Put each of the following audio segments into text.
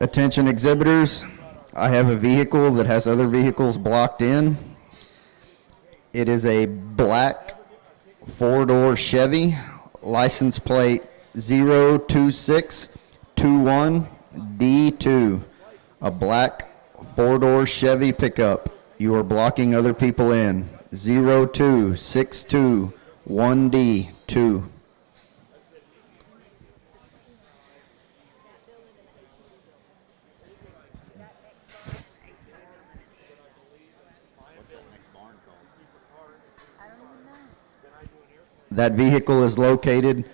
Attention exhibitors, I have a vehicle that has other vehicles blocked in. It is a black four-door Chevy, license plate 02621D2, a black four-door Chevy pickup. You are blocking other people in. 02621D2. That vehicle is located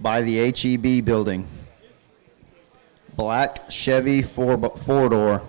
by the HEB building. Black Chevy four-door.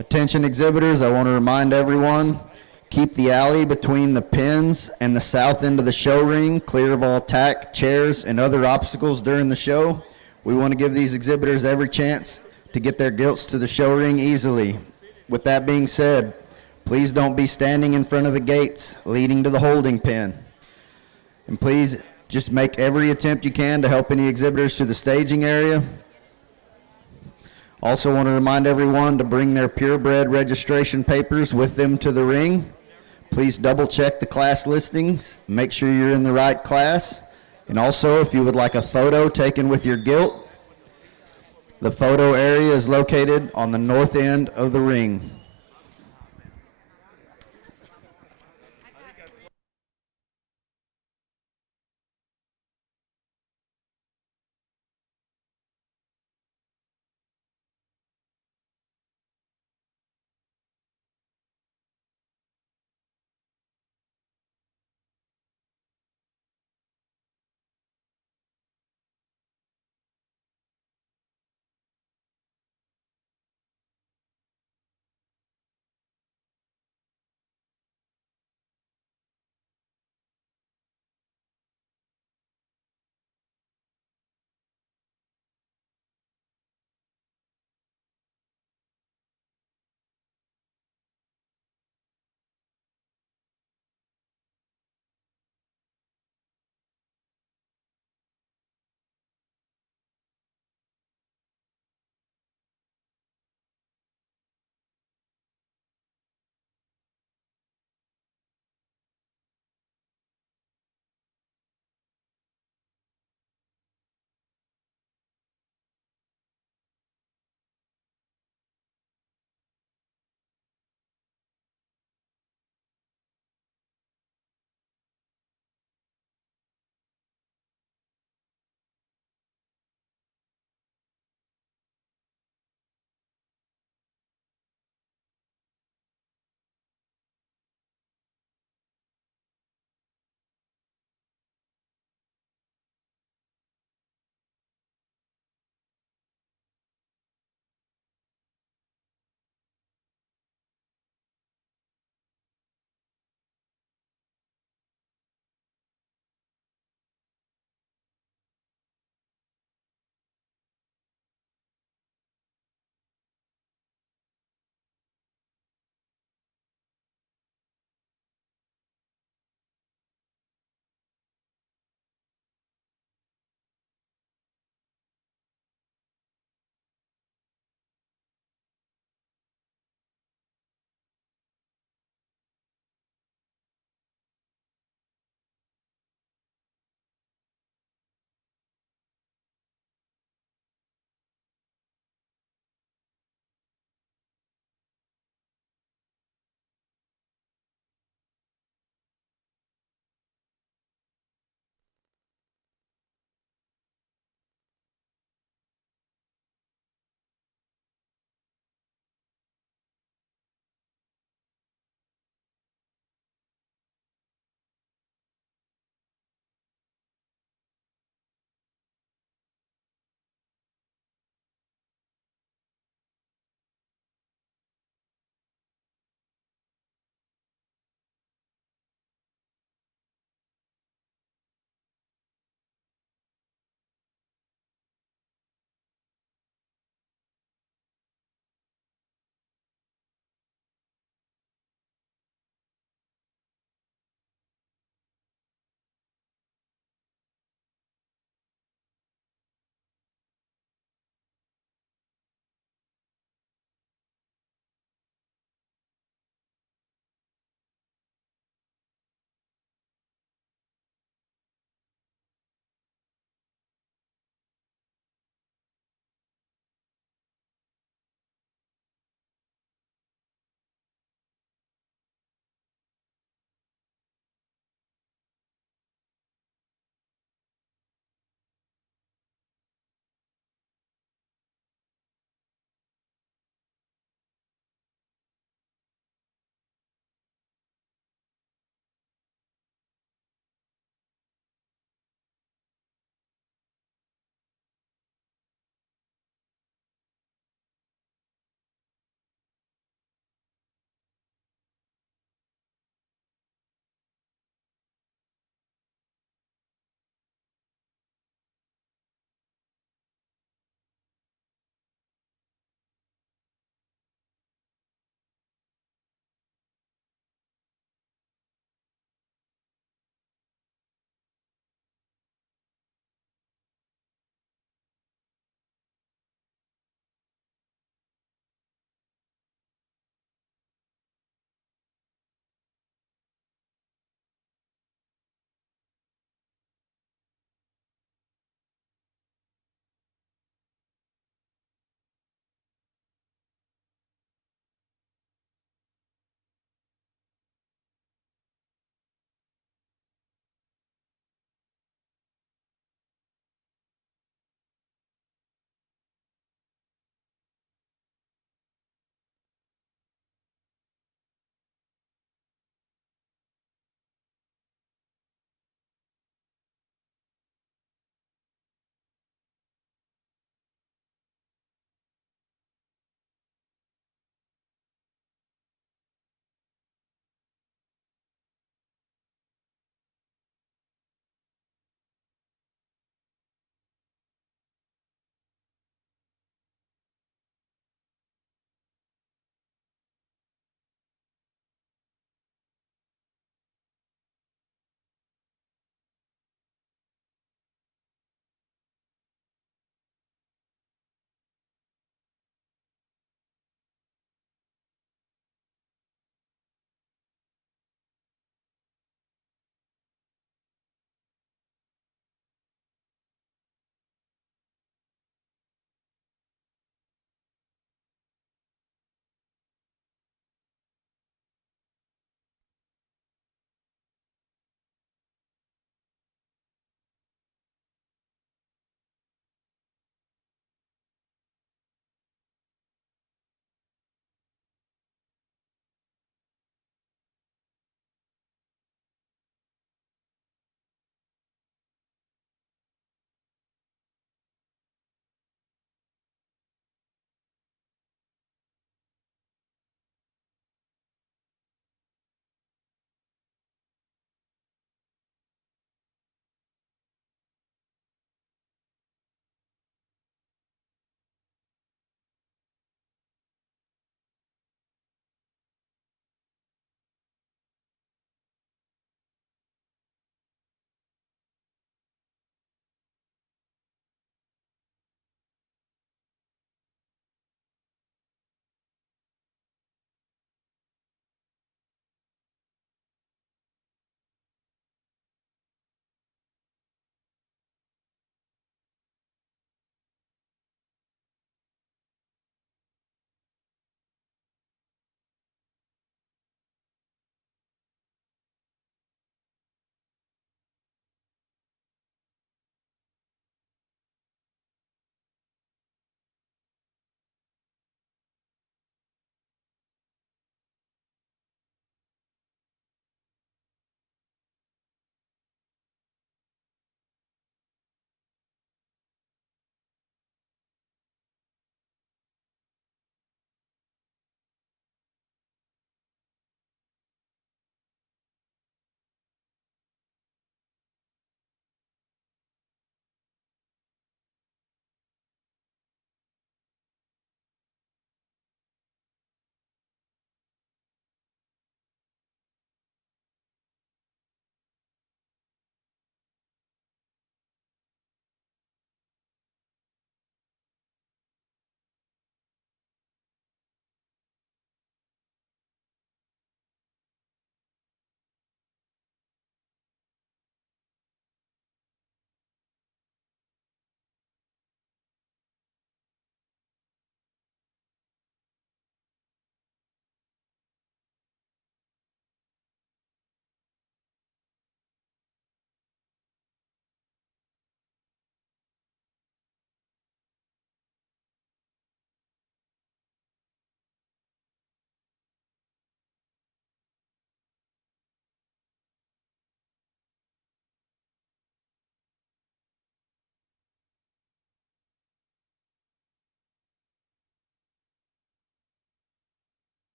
Attention exhibitors, I want to remind everyone, keep the alley between the pins and the south end of the show ring clear of all tack, chairs, and other obstacles during the show. We want to give these exhibitors every chance to get their gilts to the show ring easily. With that being said, please don't be standing in front of the gates leading to the holding pen. And please just make every attempt you can to help any exhibitors to the staging area. Also want to remind everyone to bring their purebred registration papers with them to the ring. Please double check the class listings, make sure you're in the right class. And also, if you would like a photo taken with your gilt, the photo area is located on the north end of the ring.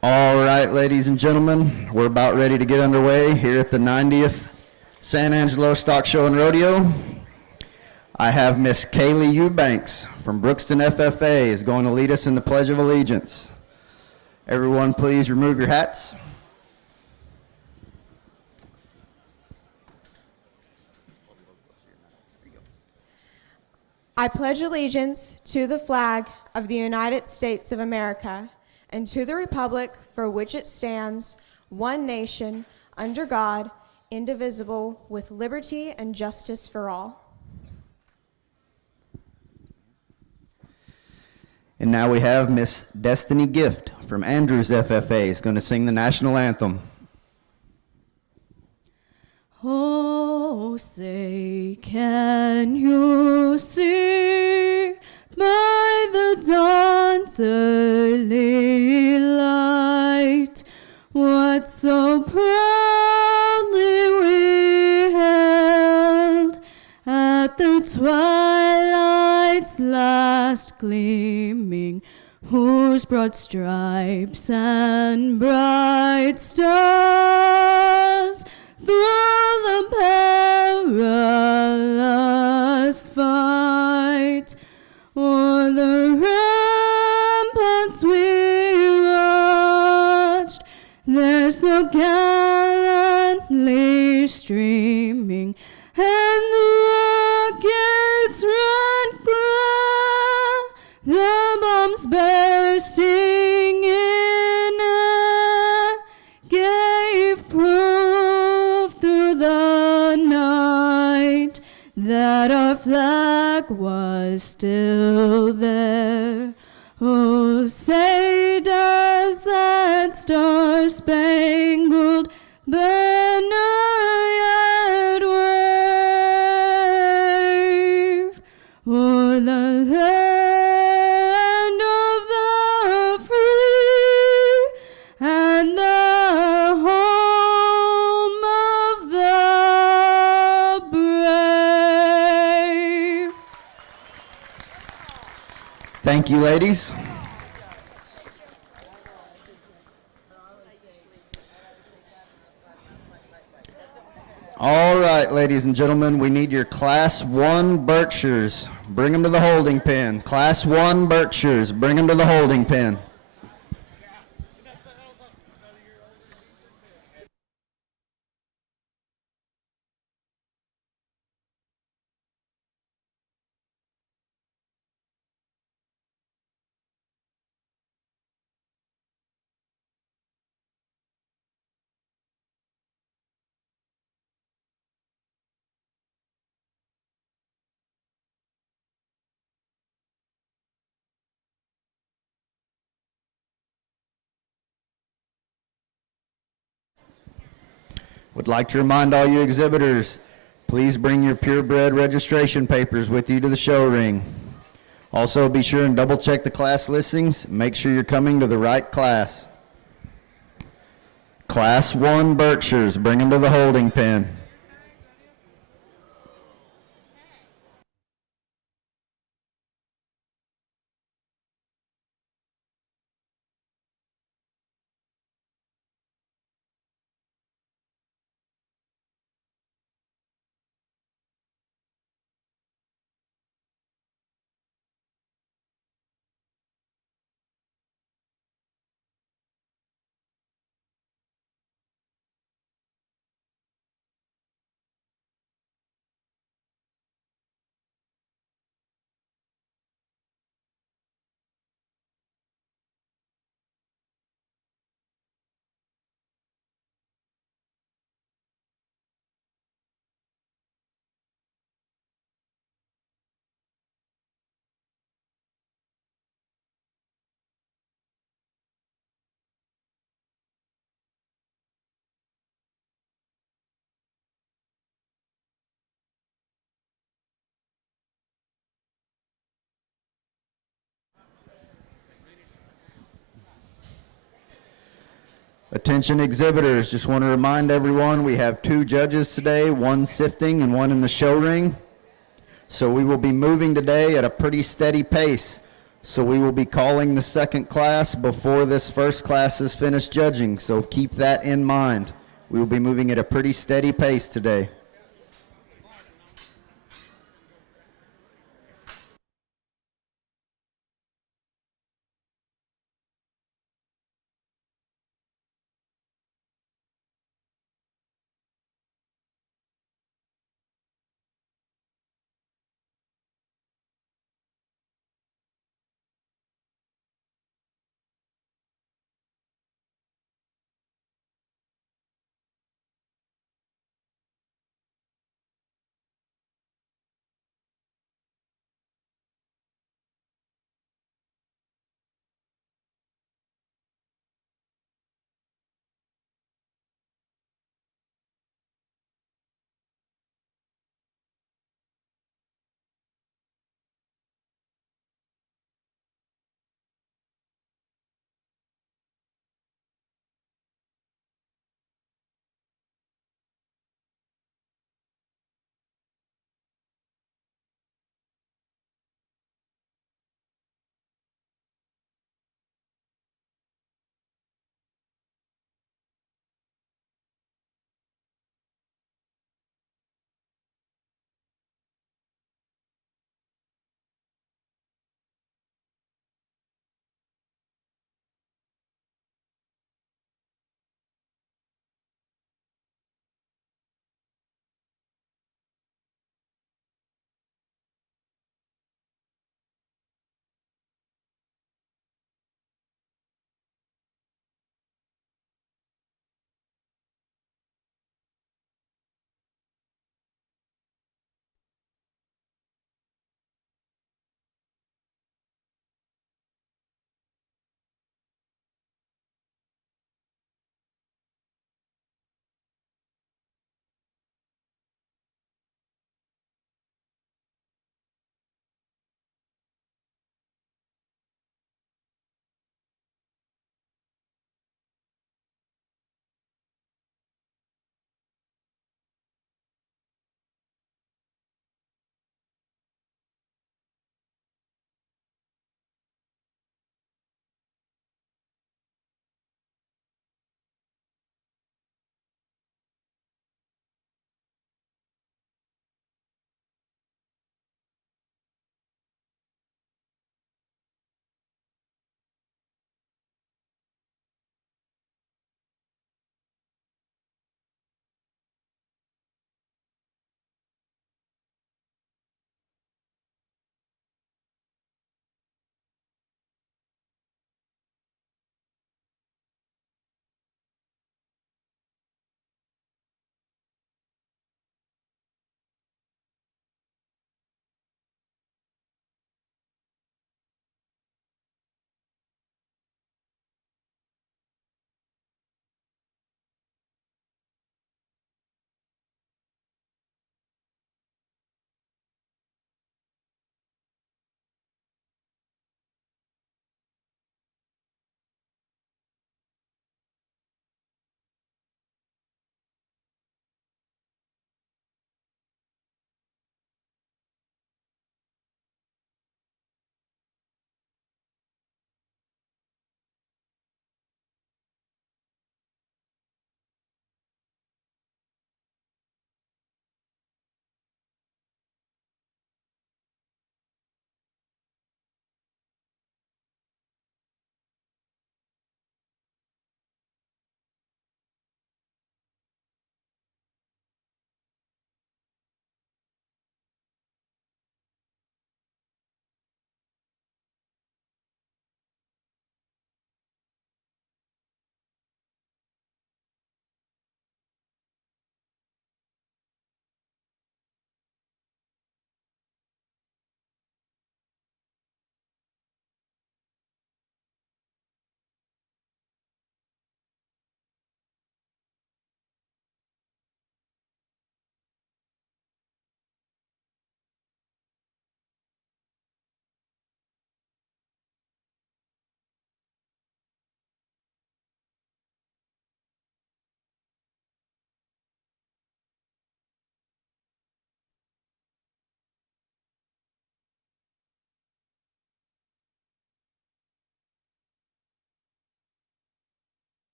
All right, ladies and gentlemen, we're about ready to get underway here at the 90th San Angelo Stock Show and Rodeo. I have Miss Kaylee Eubanks from Brookston FFA is going to lead us in the Pledge of Allegiance. Everyone, please remove your hats. I pledge allegiance to the flag of the United States of America and to the republic for which it stands, one nation, under God, indivisible, with liberty and justice for all. And now we have Miss Destiny Gift from Andrews FFA is going to sing the national anthem. Oh, say, can you see by the dawn's early light what so proudly we held at the twilight's last gleaming, whose broad stripes and bright stars through the perilous fight o'er the ramparts we watched, there so gallantly streaming, and the rocket's red glare, the bombs bursting in air, gave proof through the night that our flag was still there. Oh, say does that star-spangled banner yet wave o'er the land of the free and the home of the brave. Thank you, ladies. All right, ladies and gentlemen, we need your Class 1 Berkshires. Bring them to the holding pen. Class 1 Berkshires, bring them to the holding pen. Would like to remind all you exhibitors, please bring your purebred registration papers with you to the show ring. Also, be sure and double check the class listings. Make sure you're coming to the right class. Class 1 Berkshires, bring them to the holding pen. Attention exhibitors, just want to remind everyone we have 2 judges today, one sifting and one in the show ring. So we will be moving today at a pretty steady pace. So we will be calling the second class before this first class is finished judging, so keep that in mind. We will be moving at a pretty steady pace today.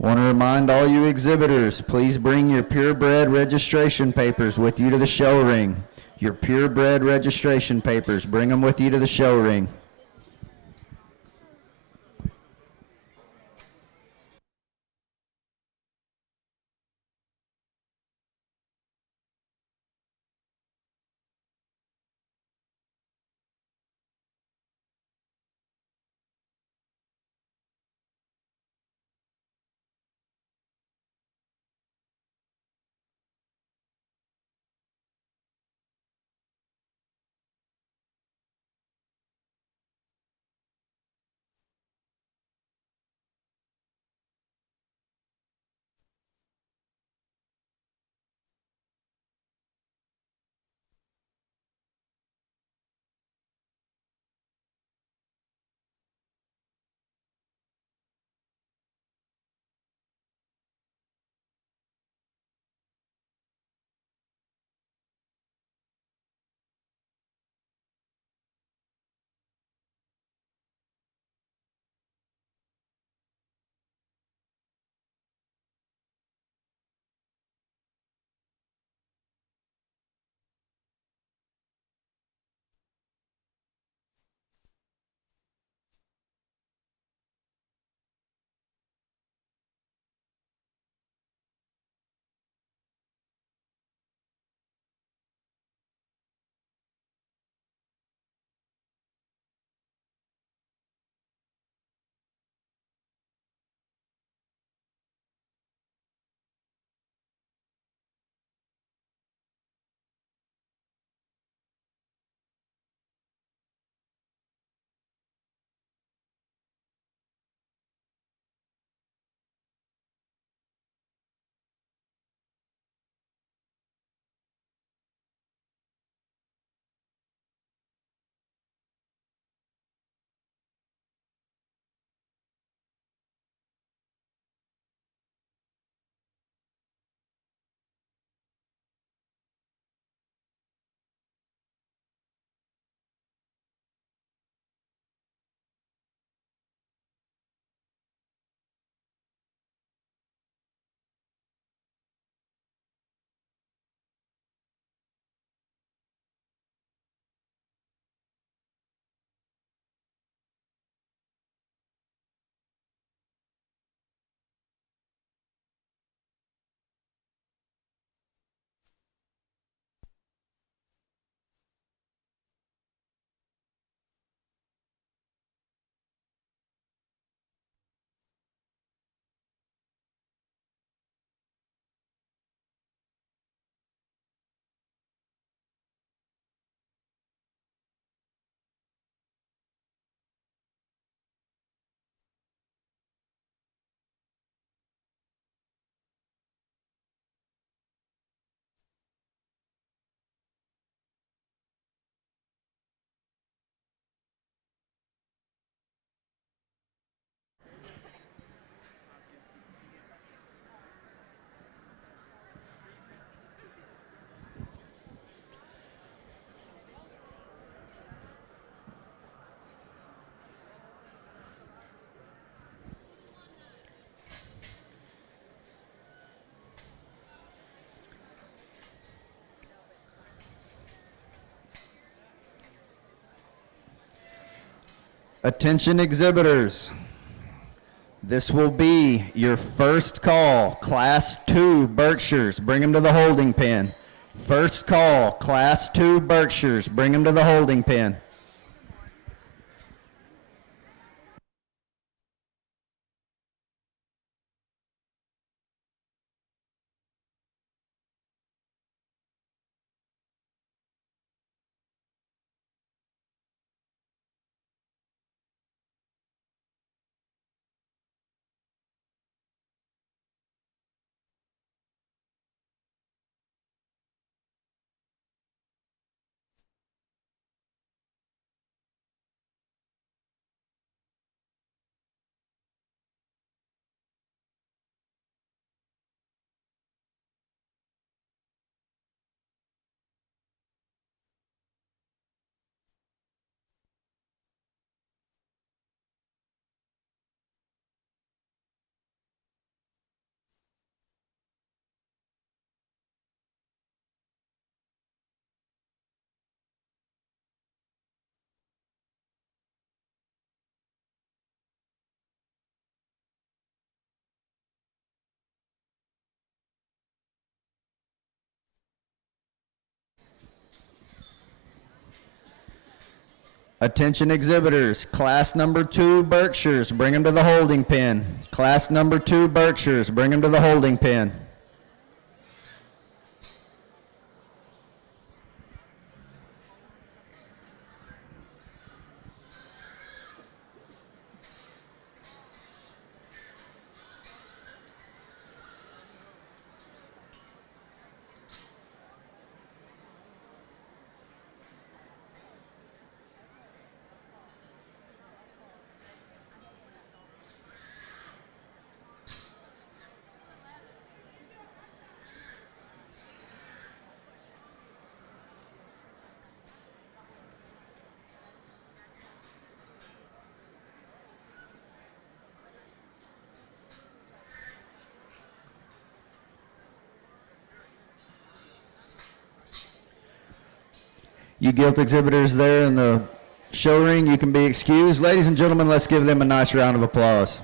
Want to remind all you exhibitors, please bring your purebred registration papers with you to the show ring. Your purebred registration papers, bring them with you to the show ring. Attention exhibitors. This will be your first call, Class 2 Berkshires. Bring them to the holding pen. First call, Class 2 Berkshires. Bring them to the holding pen. Attention exhibitors, class number 2 Berkshires, bring them to the holding pen. Class number 2 Berkshires, bring them to the holding pen. You gilt exhibitors there in the show ring, you can be excused. Ladies and gentlemen, let's give them a nice round of applause.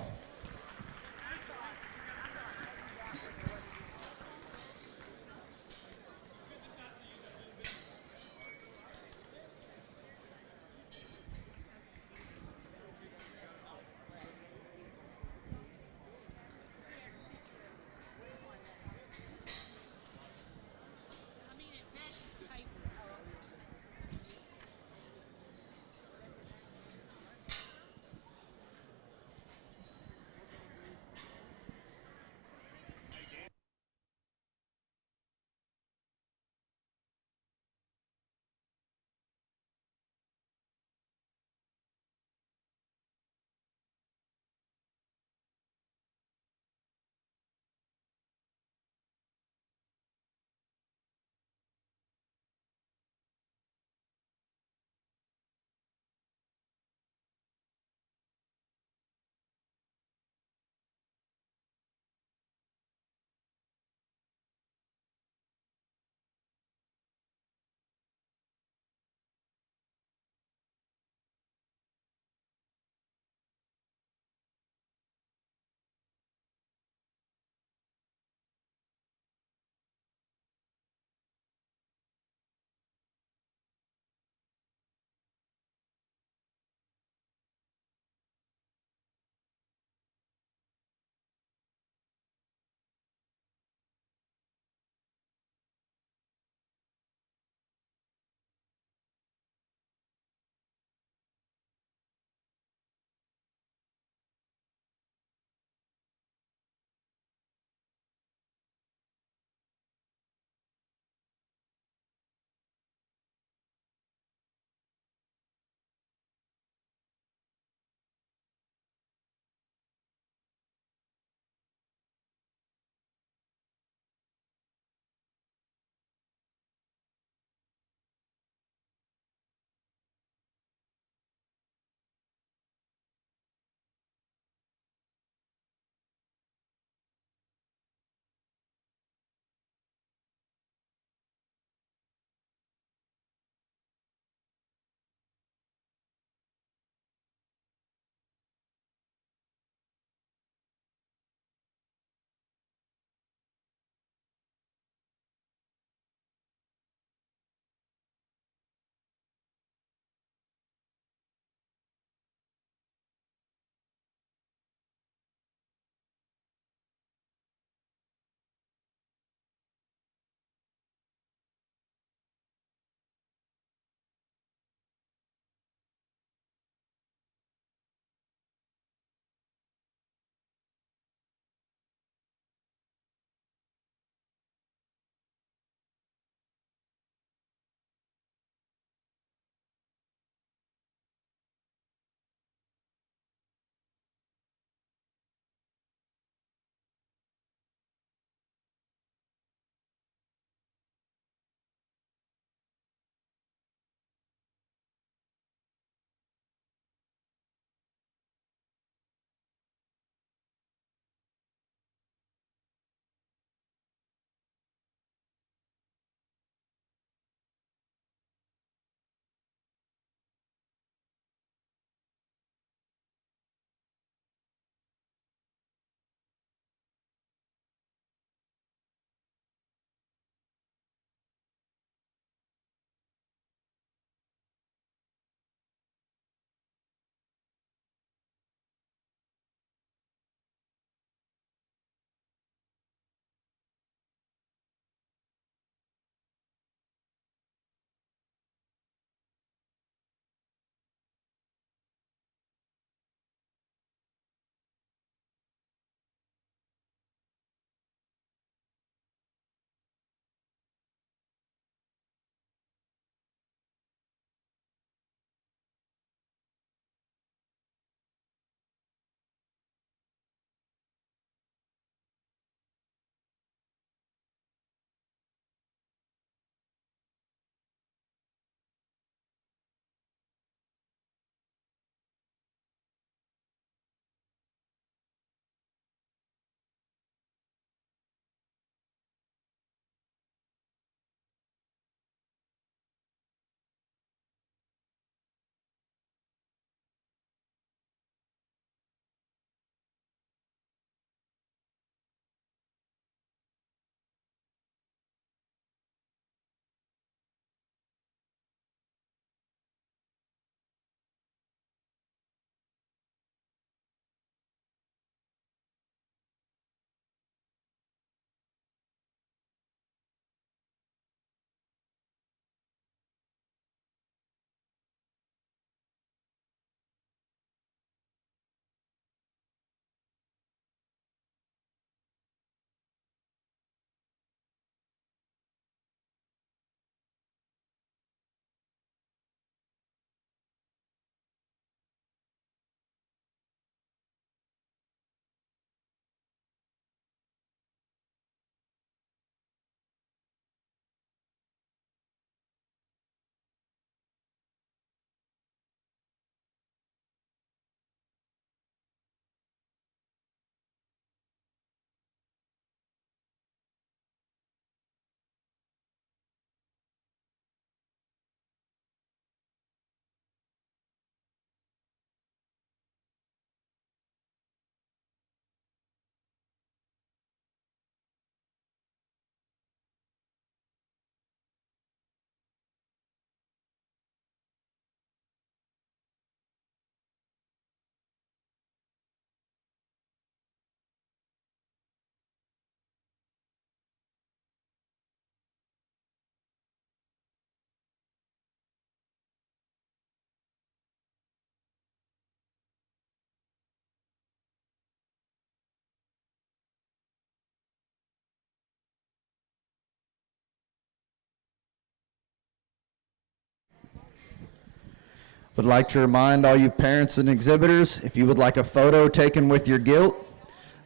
Would like to remind all you parents and exhibitors, if you would like a photo taken with your gilt,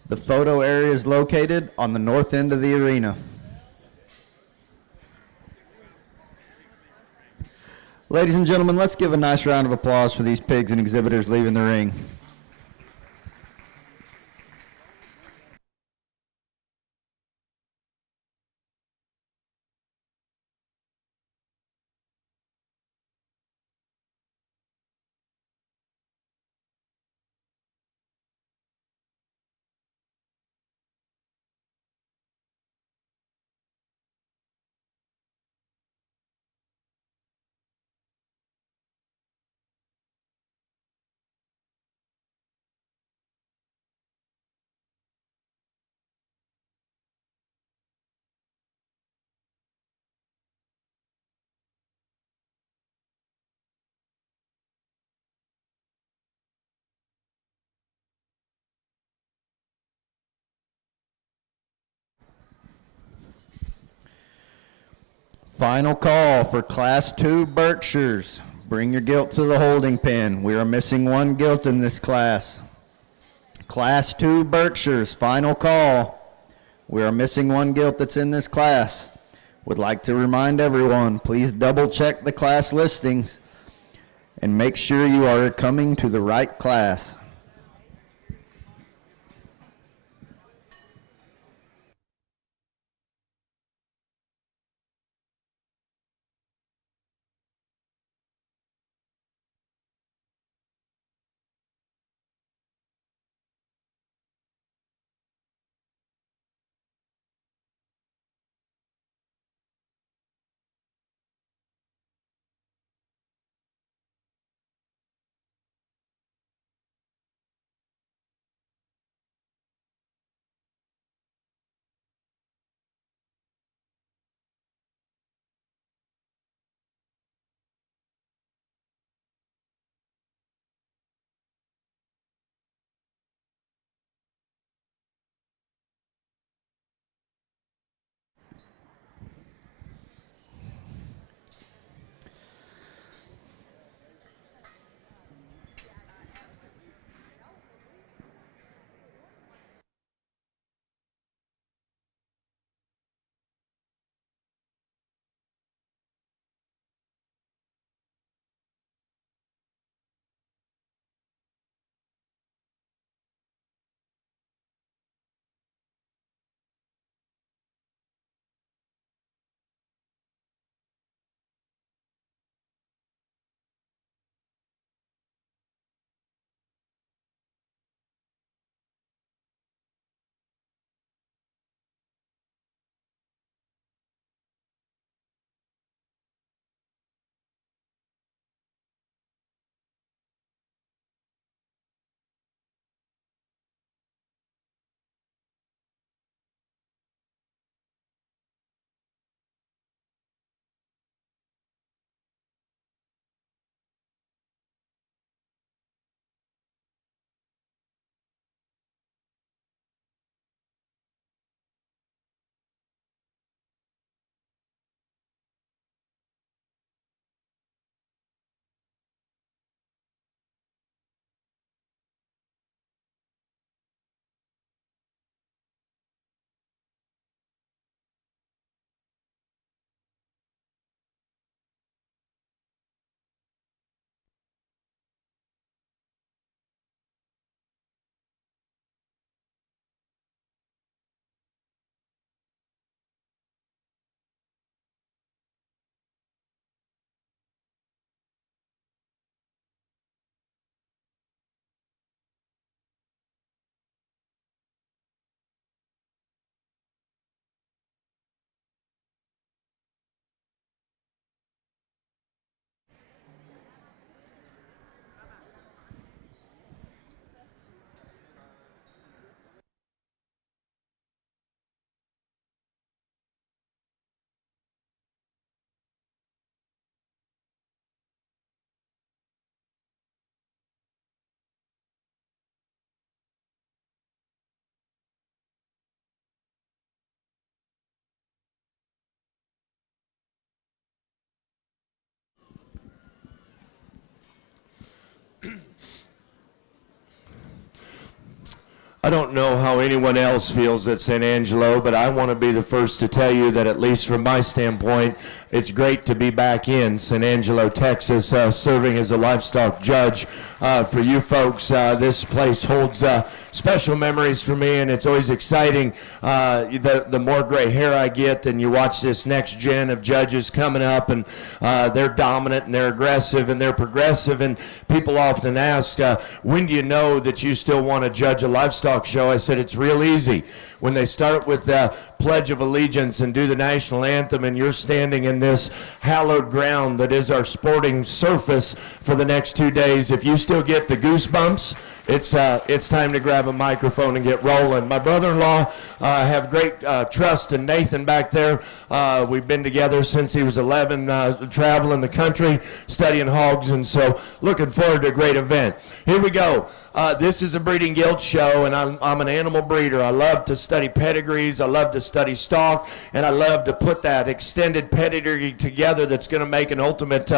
the photo area is located on the north end of the arena. Ladies and gentlemen, let's give a nice round of applause for these pigs and exhibitors leaving the ring. Final call for Class 2 Berkshires. Bring your gilt to the holding pen. We are missing one gilt in this class. Class 2 Berkshires, final call. We are missing one gilt that's in this class. Would like to remind everyone, please double check the class listings and make sure you are coming to the right class. I don't know how anyone else feels at St. Angelo, but I want to be the first to tell you that, at least from my standpoint, it's great to be back in St. Angelo, Texas, serving as a livestock judge. For you folks, this place holds special memories for me, and it's always exciting. The more gray hair I get, and you watch this next gen of judges coming up, and they're dominant, and they're aggressive, and they're progressive, and people often ask, when do you know that you still want to judge a livestock show? I said, it's real easy. When they start with the Pledge of Allegiance and do the national anthem, and you're standing in this hallowed ground that is our sporting surface for the next 2 days, if you still get the goosebumps, it's time to grab a microphone and get rolling. My brother-in-law have great trust in Nathan back there. We've been together since he was 11, traveling the country, studying hogs, and so looking forward to a great event. Here we go. This is a breeding Gilts show, and I'm an animal breeder. I love to study pedigrees, I love to study stock, and I love to put that extended pedigree together that's going to make an ultimate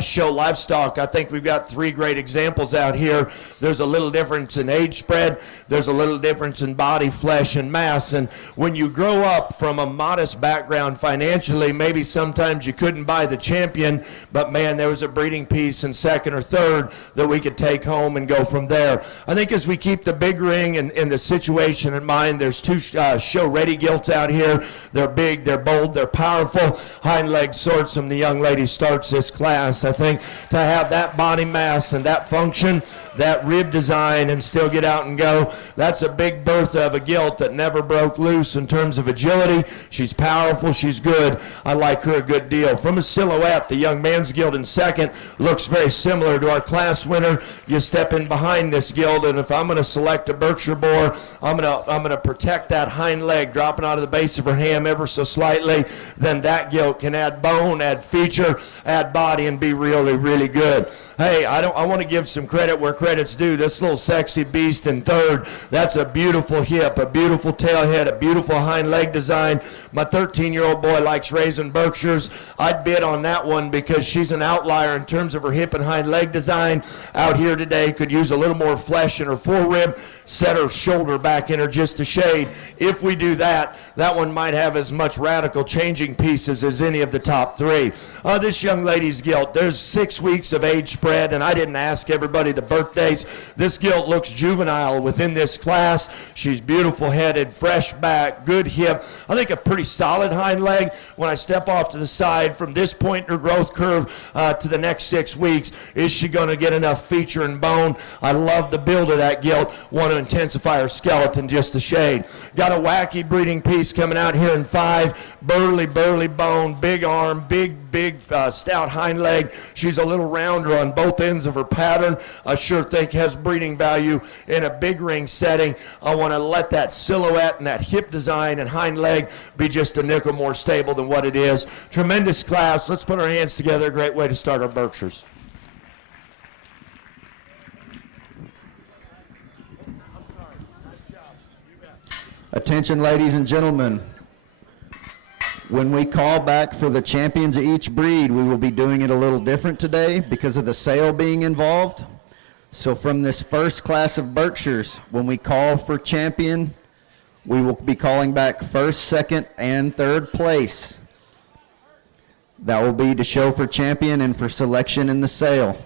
show livestock. I think we've got 3 great examples out here. There's a little difference in age spread, there's a little difference in body, flesh, and mass, and when you grow up from a modest background financially, maybe sometimes you couldn't buy the champion, but man, there was a breeding piece in second or third that we could take home and go from there. I think as we keep the big ring and the situation in mind, there's 2 show-ready Gilts out here. They're big, they're bold, they're powerful. Hind leg sorts them. The young lady starts this class. I think to have that body mass and that function, that rib design, and still get out and go, that's a big birth of a Gilt that never broke loose in terms of agility. She's powerful, she's good. I like her a good deal. From a silhouette, the young man's Gilt in second looks very similar to our class winner. You step in behind this Gilt, and if I'm going to select a Berkshire boar, I'm going to protect that hind leg dropping out of the base of her ham ever so slightly. Then that Gilt can add bone, add feature, add body, and be really, really good. Hey, I want to give some credit where credit's due. This little sexy beast in third, that's a beautiful hip, a beautiful tail head, a beautiful hind leg design. My 13-year-old boy likes raising Berkshires. I'd bid on that one because she's an outlier in terms of her hip and hind leg design. Out here today, could use a little more flesh in her forerib, set her shoulder back in her just a shade. If we do that, that one might have as much radical changing pieces as any of the top 3. This young lady's Gilt, there's 6 weeks of age spread, and I didn't ask everybody the birthdays. This Gilt looks juvenile within this class. She's beautiful headed, fresh back, good hip. I think a pretty solid hind leg. When I step off to the side from this point in her growth curve to the next 6 weeks, is she going to get enough feature and bone? I love the build of that Gilt. Want to intensify her skeleton just a shade. Got a wacky breeding piece coming out here in 5. Burly bone, big arm, big stout hind leg. She's a little rounder on both ends of her pattern. I sure think has breeding value in a big ring setting. I want to let that silhouette and that hip design and hind leg be just a nickel more stable than what it is. Tremendous class. Let's put our hands together. A great way to start our Berkshires. Attention, ladies and gentlemen. When we call back for the champions of each breed, we will be doing it a little different today because of the sale being involved. So from this first class of Berkshires, when we call for champion, we will be calling back first, second, and third place. That will be to show for champion and for selection in the sale.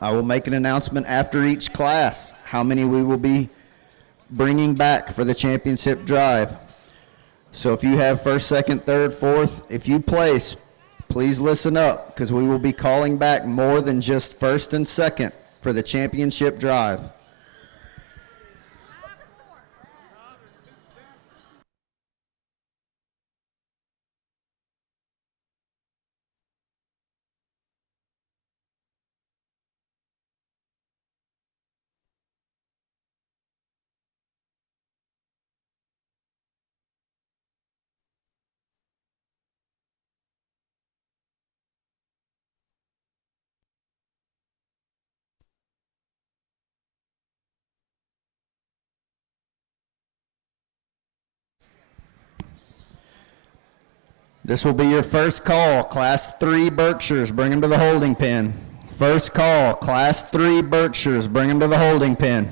I will make an announcement after each class how many we will be bringing back for the championship drive. So if you have first, second, third, fourth, if you place, please listen up because we will be calling back more than just first and second for the championship drive. This will be your first call, Class 3 Berkshires, bring them to the holding pen. First call, Class 3 Berkshires, bring them to the holding pen.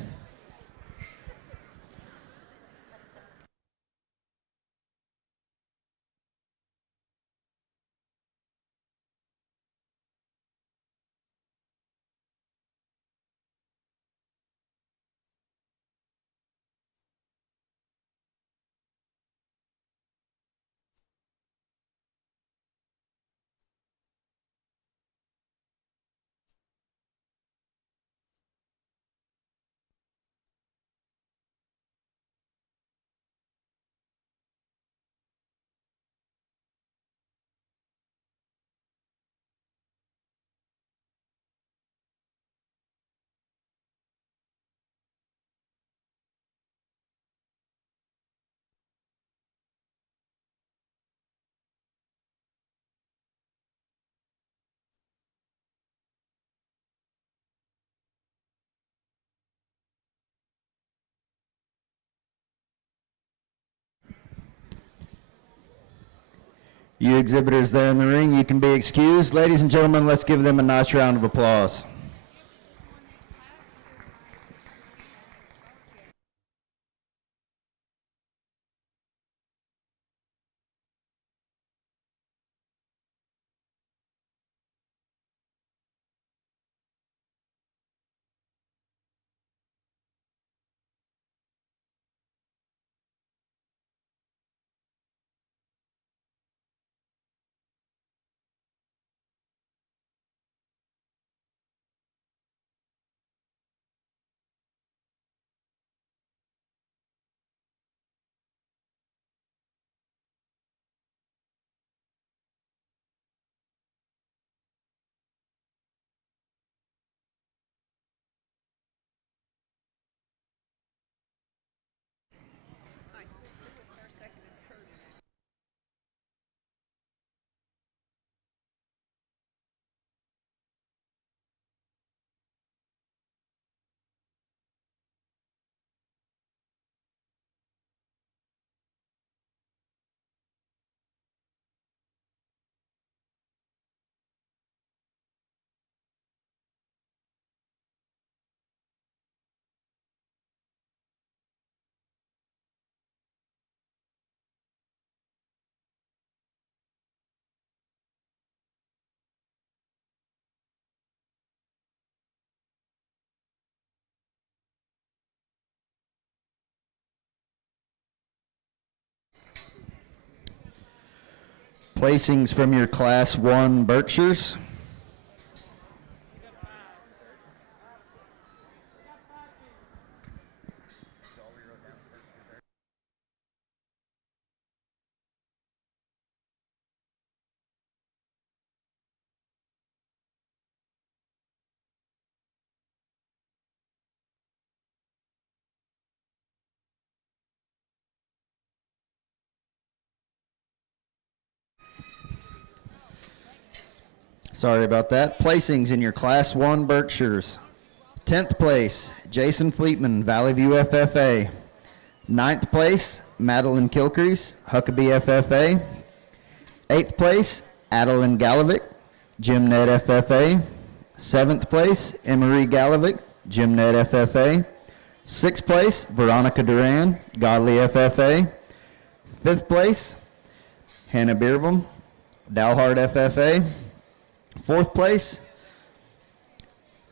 You exhibitors there in the ring, you can be excused. Ladies and gentlemen, let's give them a nice round of applause. Placings from your Class 1 Berkshires. Sorry about that. Placings in your Class 1 Berkshires. 10th place, Jason Fleetman, Valley View FFA. 9th place, Madeline Kilcrease, Huckabee FFA. 8th place, Adeline Galovic, Gymnet FFA. 7th place, Emery Galovic, Gymnet FFA. 6th place, Veronica Duran, Godly FFA. 5th place, Hannah Beerbohm, Dalhart FFA. 4th place,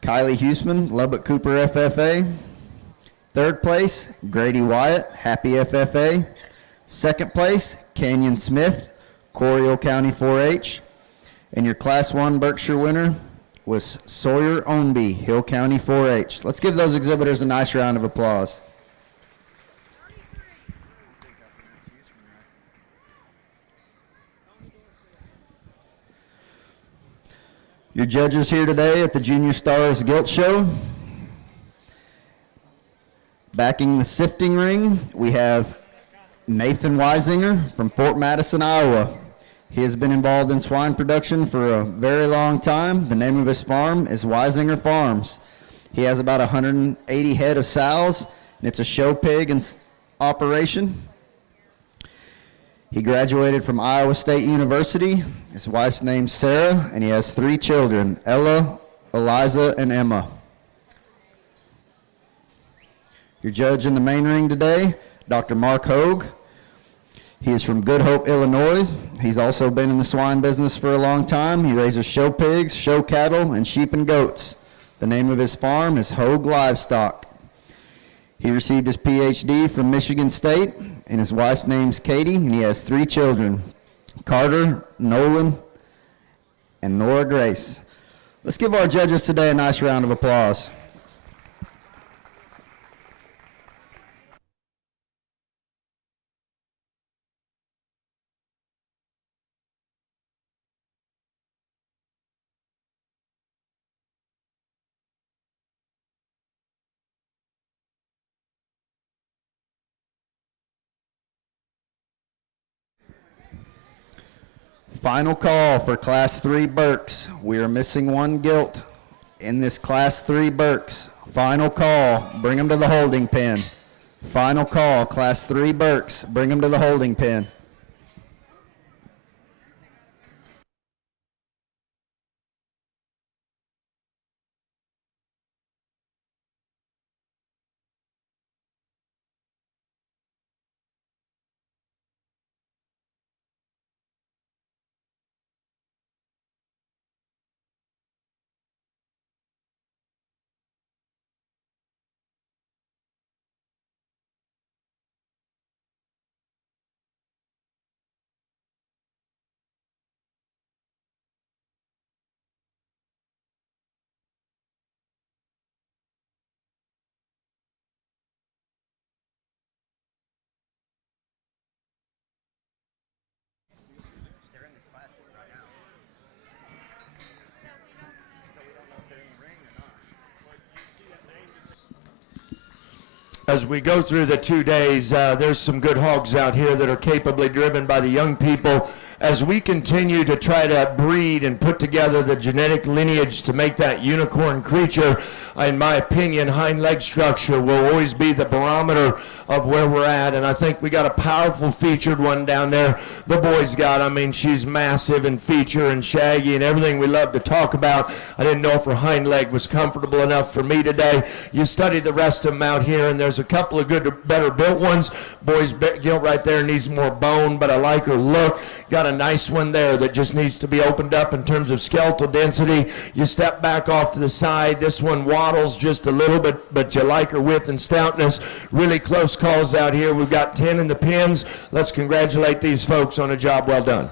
Kylie Huseman, Lubbock Cooper FFA. 3rd place, Grady Wyatt, Happy FFA. 2nd place, Canyon Smith, Coryell County 4-H. And your Class 1 Berkshire winner was Sawyer Ownby, Hill County 4-H. Let's give those exhibitors a nice round of applause. Your judges here today at the Junior Stars Gilts Show. Backing the sifting ring, we have Nathan Weisinger from Fort Madison, Iowa. He has been involved in swine production for a very long time. The name of his farm is Weisinger Farms. He has about 180 head of sows, and it's a show pig and operation. He graduated from Iowa State University. His wife's name's Sarah, and he has 3 children, Ella, Eliza, and Emma. Your judge in the main ring today, Dr. Mark Hogue. He is from Good Hope, Illinois. He's also been in the swine business for a long time. He raises show pigs, show cattle, and sheep and goats. The name of his farm is Hogue Livestock. He received his PhD from Michigan State, and his wife's name's Katie, and he has 3 children, Carter, Nolan, and Nora Grace. Let's give our judges today a nice round of applause. Final call for Class 3 Berks. We are missing 1 gilt in this Class 3 Berks. Final call. Bring them to the holding pen. Final call. Class 3 Berks. Bring them to the holding pen. as we go through the 2 days, there's some good hogs out here that are capably driven by the young people. As we continue to try to breed and put together the genetic lineage to make that unicorn creature, in my opinion, hind leg structure will always be the barometer of where we're at. And I think we got a powerful featured one down there. The boy's got, I mean, she's massive and feature and shaggy and everything we love to talk about. I didn't know if her hind leg was comfortable enough for me today. You study the rest of them out here, and there's a couple of good, better built ones. Boy's gilt right there needs more bone, but I like her look. Got a nice one there that just needs to be opened up in terms of skeletal density. You step back off to the side. This one waddles just a little bit, but you like her width and stoutness. Really close calls out here. We've got 10 in the pins. Let's congratulate these folks on a job well done.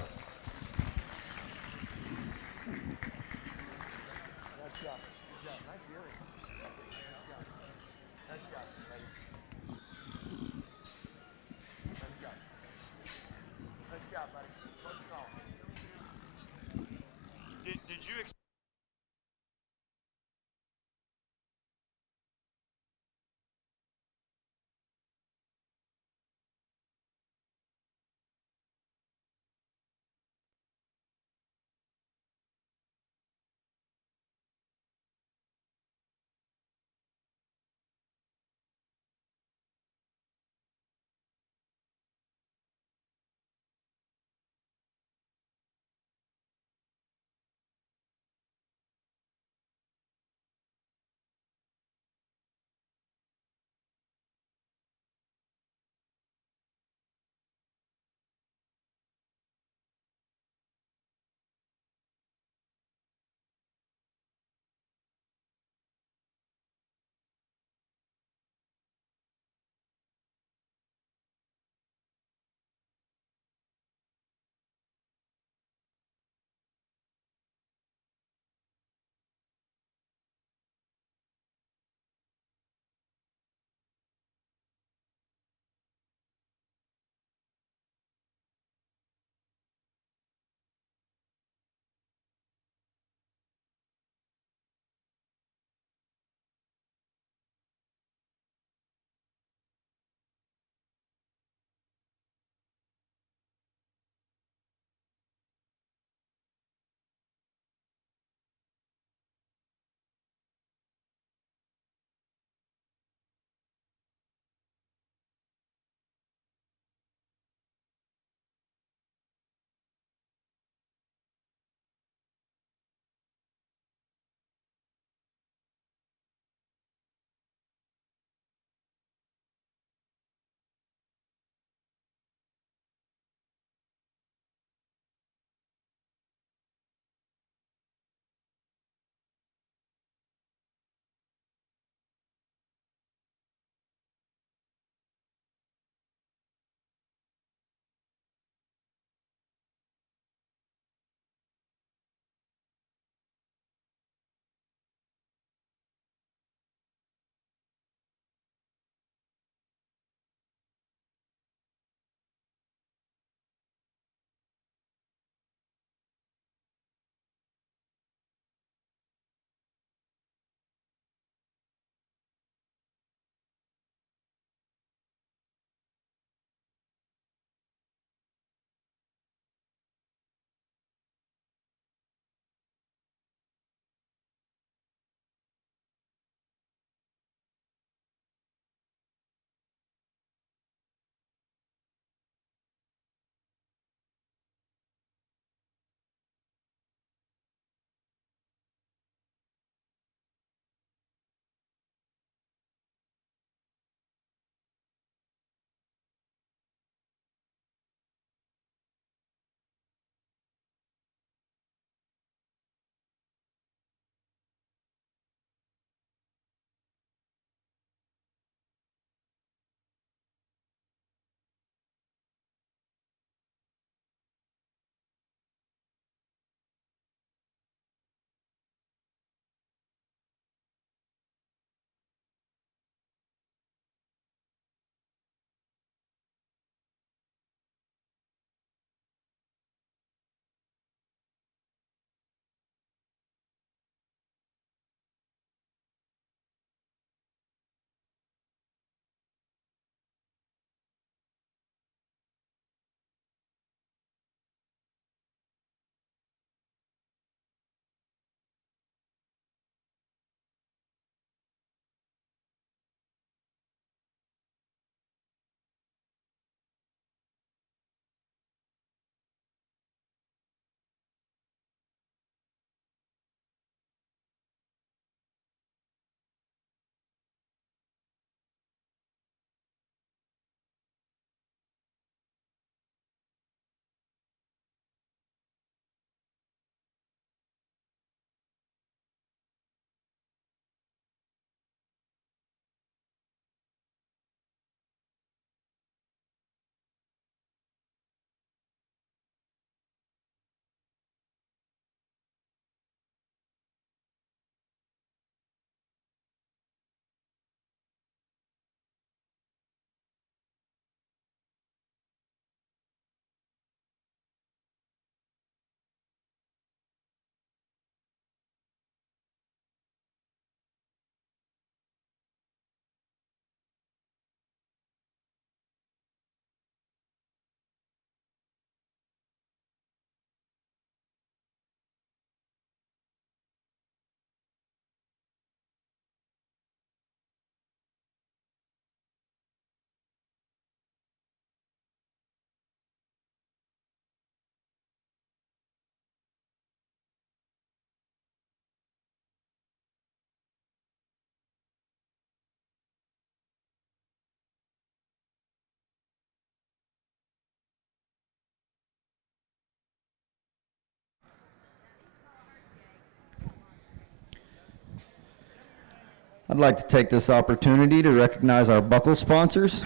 I'd like to take this opportunity to recognize our buckle sponsors.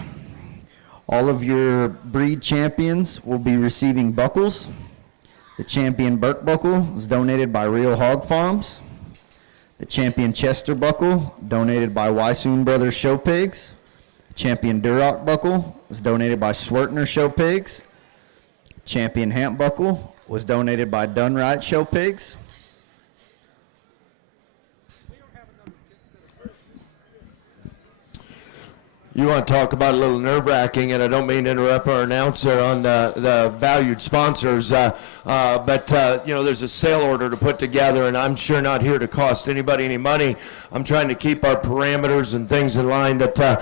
All of your breed champions will be receiving buckles. The champion Burke buckle is donated by Real Hog Farms. The champion Chester buckle, donated by Wysoon Brothers Show Pigs. The champion Duroc buckle is donated by Swertner Show Pigs. Champion Hamp buckle was donated by Dunright Show Pigs. You want to talk about a little nerve-wracking, and I don't mean to interrupt our announcer on the valued sponsors, but you know, there's a sale order to put together, and I'm sure not here to cost anybody any money. I'm trying to keep our parameters and things in line that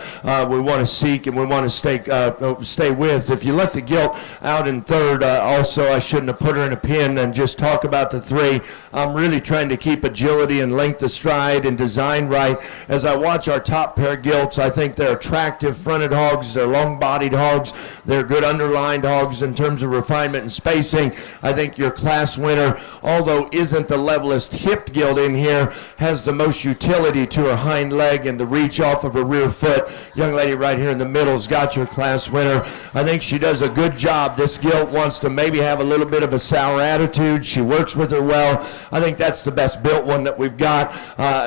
we want to seek and we want to stay with. If you let the Gilt out in third, also I shouldn't have put her in a pin and just talk about the three. I'm really trying to keep agility and length of stride and design right. As I watch our top pair Gilts, I think they're attractive fronted hogs, they're long-bodied hogs, they're good underlined hogs in terms of refinement and spacing. I think your class winner, although isn't the levelest hipped Gilt in here, has the most utility to her hind leg and the reach off of her rear foot. Young lady right here in the middle's got your class winner. I think she does a good job. This Gilt wants to maybe have a little bit of a sour attitude. She works with her well. I think that's the best built one that we've got.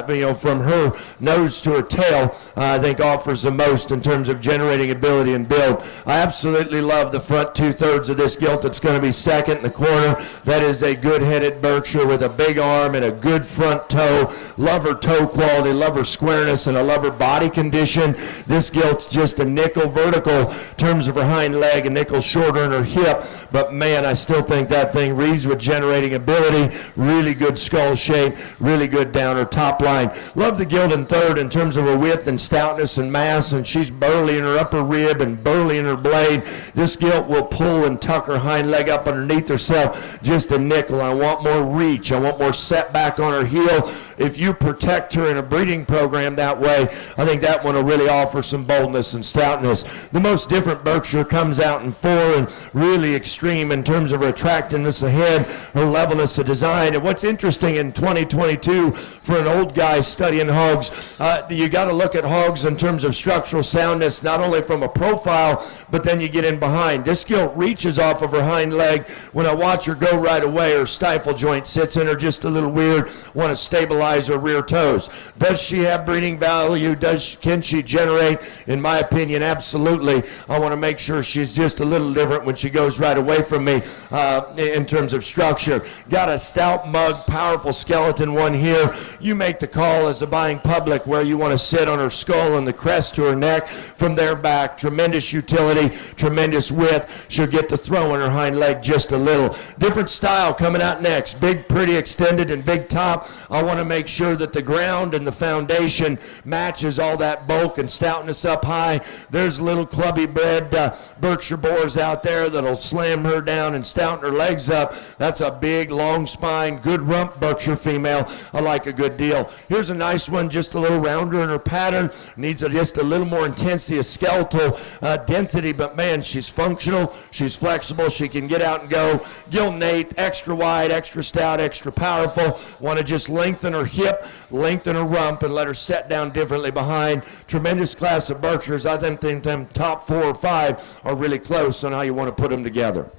You know, from her nose to her tail, I think offers the most in terms of generating ability and build. I absolutely love the front two-thirds of this Gilt that's going to be second in the corner. That is a good-headed Berkshire with a big arm and a good front toe. Love her toe quality, love her squareness, and I love her body condition. This Gilt's just a nickel vertical in terms of her hind leg, a nickel shorter in her hip, but man, I still think that thing reads with generating ability, really good skull shape, really good down her top line. Love the Gilt in third in terms of her width and stoutness and mass, and she's burly in her upper rib and burly in her blade. This Gilt will pull and tuck her hind leg up underneath herself just a nickel. I want more reach. I want more setback on her heel. If you protect her in a breeding program that way, I think that one will really offer some boldness and stoutness. The most different Berkshire comes out in four and really extreme in terms of her attractiveness ahead, her levelness of design. And what's interesting in 2022 for an old guy studying hogs, you got to look at hogs in terms of structural soundness, not only from a profile, but then you get in behind. This Gilt reaches off of her hind leg. When I watch her go right away, her stifle joint sits in her just a little weird. Want to stabilize her rear toes. Does she have breeding value? Can she generate? In my opinion, absolutely. I want to make sure she's just a little different when she goes right away from me in terms of structure. Got a stout mug, powerful skeleton one here. You make the call as a buying public where you want to sit on her skull and the crest to her neck. From there back, tremendous utility, tremendous width. She'll get to throw on her hind leg just a little. Different style coming out next. Big, pretty extended and big top. I want to make sure that the ground and the foundation matches all that bulk and stoutness up high. There's little clubby bred Berkshire boars out there that'll slam her down and stouten her legs up. That's a big, long spine, good rump Berkshire female. I like a good deal. Here's a nice one, just a little rounder in her pattern. Needs just a little more intensity of skeletal density, but man, she's functional, she's flexible, she can get out and go. Gilt Nate, extra wide, extra stout, extra powerful. Want to just lengthen her hip, lengthen her rump, and let her set down differently behind. Tremendous class of Berkshires. I think them top 4 or 5 are really close on how you want to put them together.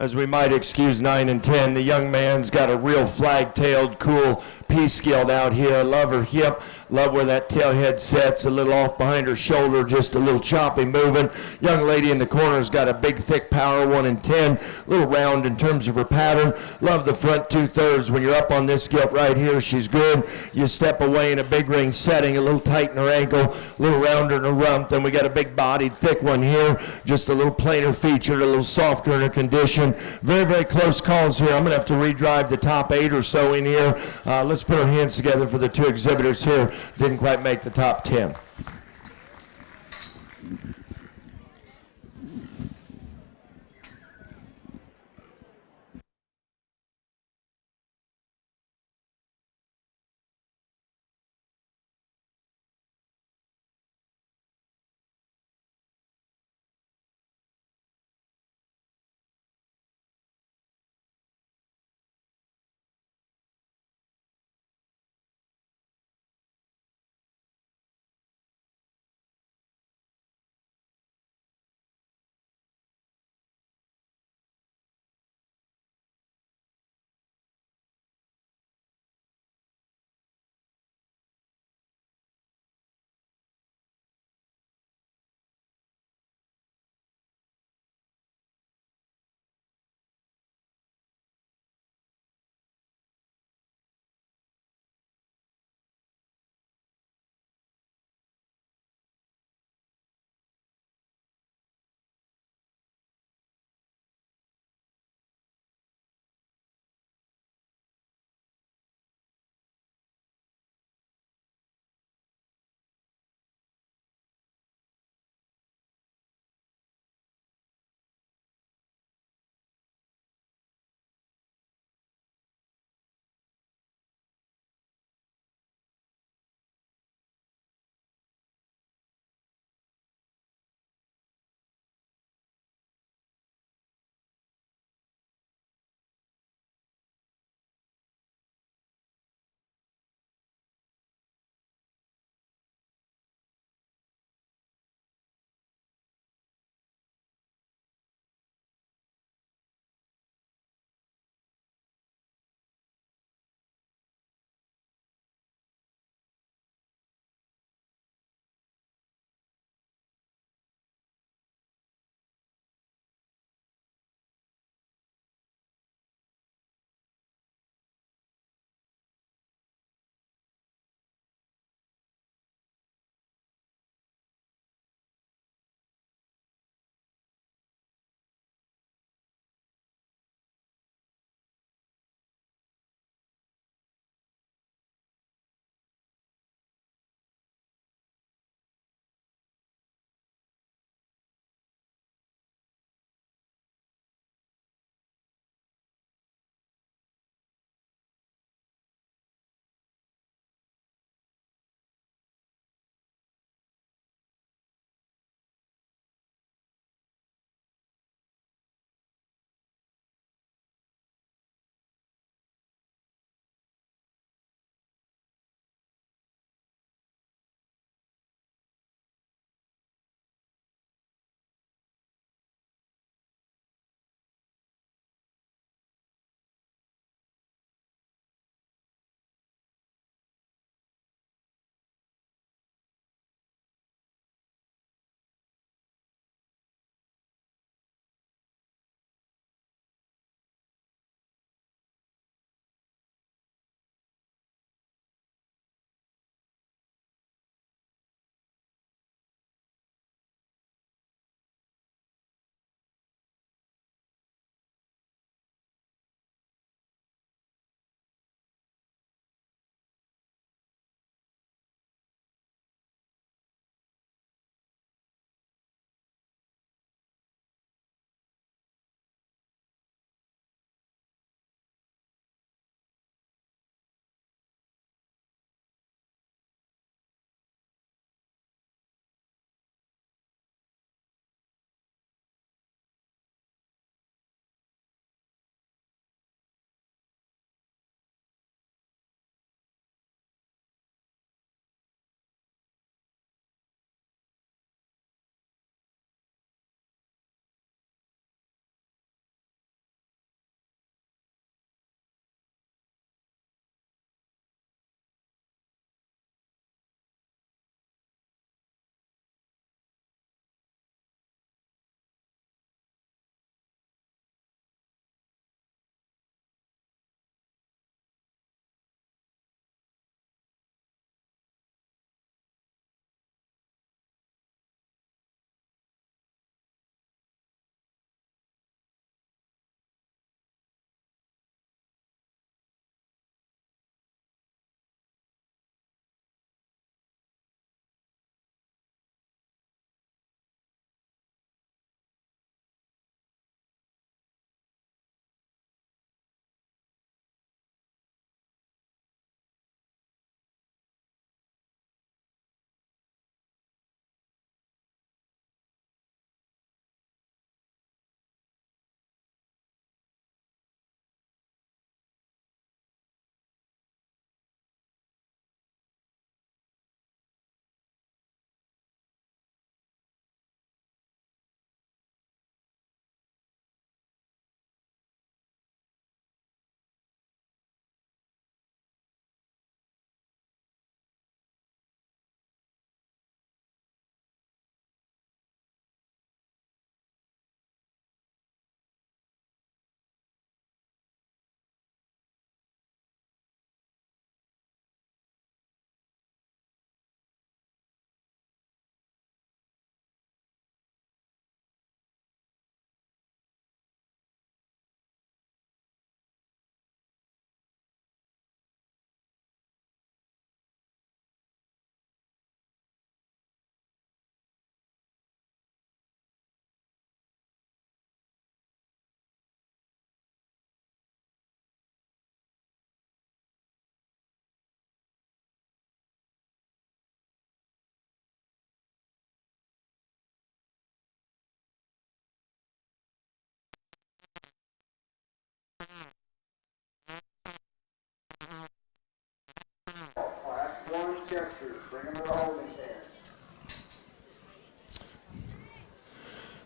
as we might excuse 9 and 10. The young man's got a real flag-tailed, cool P-skilled out here. I love her hip, love where that tail head sets, a little off behind her shoulder, just a little choppy moving. Young lady in the corner's got a big, thick power, 1 and 10, a little round in terms of her pattern. Love the front 2/3. When you're up on this gilt right here, she's good. You step away in a big ring setting, a little tight in her ankle, a little rounder in her rump. Then we got a big-bodied, thick one here, just a little plainer featured, a little softer in her condition. Very, very close calls here. I'm going to have to redrive the top 8 or so in here. Let's put our hands together for the 2 exhibitors here. Didn't quite make the top 10.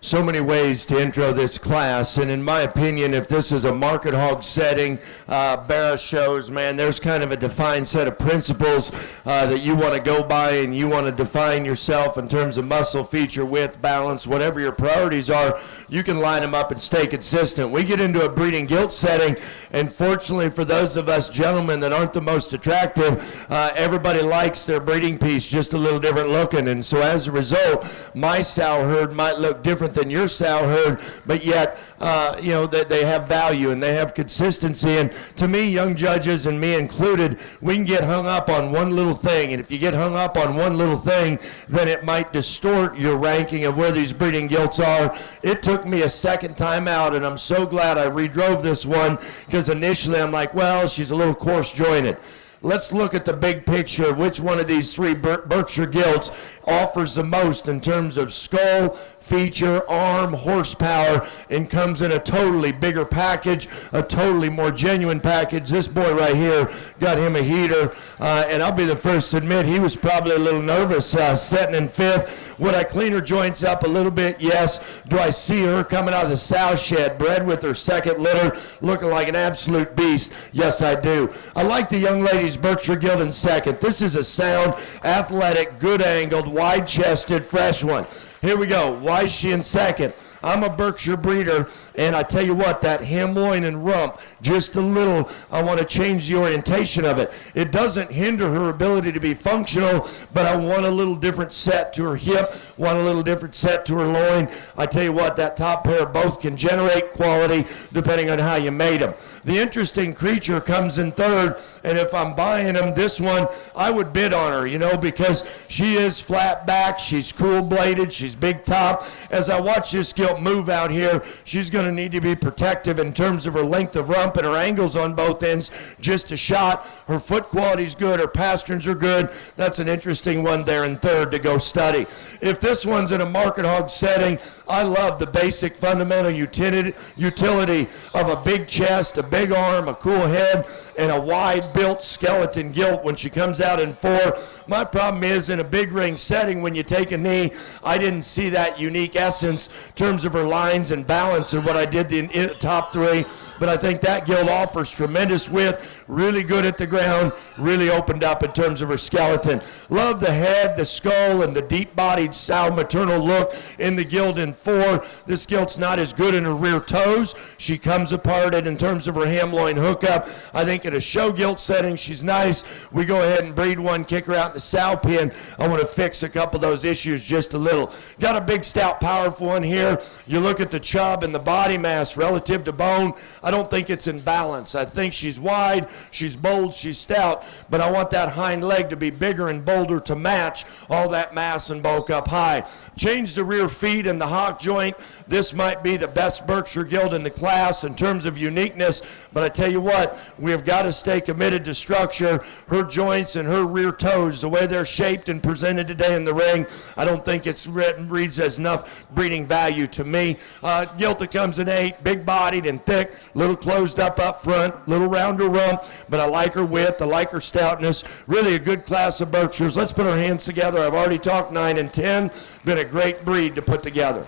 So many ways to intro this class, and in my opinion, if this is a market hog setting, Barra shows, man, there's kind of a defined set of principles that you want to go by, and you want to define yourself in terms of muscle, feature, width, balance, whatever your priorities are, you can line them up and stay consistent. We get into a breeding gilt setting, and fortunately for those of us gentlemen that aren't the most attractive, everybody likes their breeding piece just a little different looking, and so as a result, my sow herd might look different than your sow herd, but yet, they have value and they have consistency. And to me, young judges and me included, we can get hung up on one little thing. And if you get hung up on one little thing, then it might distort your ranking of where these breeding gilts are. It took me a second time out, and I'm so glad I redrove this one, because initially I'm like, well, she's a little coarse jointed. Let's look at the big picture of which one of these three Berkshire Gilts offers the most in terms of skull, feature, arm, horsepower, and comes in a totally bigger package, a totally more genuine package. This boy right here got him a heater, and I'll be the first to admit he was probably a little nervous setting in fifth. Would I clean her joints up a little bit? Yes. Do I see her coming out of the sow shed, bred with her second litter, looking like an absolute beast? Yes, I do. I like the young lady's Berkshire Gilt in second. This is a sound, athletic, good-angled, wide-chested, fresh one. Here we go. Why is she in second? I'm a Berkshire breeder, and I tell you what, that hem, loin, and rump, just a little, I want to change the orientation of it. It doesn't hinder her ability to be functional, but I want a little different set to her hip, want a little different set to her loin. I tell you what, that top pair both can generate quality depending on how you made them. The interesting creature comes in third, and if I'm buying them, this one, I would bid on her, because she is flat back, she's cool-bladed, she's big top. As I watch this gilt move out here, she's going to need to be protective in terms of her length of rump and her angles on both ends. Just a shot. Her foot quality's good, her pasterns are good. That's an interesting one there in third to go study. If this one's in a market hog setting, I love the basic fundamental utility of a big chest, a big arm, a cool head, and a wide-built skeleton gilt when she comes out in four. My problem is in a big ring setting, when you take a knee, I didn't see that unique essence in terms of her lines and balance and what I did in the top three. But I think that gilt offers tremendous width, really good at the ground, really opened up in terms of her skeleton. Love the head, the skull, and the deep-bodied sow maternal look in the gilt in four. This gilt's not as good in her rear toes. She comes apart in terms of her ham-loin hookup. I think in a show gilt setting, she's nice. We go ahead and breed one, kick her out in the sow pen. I want to fix a couple of those issues just a little. Got a big, stout, powerful one here. You look at the chub and the body mass relative to bone. I don't think it's in balance. I think she's wide, she's bold, she's stout, but I want that hind leg to be bigger and bolder to match all that mass and bulk up high. Change the rear feet and the hock joint. This might be the best Berkshire Gilt in the class in terms of uniqueness, but I tell you what, we have got to stay committed to structure. Her joints and her rear toes, the way they're shaped and presented today in the ring, I don't think it's reads as enough breeding value to me. Gilt that comes in 8, big-bodied and thick, little closed up front, little rounder rump, but I like her width, I like her stoutness. Really a good class of Berkshires. Let's put our hands together. I've already talked 9 and 10. Been a great breed to put together.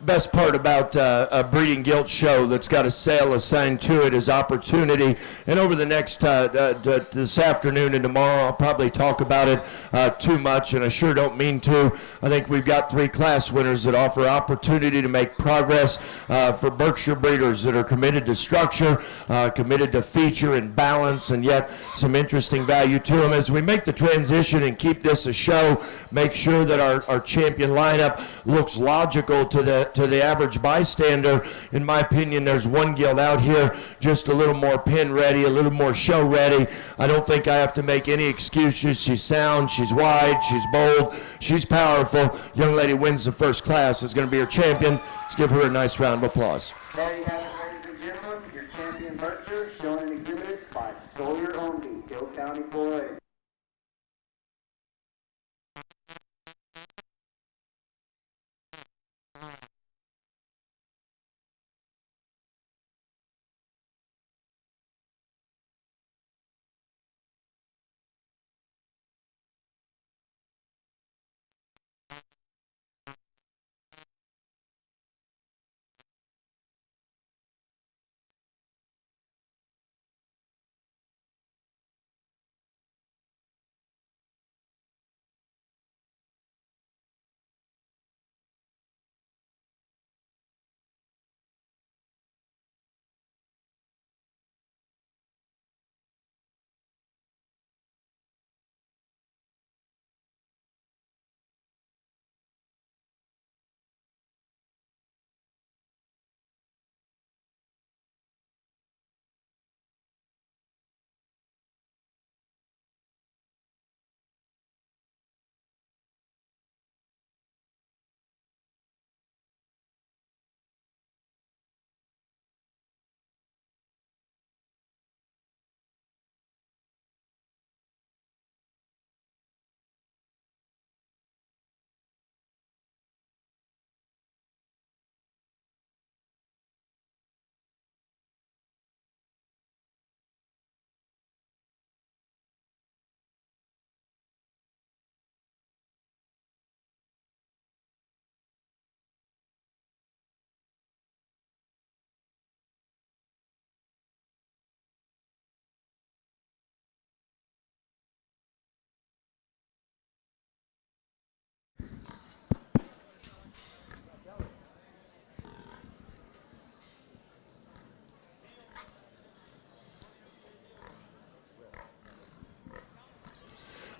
Best part about a Breeding Guilt show that's got a sale assigned to it is opportunity. And over the next this afternoon and tomorrow, I'll probably talk about it too much, and I sure don't mean to. I think we've got 3 class winners that offer opportunity to make progress for Berkshire breeders that are committed to structure, committed to feature and balance, and yet some interesting value to them. As we make the transition and keep this a show, make sure that our champion lineup looks logical to the average bystander. In my opinion, there's one gilt out here just a little more pin ready, a little more show ready. I don't think I have to make any excuses. She's sound, she's wide, she's bold, she's powerful. Young lady wins the first class, is going to be her champion. Let's give her a nice round of applause. There you have it, ladies and gentlemen, your champion Berkshire, shown and exhibited by Sawyer only, Gilt County 4A.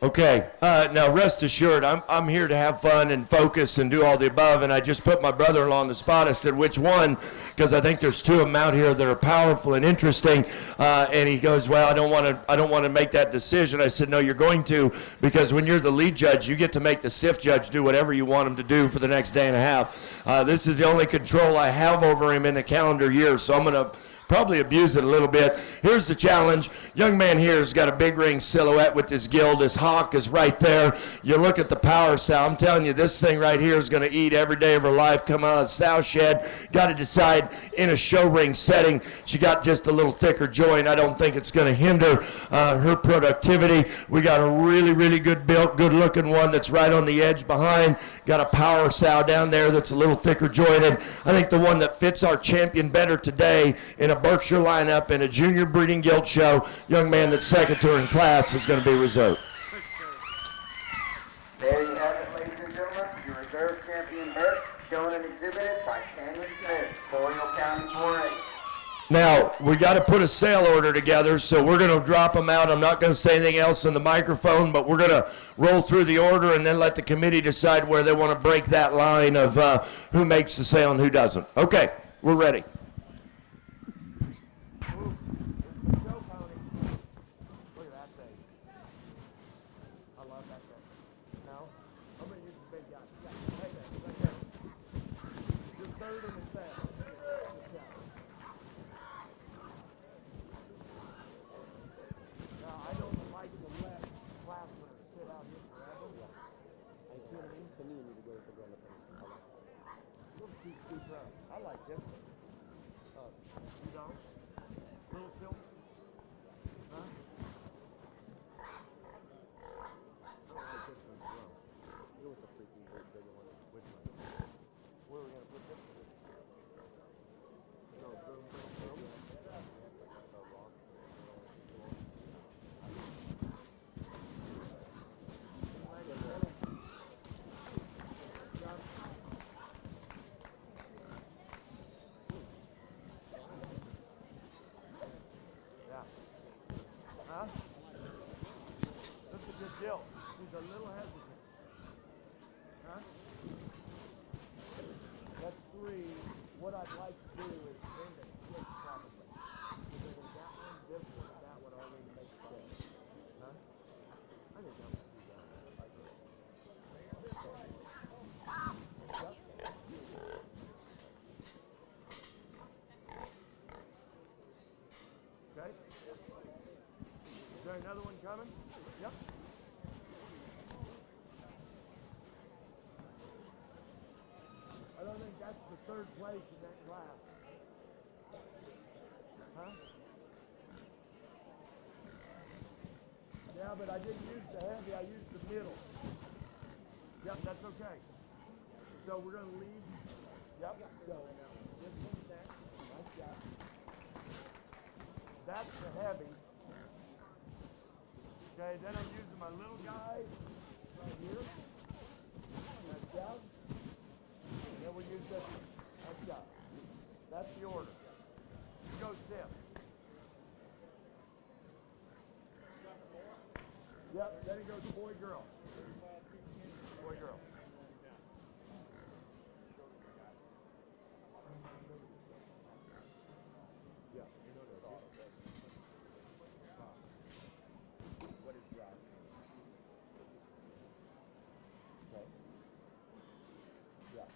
Okay, now rest assured, I'm here to have fun and focus and do all the above, and I just put my brother-in-law on the spot. I said, which one? Because I think there's 2 of them out here that are powerful and interesting, and he goes, well, I don't want to make that decision. I said, no, you're going to, because when you're the lead judge, you get to make the SIF judge do whatever you want him to do for the next day and a half. This is the only control I have over him in the calendar year, so I'm going to probably abuse it a little bit. Here's the challenge. Young man here has got a big ring silhouette with his gild. His hawk is right there. You look at the power sow. I'm telling you, this thing right here is going to eat every day of her life. Come out of the sow shed. Got to decide in a show ring setting. She got just a little thicker joint. I don't think it's going to hinder her productivity. We got a really, really good built, good looking one that's right on the edge behind. Got a power sow down there that's a little thicker jointed. I think the one that fits our champion better today in a Berkshire lineup in a junior breeding guild show, young man that's second to her in class, is going to be reserved. There you have it, ladies and gentlemen, your reserve champion Berk, shown and exhibited by Shannon Smith, Colonial County 4A. Now, we got to put a sale order together, so we're going to drop them out. I'm not going to say anything else in the microphone, but we're going to roll through the order and then let the committee decide where they want to break that line of who makes the sale and who doesn't. Okay, we're ready. That's a good deal. He's a little hesitant. Huh? That's 3. What I'd like to do is end at 6 probably. Because that one, this one, that one already makes sense. Huh? I think I'm going to do that. Okay. Is there another one coming? Yep. I don't think that's the 3rd place in that class. Huh? Yeah, but I didn't use the heavy, I used the middle. Yep, that's okay. So we're going to leave. Yep. So this one's next. Nice job. That's the heavy. Okay, then I'm using my little guy right here. Nice job. And then we use this. Nice job. That's the order. You go 5th. Yep, then it goes boy, girl. Boy, girl. Yeah, you know that. What is that? Okay. Yeah.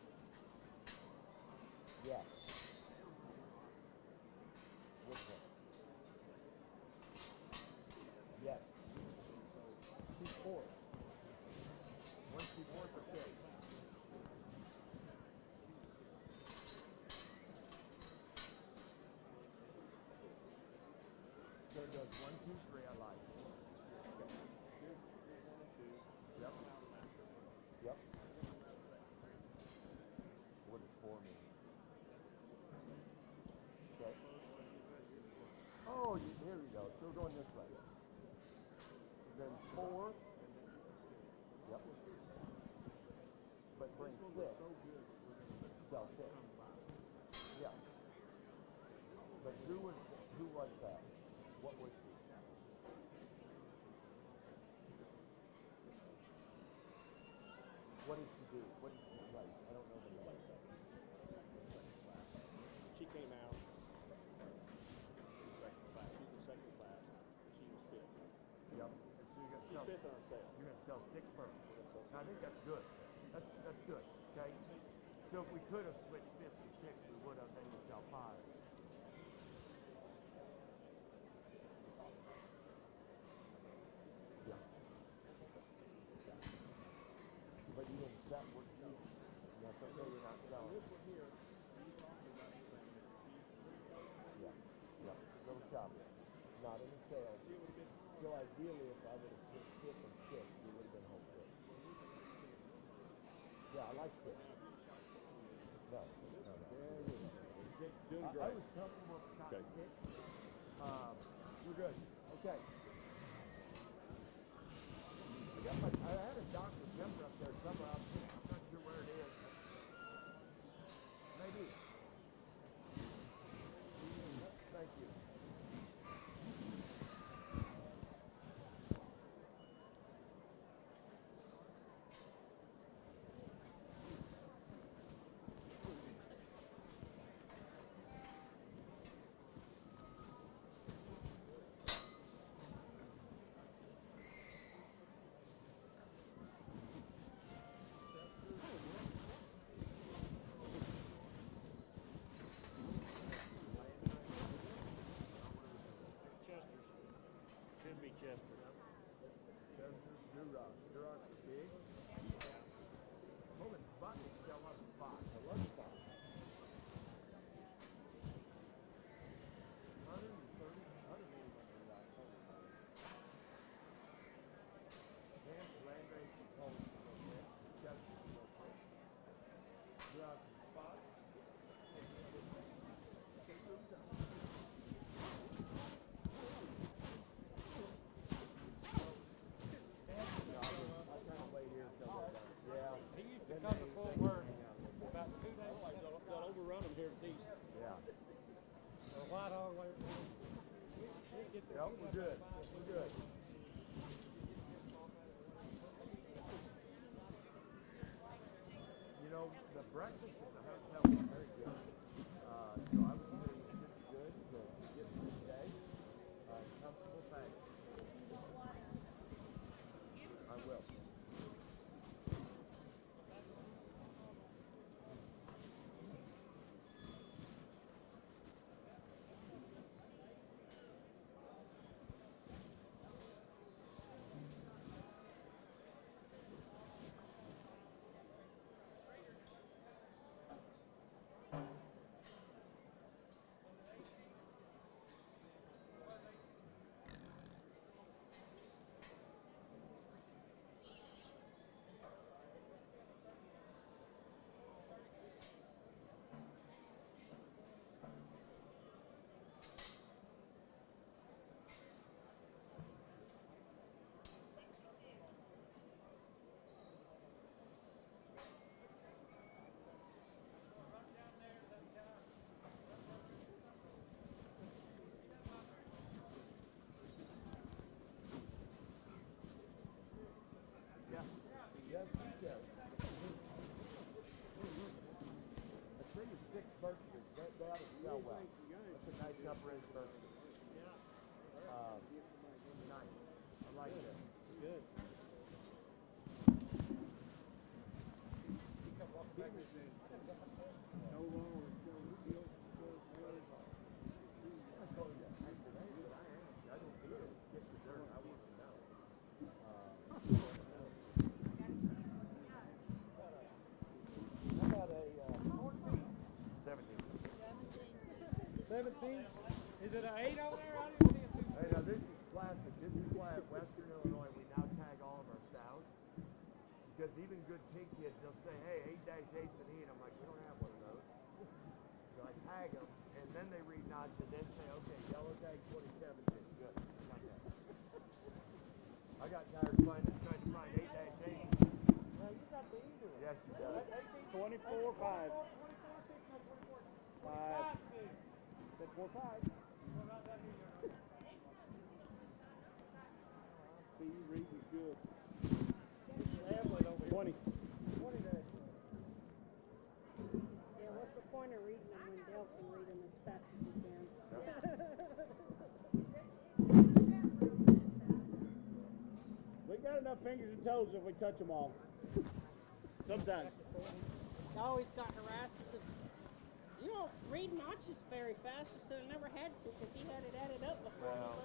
Yeah. Which one? Yes. 2/4. 1 2/4 or 6. So it goes 1 2 3. I like. Okay. Yep. Yep. What does 4 mean? Okay. Oh, here we go. So we're going this way. Then 4. Yep. But bring 6. Sell 6. Yeah. But who was that? What was she? What did she do? What did she play? I don't know the name. She came out in second class. She's in second class. She was 5th. Yep. And so you got She's 5th on sale. You're gonna sell 6 first. I think that's good. That's good. Okay. So if we could have switched 5th to 6, we would have. Then you sell 5. Yeah. But you didn't set what you. That's okay. You're not selling. This one here, you talking about the same as Yeah. Yeah. Little choppy. Not in the sale. So ideally, if I would have switched 5th and 6th, we would have been home 5th. Yeah, I like 6. No. doing I great. was comfortable with top Okay. 6. We're good. Okay. I had a Dr. Pepper up there somewhere. I'm not sure where it is. Maybe. White hog, we're good. We're good. You know, the breakfast in the hotel was very good. So I would say it should be good to get through the day. Comfortable pay. I will. Yes, you can. Let's say you're 6 birches. They ought to sell well. That's a nice upper-end birch. Nice. I like it. Good. No longer I told you that today, but I don't need to get the dirt. I want to know. 17. Is it an 8 over there? I didn't see a 2. Hey, now this is classic. This is why at Western Illinois we now tag all of our sows. Because even good pig kids, they'll say, hey, 8-8's an E. And I'm like, we don't have one of those. So I tag them, and then they read notch and then say, okay, yellow tag 2017. Good. Like that. I got tired of trying to find 8-8. Well, you got the either. Yes, you do. 24, 5. 5. Said 4, 5. See, you read is good. 20. 20 days. Yeah, what's the point of reading them when Dale can read them as fast as he can? We got enough fingers and toes if we touch them all. Sometimes. I always got harassed. I said, you don't read notches very fast. I said I never had to because he had it added up before. Well,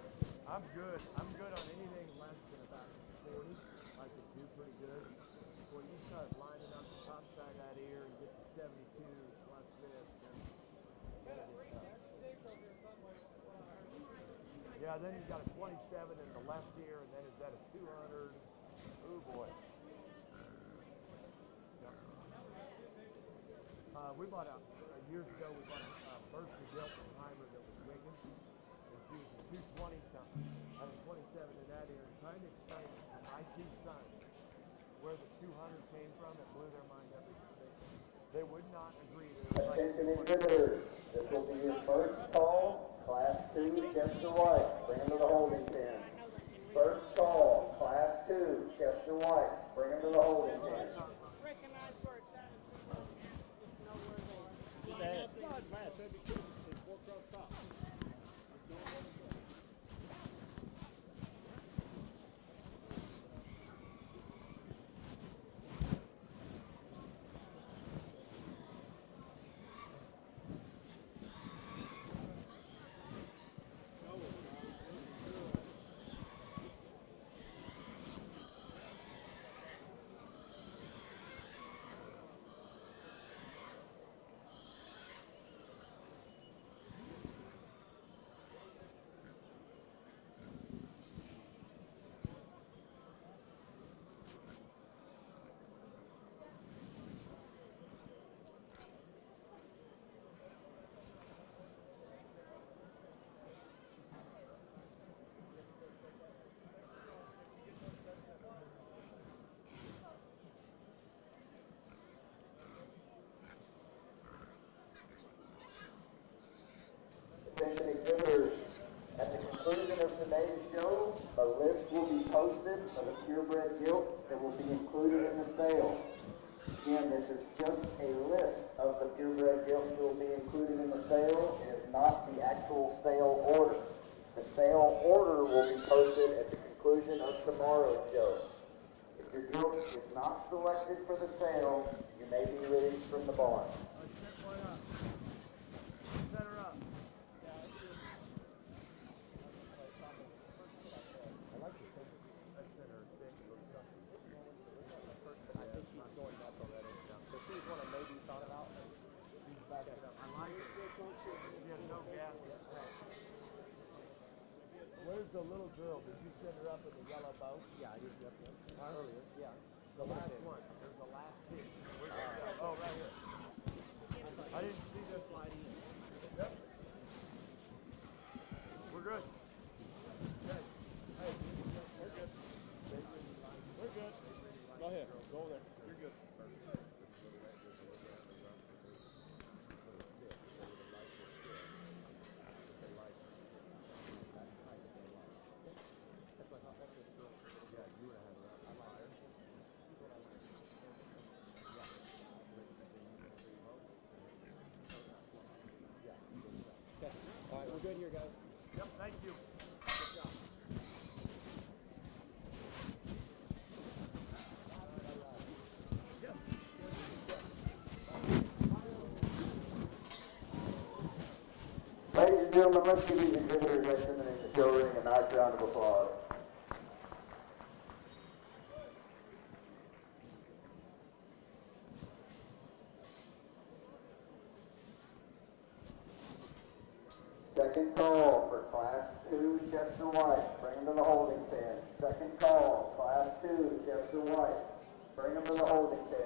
I'm good. I'm good on anything less than about 40. I can do pretty good. When you start lining up the top side of that ear and get to 72 plus this, then it is tough. Yeah, then you got a 27 in the left ear, and then is that a 200? Oh boy. Yep. We bought years ago. We bought a Berkshire Gilt from Heimer that was Wiggins, and she was a 220 something. I had a 27 in that ear, and trying to explain to my 2 sons where the 200 came from, it blew their mind every day. They would not agree that it was like Attention exhibitors, this will be your first call, Class 2, Chester White, bring him to the holding pen. First call, Class 2, Chester White, bring him to the holding pen. Recognize where it's at. Just know where they line up. Slide fast, that'd be good. It's 4 cross top. conclusion of today's show, a list will be posted of the purebred gilts that will be included in the sale. Again, this is just a list of the purebred gilts that will be included in the sale. It is not the actual sale order. The sale order will be posted at the conclusion of tomorrow's show. If your gilt is not selected for the sale, you may be released from the barn. Set one up. Set her up. Let's set her stick a little something. I think she's going nuts already. So she was one I maybe thought about. She's back it up. I like it. She has no gas in the tank. Where's the little girl? Did you set her up in the yellow boat? Yeah, I did. Yep. Earlier. Yeah. The last one. There's the last two. Oh, right here. I didn't see this slide in. Yep. We're good. Okay. Hey, we're good. We're good. Go ahead. Go over there. You're good. Okay. All right, we're good here, guys. Yep, thank you. Good job. Ladies and gentlemen, let's give these exhibitors exiting the show ring a nice round of applause. Second call for Class 2 Chester White. Bring them to the holding pen. Second call, Class 2 Chester White. Bring them to the holding pen.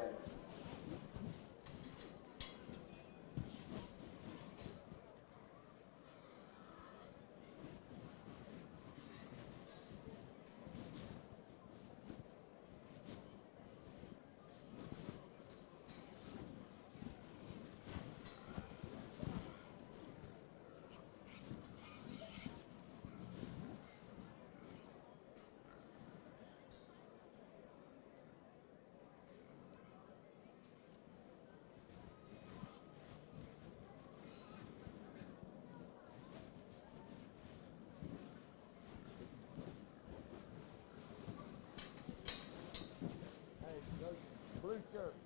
Hey, those blue shirts.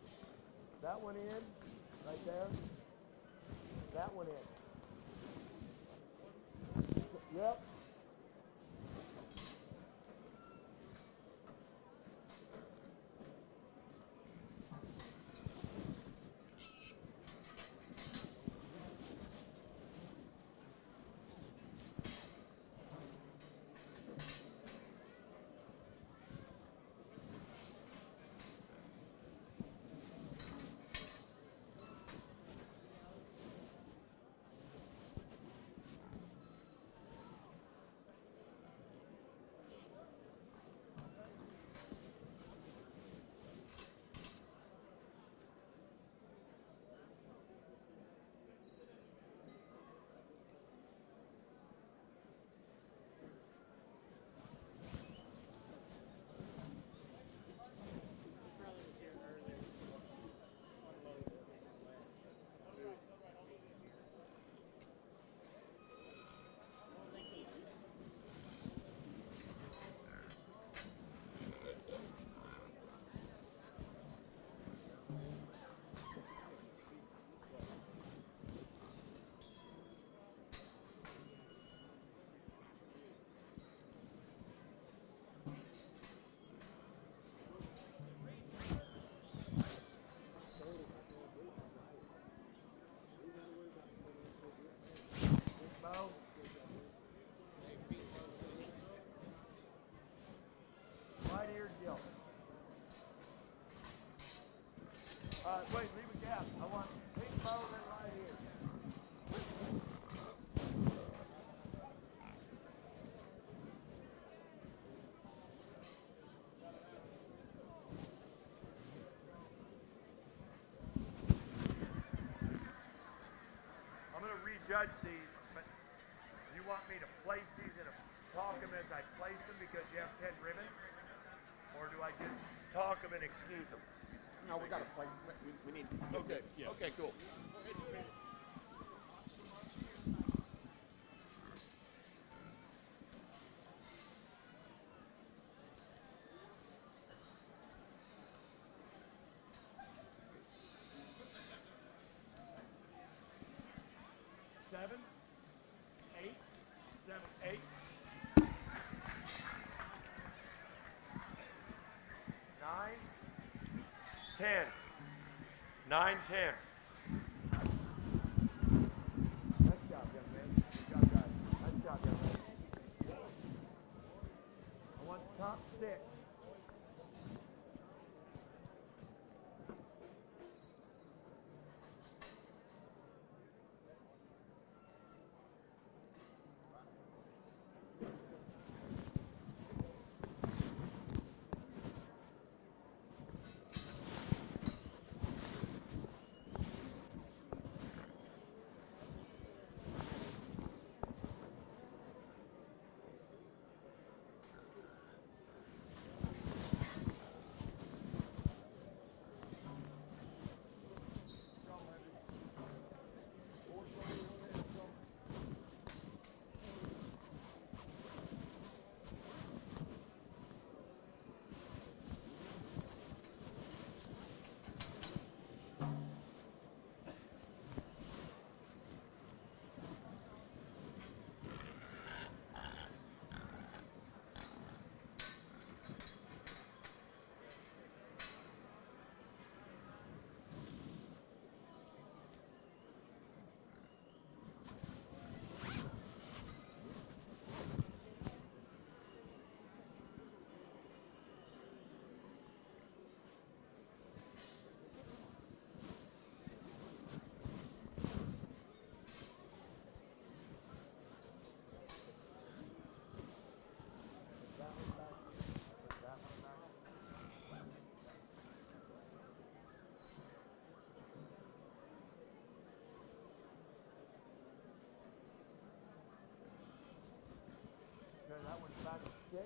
That one in, right there. That one in. Yep. Mo. Right-eared gilt. Wait, leave a gap. I want pink bow and right-eared. I'm going to rejudge these, but you you want me to place these and talk them as I place them because you have 10 ribbons? Or do I just talk them and excuse them? No, we got to place. We need. Okay. Okay, cool. Seven, eight, 9, 10. 9, 10. Nice job, young man. Good job, guys. Nice job, young man. I want the top 6. Okay, that one's back to 6.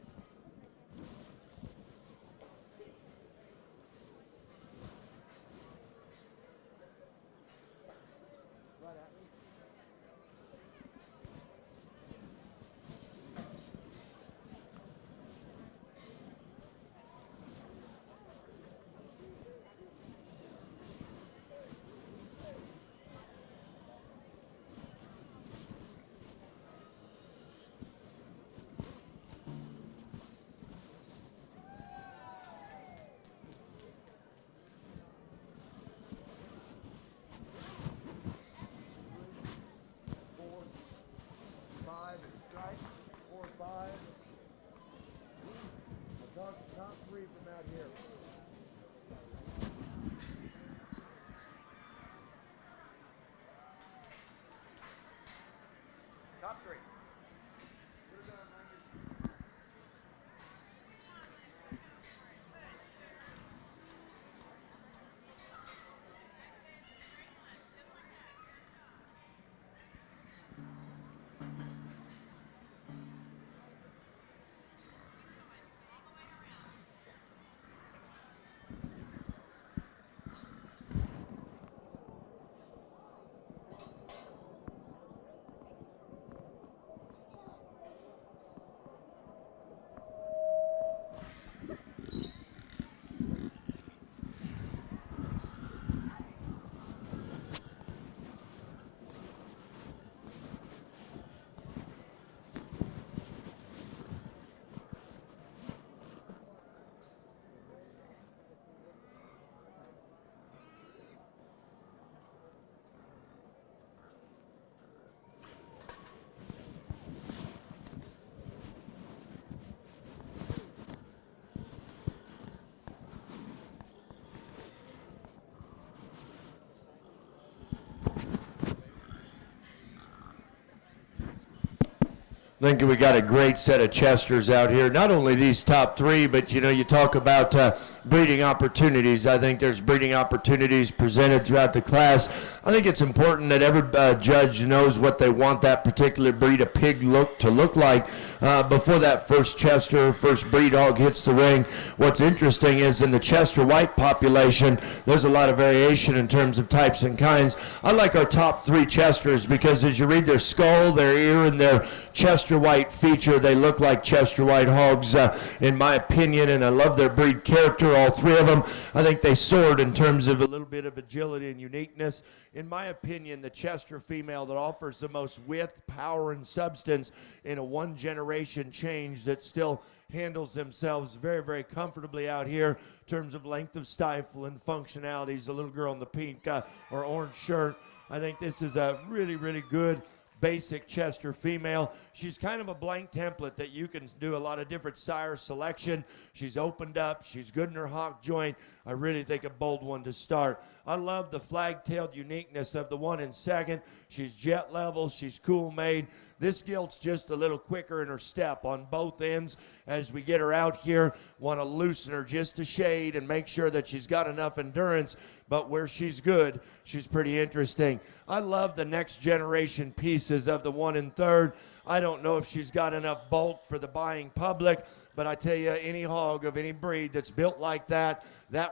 Right at me. I think we got a great set of Chesters out here. Not only these top three, but you know, you talk about breeding opportunities. I think there's breeding opportunities presented throughout the class. I think it's important that every judge knows what they want that particular breed of pig to look like before that first Chester, first breed hog hits the ring. What's interesting is in the Chester white population, there's a lot of variation in terms of types and kinds. I like our top three Chesters because as you read their skull, their ear, and their Chester white feature, they look like Chester white hogs in my opinion, and I love their breed character, all three of them. I think they soared in terms of a little bit of agility and uniqueness. In my opinion, the Chester female that offers the most width, power, and substance in a one-generation change that still handles themselves very, very comfortably out here in terms of length of stifle and functionalities. The little girl in the pink or orange shirt. I think this is a really, really good basic Chester female. She's kind of a blank template that you can do a lot of different sire selection. She's opened up. She's good in her hock joint. I really think a bold one to start. I love the flag-tailed uniqueness of the one in second. She's jet level. She's cool made. This Gilt's just a little quicker in her step on both ends. As we get her out here, want to loosen her just a shade and make sure that she's got enough endurance, but where she's good, she's pretty interesting. I love the next generation pieces of the one in third. I don't know if she's got enough bulk for the buying public, but I tell you, any hog of any breed that's built like that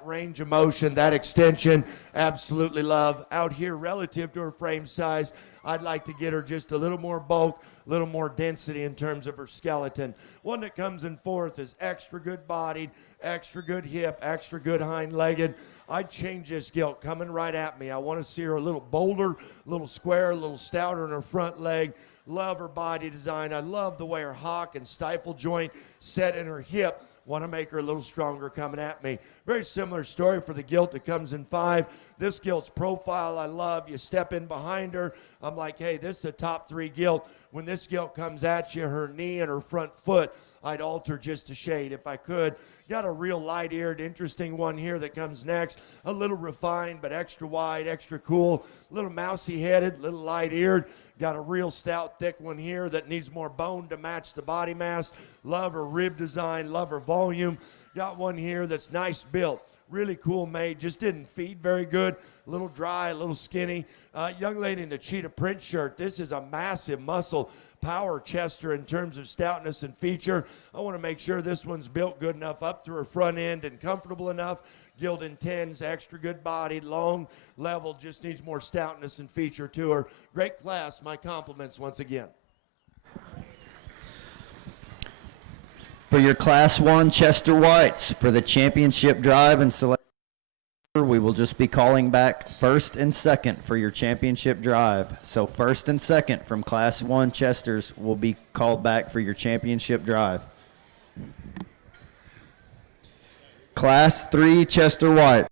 range of motion, that extension, absolutely love. Out here, relative to her frame size, I'd like to get her just a little more bulk, a little more density in terms of her skeleton. One that comes in fourth is extra good bodied, extra good hip, extra good hind-legged. I'd change this gilt coming right at me. I want to see her a little bolder, a little square, a little stouter in her front leg. Love her body design. I love the way her hock and stifle joint set in her hip. Want to make her a little stronger coming at me. Very similar story for the gilt that comes in five. This gilt's profile I love. You step in behind her. I'm like, hey, this is a top three gilt. When this gilt comes at you, her knee and her front foot, I'd alter just a shade if I could. Got a real light-eared, interesting one here that comes next. A little refined, but extra wide, extra cool. A little mousy-headed, little light-eared. Got a real stout, thick one here that needs more bone to match the body mass. Love her rib design, love her volume. Got one here that's nice built, really cool made, just didn't feed very good. A little dry, a little skinny. Young lady in the cheetah print shirt. This is a massive muscle power Chester in terms of stoutness and feature. I want to make sure this one's built good enough up through her front end and comfortable enough. Gilt in 10s, extra good body, long level, just needs more stoutness and feature to her. Great class, my compliments once again. For your Class 1 Chester Whites, for the championship drive and select, we will just be calling back first and second for your championship drive. So first and second from Class 1 Chesters will be called back for your championship drive. Class 3 Chester White.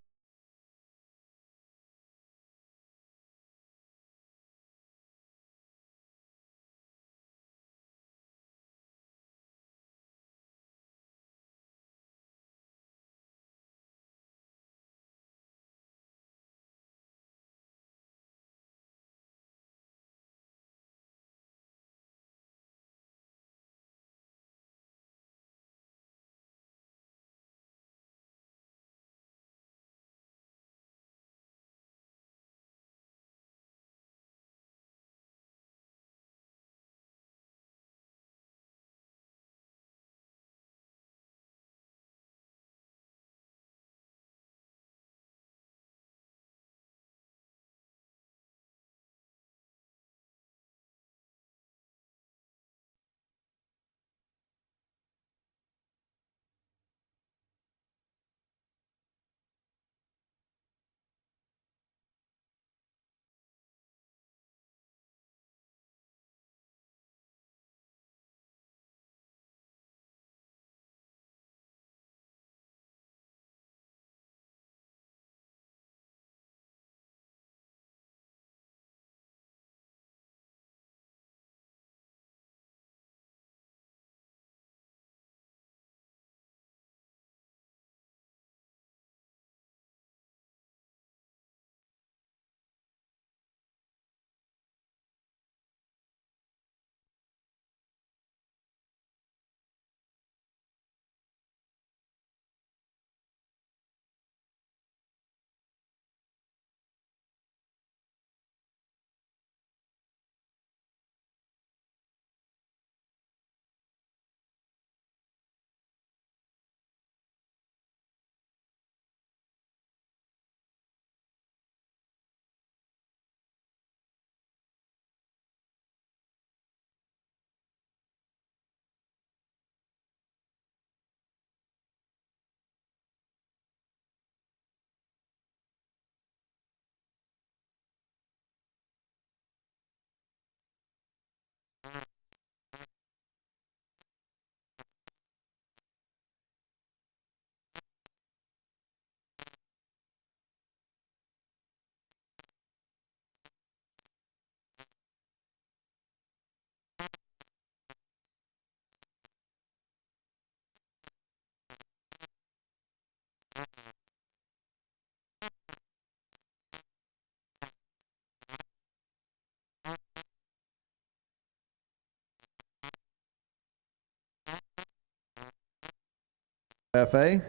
FFA.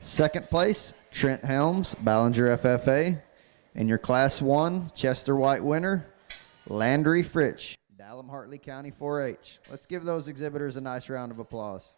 Second place, Trent Helms, Ballinger FFA. And your Class 1 Chester White winner, Landry Fritsch, Dallam Hartley County 4-H. Let's give those exhibitors a nice round of applause.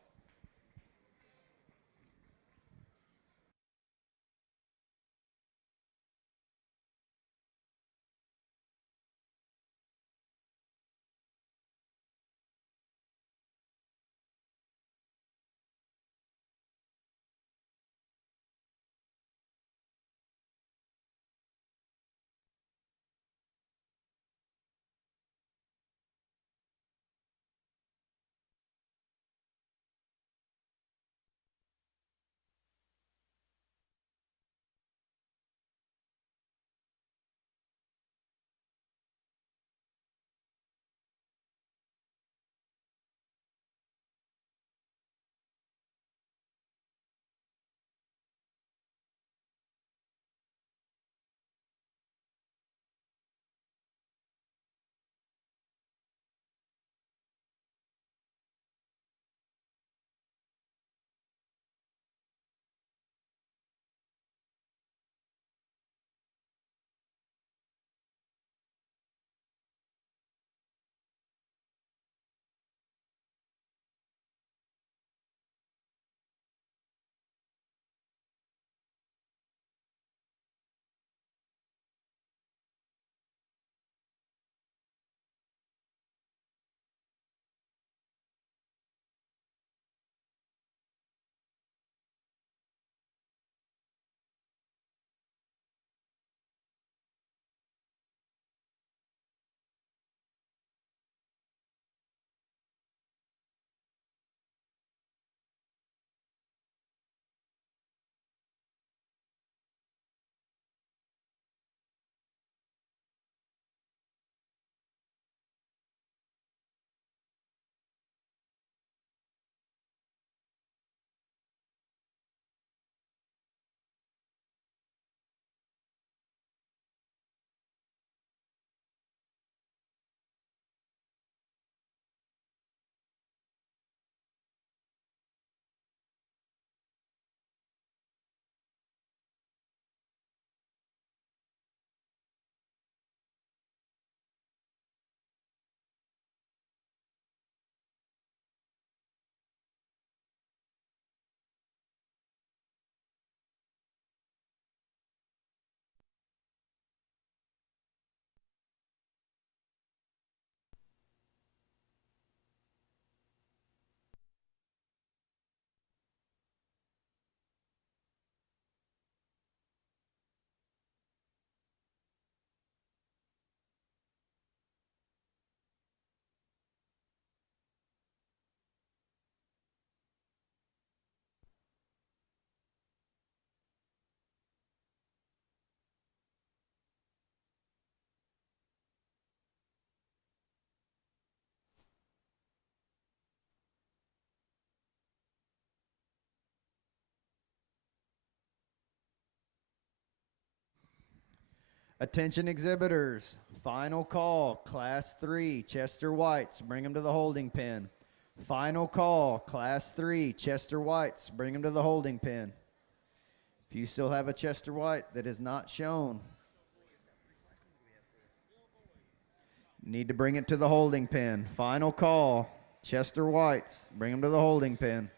Attention exhibitors, final call, Class 3, Chester Whites, bring them to the holding pen. Final call, Class 3, Chester Whites, bring them to the holding pen. If you still have a Chester White that is not shown, you need to bring it to the holding pen. Final call, Chester Whites, bring them to the holding pen.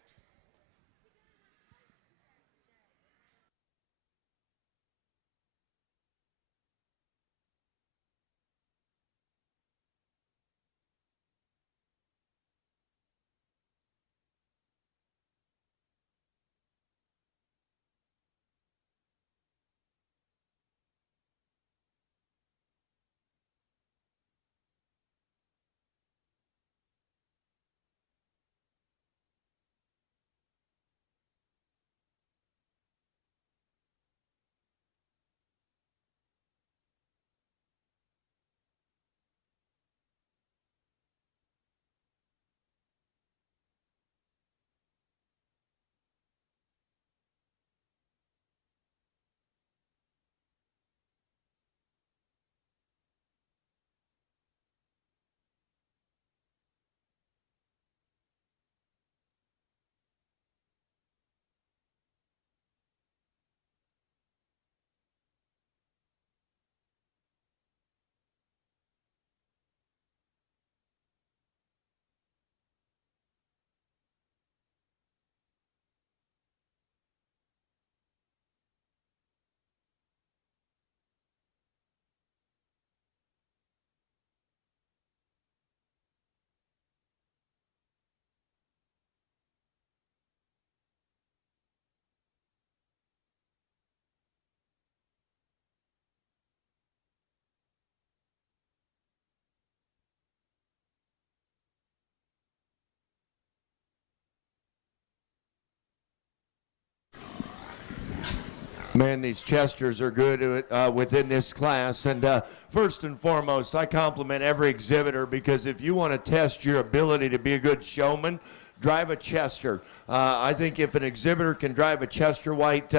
Man, these Chesters are good within this class. And first and foremost, I compliment every exhibitor, because if you want to test your ability to be a good showman, drive a Chester. I think if an exhibitor can drive a Chester White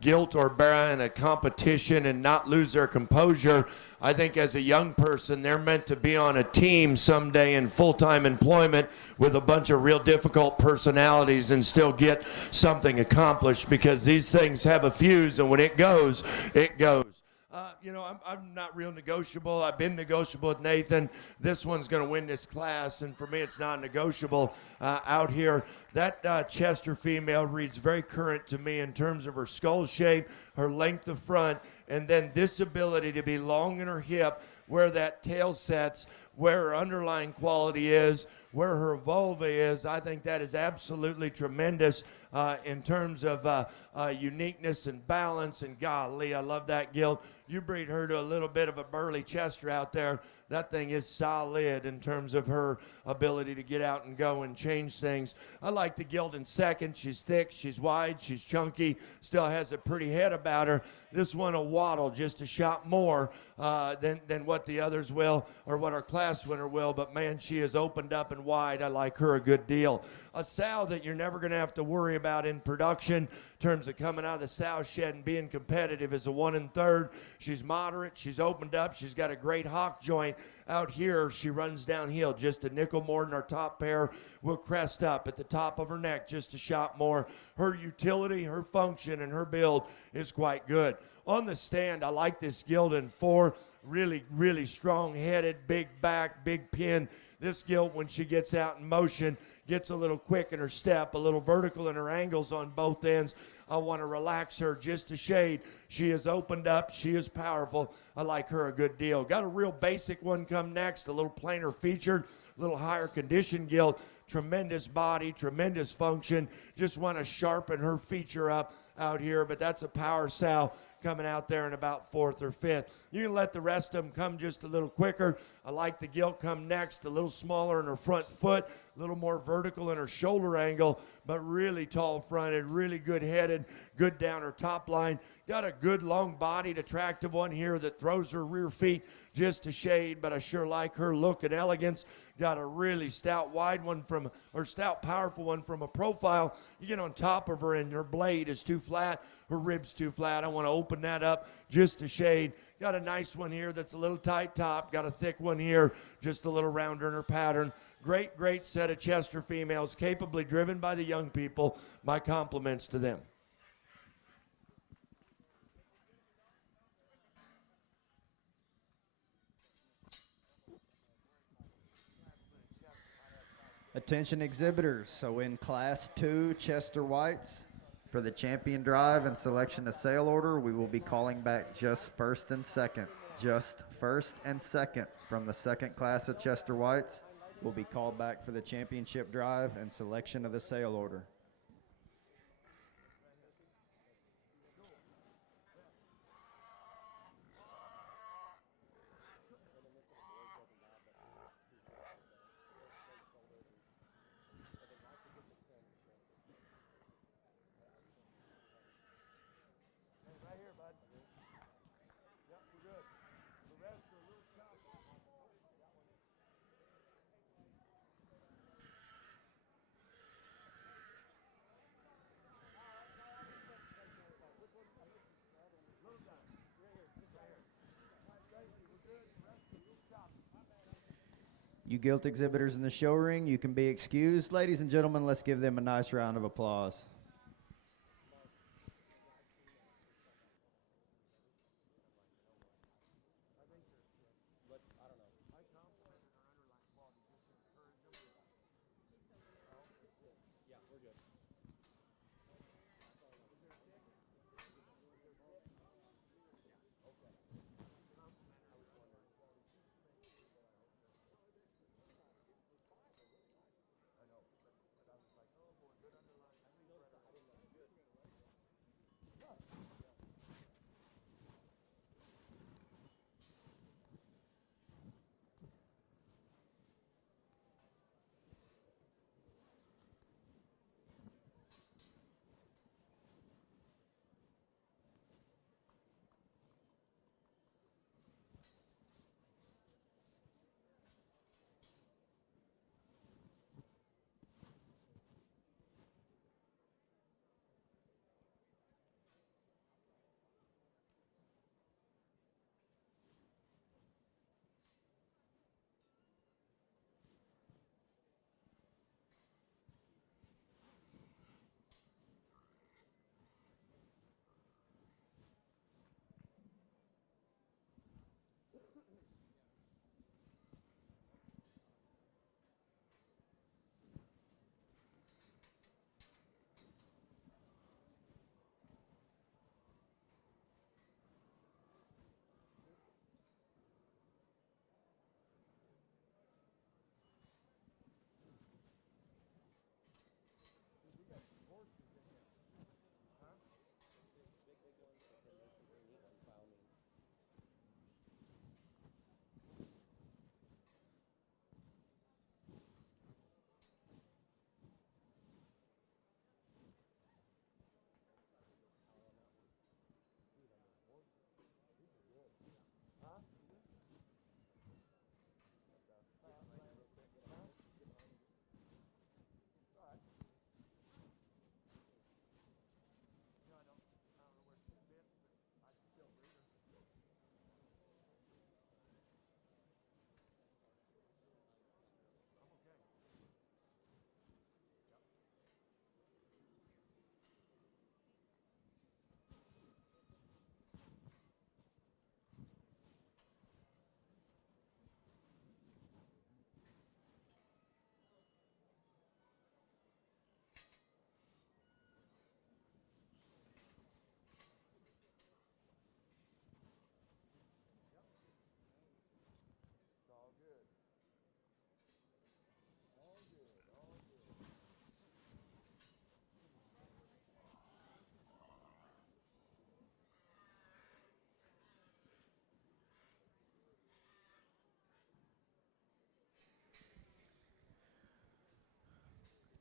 Gilt or Barra in a competition and not lose their composure, I think as a young person, they're meant to be on a team someday in full-time employment with a bunch of real difficult personalities and still get something accomplished, because these things have a fuse, and when it goes, it goes. You know, I'm not real negotiable. I've been negotiable with Nathan. This one's going to win this class, and for me, it's not negotiable out here. That Chester female reads very current to me in terms of her skull shape, her length of front, and then this ability to be long in her hip, where that tail sets, where her underlying quality is, where her vulva is. I think that is absolutely tremendous in terms of uniqueness and balance, and golly, I love that gilt. You breed her to a little bit of a burly Chester out there, that thing is solid in terms of her ability to get out and go and change things. I like the gilt in second. She's thick, she's wide, she's chunky, still has a pretty head about her. This one will waddle just a shot more than what the others will, or what our class winner will, but man, she is opened up and wide. I like her a good deal. A sow that you're never going to have to worry about in production in terms of coming out of the sow shed and being competitive is a 1 1/3. She's moderate, she's opened up, she's got a great hock joint. Out here, she runs downhill just a nickel more than our top pair. Will crest up at the top of her neck just a shot more. Her utility, her function, and her build is quite good. On the stand, I like this gilt in 4. Really, really strong-headed, big back, big pin. This gilt, when she gets out in motion, gets a little quick in her step, a little vertical in her angles on both ends. I want to relax her just a shade. She is opened up. She is powerful. I like her a good deal. Got a real basic one come next, a little plainer featured, a little higher condition gilt. Tremendous body, tremendous function. Just want to sharpen her feature up out here, but that's a power sow coming out there in about 4th or 5th. You can let the rest of them come just a little quicker. I like the gilt come next, a little smaller in her front foot, a little more vertical in her shoulder angle, but really tall fronted, really good headed, good down her top line. Got a good long bodied, attractive one here that throws her rear feet just a shade, but I sure like her look and elegance. Got a really stout wide one stout powerful one from a profile. You get on top of her and her blade is too flat, her ribs too flat. I want to open that up just a shade. Got a nice one here that's a little tight top. Got a thick one here, just a little rounder in her pattern. Great, great set of Chester females, capably driven by the young people. My compliments to them. Attention exhibitors, so in Class 2 Chester Whites, for the champion drive and selection of sale order, we will be calling back just first and second. Just first and second from the second class of Chester Whites will be called back for the championship drive and selection of the sale order. Right here, bud. Yep, we're good. The rest are a little choppy. Little guy. Right here. Just right here. Thank you. We're good. The rest are a little choppy. You gilt exhibitors in the show ring, you can be excused. Ladies and gentlemen, let's give them a nice round of applause.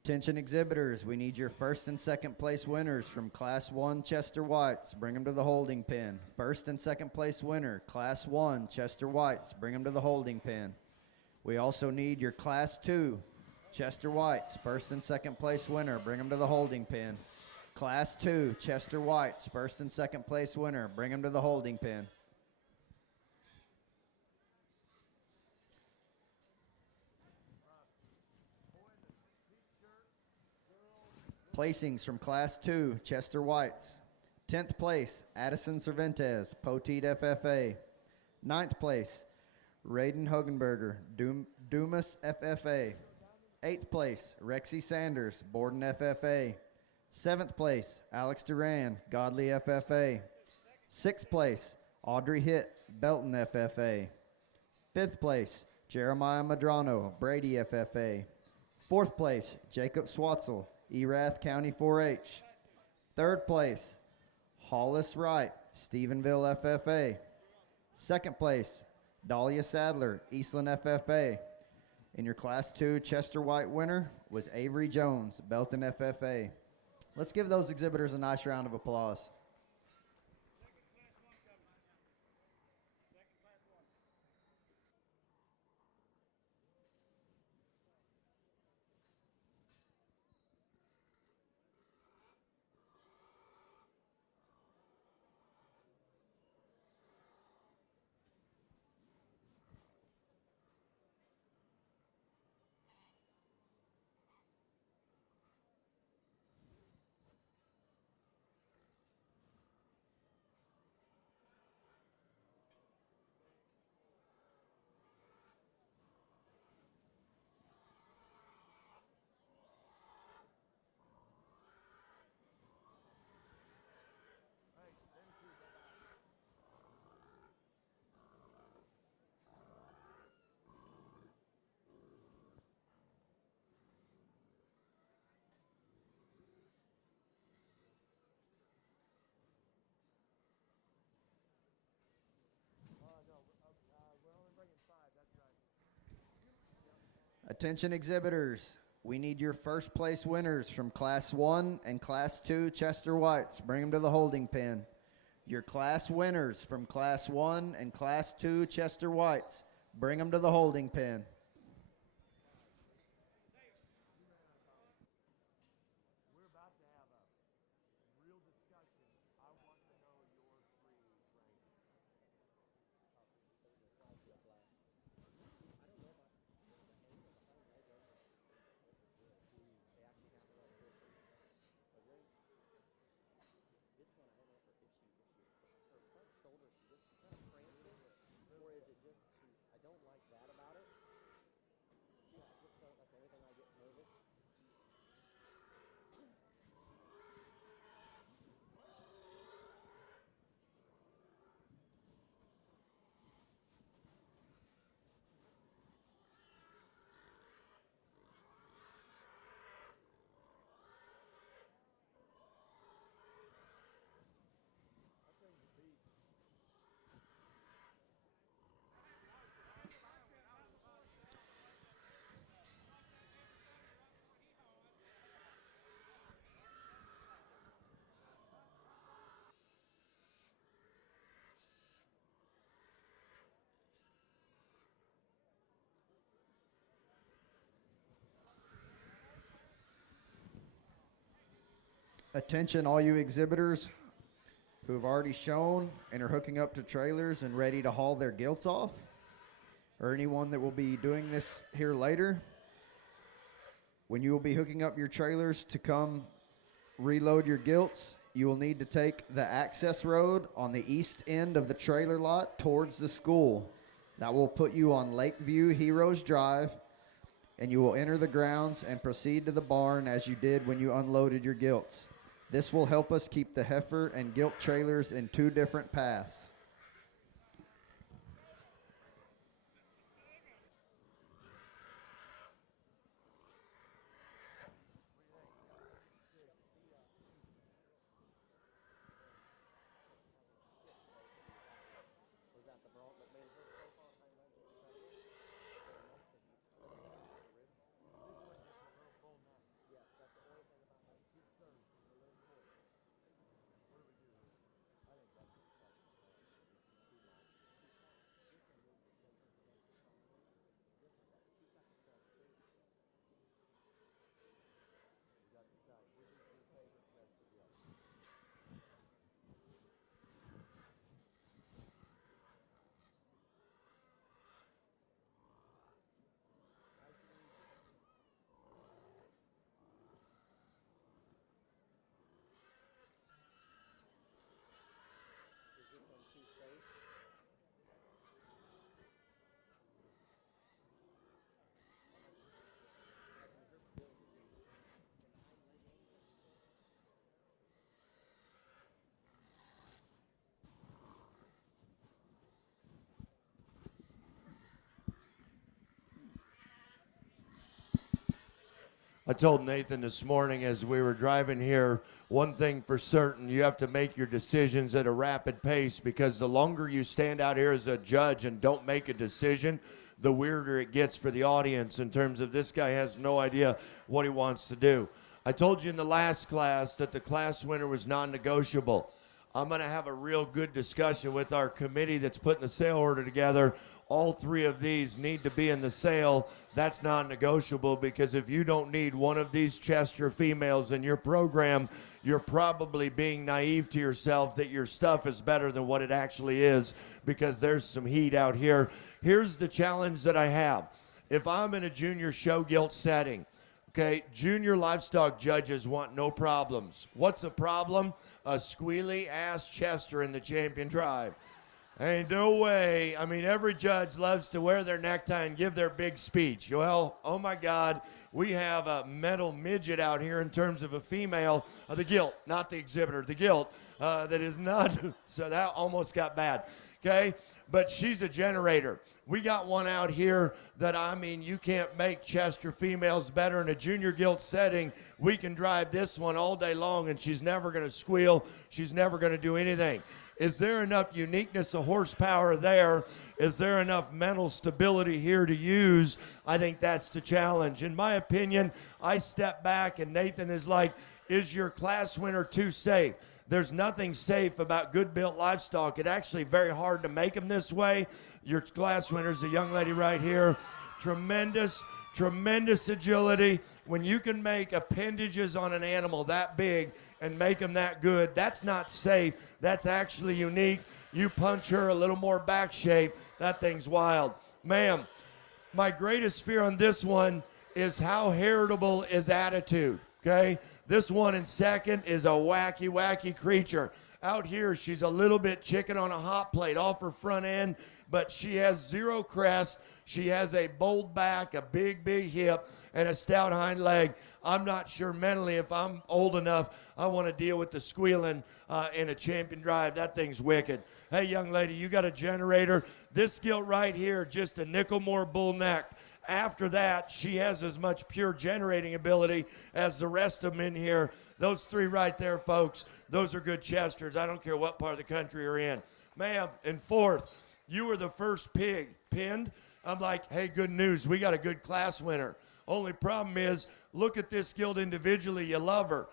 Attention exhibitors, we need your first and second place winners from Class 1 Chester Whites. Bring them to the holding pen. First and second place winner, Class 1 Chester Whites. Bring them to the holding pen. We also need your Class 2 Chester Whites. First and second place winner. Bring them to the holding pen. Class 2 Chester Whites. First and second place winner. Bring them to the holding pen. Placings from Class 2, Chester Whites. 10th place, Addison Cervantes, Poteet FFA. 9th place, Raiden Hugenberger, Dumas FFA. 8th place, Rexy Sanders, Borden FFA. 7th place, Alex Duran, Godley FFA. 6th place, Audrey Hitt, Belton FFA. 5th place, Jeremiah Madrano, Brady FFA. 4th place, Jacob Swatzel, Erath County 4-H. 3rd place, Hollis Wright, Stephenville FFA. 2nd place, Dahlia Sadler, Eastland FFA. And your Class 2 Chester White winner was Avery Jones, Belton FFA. Let's give those exhibitors a nice round of applause. Attention exhibitors, we need your first place winners from Class 1 and Class 2 Chester Whites. Bring them to the holding pen. Your class winners from Class 1 and Class 2 Chester Whites. Bring them to the holding pen. We're about to have a real discussion. I want to know your three rankings. This one, I don't know if her front shoulder, she just kind of cramps it, or is it just I don't like that about it. See, I just don't. That's the only thing I get nervous. Attention all you exhibitors who have already shown and are hooking up to trailers and ready to haul their gilts off, or anyone that will be doing this here later. When you will be hooking up your trailers to come reload your gilts, you will need to take the access road on the east end of the trailer lot towards the school. That will put you on Lakeview Heroes Drive, and you will enter the grounds and proceed to the barn as you did when you unloaded your gilts. This will help us keep the heifer and gilt trailers in two different paths. Was that the bronc? But man, her profile and highlights are incredible. This one gets a little full nut. Yeah. I told Nathan this morning as we were driving here, one thing for certain, you have to make your decisions at a rapid pace, because the longer you stand out here as a judge and don't make a decision, the weirder it gets for the audience in terms of this guy has no idea what he wants to do. I told you in the last class that the class winner was non-negotiable. I'm going to have a real good discussion with our committee that's putting the sale order together. All three of these need to be in the sale. That's non-negotiable, because if you don't need one of these Chester females in your program, you're probably being naive to yourself that your stuff is better than what it actually is, because there's some heat out here. Here's the challenge that I have. If I'm in a junior show gilt setting, okay, junior livestock judges want no problems. What's a problem? A squealy ass Chester in the champion drive. Ain't no way. I mean, every judge loves to wear their necktie and give their big speech. Well, oh my God, we have a metal midget out here in terms of a female, the gilt, not the exhibitor, the gilt, that is not, so that almost got bad, okay? But she's a generator. We got one out here that, I mean, you can't make Chester females better in a junior gilt setting. We can drive this one all day long, and she's never going to squeal. She's never going to do anything. Is there enough uniqueness of horsepower there? Is there enough mental stability here to use? I think that's the challenge. In my opinion, I step back and Nathan is like, is your class winner too safe? There's nothing safe about good built livestock. It's actually very hard to make them this way. Your class winner is a young lady right here. Tremendous, tremendous agility. When you can make appendages on an animal that big and make them that good, that's not safe. That's actually unique. You punch her a little more back shape, that thing's wild. Ma'am, my greatest fear on this one is how heritable is attitude, okay? This one in second is a wacky, wacky creature. Out here, she's a little bit chicken on a hot plate off her front end, but she has zero crest. She has a bold back, a big, big hip, and a stout hind leg. I'm not sure mentally if I'm old enough, I want to deal with the squealing in a champion drive. That thing's wicked. Hey, young lady, you got a generator. This gilt right here, just a nickel more bull neck. After that, she has as much pure generating ability as the rest of them in here. Those three right there, folks, those are good Chesters. I don't care what part of the country you're in. Ma'am, in fourth, you were the first pig pinned. I'm like, hey, good news. We got a good class winner. Only problem is, look at this gilt individually. You love her.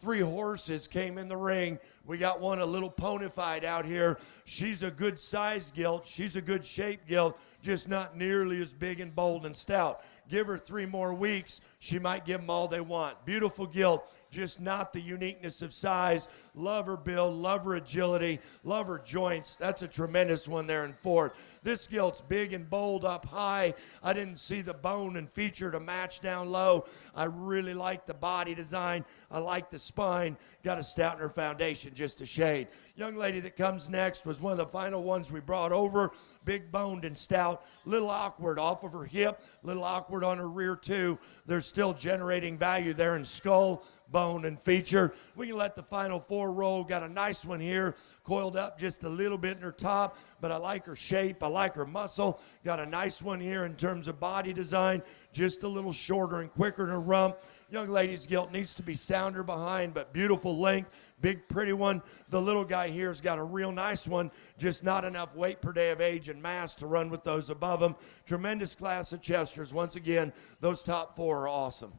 3 horses came in the ring. We got one a little ponified out here. She's a good size gilt. She's a good shape gilt, just not nearly as big and bold and stout. Give her 3 more weeks. She might give them all they want. Beautiful gilt, just not the uniqueness of size. Love her build, love her agility, love her joints. That's a tremendous one there in fourth. This gilt's big and bold up high. I didn't see the bone and feature to match down low. I really like the body design. I like the spine. Got a stout in her foundation, just a shade. Young lady that comes next was one of the final ones we brought over. Big boned and stout. Little awkward off of her hip. Little awkward on her rear too. There's still generating value there in skull, bone, and feature. We can let the final 4 roll. Got a nice one here. Coiled up just a little bit in her top, but I like her shape. I like her muscle. Got a nice one here in terms of body design. Just a little shorter and quicker in her rump. Young lady's gilt needs to be sounder behind, but beautiful length. Big, pretty one. The little guy here's got a real nice one, just not enough weight per day of age and mass to run with those above him. Tremendous class of Chesters. Once again, those top 4 are awesome.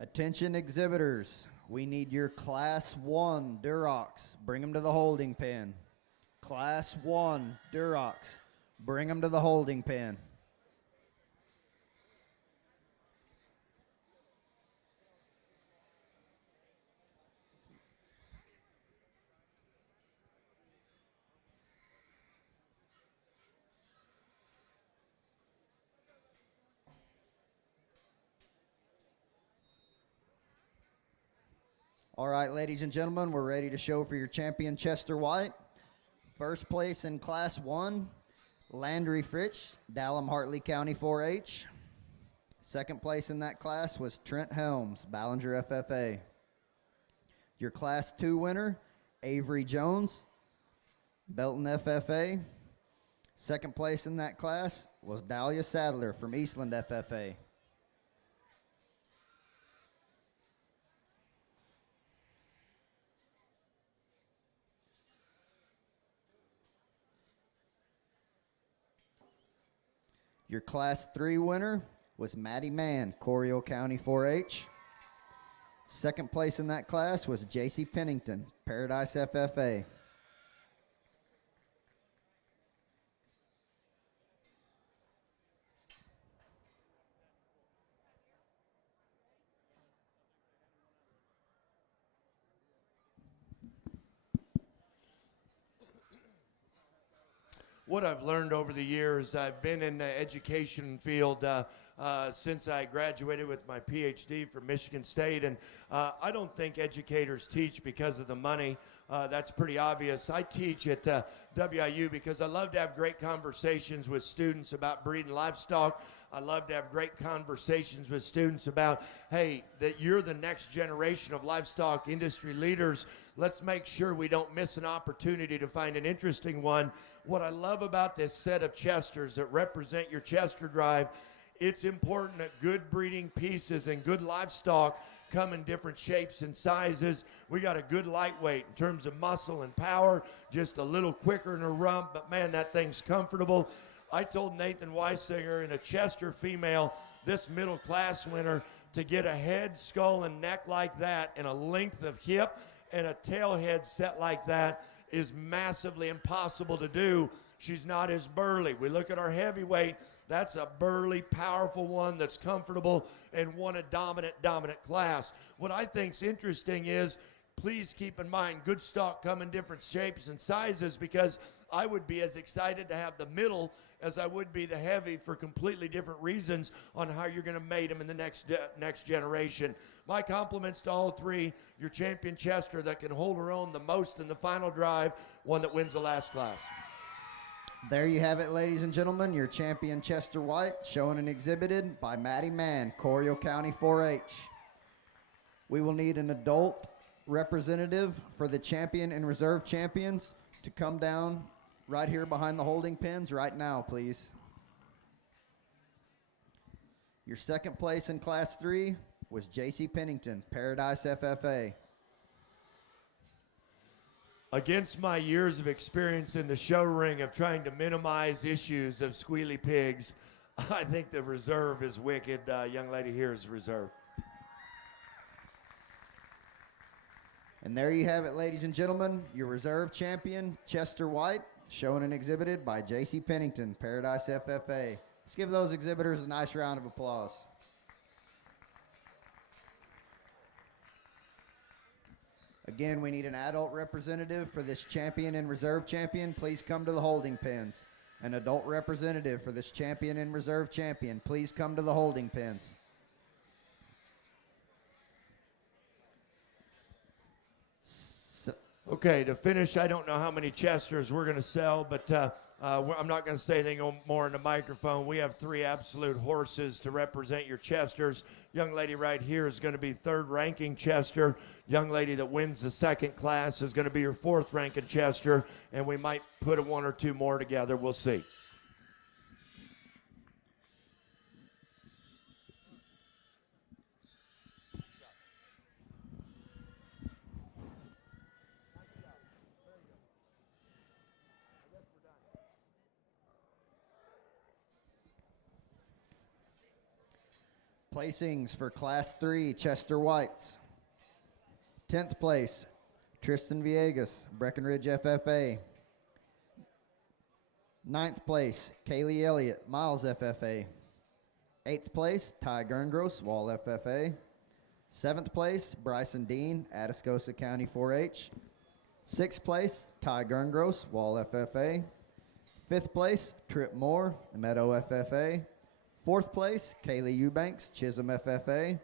Attention exhibitors, we need your Class 1 Durocs. Bring them to the holding pen. Class 1 Durocs. Bring them to the holding pen. All right, ladies and gentlemen, we're ready to show for your champion, Chester White. First place in Class 1, Landry Fritsch, Dallam Hartley County 4-H. Second place in that class was Trent Helms, Ballinger FFA. Your Class 2 winner, Avery Jones, Belton FFA. Second place in that class was Dahlia Sadler from Eastland FFA. Your Class 3 winner was Maddie Mann, Corio County 4-H. Second place in that class was JC Pennington, Paradise FFA. What I've learned over the years, I've been in the education field since I graduated with my PhD from Michigan State, and I don't think educators teach because of the money. That's pretty obvious. I teach at WIU because I love to have great conversations with students about breeding livestock. I love to have great conversations with students about, hey, that you're the next generation of livestock industry leaders. Let's make sure we don't miss an opportunity to find an interesting one. What I love about this set of Chesters that represent your Chester drive, it's important that good breeding pieces and good livestock come in different shapes and sizes. We got a good lightweight in terms of muscle and power, just a little quicker in a rump, but man, that thing's comfortable. I told Nathan Weisinger in a Chester female, this middle class winner, to get a head, skull, and neck like that and a length of hip and a tail head set like that is massively impossible to do. She's not as burly. We look at our heavyweight, that's a burly, powerful one that's comfortable and won a dominant class. What I think's interesting is, please keep in mind, good stock come in different shapes and sizes, because I would be as excited to have the middle as I would be the heavy for completely different reasons on how you're going to mate them in the next generation. My compliments to all three. Your champion Chester that can hold her own the most in the final drive, one that wins the last class. There you have it, ladies and gentlemen, your champion Chester White, shown and exhibited by Maddie Mann, Corio County 4-H. We will need an adult representative for the champion and reserve champions to come down right here behind the holding pins right now, please. Your second place in Class 3 was JC Pennington, Paradise FFA. Against my years of experience in the show ring of trying to minimize issues of squealy pigs, I think the reserve is wicked. Young lady here is reserve. And there you have it, ladies and gentlemen, your reserve champion, Chester White, shown and exhibited by J.C. Pennington, Paradise FFA. Let's give those exhibitors a nice round of applause. Again, we need an adult representative for this champion and reserve champion. Please come to the holding pins. An adult representative for this champion and reserve champion. Please come to the holding pins. Okay, to finish, I don't know how many Chesters we're going to sell, but I'm not going to say anything more in the microphone. We have three absolute horses to represent your Chesters. Young lady right here is going to be third ranking Chester. Young lady that wins the second class is going to be your fourth ranking Chester, and we might put one or two more together. We'll see. Placings for Class 3, Chester Whites. 10th place, Tristan Villegas, Breckenridge FFA. 9th place, Kaylee Elliott, Miles FFA. 8th place, Ty Gerngross, Wall FFA. 7th place, Bryson Dean, Atascosa County 4-H. 6th place, Ty Gerngross, Wall FFA. 5th place, Trip Moore, Meadow FFA. 4th place, Kaylee Eubanks, Chisholm FFA.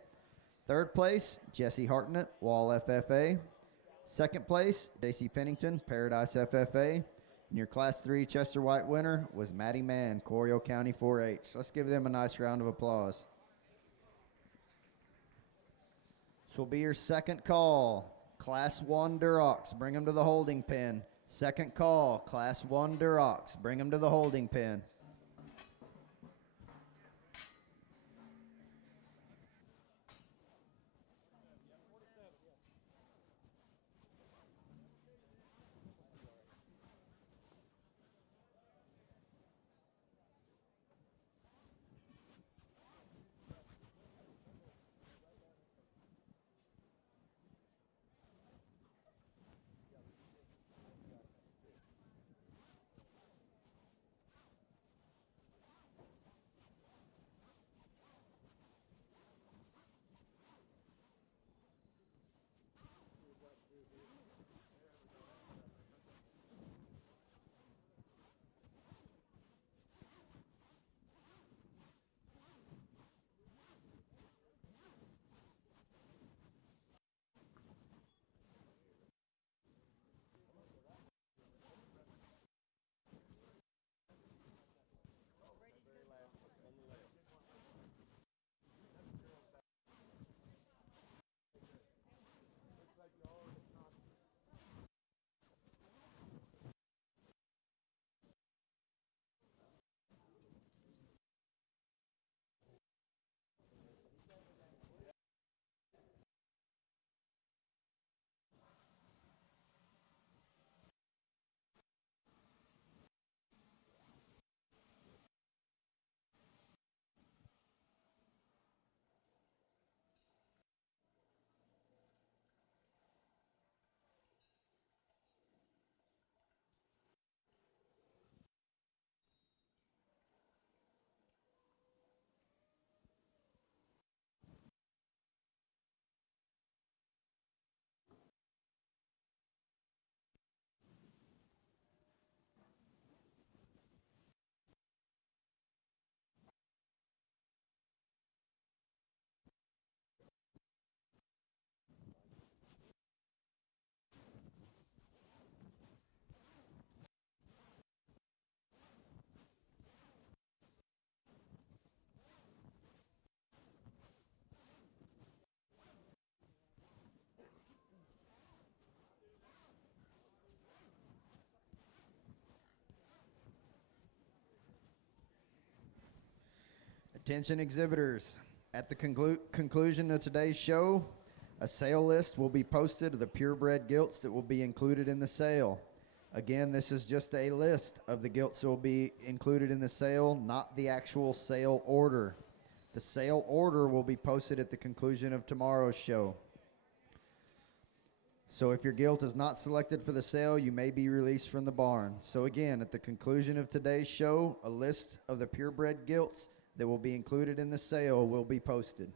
3rd place, Jesse Hartnett, Wall FFA. 2nd place, J.C. Pennington, Paradise FFA. And your Class 3 Chester White winner was Maddie Mann, Corio County 4-H. Let's give them a nice round of applause. This will be your second call. Class 1 Durocs, bring them to the holding pen. Second call, Class 1 Durocs. Bring them to the holding pen. Attention exhibitors. At the conclusion of today's show, a sale list will be posted of the purebred gilts that will be included in the sale. Again, this is just a list of the gilts that will be included in the sale, not the actual sale order. The sale order will be posted at the conclusion of tomorrow's show. So if your gilt is not selected for the sale, you may be released from the barn. So again, at the conclusion of today's show, a list of the purebred gilts that will be included in the sale will be posted.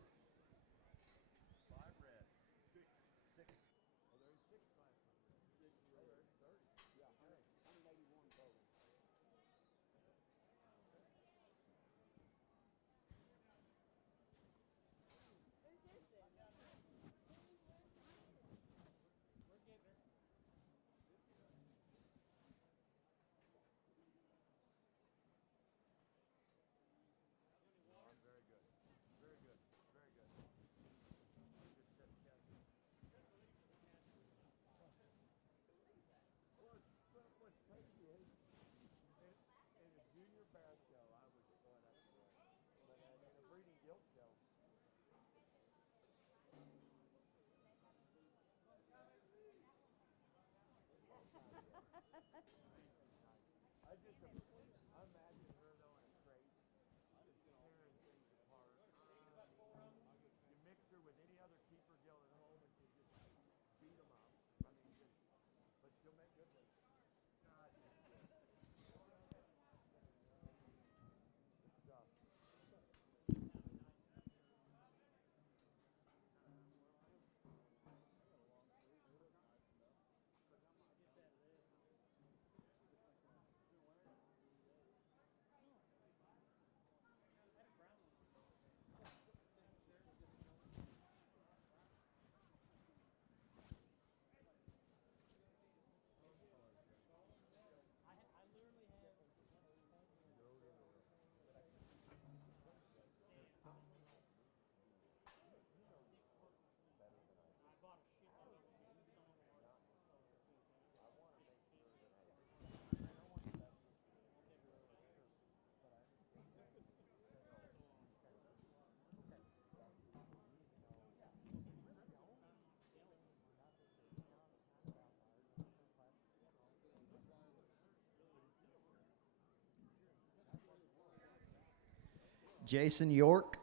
Jason York,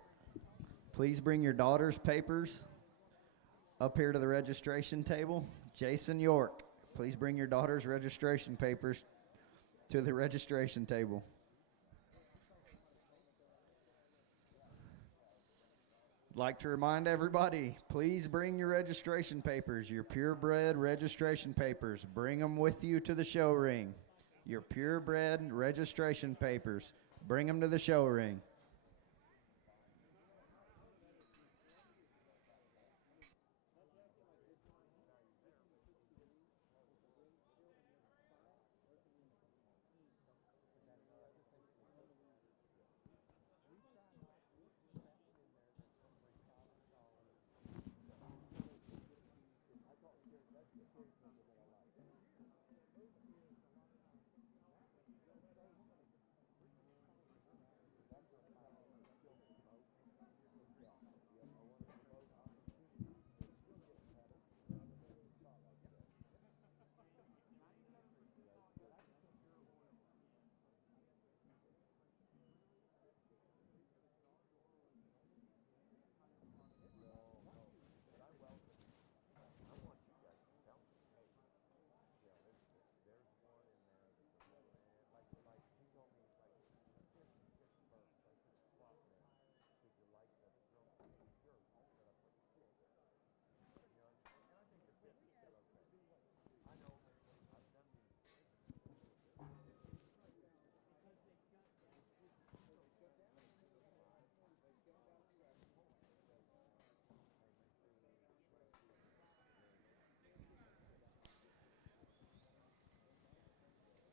please bring your daughter's papers up here to the registration table. Jason York, please bring your daughter's registration papers to the registration table. I'd like to remind everybody, please bring your registration papers, your purebred registration papers. Bring them with you to the show ring. Your purebred registration papers. Bring them to the show ring.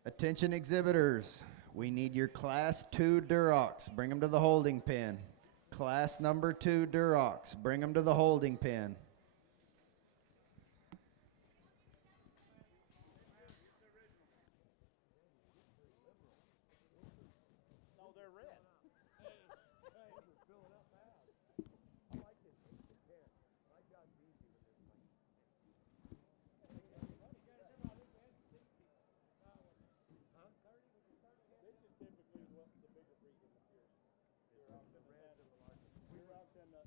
Attention exhibitors, we need your Class 2 Durocs. Bring them to the holding pen. Class number 2 Durocs. Bring them to the holding pen. No, they're red. Hey, we're filling up fast. I like this. Yeah, my job's easy with this thing. Huh? This is typically what the bigger breed in the pure. The red and the larger. Pure and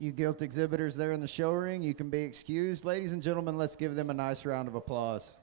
You Gilt exhibitors there in the show ring, you can be excused. Ladies and gentlemen, let's give them a nice round of applause.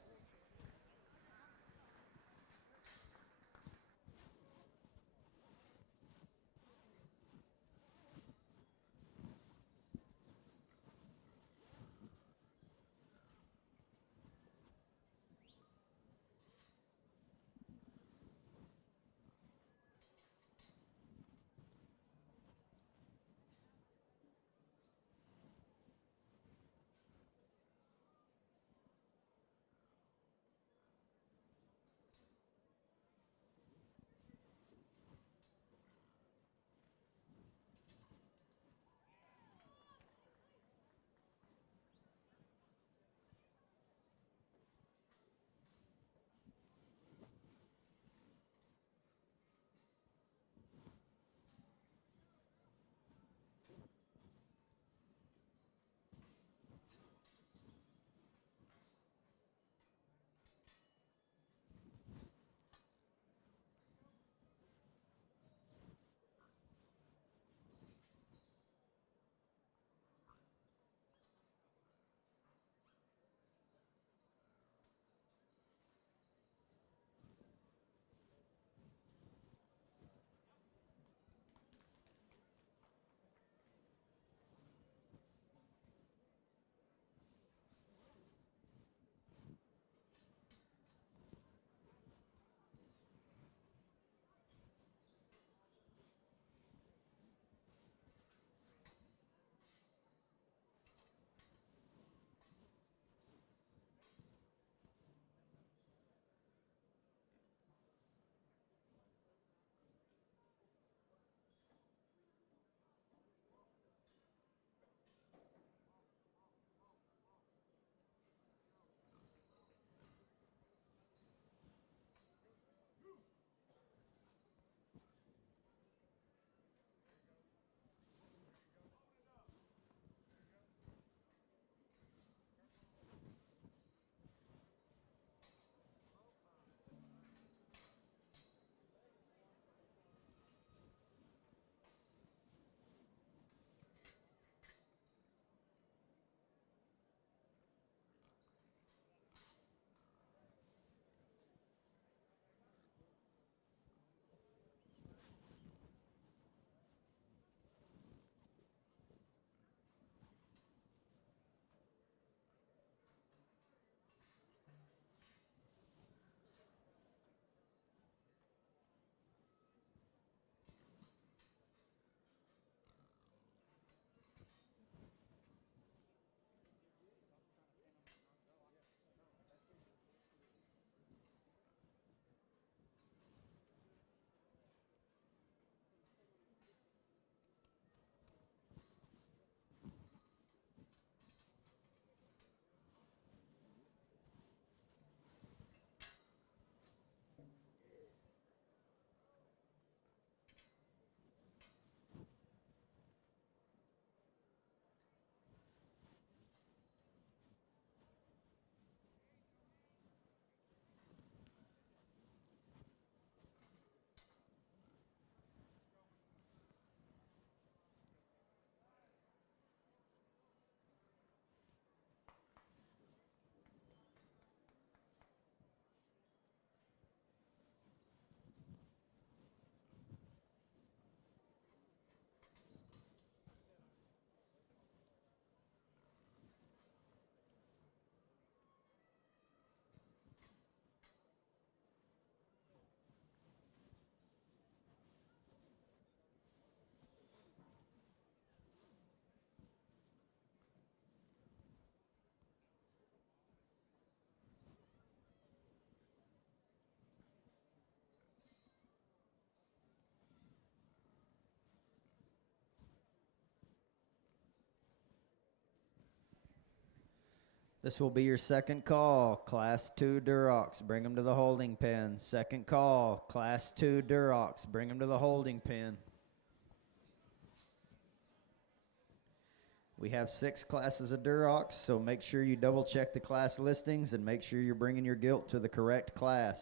This will be your second call, Class 2 Durocs. Bring them to the holding pen. Second call, Class 2 Durocs. Bring them to the holding pen. We have 6 classes of Durocs, so make sure you double check the class listings and make sure you're bringing your gilt to the correct class.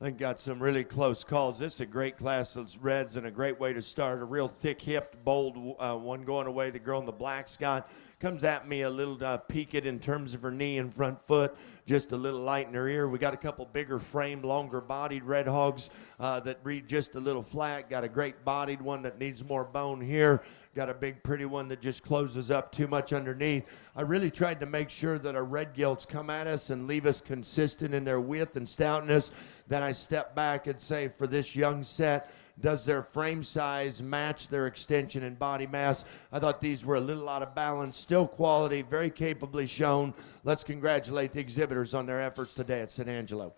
I think got some really close calls. This is a great class of reds and a great way to start. A real thick-hipped, bold one going away. The girl in the black's got comes at me a little peaked in terms of her knee and front foot, just a little light in her ear. We got a couple bigger framed, longer bodied red hogs that breed just a little flat. Got a great bodied one that needs more bone here. Got a big pretty one that just closes up too much underneath. I really tried to make sure that our red gilts come at us and leave us consistent in their width and stoutness. Then I step back and say, for this young set, does their frame size match their extension and body mass? I thought these were a little out of balance, still quality, very capably shown. Let's congratulate the exhibitors on their efforts today at San Angelo.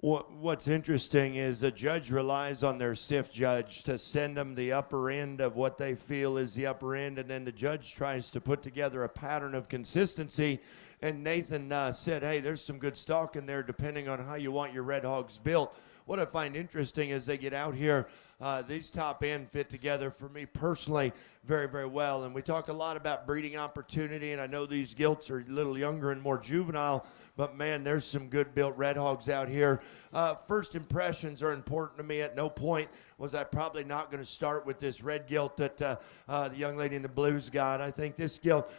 What's interesting is the judge relies on their SIF judge to send them the upper end of what they feel is the upper end, and then the judge tries to put together a pattern of consistency. And Nathan said, hey, there's some good stock in there depending on how you want your red hogs built. What I find interesting is they get out here, these top end fit together for me personally very, very well. And we talk a lot about breeding opportunity, and I know these gilts are a little younger and more juvenile, but man, there's some good built red hogs out here. First impressions are important to me. At no point was I probably not going to start with this red gilt that the young lady in the blues got. I think this gilt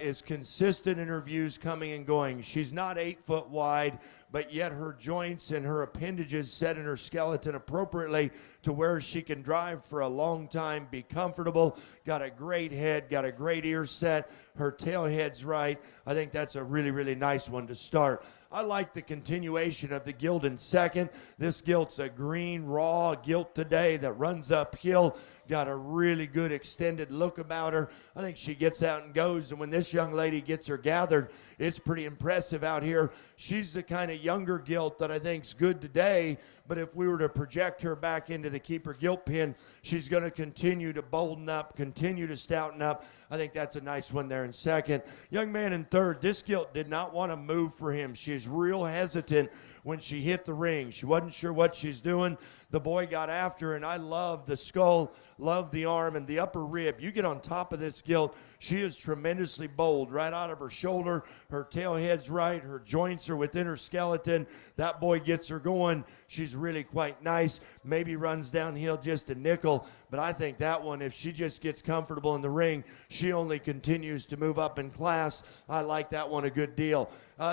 is consistent in her views coming and going. She's not 8 foot wide, but yet her joints and her appendages set in her skeleton appropriately to where she can drive for a long time, be comfortable, got a great head, got a great ear set, her tail head's right. I think that's a really, really nice one to start. I like the continuation of the gilt in second. This gilt's a green, raw gilt today that runs uphill. Got a really good extended look about her. I think she gets out and goes, and when this young lady gets her gathered, it's pretty impressive out here. She's the kind of younger gilt that I think's good today, but if we were to project her back into the keeper gilt pen, she's going to continue to bolden up, continue to stouten up. I think that's a nice one there in second. Young man in third, this gilt did not want to move for him. She's real hesitant when she hit the ring. She wasn't sure what she's doing. The boy got after her, and I love the skull, love the arm, and the upper rib. You get on top of this gilt, she is tremendously bold right out of her shoulder. Her tail head's right. Her joints are within her skeleton. That boy gets her going. She's really quite nice. Maybe runs downhill just a nickel, but I think that one, if she just gets comfortable in the ring, she only continues to move up in class. I like that one a good deal.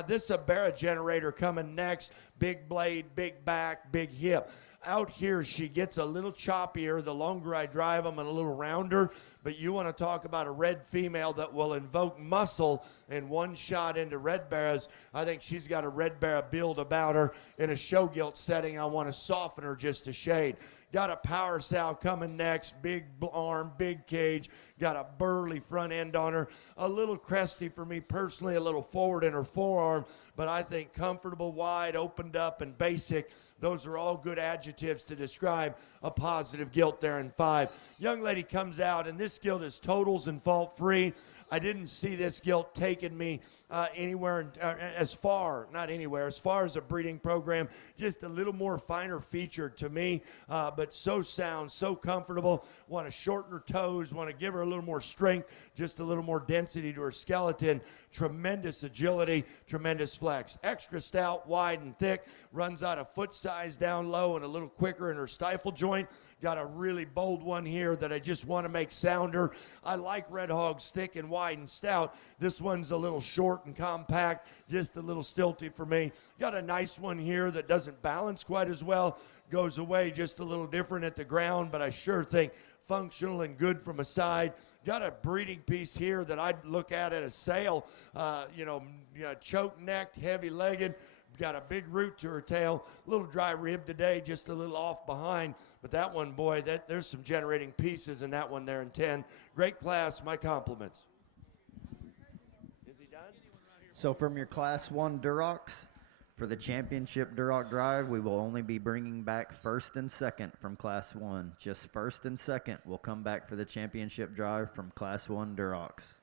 This Abera generator coming next. Big blade, big back, big hip. Out here, she gets a little choppier the longer I drive them and a little rounder, but you want to talk about a red female that will invoke muscle in one shot into red barras. I think she's got a red barra build about her. In a show gilt setting, I want to soften her just a shade. Got a power sow coming next, big arm, big cage, got a burly front end on her. A little cresty for me personally, a little forward in her forearm, but I think comfortable, wide, opened up, and basic. Those are all good adjectives to describe a positive gilt there in 5. Young lady comes out, and this gilt is totals and fault-free. I didn't see this gilt taking me anywhere as far as a breeding program, just a little more finer featured to me, but so sound, so comfortable. Want to shorten her toes, want to give her a little more strength, just a little more density to her skeleton. Tremendous agility, tremendous flex. Extra stout, wide and thick, runs out of foot size down low and a little quicker in her stifle joint. Got a really bold one here that I just want to make sounder. I like red hogs thick and wide and stout. This one's a little short and compact, just a little stilty for me. Got a nice one here that doesn't balance quite as well, goes away just a little different at the ground, but I sure think functional and good from a side. Got a breeding piece here that I'd look at a sale, choke necked, heavy legged. Got a big root to her tail, a little dry rib today, just a little off behind. But that one, boy, there's some generating pieces in that one there in 10. Great class, my compliments. Is he done? So from your Class 1 Durocs, for the championship Duroc drive, we will only be bringing back first and second from Class 1. Just first and second will come back for the championship drive from Class 1 Durocs.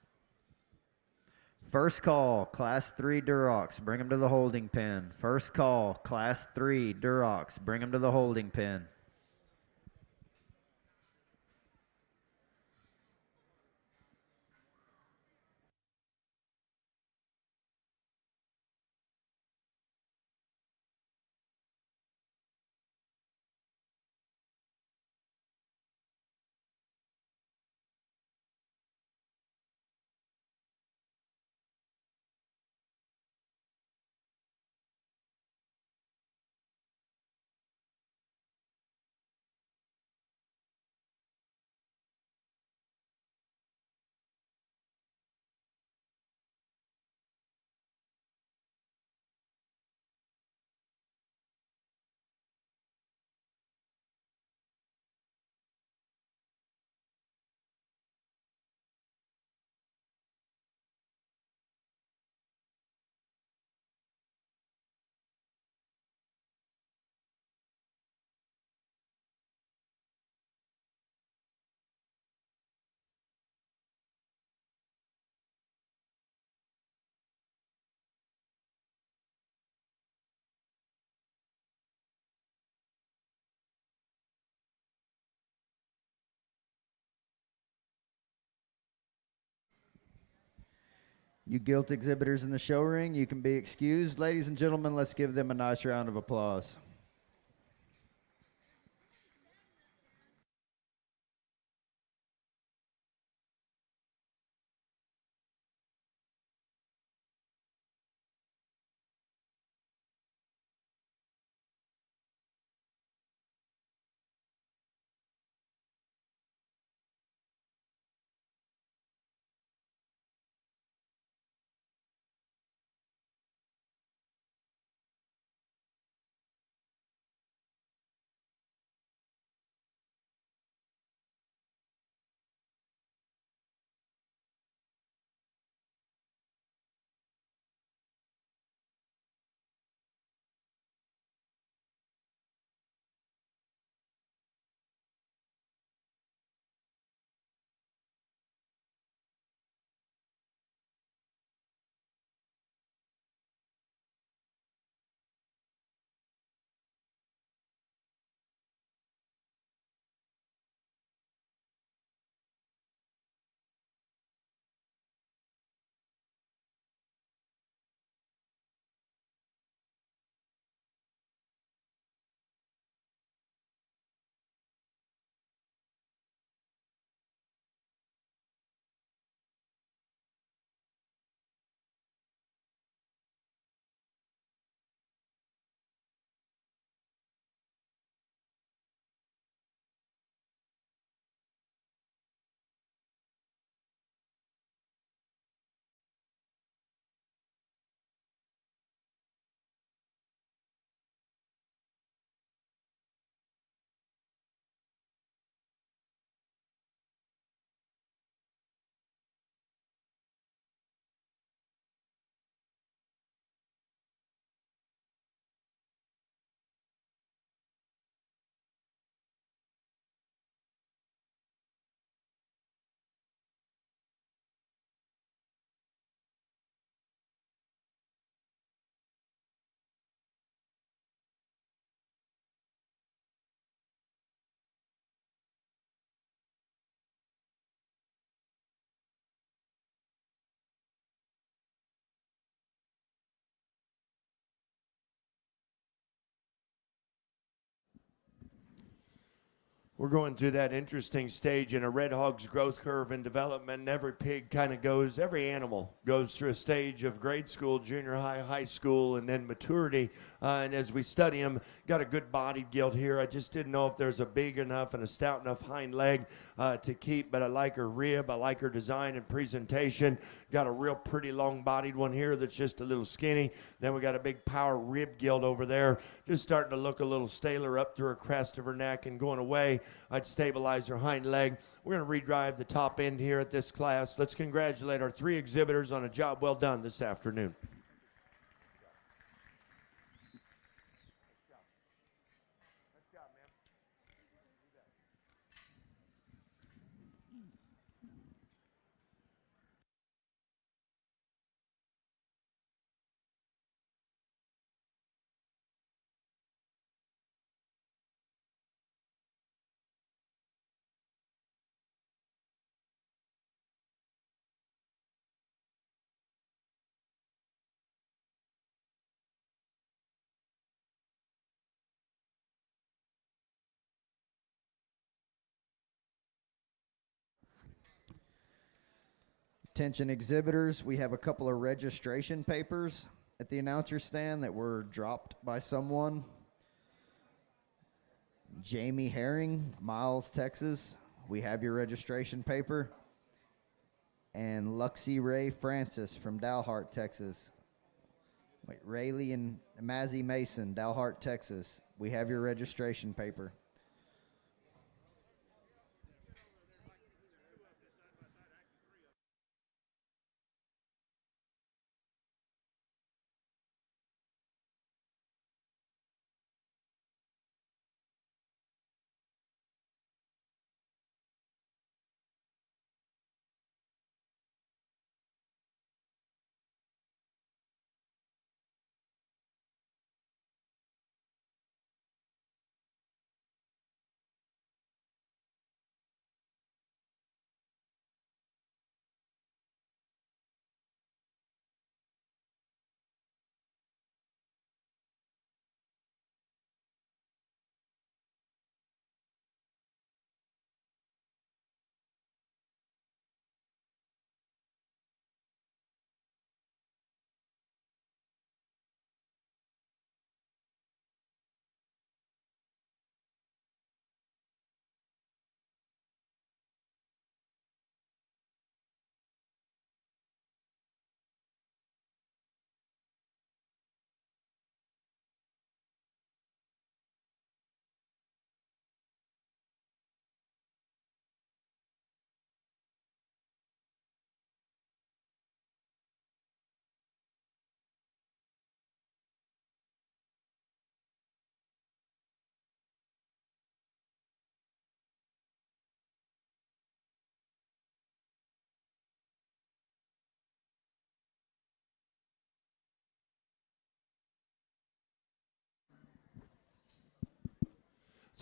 First call, Class 3 Durocs, bring them to the holding pen. First call, Class 3 Durocs, bring them to the holding pen. You gilt exhibitors in the show ring, you can be excused. Ladies and gentlemen, let's give them a nice round of applause. We're going through that interesting stage in a red hog's growth curve and development. And every pig kind of goes, every animal goes through a stage of grade school, junior high, high school, and then maturity. And as we study them, got a good bodied gilt here. I just didn't know if there's a big enough and a stout enough hind leg to keep, but I like her rib. I like her design and presentation. Got a real pretty long bodied one here that's just a little skinny. Then we got a big power rib gilt over there, just starting to look a little staler up through her crest of her neck and going away. I'd stabilize her hind leg. We're going to redrive the top end here at this class. Let's congratulate our 3 exhibitors on a job well done this afternoon. Attention exhibitors, we have a couple of registration papers at the announcer stand that were dropped by someone. Jamie Herring, Miles, Texas. We have your registration paper. And Luxie Ray Francis from Dalhart, Texas. Wait, Rayleigh and Mazzie Mason, Dalhart, Texas. We have your registration paper.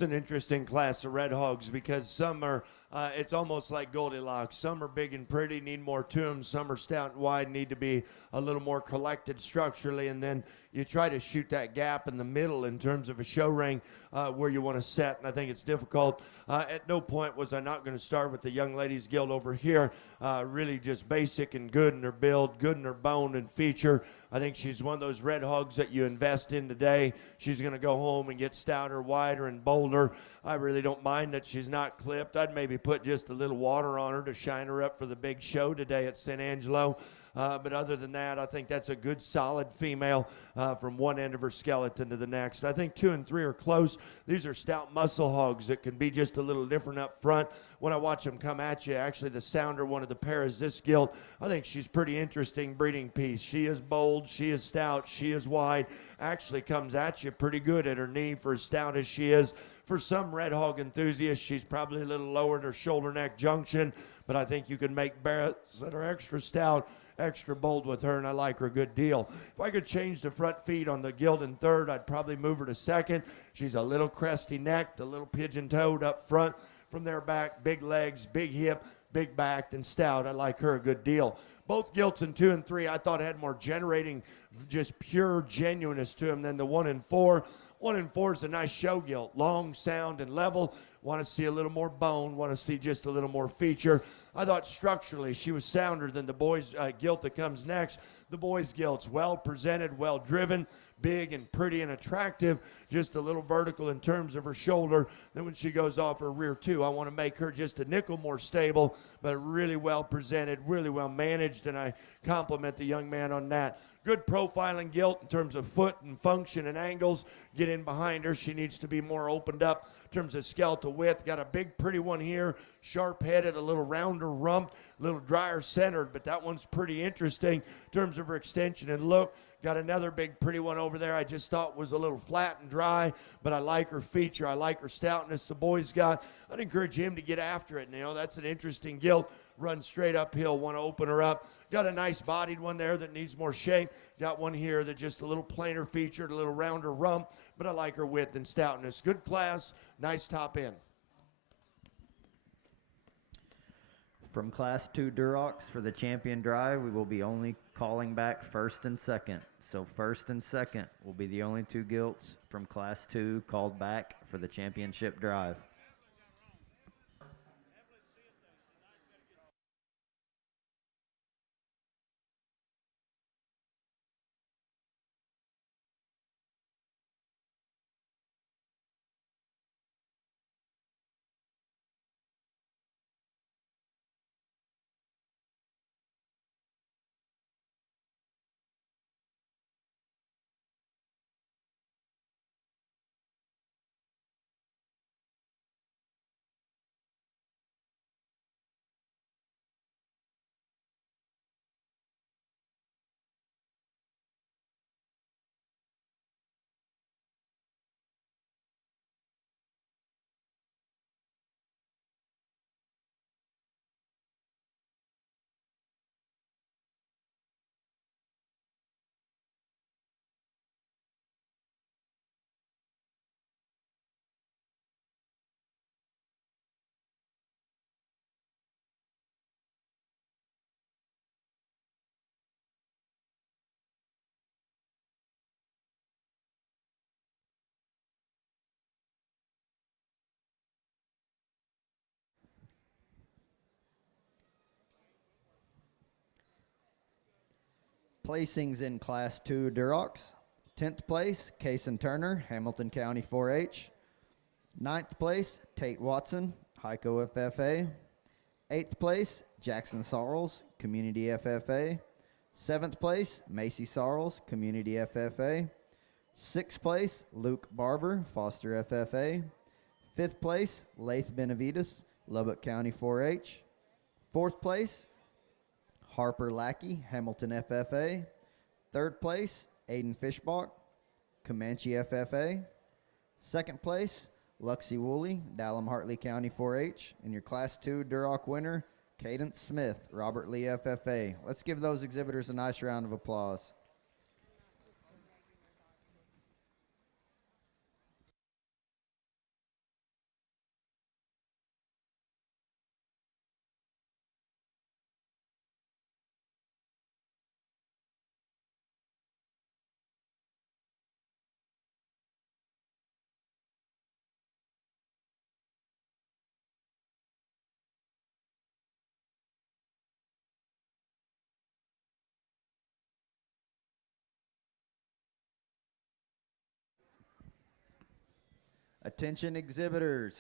It's an interesting class of red hogs because some are, it's almost like Goldilocks. Some are big and pretty, need more to them. Some are stout and wide, need to be a little more collected structurally. And then you try to shoot that gap in the middle in terms of a show ring where you want to set. And I think it's difficult. At no point was I not going to start with the young ladies guild over here. Really just basic and good in her build, good in her bone and feature. I think she's one of those red hogs that you invest in today. She's going to go home and get stouter, wider, and bolder. I really don't mind that she's not clipped. I'd maybe put just a little water on her to shine her up for the big show today at St. Angelo. But other than that, I think that's a good, solid female from one end of her skeleton to the next. I think 2 and 3 are close. These are stout muscle hogs that can be just a little different up front. When I watch them come at you, actually the sounder one of the pair is this gilt. I think she's pretty interesting breeding piece. She is bold, she is stout, she is wide. Actually comes at you pretty good at her knee for as stout as she is. For some red hog enthusiasts, she's probably a little lower at her shoulder neck junction, but I think you can make barrels that are extra stout, extra bold with her, and I like her a good deal. If I could change the front feet on the gilt in third, I'd probably move her to second. She's a little cresty necked, a little pigeon-toed up front. From there back, big legs, big hip, big backed, and stout. I like her a good deal. Both gilts in 2 and 3 I thought had more generating, just pure genuineness to them than the 1 and 4. 1 and 4 is a nice show gilt, long, sound, and level. Want to see a little more bone, want to see just a little more feature. I thought structurally she was sounder than the boys' gilt that comes next. The boys' gilt's well presented, well driven, big and pretty and attractive, just a little vertical in terms of her shoulder. Then when she goes off her rear too, I want to make her just a nickel more stable, but really well presented, really well managed, and I compliment the young man on that. Good profiling gilt in terms of foot and function and angles. Get in behind her. She needs to be more opened up in terms of skeletal width. Got a big pretty one here, sharp-headed, a little rounder rump, a little drier centered, but that one's pretty interesting in terms of her extension and look. Got another big pretty one over there I just thought was a little flat and dry, but I like her feature. I like her stoutness the boy's got. I'd encourage him to get after it. You know, that's an interesting gilt. Run straight uphill, want to open her up. Got a nice bodied one there that needs more shape. Got one here that just a little plainer featured, a little rounder rump, but I like her width and stoutness. Good class, nice top end. From Class 2 Durocs for the champion drive, we will be only calling back first and second. So first and second will be the only 2 gilts from Class 2 called back for the championship drive. Placings in Class 2 Durocs. 10th place, Cason Turner, Hamilton County 4-H. 9th place, Tate Watson, Heiko FFA. 8th place, Jackson Sarles, Community FFA. 7th place, Macy Sarles, Community FFA. 6th place, Luke Barber, Foster FFA. 5th place, Lath Benavides, Lubbock County 4-H. 4th place, Harper Lackey, Hamilton FFA. 3rd place, Aiden Fishbach, Comanche FFA. 2nd place, Luxie Woolley, Dallam Hartley County 4-H. And your Class 2 Duroc winner, Cadence Smith, Robert Lee FFA. Let's give those exhibitors a nice round of applause. Attention exhibitors.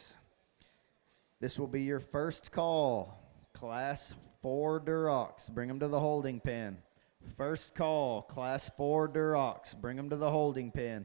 This will be your first call. Class 4 Durocs. Bring them to the holding pen. First call, Class 4 Durocs. Bring them to the holding pen.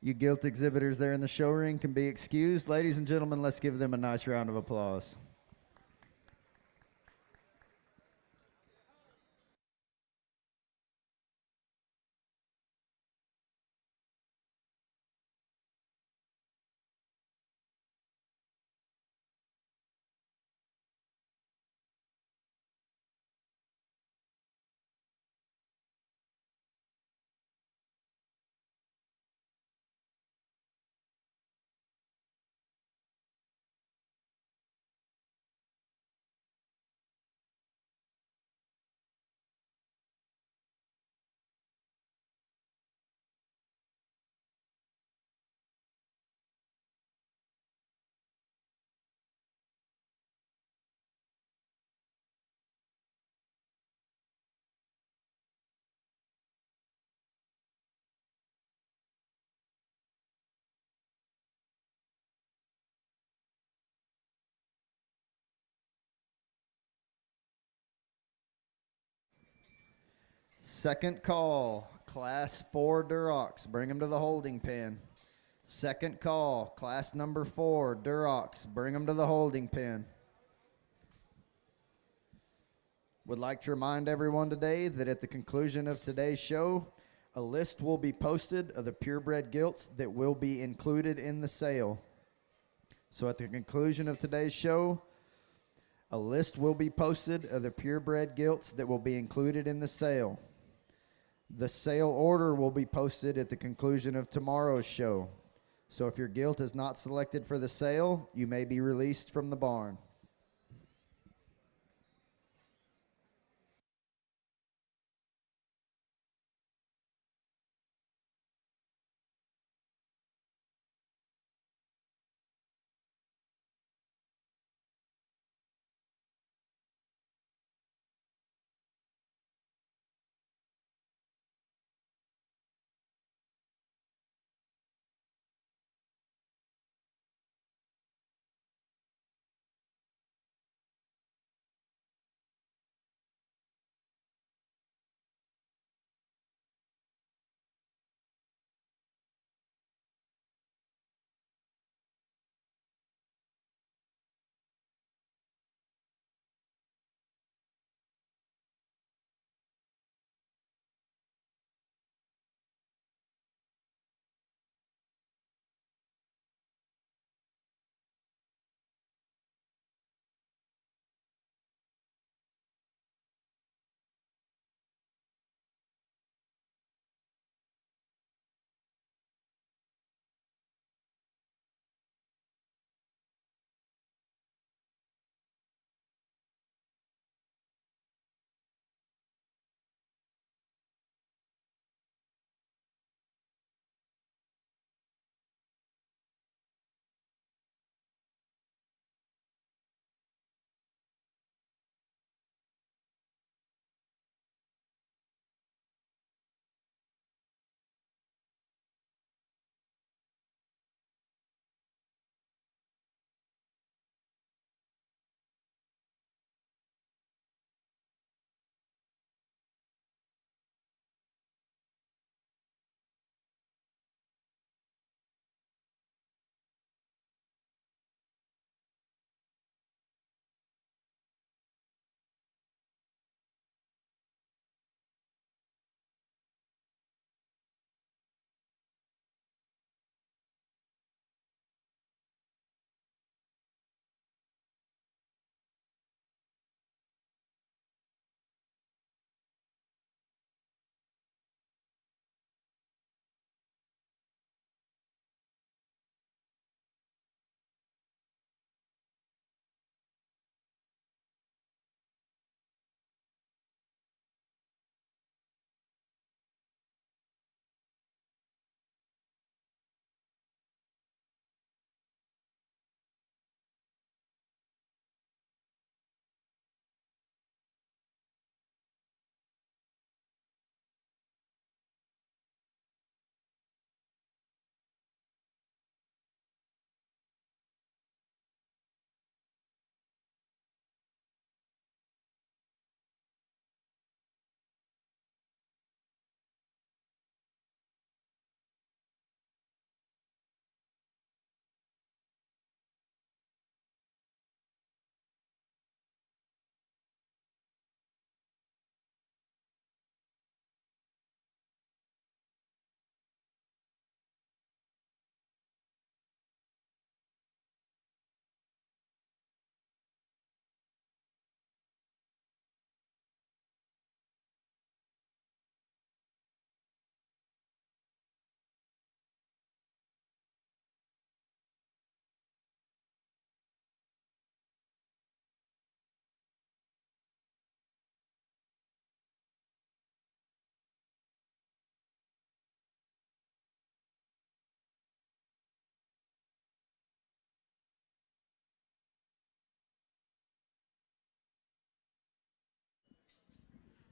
You Gilt exhibitors there in the show ring can be excused. Ladies and gentlemen, let's give them a nice round of applause. Second call, Class 4 Durocs. Bring them to the holding pen. Second call, Class number 4 Durocs. Bring them to the holding pen. Would like to remind everyone today that at the conclusion of today's show, a list will be posted of the purebred gilts that will be included in the sale. So at the conclusion of today's show, a list will be posted of the purebred gilts that will be included in the sale. The sale order will be posted at the conclusion of tomorrow's show. So if your gilt is not selected for the sale, you may be released from the barn.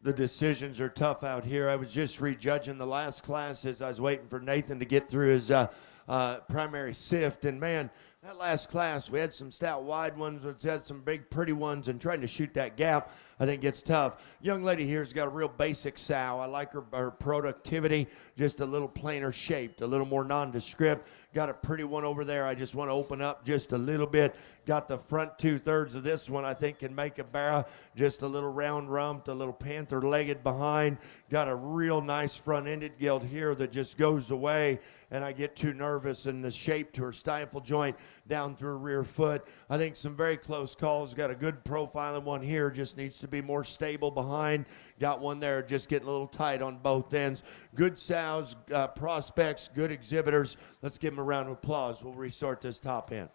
the decisions are tough out here. I was just rejudging the last class as I was waiting for Nathan to get through his primary sift. And man, that last class, we had some stout wide ones, we had some big pretty ones, and trying to shoot that gap, I think gets tough. Young lady here's got a real basic sow. I like her productivity, just a little plainer shaped, a little more nondescript. Got a pretty one over there. I just want to open up just a little bit. Got the front 2/3 of this one I think can make a barra. Just a little round rumped, a little panther legged behind. Got a real nice front ended gilt here that just goes away, and I get too nervous, and the shape to her stifle joint down through her rear foot. I think some very close calls. Got a good profiling one here, just needs to be more stable behind. Got one there just getting a little tight on both ends. Good sows, prospects, good exhibitors. Let's give them a round of applause. We'll resort this top end.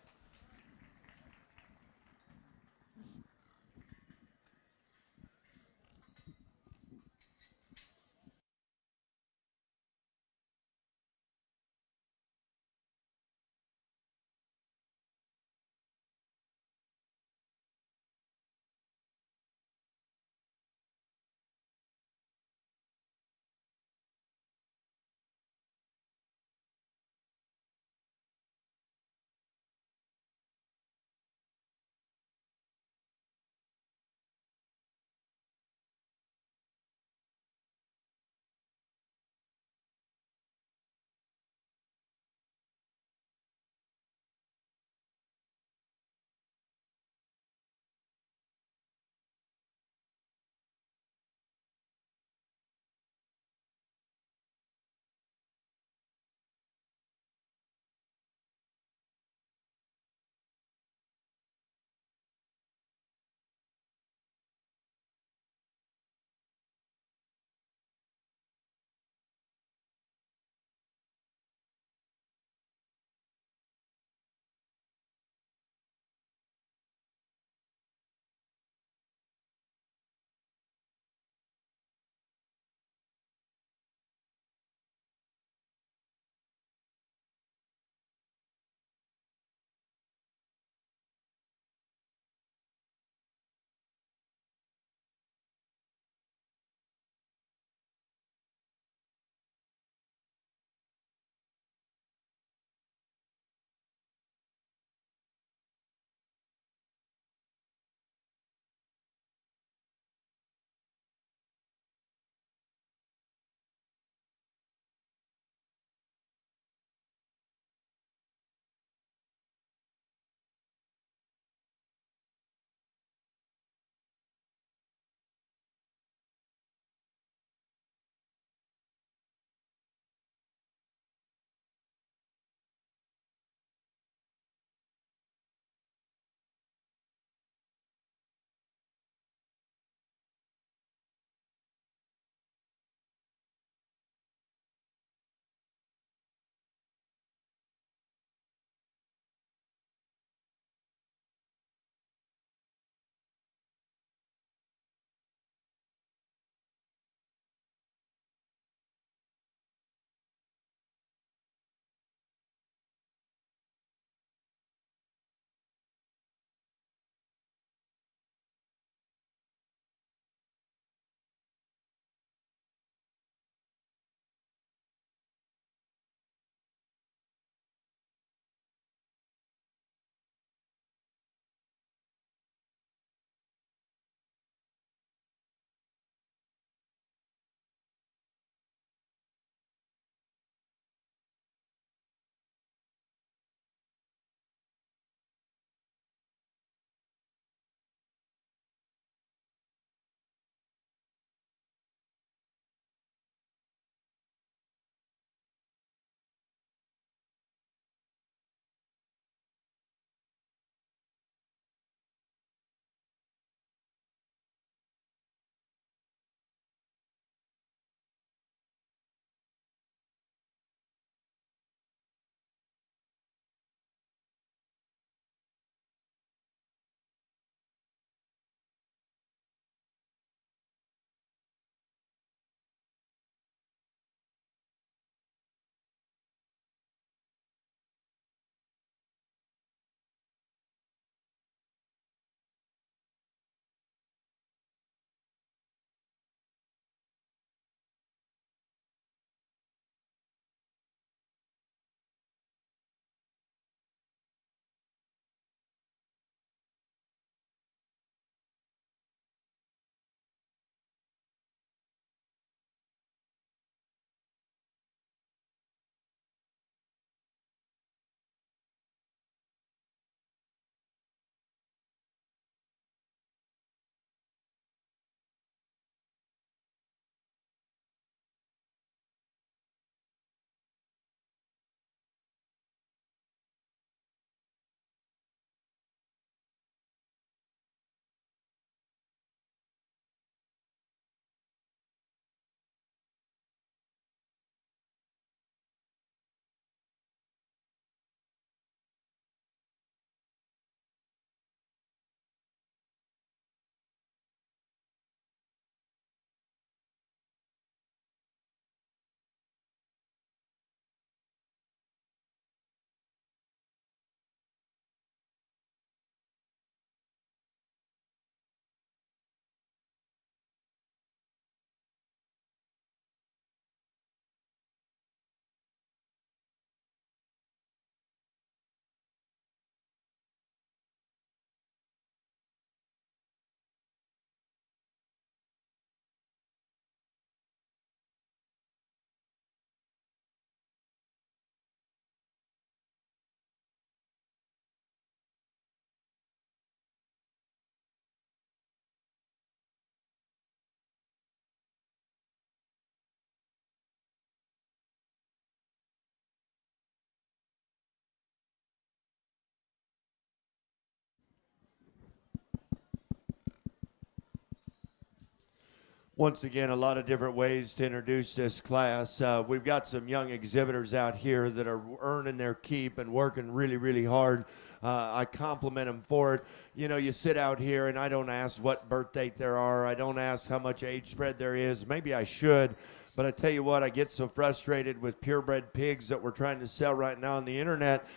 Once again, a lot of different ways to introduce this class. We've got some young exhibitors out here that are earning their keep and working really, really hard. I compliment them for it. You know, you sit out here and I don't ask what birth date there are. I don't ask how much age spread there is. Maybe I should. But I tell you what, I get so frustrated with purebred pigs that we're trying to sell right now on the internet.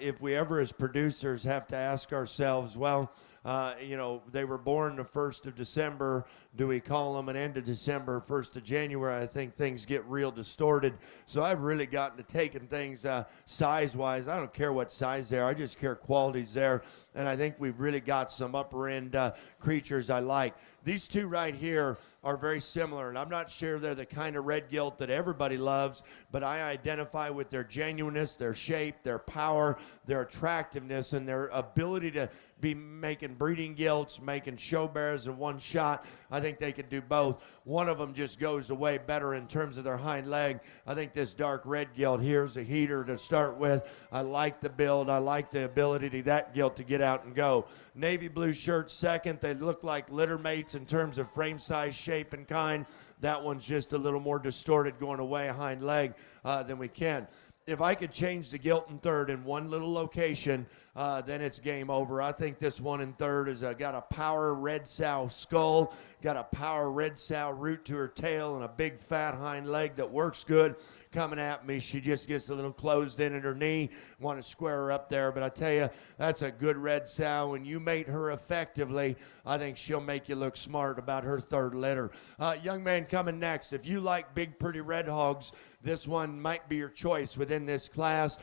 If we ever as producers have to ask ourselves, well, you know, they were born the 1st of December. Do we call them an end of December, 1st of January? I think things get real distorted. So I've really gotten to taking things size-wise. I don't care what size they are. I just care quality's there. And I think we've really got some upper-end creatures I like. These two right here are very similar, and I'm not sure they're the kind of red gilt that everybody loves, but I identify with their genuineness, their shape, their power, their attractiveness, and their ability to be making breeding gilts, making show bears in one shot. I think they could do both. One of them just goes away better in terms of their hind leg. I think this dark red gilt here is a heater to start with. I like the build. I like the ability to that gilt to get out and go. Navy blue shirt second. They look like litter mates in terms of frame size, shape, and kind. That one's just a little more distorted going away hind leg than we can. If I could change the gilt in third in one little location, then it's game over. I think this one in third has got a power red sow skull, got a power red sow root to her tail, and a big fat hind leg that works good. Coming at me, she just gets a little closed in at her knee. Want to square her up there, but I tell you, that's a good red sow. When you mate her effectively, I think she'll make you look smart about her third litter. Young man coming next. If you like big, pretty red hogs, this one might be your choice within this class.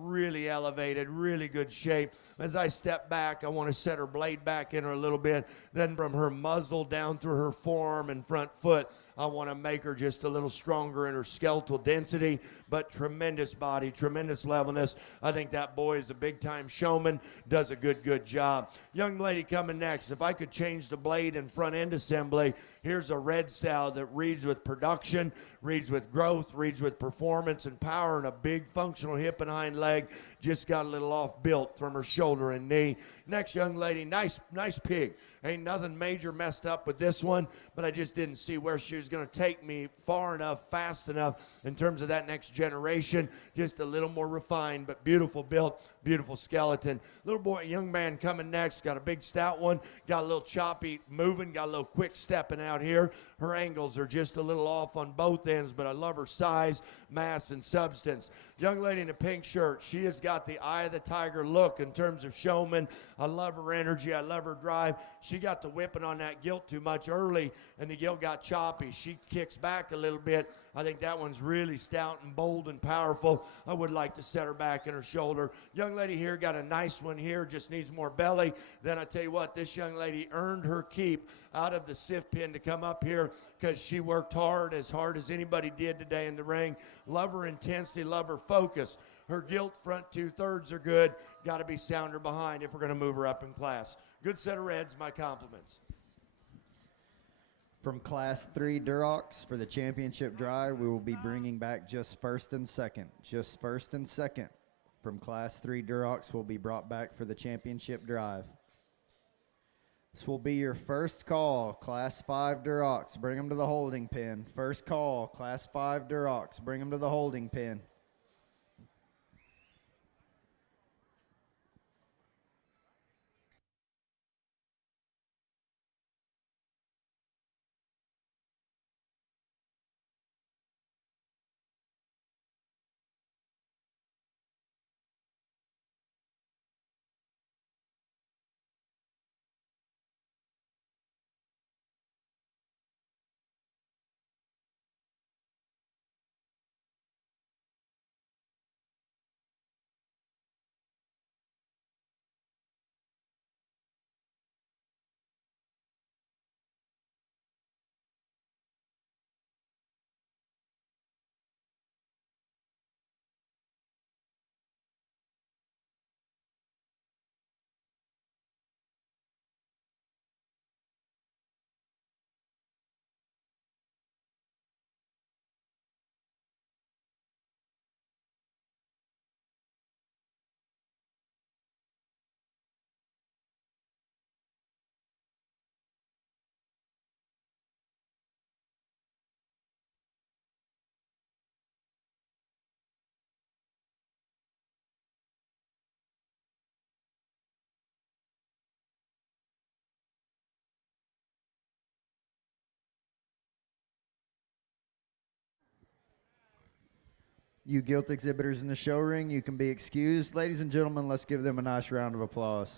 Really elevated, really good shape. As I step back, I want to set her blade back in her a little bit. Then from her muzzle down through her forearm and front foot, I want to make her just a little stronger in her skeletal density, but tremendous body, tremendous levelness. I think that boy is a big-time showman, does a good job. Young lady coming next. If I could change the blade and front end assembly, here's a red sow that reads with production, reads with growth, reads with performance and power, and a big functional hip and hind leg. Just got a little off built from her shoulder and knee. Next young lady, nice pig. Ain't nothing major messed up with this one, but I just didn't see where she was going to take me far enough, fast enough in terms of that next generation. Just a little more refined, but beautiful built, beautiful skeleton. Little boy, young man coming next, got a big stout one, got a little choppy moving, got a little quick stepping out here. Her angles are just a little off on both ends, but I love her size, mass, and substance. Young lady in a pink shirt, she has got the eye of the tiger look in terms of showman. I love her energy, I love her drive. She got to whipping on that gilt too much early, and the gilt got choppy. She kicks back a little bit. I think that one's really stout and bold and powerful. I would like to set her back in her shoulder. Young lady here got a nice one here, just needs more belly. Then I tell you what, this young lady earned her keep out of the sift pin to come up here because she worked hard as anybody did today in the ring. Love her intensity, love her focus. Her gilt front 2/3 are good. Got to be sounder behind if we're going to move her up in class. Good set of reds, my compliments. From Class 3 Durocs for the championship drive, we will be bringing back just first and second. Just first and second from Class 3 Durocs will be brought back for the championship drive. This will be your first call, Class 5 Durocs. Bring them to the holding pen. First call, Class 5 Durocs. Bring them to the holding pen. You Gilt exhibitors in the show ring, you can be excused. Ladies and gentlemen, let's give them a nice round of applause.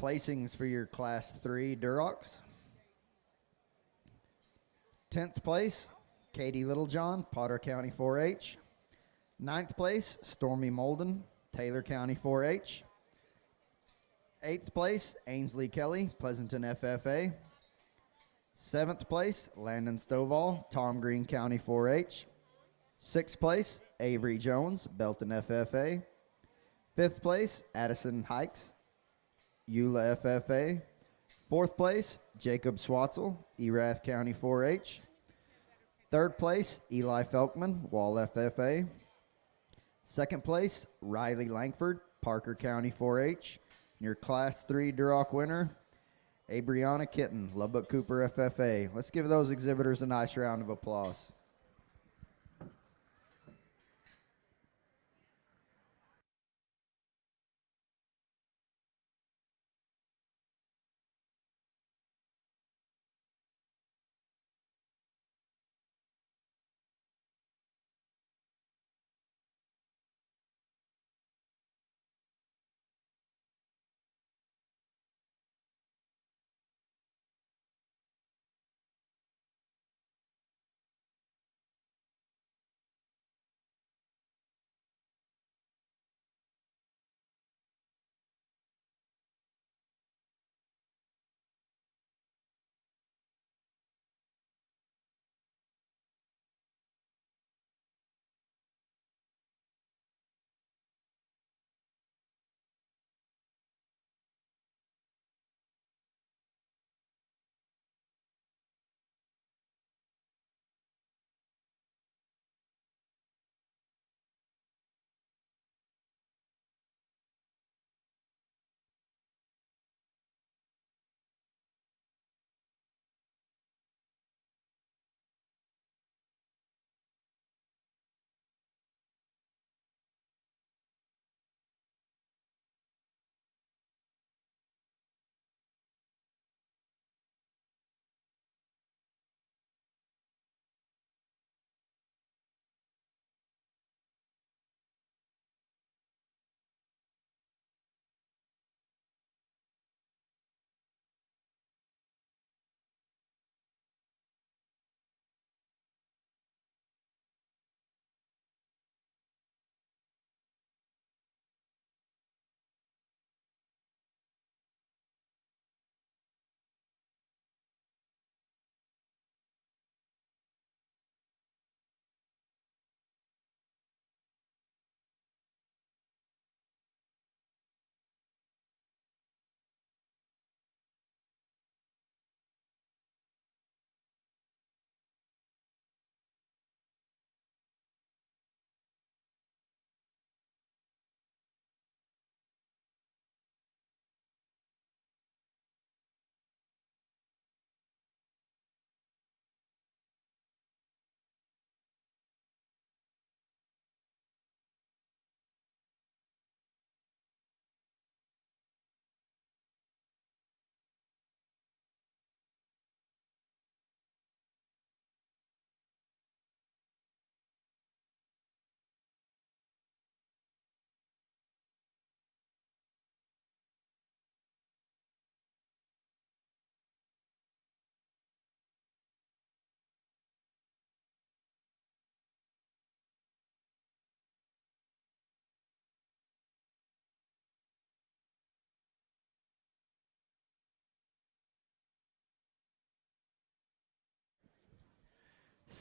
Placings for your Class 3 Durocs. 10th place, Katie Littlejohn, Potter County 4-H. 9th place, Stormy Molden, Taylor County 4-H. 8th place, Ainsley Kelly, Pleasanton FFA. 7th place, Landon Stovall, Tom Green County 4-H. 6th place, Avery Jones, Belton FFA. 5th place, Addison Hikes, Eula FFA. 4th place, Jacob Swatzel, Erath County 4-H. 3rd place, Eli Felkman, Wall FFA. 2nd place, Riley Langford, Parker County 4-H. Your Class 3 Duroc winner, Abriana Kitten, Lubbock Cooper FFA. Let's give those exhibitors a nice round of applause.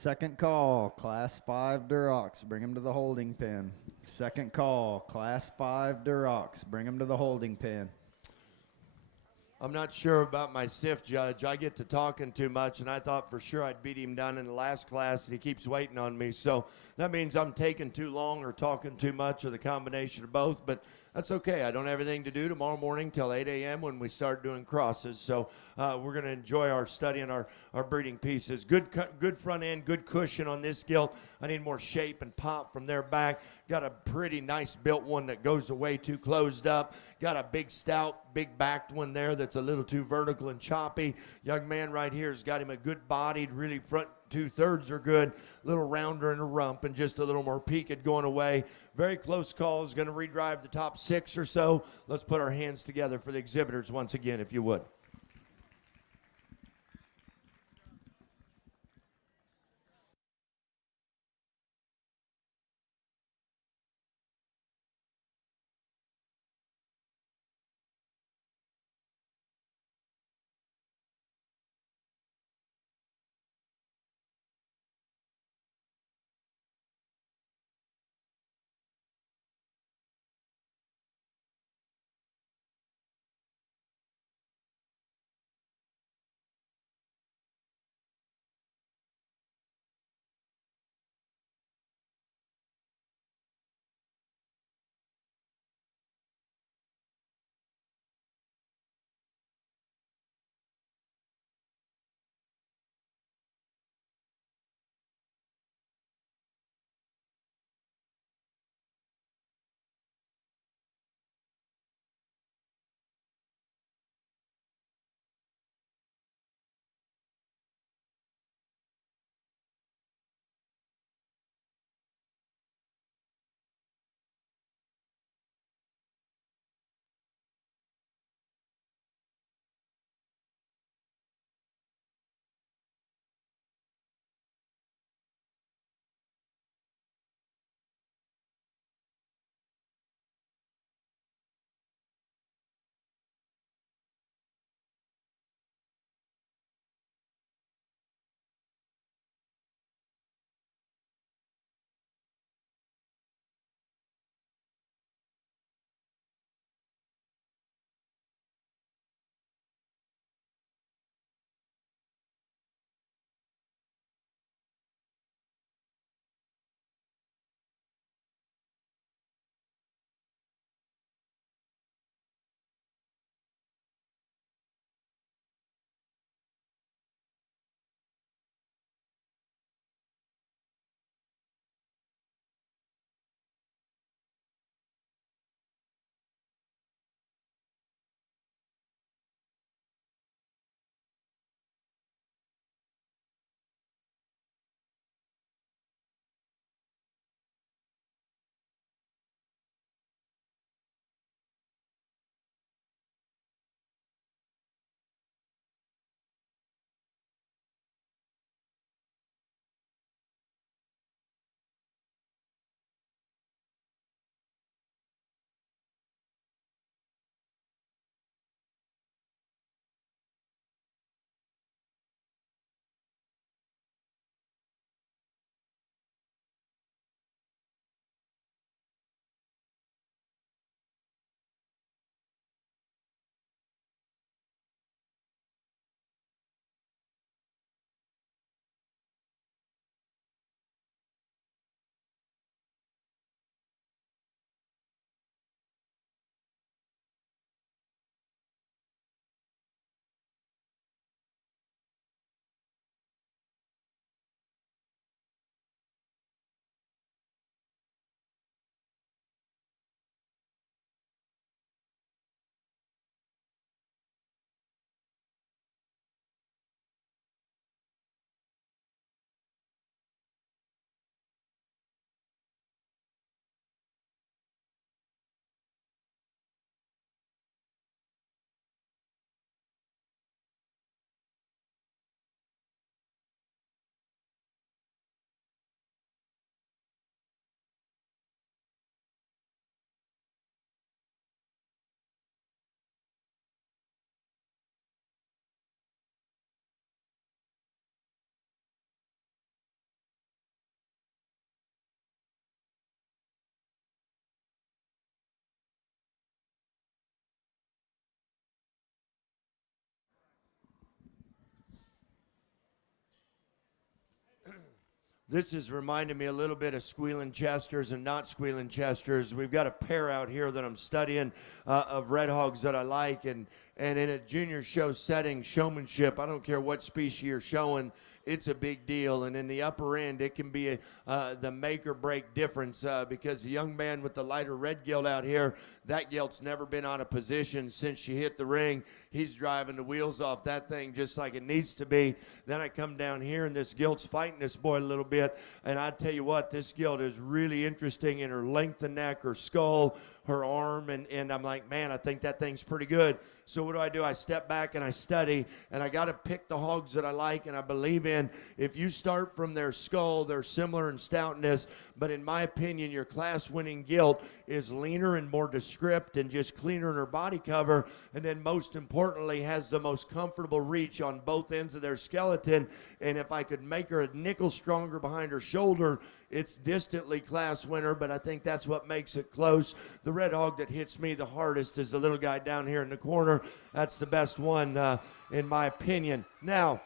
Second call, Class 5 Durocs. Bring them to the holding pen. Second call, Class 5 Durocs. Bring them to the holding pen. I'm not sure about my SIF judge. I get to talking too much, and I thought for sure I'd beat him down in the last class, and he keeps waiting on me. So that means I'm taking too long or talking too much, or the combination of both. But that's okay. I don't have anything to do tomorrow morning till 8 a.m. when we start doing crosses. So we're going to enjoy our study and our breeding pieces. Good front end, good cushion on this gilt. I need more shape and pop from their back. Got a pretty nice built one that goes away too closed up. Got a big stout, big backed one there that's a little too vertical and choppy. Young man right here has got him a good bodied, really front 2/3 are good, little rounder in the rump and just a little more peaked going away. Very close call. Is going to redrive the top 6 or so. Let's put our hands together for the exhibitors once again, if you would. This is reminding me a little bit of squealing chesters and not squealing chesters. We've got a pair out here that I'm studying of red hogs that I like, and in a junior show setting, showmanship, I don't care what species you're showing, it's a big deal. And in the upper end, it can be the make or break difference because the young man with the lighter red gilt out here, that gilt's never been out of position since she hit the ring. He's driving the wheels off that thing just like it needs to be. Then I come down here, and this gilt's fighting this boy a little bit. And I tell you what, this gilt is really interesting in her length of neck, her skull, her arm, and I'm like, man, I think that thing's pretty good. So what do? I step back and I study, and I got to pick the hogs that I like and I believe in. If you start from their skull, they're similar in stoutness, but in my opinion, your class-winning gilt is leaner and more descript and just cleaner in her body cover, and then most importantly, has the most comfortable reach on both ends of their skeleton. And if I could make her a nickel stronger behind her shoulder, it's distantly class winner, but I think that's what makes it close. The red hog that hits me the hardest is the little guy down here in the corner. That's the best one, in my opinion. Now,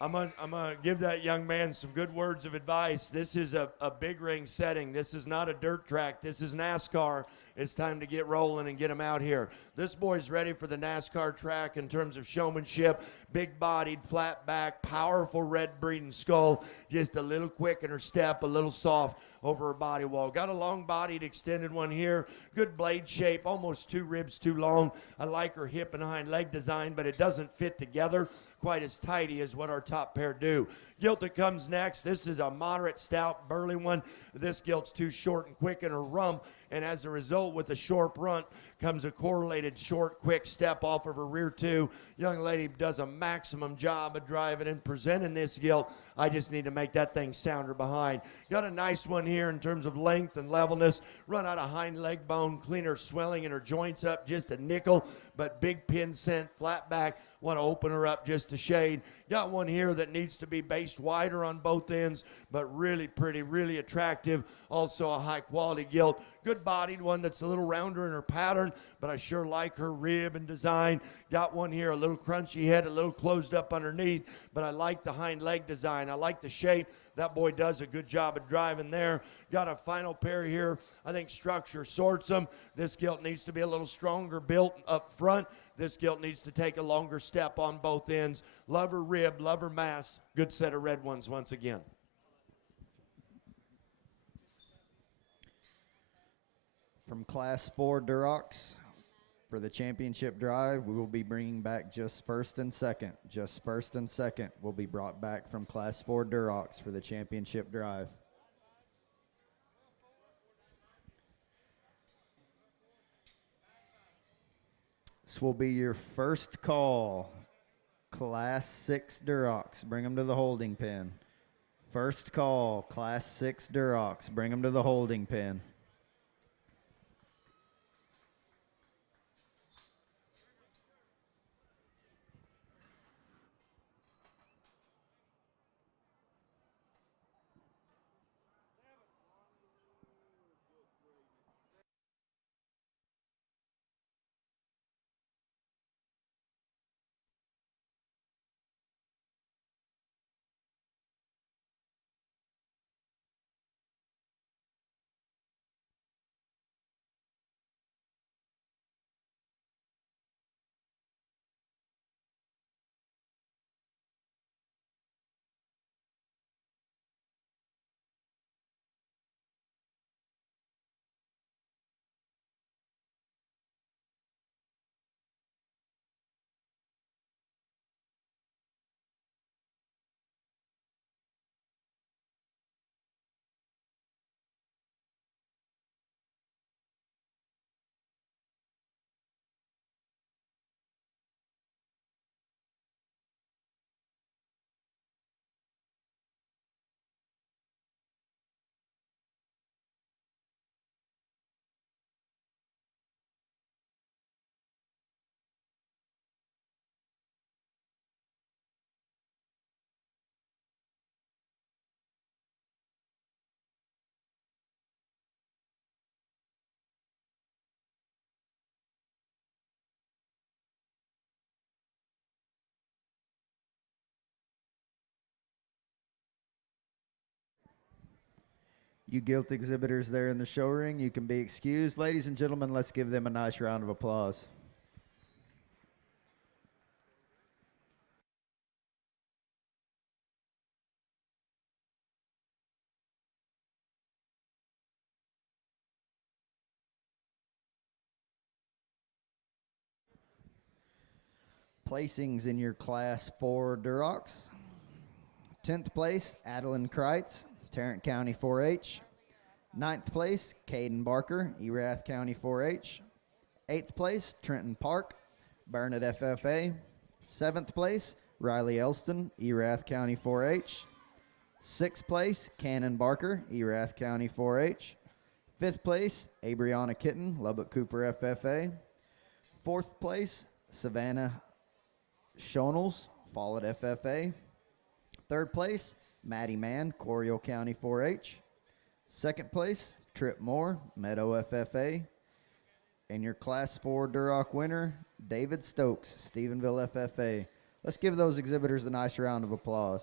I'm gonna give that young man some good words of advice. This is a big ring setting. This is not a dirt track. This is NASCAR. It's time to get rolling and get him out here. This boy's ready for the NASCAR track in terms of showmanship. Big-bodied, flat back, powerful red breeding skull. Just a little quick in her step, a little soft over her body wall. Got a long-bodied, extended one here. Good blade shape, almost 2 ribs too long. I like her hip and hind leg design, but it doesn't fit together quite as tighty as what our top pair do. Gilt that comes next, this is a moderate, stout, burly one. This gilt's too short and quick in her rump, and as a result, with a short runt comes a correlated short, quick step off of her rear too. Young lady does a maximum job of driving and presenting this gilt. I just need to make that thing sounder behind. Got a nice one here in terms of length and levelness. Run out of hind leg bone, clean her swelling in her joints up just a nickel, but big pin scent, flat back. Want to open her up just a shade. Got one here that needs to be based wider on both ends, but really pretty, really attractive. Also a high quality gilt. Good bodied one that's a little rounder in her pattern, but I sure like her rib and design. Got one here, a little crunchy head, a little closed up underneath, but I like the hind leg design. I like the shape. That boy does a good job of driving there. Got a final pair here. I think structure sorts them. This gilt needs to be a little stronger built up front. This gilt needs to take a longer step on both ends. Love her rib, love her mass. Good set of red ones once again. From Class 4 Durocs, for the championship drive, we will be bringing back just first and second. Just first and second will be brought back from Class 4 Durocs for the championship drive. This will be your first call. Class 6 Durocs, bring them to the holding pen. First call, Class 6 Durocs, bring them to the holding pen. You Gilt exhibitors there in the show ring, you can be excused. Ladies and gentlemen, let's give them a nice round of applause. Placings in your Class 4 Durocs. 10th place, Adeline Kreitz, Tarrant County 4-H. 9th place, Caden Barker, Erath County 4-H. 8th place, Trenton Park, Burnett FFA. 7th place, Riley Elston, Erath County 4-H. 6th place, Cannon Barker, Erath County 4-H. 5th place, Abriana Kitten, Lubbock Cooper FFA. 4th place, Savannah Shonels, Follett FFA. 3rd place, Maddie Mann, Coryell County 4-H. 2nd place, Trip Moore, Meadow FFA. And your Class 4 Duroc winner, David Stokes, Stephenville FFA. Let's give those exhibitors a nice round of applause.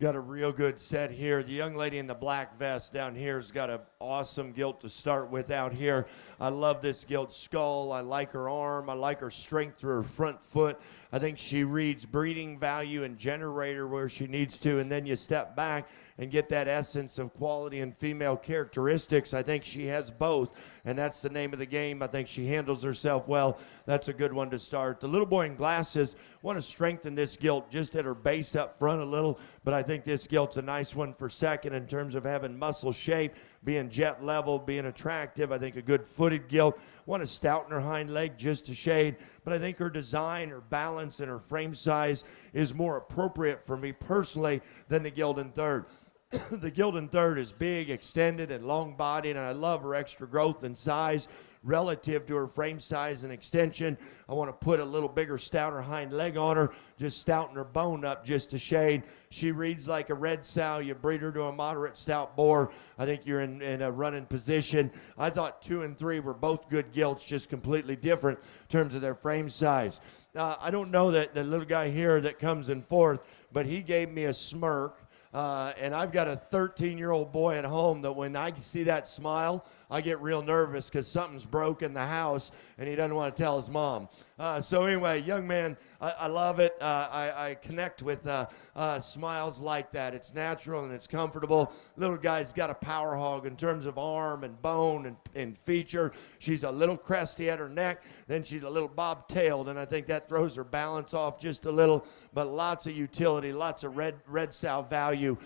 Got a real good set here. The young lady in the black vest down here has got an awesome gilt to start with out here. I love this gilt skull. I like her arm. I like her strength through her front foot. I think she reads breeding value and generator where she needs to, and then you step back and get that essence of quality and female characteristics. I think she has both, and that's the name of the game. I think she handles herself well. That's a good one to start. The little boy in glasses, want to strengthen this gilt just at her base up front a little, but I think this gilt's a nice one for second in terms of having muscle shape, being jet level, being attractive. I think a good footed gilt. Want to stouten her hind leg just a shade, but I think her design, her balance, and her frame size is more appropriate for me personally than the gilt in third. The gilt in third is big, extended, and long-bodied, and I love her extra growth and size relative to her frame size and extension. I want to put a little bigger, stouter hind leg on her, just stouten her bone up just a shade. She reads like a red sow. You breed her to a moderate stout boar, I think you're in a running position. I thought 2 and 3 were both good gilts, just completely different in terms of their frame size. I don't know that the little guy here that comes in fourth, but he gave me a smirk. And I've got a 13-year-old boy at home that when I see that smile, I get real nervous because something's broke in the house and he doesn't want to tell his mom. So anyway, young man, I love it. I connect with smiles like that. It's natural and it's comfortable. Little guy's got a power hog in terms of arm and bone and feature. She's a little cresty at her neck, then she's a little bob-tailed, and I think that throws her balance off just a little, but lots of utility, lots of red sow value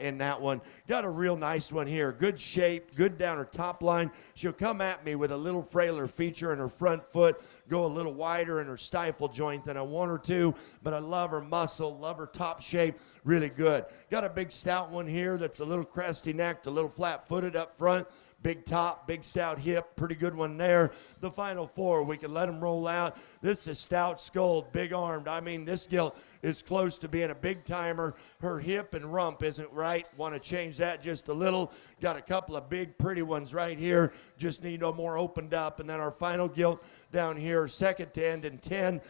in that one. Got a real nice one here. Good shape, good down her top line. She'll come at me with a little frailer feature in her front foot, go a little wider in her stifle joint than I want her to, but I love her muscle, love her top shape, really good. Got a big stout one here that's a little cresty necked, a little flat-footed up front. Big top, big stout hip, pretty good one there. The final four, we can let them roll out. This is stout skulled, big armed. I mean, this gilt is close to being a big timer. Her hip and rump isn't right. Want to change that just a little. Got a couple of big, pretty ones right here. Just need no more opened up. And then our final gilt down here, second to end in 10.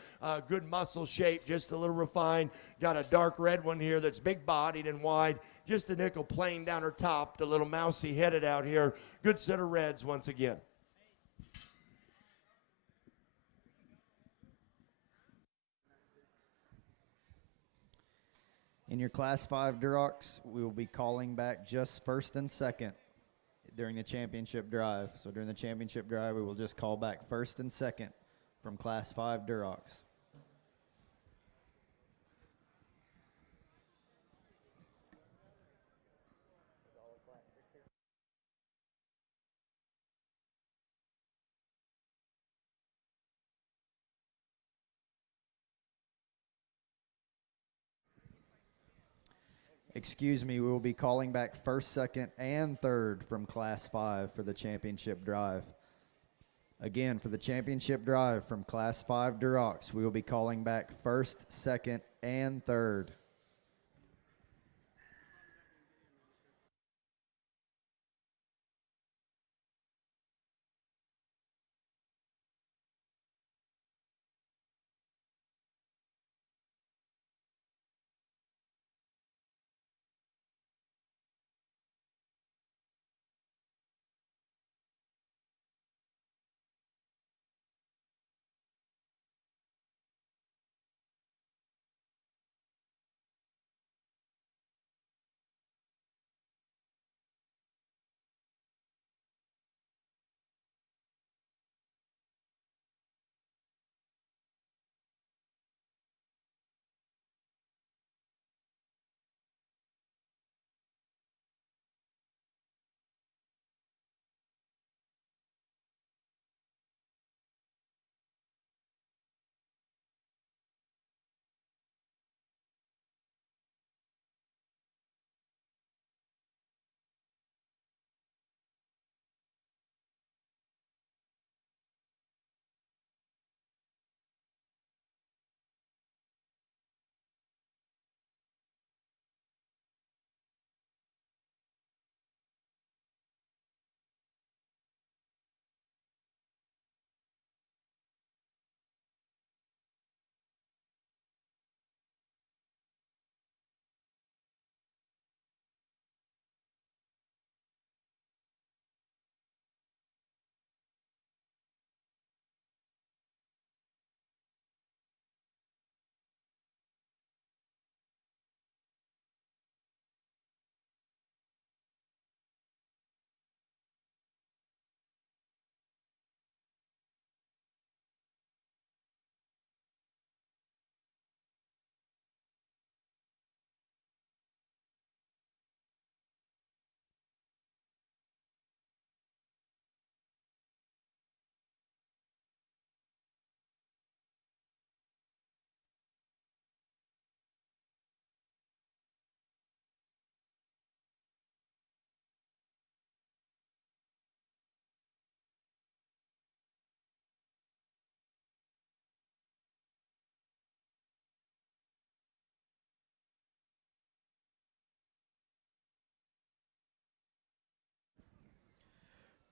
Good muscle shape, just a little refined. Got a dark red one here that's big bodied and wide. Just a nickel plain down her top, a little mousy headed out here. Good set of reds once again. In your Class 5 Durocs, we will be calling back just first and second during the championship drive. So during the championship drive, we will just call back first and second from Class 5 Durocs. Excuse me, we will be calling back first, second, and third from Class 5 for the championship drive. Again, for the championship drive from Class 5 Durocs, we will be calling back first, second, and third.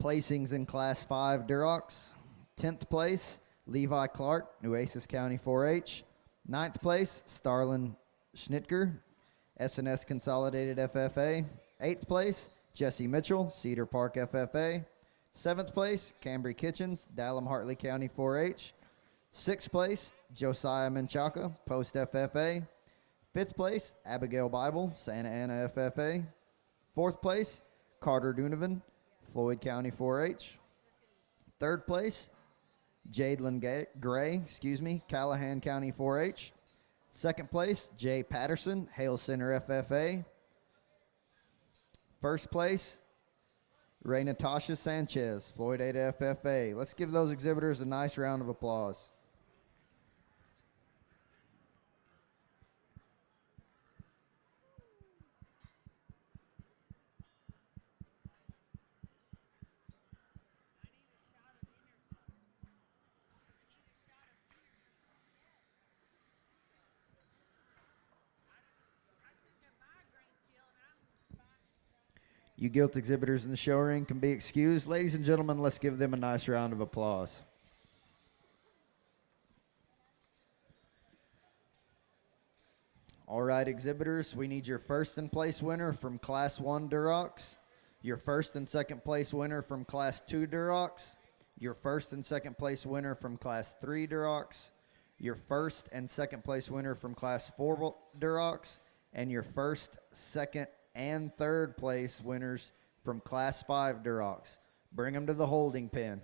Placings in Class 5 Durocs. 10th place, Levi Clark, Nueces County 4-H. 9th place, Starlin Schnitker, SNS Consolidated FFA. 8th place, Jesse Mitchell, Cedar Park FFA. 7th place, Cambry Kitchens, Dallam Hartley County 4-H. 6th place, Josiah Menchaca, Post FFA. 5th place, Abigail Bible, Santa Ana FFA. 4th place, Carter Dunovan, Floyd County 4-H. 3rd place, Jadelyn Gray, Callahan County 4-H. 2nd place, Jay Patterson, Hale Center FFA. 1st place, Ray Natasha Sanchez, Floyd Ada FFA. Let's give those exhibitors a nice round of applause. You gilt exhibitors in the show ring can be excused. Ladies and gentlemen, let's give them a nice round of applause. All right, exhibitors, we need your first and place winner from Class 1 Durocs, your first and second place winner from Class 2 Durocs, your first and second place winner from Class 3 Durocs, your first and second place winner from Class 4 Durocs, and your first, second, and third place winners from Class 5 Durocs. Bring them to the holding pen.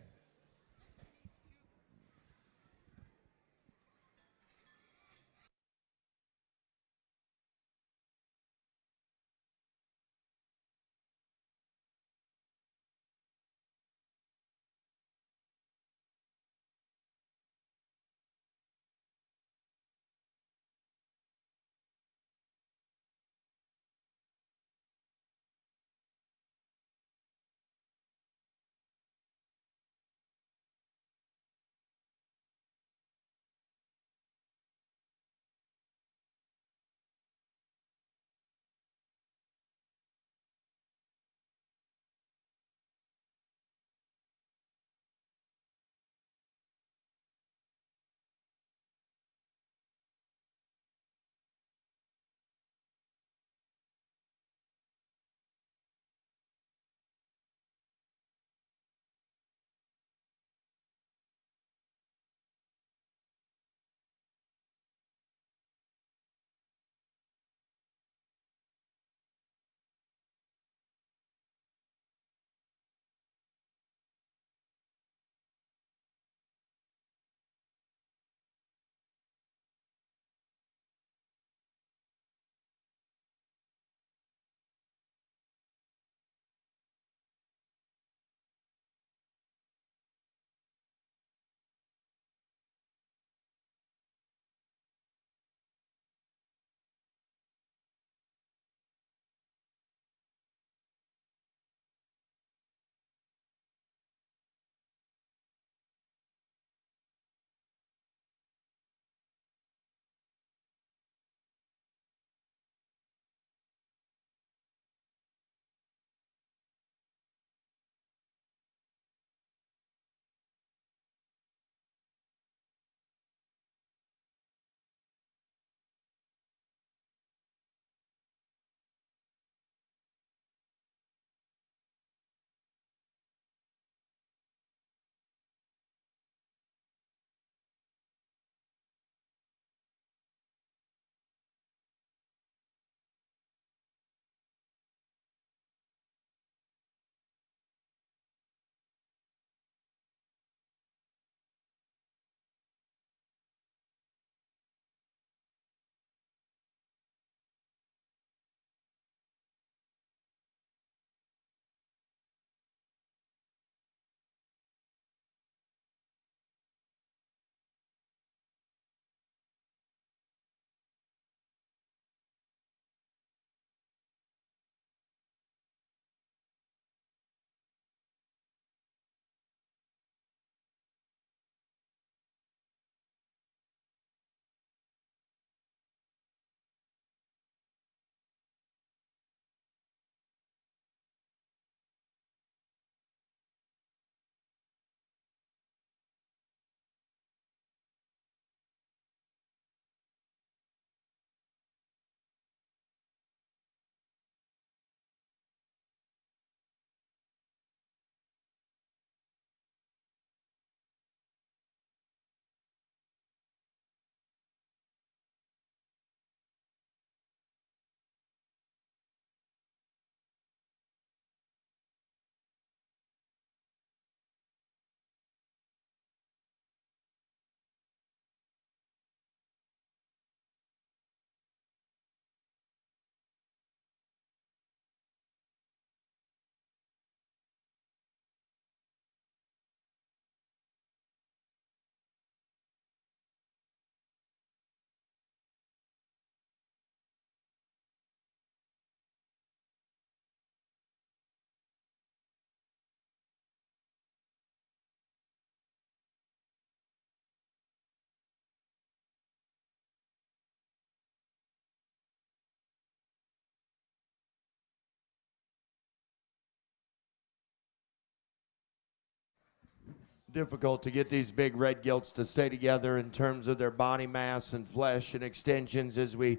difficult to get these big red gilts to stay together in terms of their body mass and flesh and extensions as we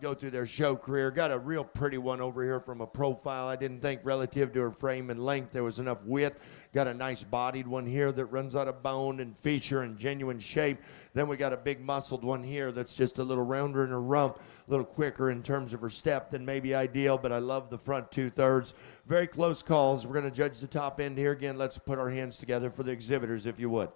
go through their show career. Got a real pretty one over here from a profile. I didn't think relative to her frame and length there was enough width. Got a nice bodied one here that runs out of bone and feature and genuine shape. Then we got a big muscled one here that's just a little rounder in her rump, a little quicker in terms of her step than maybe ideal, but I love the front 2/3. Very close calls. We're going to judge the top end here. Again, let's put our hands together for the exhibitors, if you would.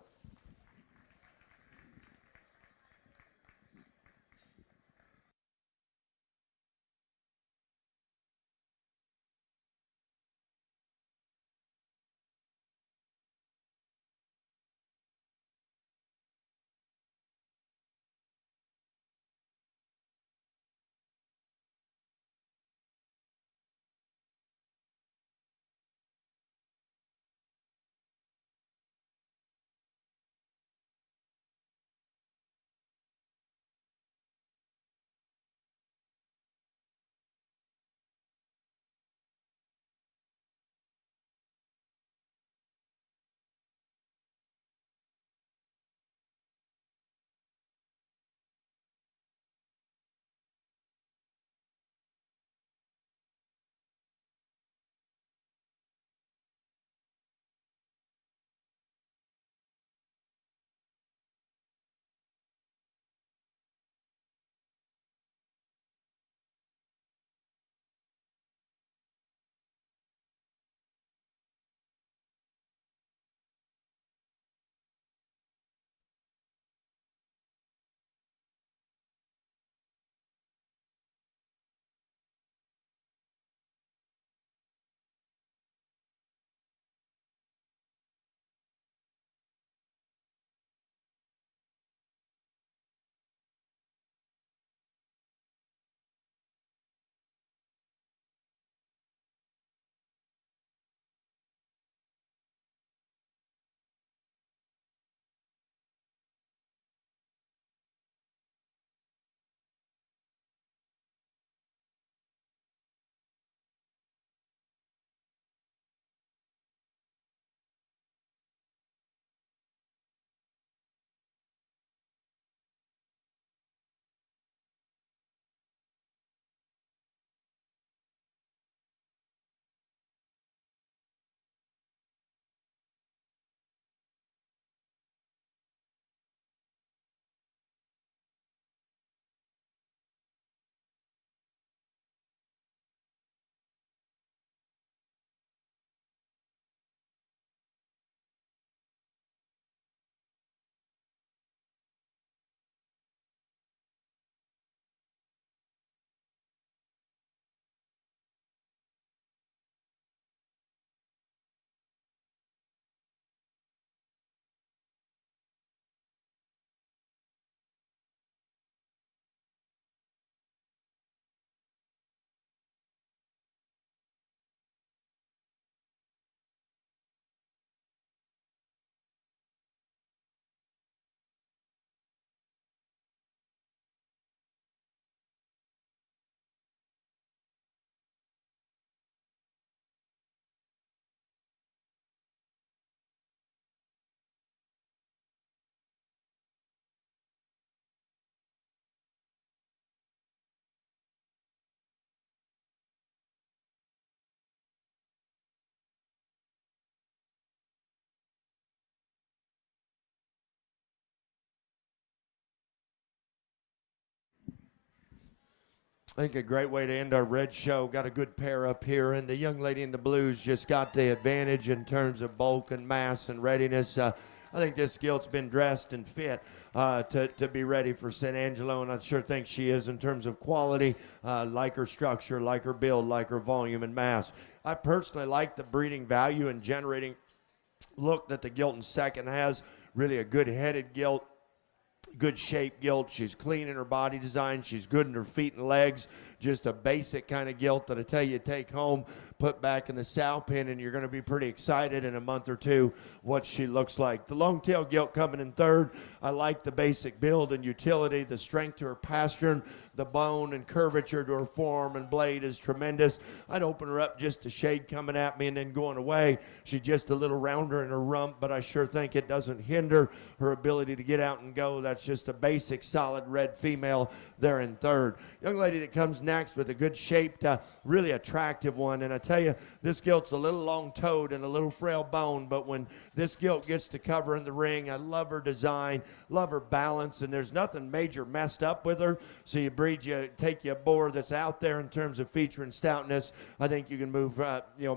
I think a great way to end our red show. Got a good pair up here, and the young lady in the blues just got the advantage in terms of bulk and mass and readiness. I think this gilt's been dressed and fit to be ready for San Angelo, and I sure think she is in terms of quality, like her structure, like her build, like her volume and mass. I personally like the breeding value and generating look that the gilt in second has. Really a good headed gilt. Good shape gilt. She's clean in her body design. She's good in her feet and legs. Just a basic kind of gilt that I tell you, take home, put back in the sow pen, and you're going to be pretty excited in a month or two what she looks like. The long tail gilt coming in third. I like the basic build and utility, the strength to her pastern, the bone and curvature to her form and blade is tremendous. I'd open her up just a shade coming at me and then going away. She's just a little rounder in her rump, but I sure think it doesn't hinder her ability to get out and go. That's just a basic solid red female there in third. Young lady that comes next with a good shaped, really attractive one. And I tell you, this gilt's a little long-toed and a little frail bone, but when this gilt gets to cover in the ring, I love her design, love her balance, and there's nothing major messed up with her. So you take you a boar that's out there in terms of feature and stoutness. I think you can move,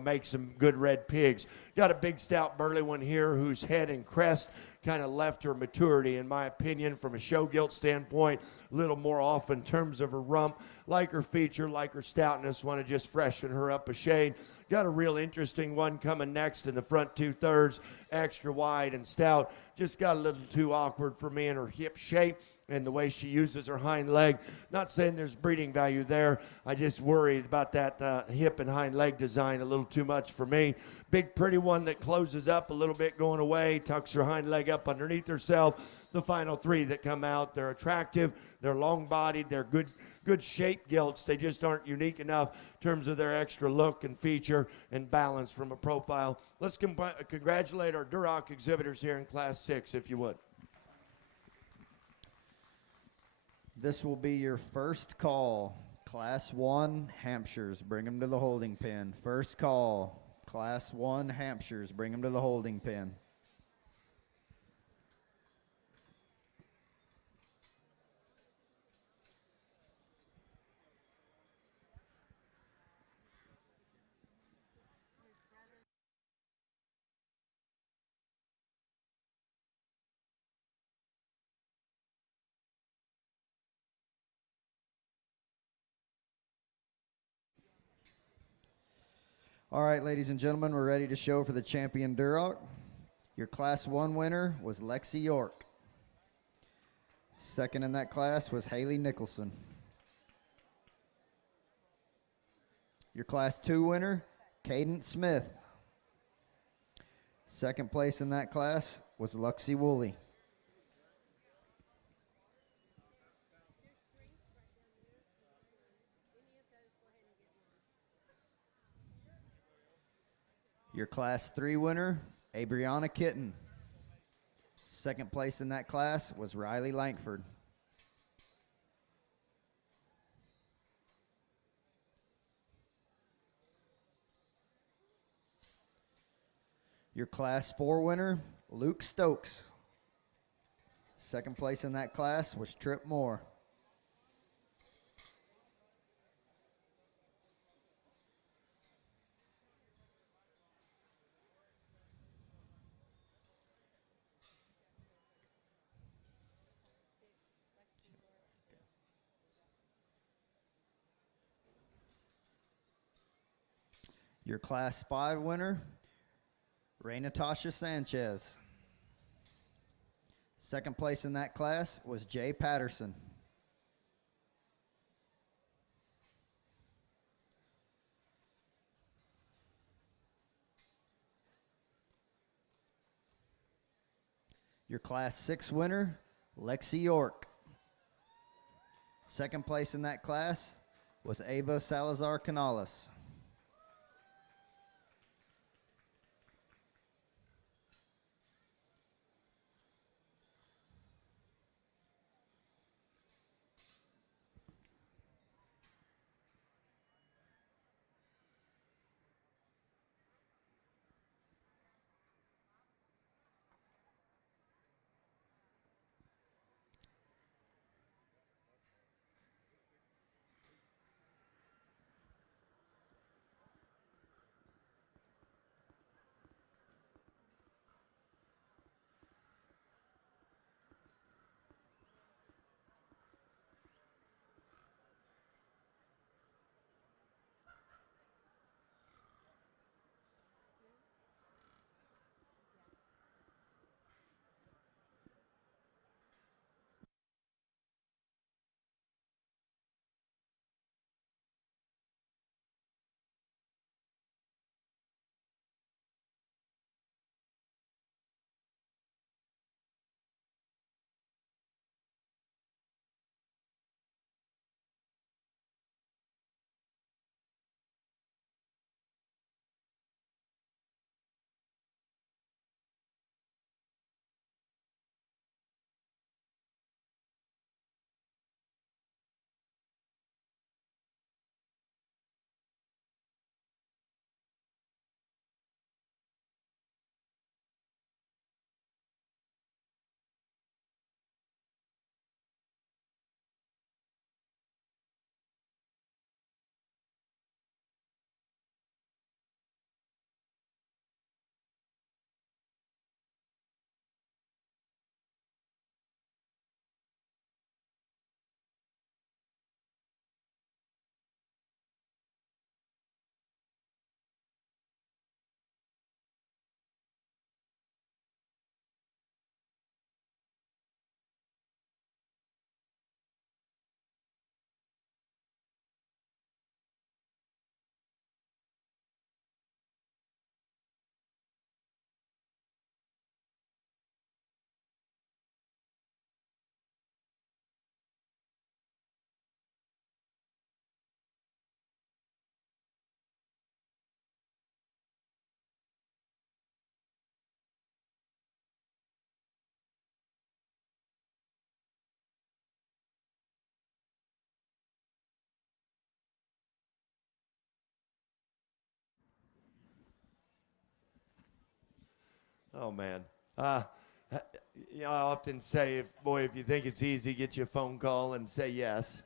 make some good red pigs. Got a big stout burly one here whose head and crest kind of left her maturity, in my opinion, from a show gilt standpoint, a little more off in terms of her rump. Like her feature, like her stoutness, want to just freshen her up a shade. Got a real interesting one coming next in the front 2/3, extra wide and stout. Just got a little too awkward for me in her hip shape and the way she uses her hind leg. Not saying there's breeding value there. I just worried about that hip and hind leg design a little too much for me. Big pretty one that closes up a little bit going away, tucks her hind leg up underneath herself. The final three that come out, they're attractive, they're long-bodied, they're good shaped gilts. They just aren't unique enough in terms of their extra look and feature and balance from a profile. Let's congratulate our Duroc exhibitors here in Class 6, if you would. This will be your first call. Class 1 Hampshires, bring them to the holding pen. First call, Class 1 Hampshires, bring them to the holding pen. All right, ladies and gentlemen, we're ready to show for the champion Duroc. Your Class 1 winner was Lexi York. Second in that class was Haley Nicholson. Your Class 2 winner, Cadence Smith. Second place in that class was Luxie Woolley. Your Class 3 winner, Abriana Kitten. Second place in that class was Riley Lankford. Your Class 4 winner, Luke Stokes. Second place in that class was Trip Moore. Your Class 5 winner, Ray Natasha Sanchez. Second place in that class was Jay Patterson. Your Class 6 winner, Lexi York. Second place in that class was Ava Salazar Canales. Oh, man. I often say, if you think it's easy, get you a phone call and say yes,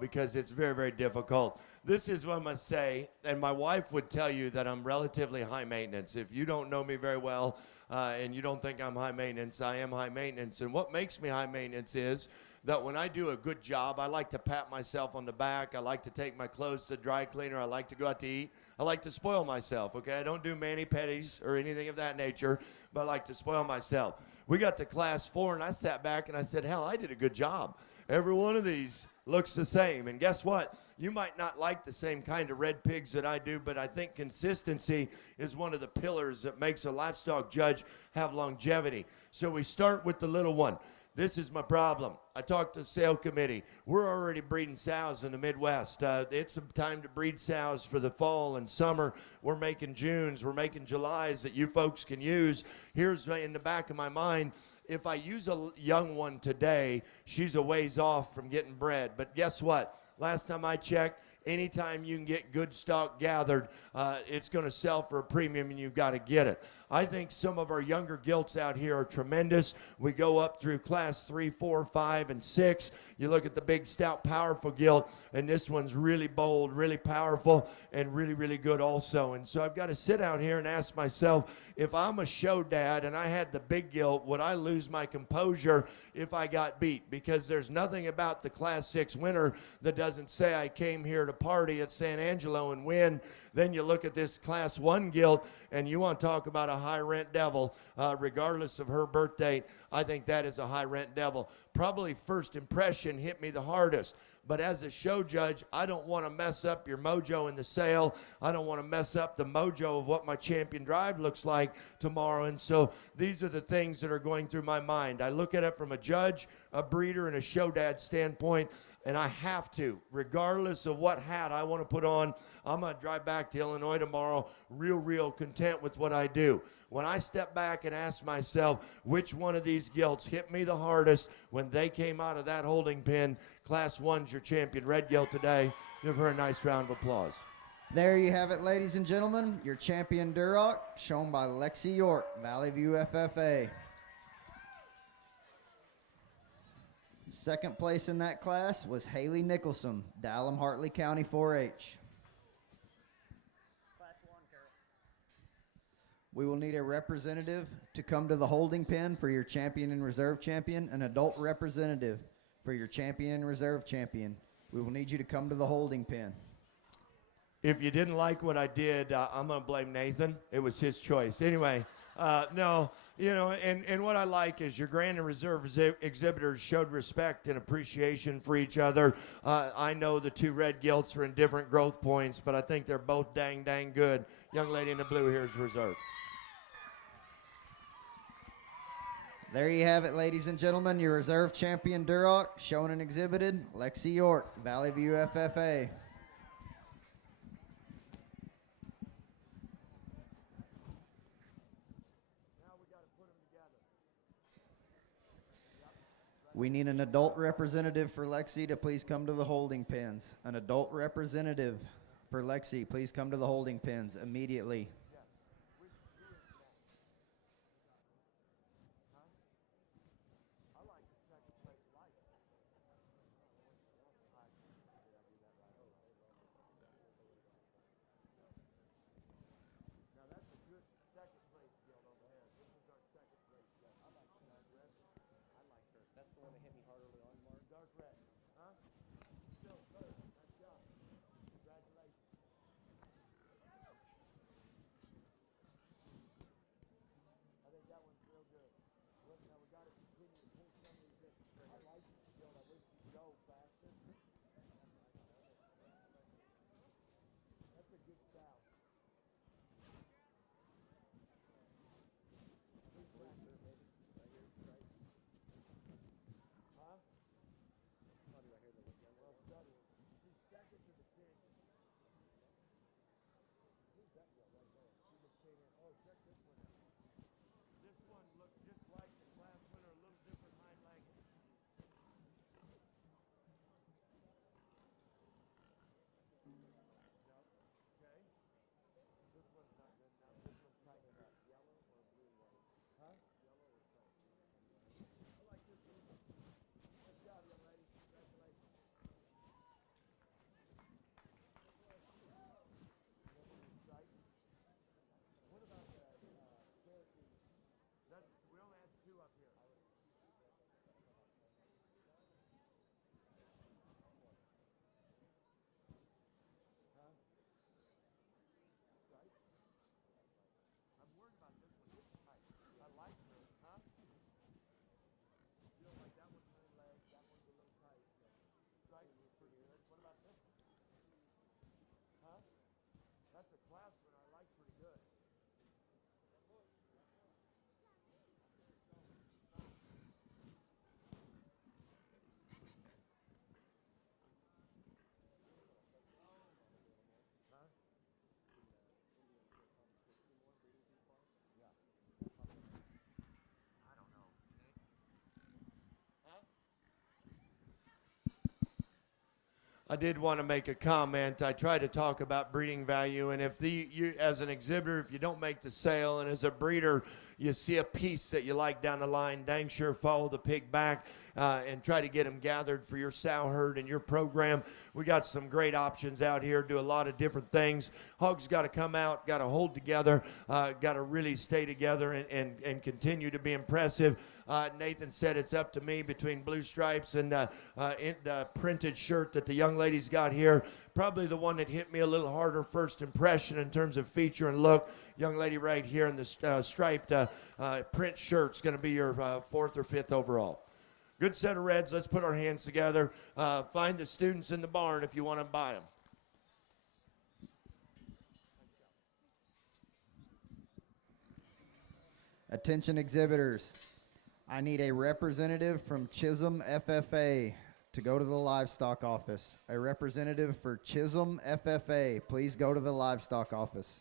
because it's very, very difficult. This is what I must say, and my wife would tell you that I'm relatively high maintenance. If you don't know me very well and you don't think I'm high maintenance, I am high maintenance. And what makes me high maintenance is that when I do a good job, I like to pat myself on the back. I like to take my clothes to the dry cleaner. I like to go out to eat. I like to spoil myself, okay? I don't do mani-pedis or anything of that nature, but I like to spoil myself. We got to class 4, and I sat back and I said, hell, I did a good job. Every one of these looks the same. And guess what? You might not like the same kind of red pigs that I do, but I think consistency is one of the pillars that makes a livestock judge have longevity. So we start with the little one. This is my problem. I talked to the sale committee. We're already breeding sows in the Midwest. It's time to breed sows for the fall and summer. We're making Junes, we're making Julys that you folks can use. Here's in the back of my mind, if I use a young one today, she's a ways off from getting bred. But guess what? Last time I checked, anytime you can get good stock gathered, it's going to sell for a premium, and you've got to get it. I think some of our younger gilts out here are tremendous. We go up through class 3, 4, 5, and 6. You look at the big, stout, powerful gilt, and this one's really bold, really powerful, and really, really good also. And so I've got to sit out here and ask myself, if I'm a show dad and I had the big gilt, would I lose my composure if I got beat? Because there's nothing about the class 6 winner that doesn't say I came here to party at San Angelo and win. Then you look at this class 1 gilt, and you want to talk about a high rent devil, regardless of her birth date. I think that is a high rent devil. Probably first impression hit me the hardest. But as a show judge, I don't want to mess up your mojo in the sale. I don't want to mess up the mojo of what my champion drive looks like tomorrow. And so these are the things that are going through my mind. I look at it from a judge, a breeder, and a show dad standpoint. And I have to, regardless of what hat I want to put on, I'm going to drive back to Illinois tomorrow real content with what I do. When I step back and ask myself which one of these gilts hit me the hardest when they came out of that holding pen, class 1's your champion red gilt today. Give her a nice round of applause. There you have it, ladies and gentlemen. Your champion Duroc, shown by Lexi York, Valley View FFA. Second place in that class was Haley Nicholson, Dallam Hartley County 4-H. Class 1, Carol. We will need a representative to come to the holding pen for your champion and reserve champion, an adult representative for your champion and reserve champion. We will need you to come to the holding pen. If you didn't like what I did, I'm going to blame Nathan. It was his choice. Anyway, no, you know, and what I like is your grand and reserve exhibitors showed respect and appreciation for each other. I know the 2 red gilts are in different growth points, but I think they're both dang good. Young lady in the blue here is reserve. There you have it, ladies and gentlemen. Your reserve champion Duroc, shown and exhibited, Lexi York, Valley View FFA. We need an adult representative for Lexi to please come to the holding pens. An adult representative for Lexi, please come to the holding pens immediately. That's the one that hit me hard early on, Mark. Dark red. Huh? Still third. Nice job. Congratulations. I did want to make a comment. I try to talk about breeding value, and if you as an exhibitor, if you don't make the sale, and as a breeder, you see a piece that you like down the line, dang sure follow the pig back and try to get them gathered for your sow herd and your program. We got some great options out here, do a lot of different things. Hogs got to come out, got to hold together, got to really stay together and continue to be impressive. Nathan said it's up to me between blue stripes and the printed shirt that the young lady's got here. Probably the one that hit me a little harder first impression in terms of feature and look. Young lady right here in the striped print shirt's going to be your 4th or 5th overall. Good set of reds. Let's put our hands together. Find the students in the barn if you want to buy them. Attention exhibitors. I need a representative from Chisholm FFA to go to the livestock office. A representative for Chisholm FFA, please go to the livestock office.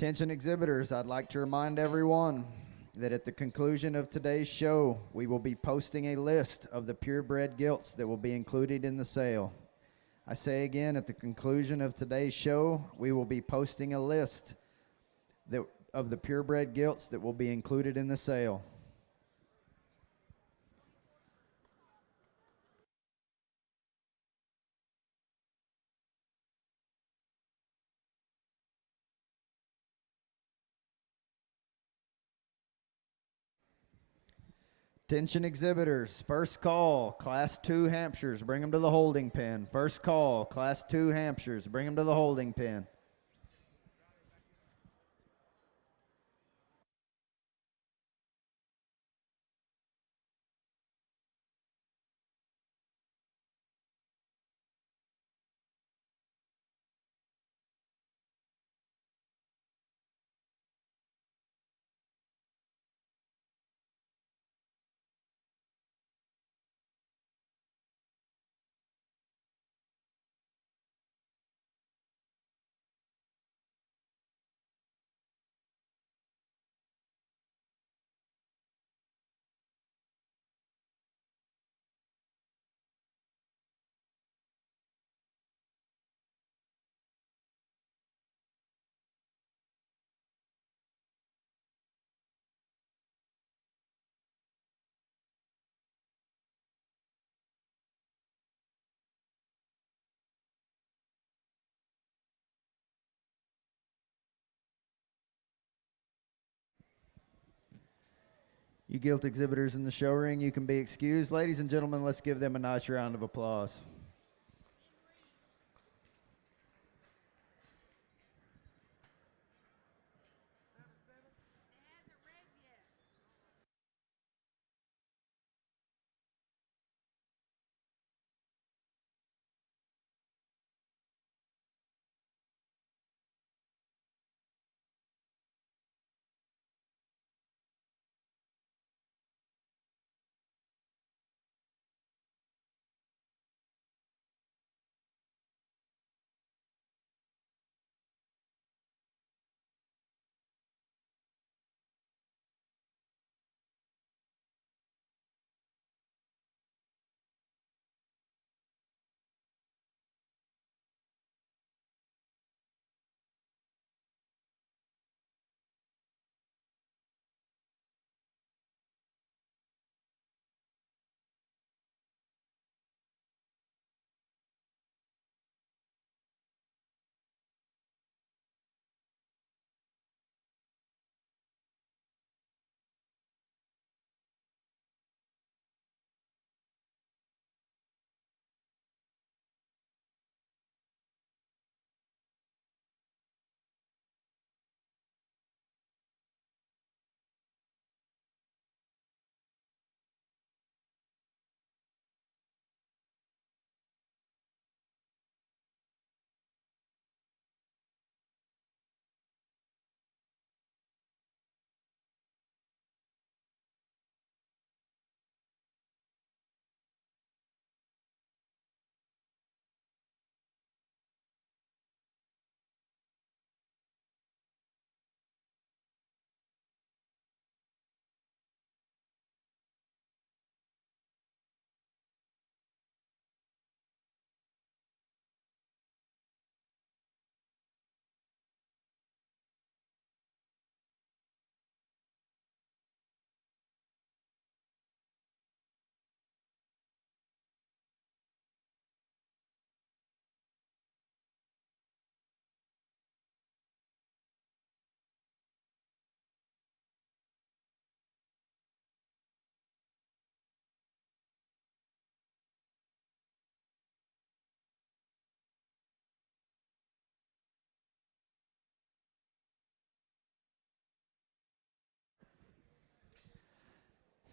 Attention exhibitors, I'd like to remind everyone that at the conclusion of today's show, we will be posting a list of the purebred gilts that will be included in the sale. I say again, at the conclusion of today's show, we will be posting a list of the purebred gilts that will be included in the sale. Attention exhibitors, first call, Class 2 Hampshires, bring them to the holding pen. First call, Class 2 Hampshires, bring them to the holding pen. You gilt exhibitors in the show ring, you can be excused. Ladies and gentlemen, let's give them a nice round of applause.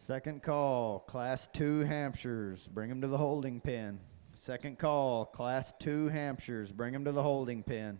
Second call, Class 2 Hampshires, bring them to the holding pen. Second call, Class 2 Hampshires, bring them to the holding pen.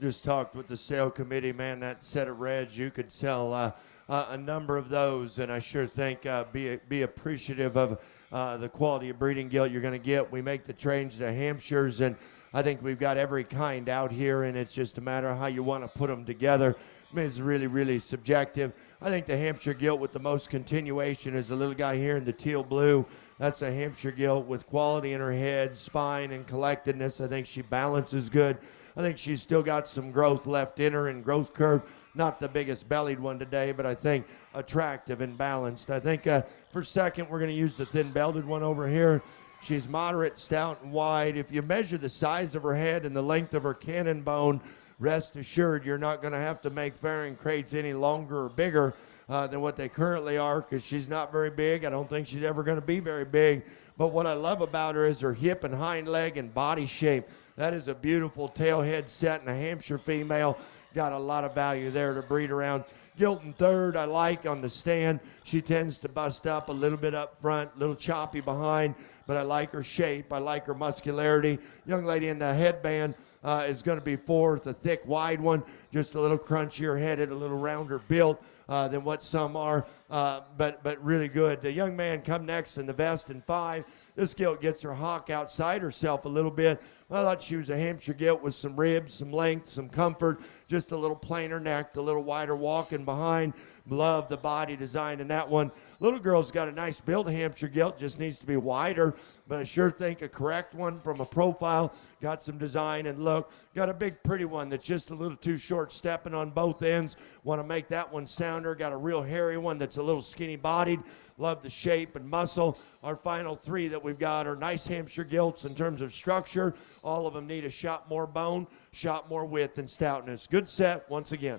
just talked with the sale committee, man. That set of reds, you could sell a number of those, and I sure think be appreciative of the quality of breeding gilt you're going to get. We make the trains to Hampshires, and I think we've got every kind out here, and it's just a matter of how you want to put them together. I mean, it's really, really subjective. I think the Hampshire gilt with the most continuation is the little guy here in the teal blue. That's a Hampshire gilt with quality in her head, spine, and collectedness. I think she balances good. I think she's still got some growth left in her and growth curve. Not the biggest bellied one today, but I think attractive and balanced. I think for second, we're going to use the thin belted one over here. She's moderate, stout, and wide. If you measure the size of her head and the length of her cannon bone, rest assured you're not going to have to make fairing crates any longer or bigger than what they currently are, because she's not very big. I don't think she's ever going to be very big. But what I love about her is her hip and hind leg and body shape. That is a beautiful tail head set, and a Hampshire female. Got a lot of value there to breed around. Gilton third, I like on the stand. She tends to bust up a little bit up front, a little choppy behind, but I like her shape. I like her muscularity. Young lady in the headband is going to be fourth, a thick, wide one, just a little crunchier headed, a little rounder built than what some are, but really good. The young man come next in the vest in five. This gilt gets her hawk outside herself a little bit. I thought she was a Hampshire gilt with some ribs, some length, some comfort, just a little plainer neck, a little wider walking behind. Love the body design in that one. Little girl's got a nice build Hampshire gilt, just needs to be wider, but I sure think a correct one from a profile. Got some design and look. Got a big pretty one that's just a little too short stepping on both ends. Want to make that one sounder. Got a real hairy one that's a little skinny bodied. Love the shape and muscle. Our final three that we've got are nice Hampshire gilts in terms of structure. All of them need a shot more bone, shot more width and stoutness. Good set once again.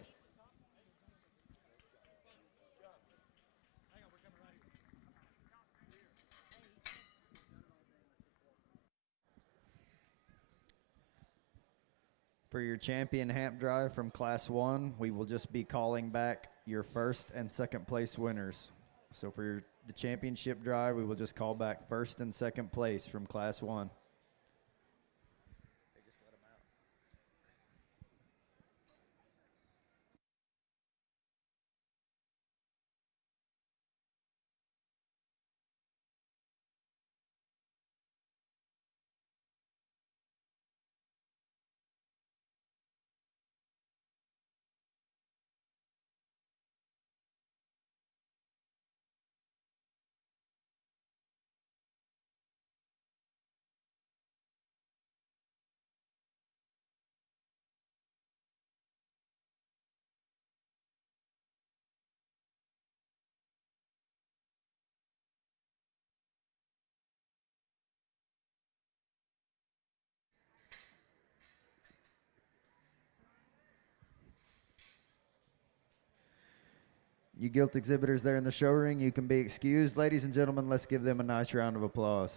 For your champion hamp drive from Class 1, we will just be calling back your first and second place winners. So for the championship drive, we will just call back first and second place from Class 1. You gilt exhibitors there in the show ring, you can be excused. Ladies and gentlemen, let's give them a nice round of applause.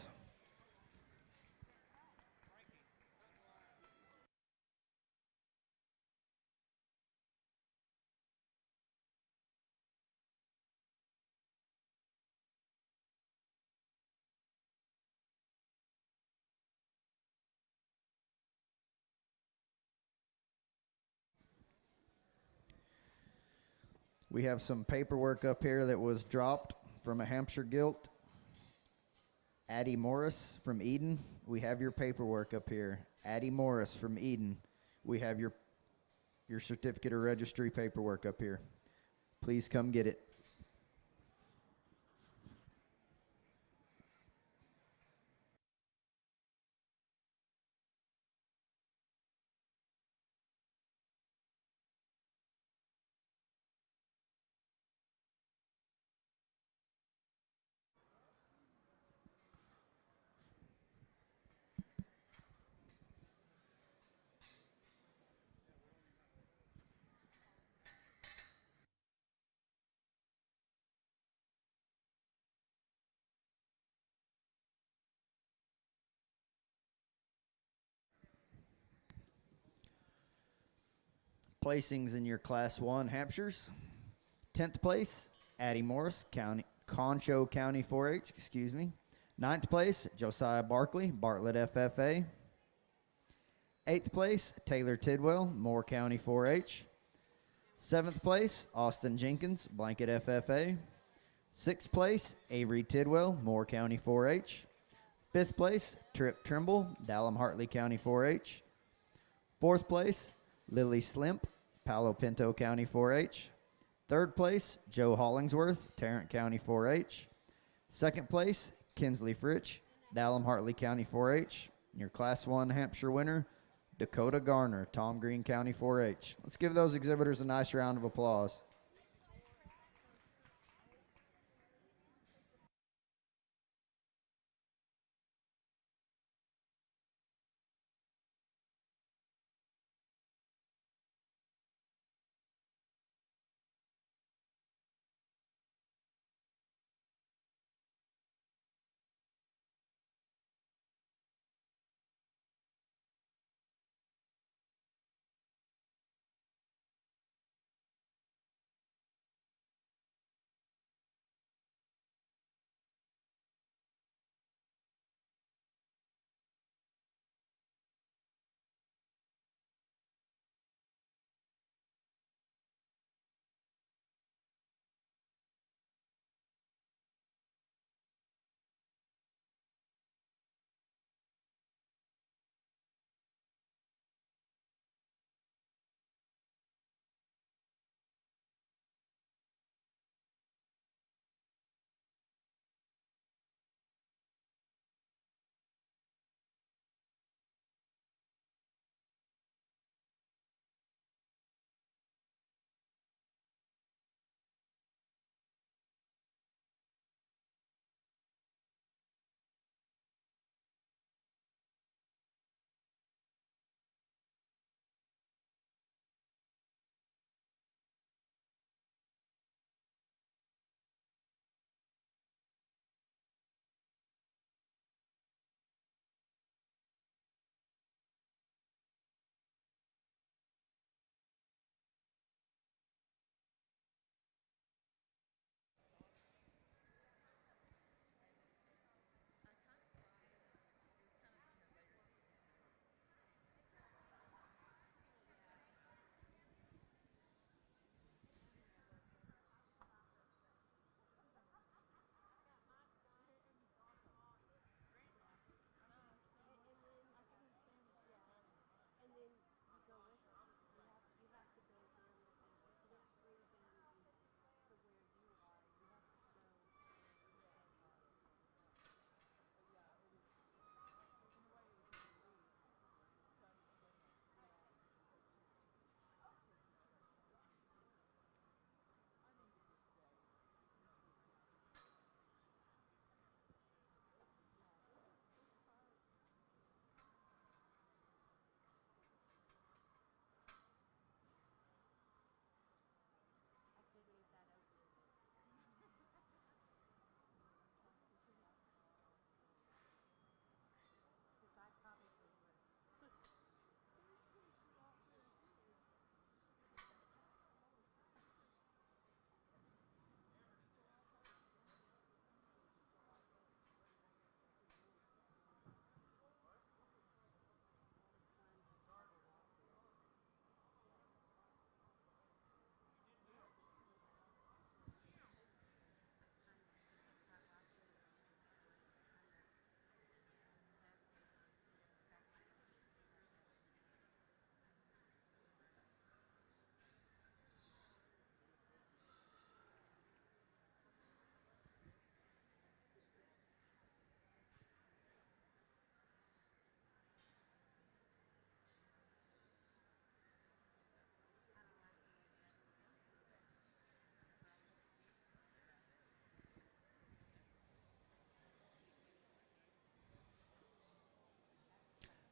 We have some paperwork up here that was dropped from a Hampshire gilt. Addie Morris from Eden. We have your paperwork up here. Addie Morris from Eden. We have your certificate of registry paperwork up here. Please come get it. Placings in your Class 1 Hampshires. 10th place, Addie Morris, Concho County 4-H, excuse me. 9th place, Josiah Barkley, Bartlett FFA. 8th place, Taylor Tidwell, Moore County 4-H. 7th place, Austin Jenkins, Blanket FFA. 6th place, Avery Tidwell, Moore County 4-H. 5th place, Trip Trimble, Dallam Hartley County 4-H. 4th place, Lily Slimp, Palo Pinto County 4-H. 3rd place, Joe Hollingsworth, Tarrant County 4-H. 2nd place, Kinsley Fritch, Dallam Hartley County 4-H. And your Class 1 Hampshire winner, Dakota Garner, Tom Green County 4-H. Let's give those exhibitors a nice round of applause.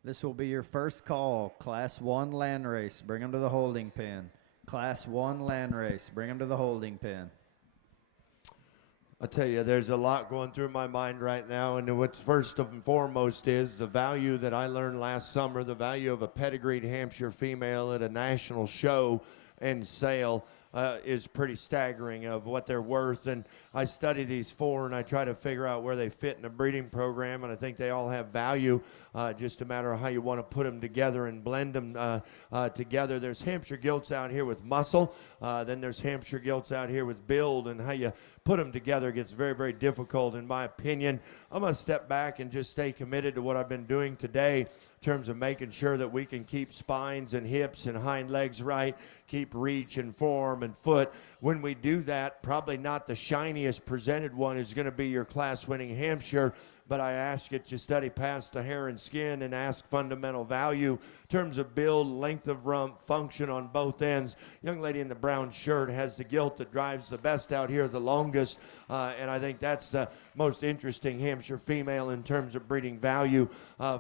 This will be your first call, Class 1 land race. Bring them to the holding pen. Class 1 land race. Bring them to the holding pen. I tell you, there's a lot going through my mind right now, and what's first and foremost is the value that I learned last summer, the value of a pedigreed Hampshire female at a national show and sale. is pretty staggering of what they're worth. And I study these 4 and I try to figure out where they fit in a breeding program, and I think they all have value, just a matter of how you want to put them together and blend them together. There's Hampshire Gilts out here with muscle, then there's Hampshire Gilts out here with build, and how you put them together gets very, very difficult in my opinion. I'm going to step back and just stay committed to what I've been doing today in terms of making sure that we can keep spines and hips and hind legs right, keep reach and form and foot. When we do that, probably not the shiniest presented one is going to be your class-winning Hampshire, but I ask it to study past the hair and skin and ask fundamental value in terms of build, length of rump, function on both ends. Young lady in the brown shirt has the gilt that drives the best out here, the longest, and I think that's the most interesting Hampshire female in terms of breeding value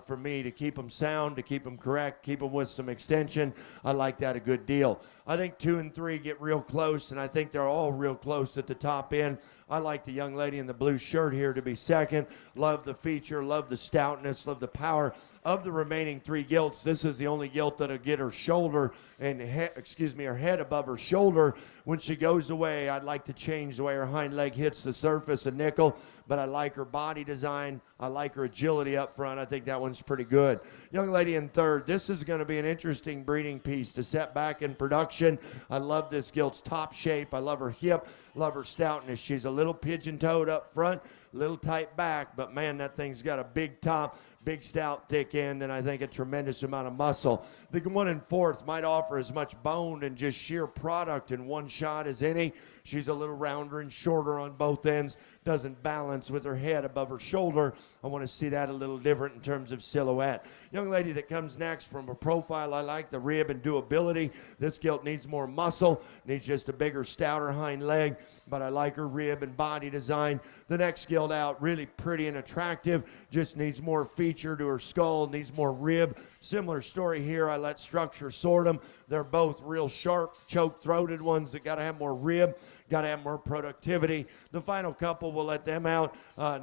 for me, to keep them sound, to keep them correct, keep them with some extension. I like that a good deal. I think 2 and 3 get real close, and I think they're all real close at the top end. I like the young lady in the blue shirt here to be second. Love the feature, love the stoutness, love the power of the remaining 3 gilts. This is the only gilt that'll get her shoulder and her head above her shoulder. When she goes away, I'd like to change the way her hind leg hits the surface a nickel, but I like her body design. I like her agility up front. I think that one's pretty good. Young lady in third, this is going to be an interesting breeding piece to set back in production. I love this gilt's top shape. I love her hip, love her stoutness. She's a little pigeon-toed up front, little tight back, but man, that thing's got a big top, big stout thick end, and I think a tremendous amount of muscle. The one in fourth might offer as much bone and just sheer product in one shot as any. She's a little rounder and shorter on both ends, doesn't balance with her head above her shoulder. I want to see that a little different in terms of silhouette. Young lady that comes next, from a profile, I like the rib and doability. This gilt needs more muscle, needs just a bigger, stouter hind leg, but I like her rib and body design. The next gilt out, really pretty and attractive, just needs more feature to her skull, needs more rib. Similar story here. I let structure sort them. They're both real sharp, choke-throated ones that got to have more rib, got to have more productivity. The final couple, we'll let them out.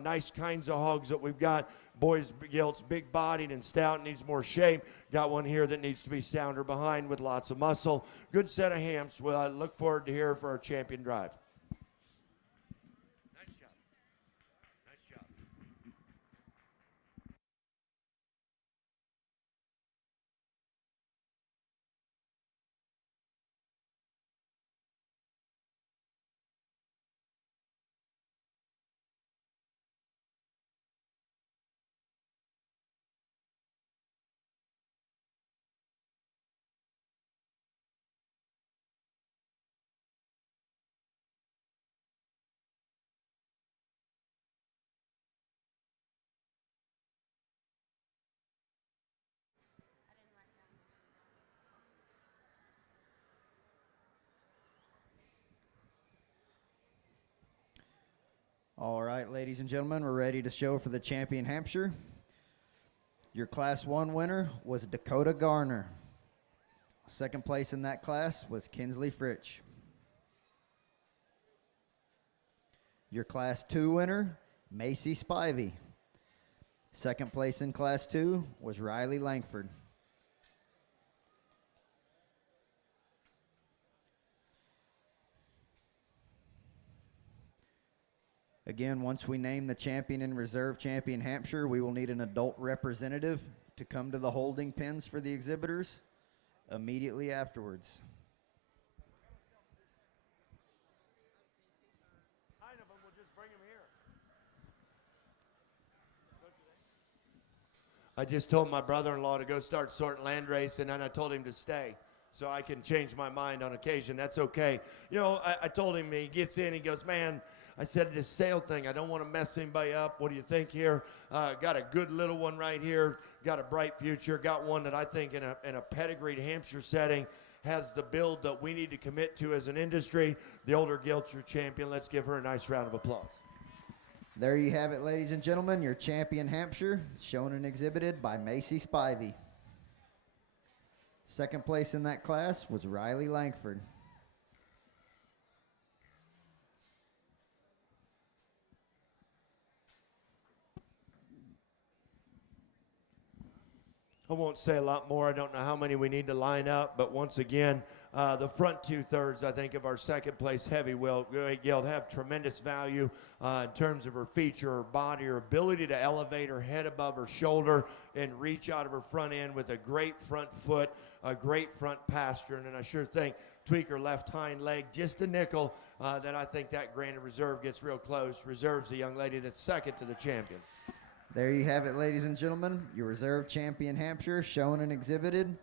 Nice kinds of hogs that we've got. Boys gilts, big-bodied and stout, needs more shape. Got one here that needs to be sounder behind with lots of muscle. Good set of hamps. Well, I look forward to here for our champion drive. Nice job. Nice job. All right, ladies and gentlemen, we're ready to show for the champion Hampshire. Your Class 1 winner was Dakota Garner. Second place in that class was Kinsley Fritsch. Your Class 2 winner, Macy Spivey. Second place in Class 2 was Riley Langford. Again, once we name the champion and reserve champion Hampshire, we will need an adult representative to come to the holding pens for the exhibitors immediately afterwards. Nine of them, we'll just bring them here. I just told my brother-in-law to go start sorting land race, and then I told him to stay so I can change my mind on occasion. That's okay. You know, I told him, he gets in, he goes, man, I said, this sale thing, I don't want to mess anybody up. What do you think here? Got a good little one right here. Got a bright future. Got one that I think in a pedigreed Hampshire setting has the build that we need to commit to as an industry. The older Gilts champion. Let's give her a nice round of applause. There you have it, ladies and gentlemen, your champion Hampshire, shown and exhibited by Macy Spivey. Second place in that class was Riley Langford. I won't say a lot more. I don't know how many we need to line up, but once again, the front 2/3, I think, of our second place heavyweight gilt have tremendous value in terms of her feature, her body, her ability to elevate her head above her shoulder and reach out of her front end with a great front foot, a great front pastern, and I sure think tweak her left hind leg just a nickel, then I think that granted reserve gets real close. Reserve's the young lady that's second to the champion. There you have it, ladies and gentlemen. Your reserve champion Hampshire, shown and exhibited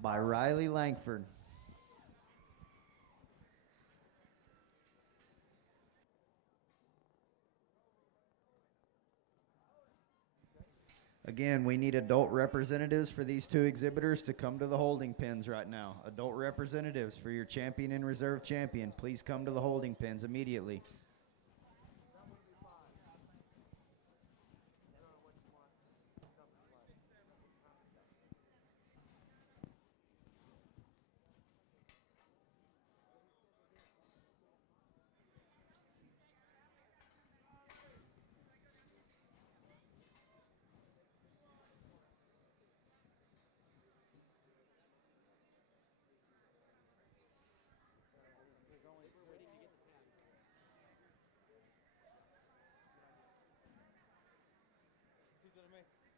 by Riley Langford. Again, we need adult representatives for these two exhibitors to come to the holding pens right now. Adult representatives for your champion and reserve champion, please come to the holding pens immediately.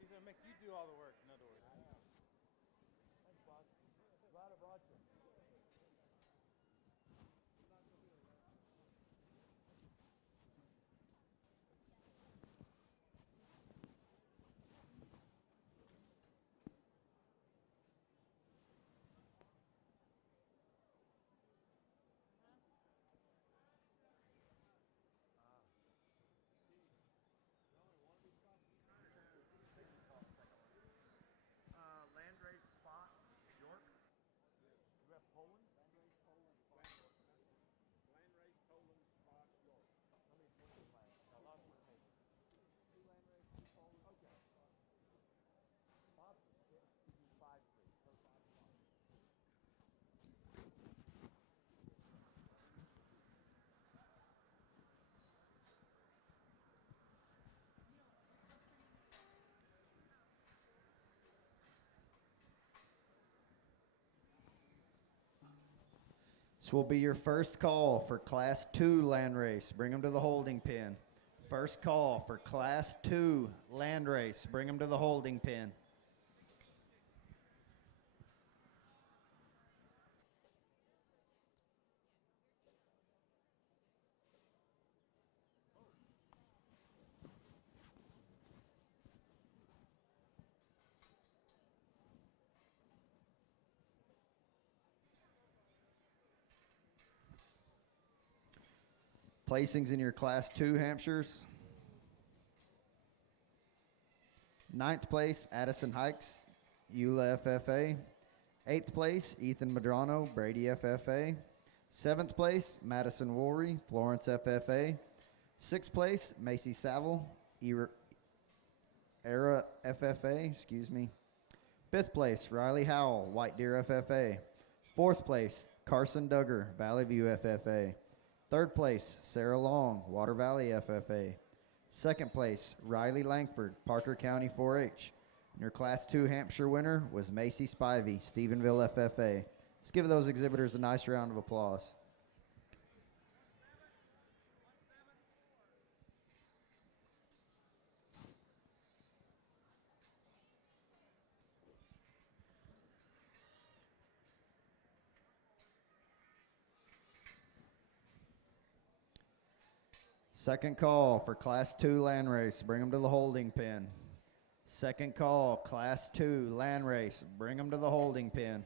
He's gonna make you do all the work, in other words. Thanks, boss. Glad I brought you. Landrace Spot, York. You have Poland? Landrace Poland Spot. Landrace Poland Spot, York. How many points last? I lost my paper. 2 Landrace, 2 Poland. Okay. Bob, you do 5, please. Per 5 o'clock. This will be your first call for Class 2 land race. Bring them to the holding pen. First call for Class 2 land race. Bring them to the holding pen. Placings in your Class 2 Hampshires. 9th place, Addison Hikes, Eula FFA. 8th place, Ethan Madrano, Brady FFA. 7th place, Madison Woolery, Florence FFA. 6th place, Macy Saville, Era FFA, excuse me. 5th place, Riley Howell, White Deer FFA. 4th place, Carson Duggar, Valley View FFA. 3rd place, Sarah Long, Water Valley FFA. 2nd place, Riley Langford, Parker County 4-H. And your Class 2 Hampshire winner was Macy Spivey, Stephenville FFA. Let's give those exhibitors a nice round of applause. Second call for Class 2 land race. Bring them to the holding pen. Second call, Class 2 land race. Bring them to the holding pen.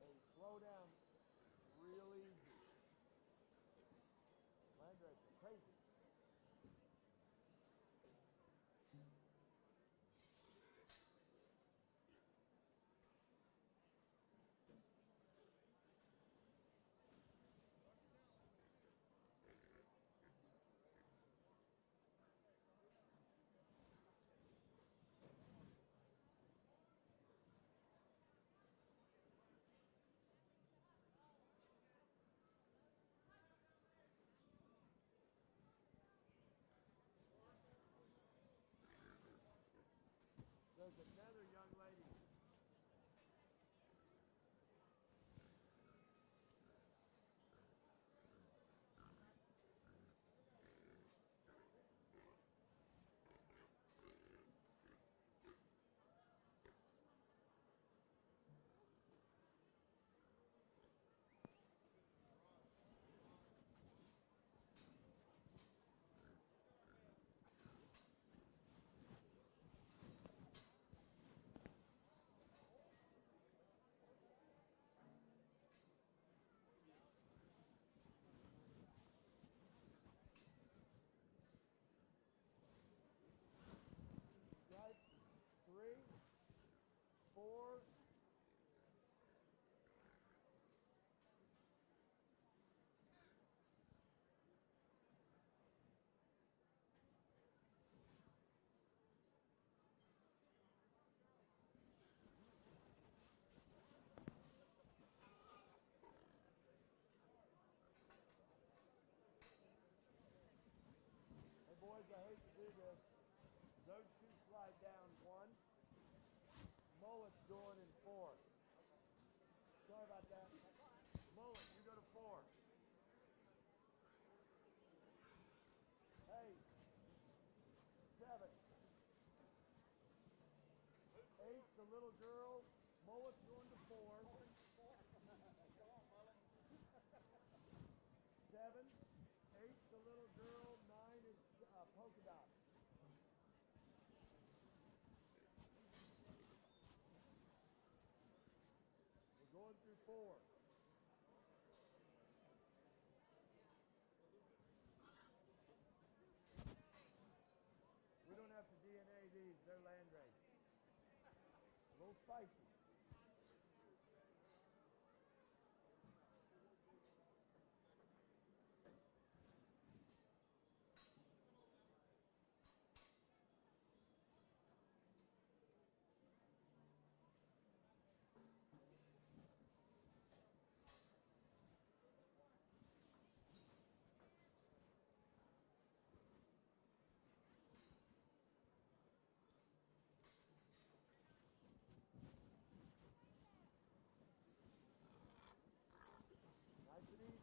Hey, slow down real easy. Landrace is crazy. spicy. Nice and easy.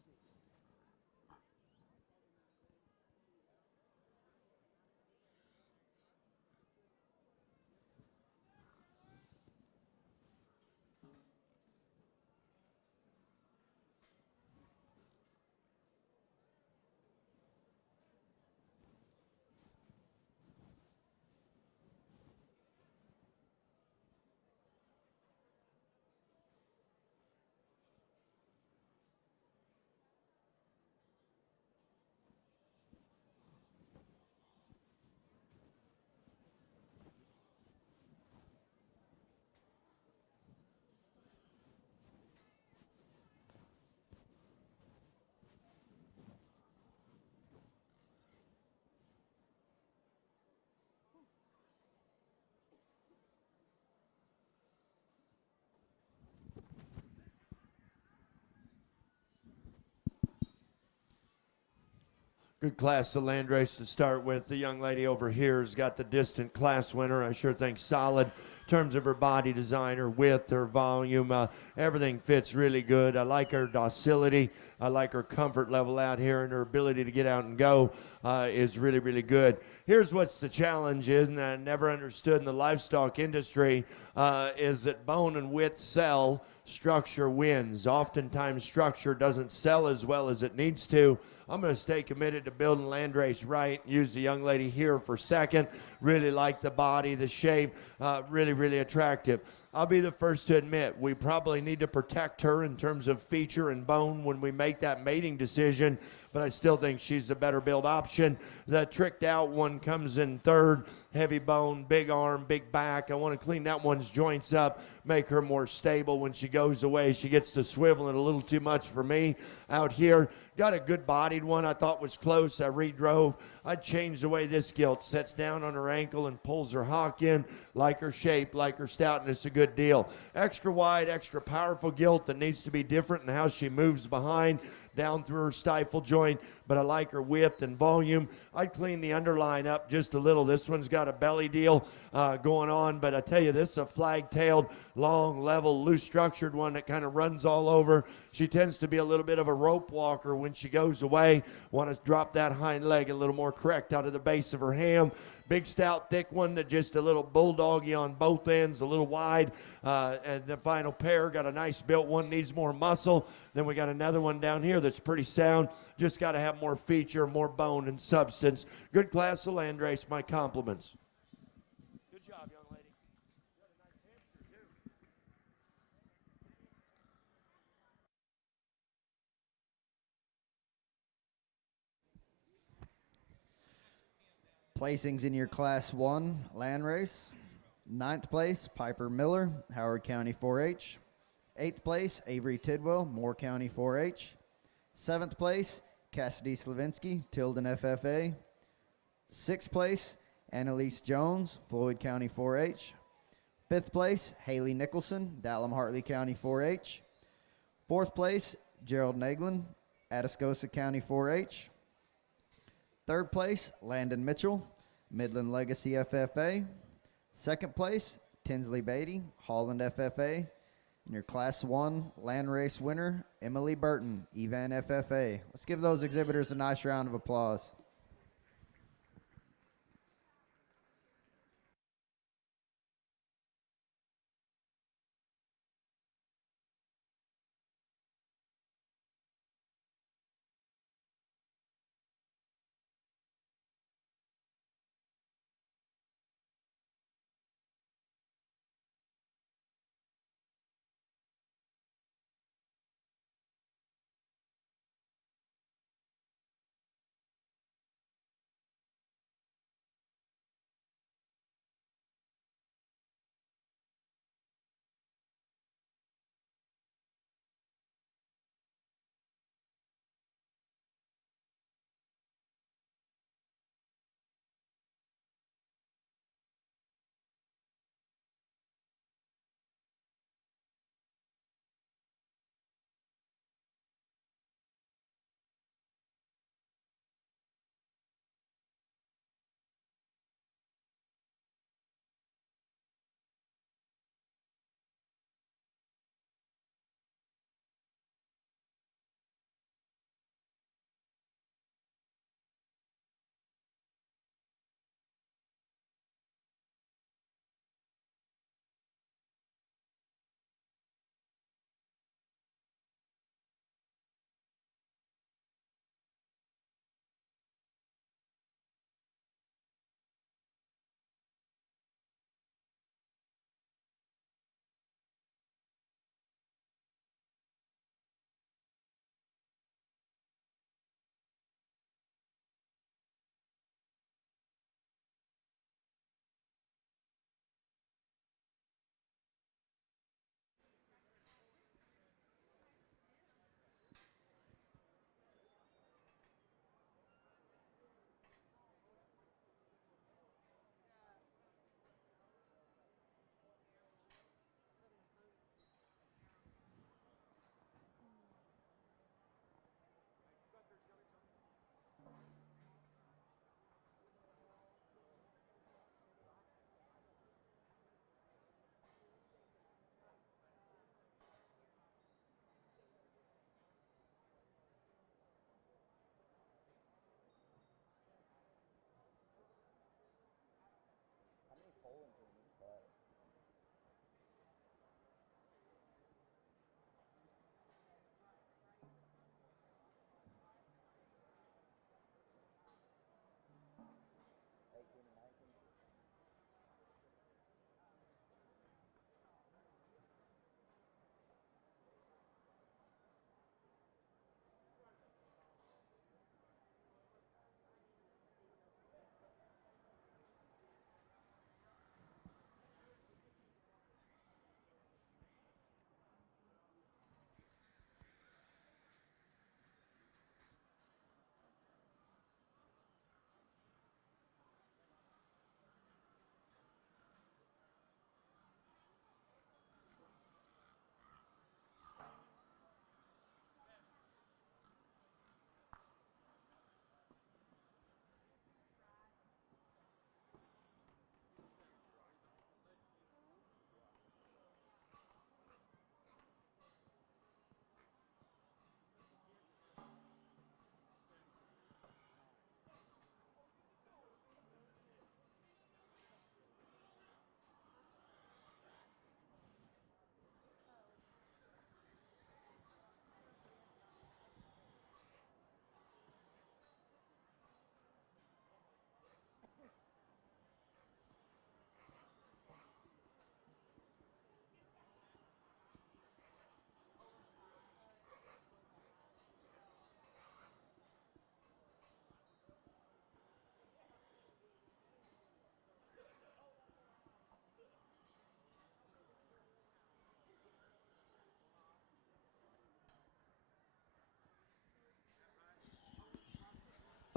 Good class of land race to start with. The young lady over here has got the distant class winner. I sure think solid in terms of her body design, her width, her volume. Everything fits really good. I like her docility. I like her comfort level out here, and her ability to get out and go is really, really good. Here's what's the challenge is, and I never understood in the livestock industry, is that bone and width sell, structure wins. Oftentimes structure doesn't sell as well as it needs to. I'm going to stay committed to building Landrace right. Use the young lady here for second. Really like the body, the shape, really, really attractive. I'll be the first to admit we probably need to protect her in terms of feature and bone when we make that mating decision, but I still think she's the better build option. The tricked out one comes in third. Heavy bone, big arm, big back. I want to clean that one's joints up, make her more stable when she goes away. She gets to swiveling a little too much for me out here. Got a good bodied one I thought was close. I redrove. I changed the way this gilt sets down on her ankle and pulls her hock in. Like her shape, like her stoutness, a good deal. Extra wide, extra powerful gilt that needs to be different in how she moves behind, down through her stifle joint, but I like her width and volume. I'd clean the underline up just a little. This one's got a belly deal going on, but I tell you, this is a flag-tailed, long, level, loose-structured one that kind of runs all over. She tends to be a little bit of a rope walker when she goes away. Want to drop that hind leg a little more correct out of the base of her ham. Big, stout, thick one that just a little bulldoggy on both ends, a little wide. And the final pair got a nice built one, needs more muscle. Then we got another one down here that's pretty sound. Just got to have more feature, more bone and substance. Good class of landrace. My compliments. Good job, young lady. You got a nice hamster, too. Placings in your Class 1 land race. 9th place, Piper Miller, Howard County 4-H. 8th place, Avery Tidwell, Moore County 4-H. 7th place, Cassidy Slavinsky, Tilden FFA. 6th place, Annalise Jones, Floyd County 4-H. 5th place, Haley Nicholson, Dallam Hartley County 4-H. 4th place, Gerald Naglin, Atascosa County 4-H. 3rd place, Landon Mitchell, Midland Legacy FFA. 2nd place, Tinsley Beatty, Holland FFA. And your Class 1 land race winner, Emily Burton, Evan FFA. Let's give those exhibitors a nice round of applause.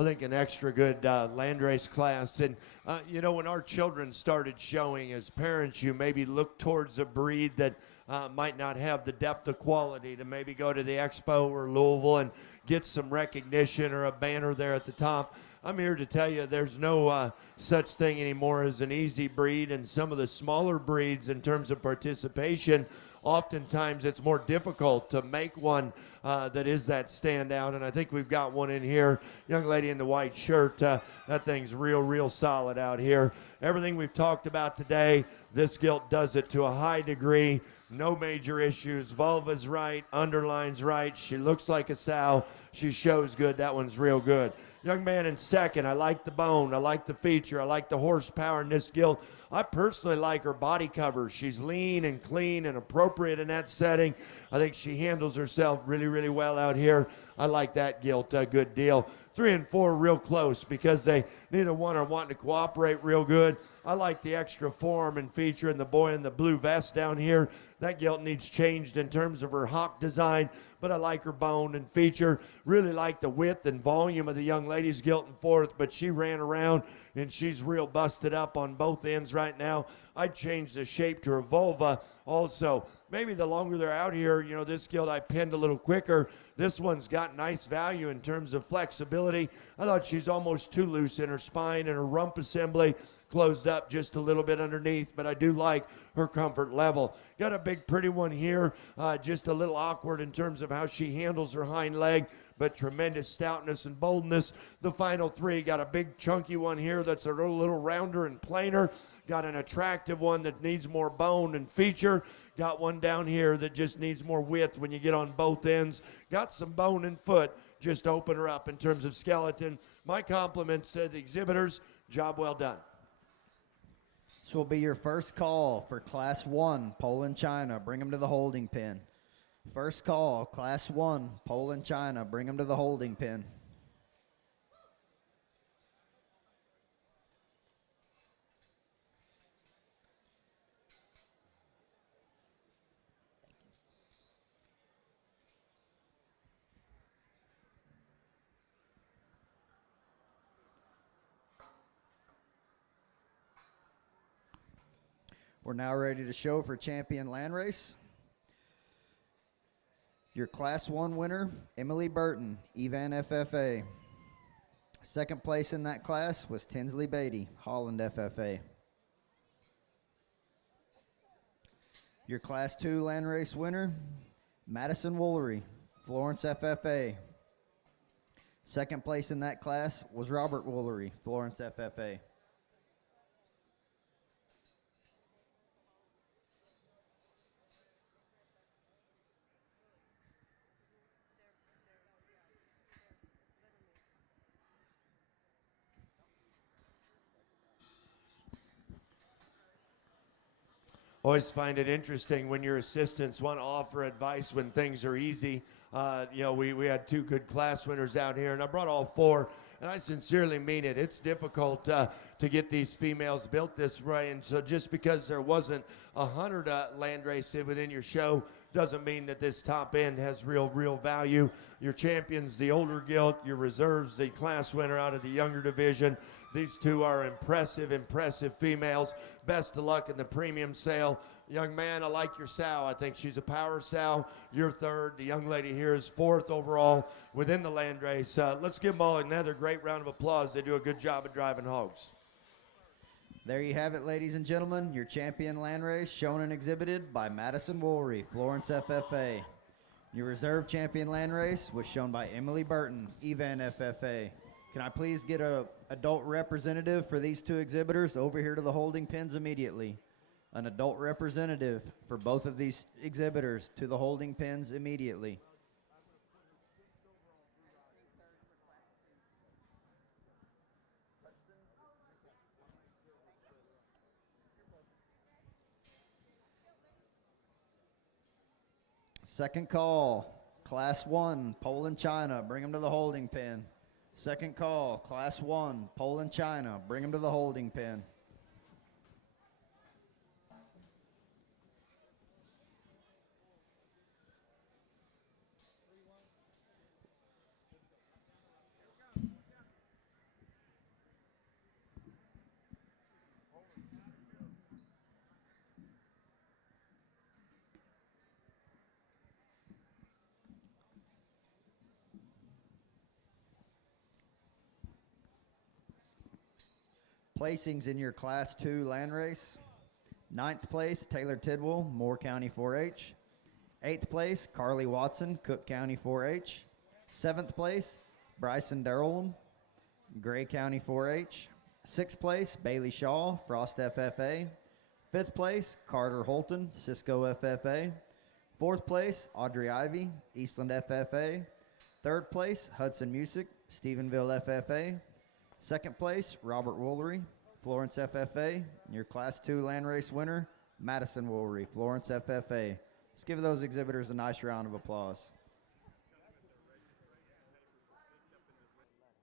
I think, an extra good landrace class. And, you know, when our children started showing, as parents, you maybe look towards a breed that might not have the depth of quality to maybe go to the Expo or Louisville and get some recognition or a banner there at the top. I'm here to tell you there's no such thing anymore as an easy breed, and some of the smaller breeds in terms of participation, oftentimes it's more difficult to make one that is that standout, and I think we've got one in here. Young lady in the white shirt, that thing's real solid out here. Everything we've talked about today, this gilt does it to a high degree. No major issues. Vulva's right, underline's right. She looks like a sow. She shows good. That one's real good. Young man in second, I like the bone. I like the feature. I like the horsepower in this gilt. I personally like her body cover. She's lean and clean and appropriate in that setting. I think she handles herself really well out here. I like that gilt a good deal. 3 and 4 real close because they neither one are wanting to cooperate real good. I like the extra form and feature in the boy in the blue vest down here. That gilt needs changed in terms of her hock design, but I like her bone and feature. Really like the width and volume of the young lady's gilt in fourth, but she ran around and she's real busted up on both ends right now. I'd change the shape to her vulva also. Maybe the longer they're out here, you know, this gilt I pinned a little quicker. This one's got nice value in terms of flexibility. I thought she's almost too loose in her spine and her rump assembly closed up just a little bit underneath, but I do like her comfort level. Got a big pretty one here, just a little awkward in terms of how she handles her hind leg, but tremendous stoutness and boldness. The final 3, got a big chunky one here that's a little rounder and plainer. Got an attractive one that needs more bone and feature. Got one down here that just needs more width when you get on both ends. Got some bone and foot. Just open her up in terms of skeleton. My compliments to the exhibitors. Job well done. This will be your first call for Class 1, Poland, China. Bring them to the holding pen. First call, Class 1, Poland, China. Bring them to the holding pen. We're now ready to show for champion land race. Your Class 1 winner, Emily Burton, Evan FFA. Second place in that class was Tinsley Beatty, Holland FFA. Your Class 2 land race winner, Madison Woolery, Florence FFA. Second place in that class was Robert Woolery, Florence FFA. Always find it interesting when your assistants want to offer advice when things are easy. You know, we had 2 good class winners out here, and I brought all 4, and I sincerely mean it. It's difficult to get these females built this way, and so just because there wasn't 100 land races within your show doesn't mean that this top end has real value. Your champions, the older gilt, your reserves, the class winner out of the younger division. These 2 are impressive females. Best of luck in the premium sale. Young man, I like your sow. I think she's a power sow. You're third. The young lady here is fourth overall within the land race. Let's give them all another great round of applause. They do a good job of driving hogs. There you have it, ladies and gentlemen. Your champion land race shown and exhibited by Madison Woolery, Florence FFA. Your reserve champion land race was shown by Emily Burton, Evan FFA. Can I please get an adult representative for these 2 exhibitors over here to the holding pens immediately? An adult representative for both of these exhibitors to the holding pens immediately. Second call, Class 1, Poland, China. Bring them to the holding pen. Second call, Class 1, Poland, China. Bring them to the holding pen. Placings in your Class 2 land race. 9th place, Taylor Tidwell, Moore County 4-H. 8th place, Carly Watson, Cook County 4-H. 7th place, Bryson Darrell, Gray County 4-H. 6th place, Bailey Shaw, Frost FFA. 5th place, Carter Holton, Cisco FFA. 4th place, Audrey Ivy, Eastland FFA. 3rd place, Hudson Music, Stephenville FFA. 2nd place, Robert Woolery, Florence FFA. And your Class 2 land race winner, Madison Woolery, Florence FFA. Let's give those exhibitors a nice round of applause. Let half right hamsters, make half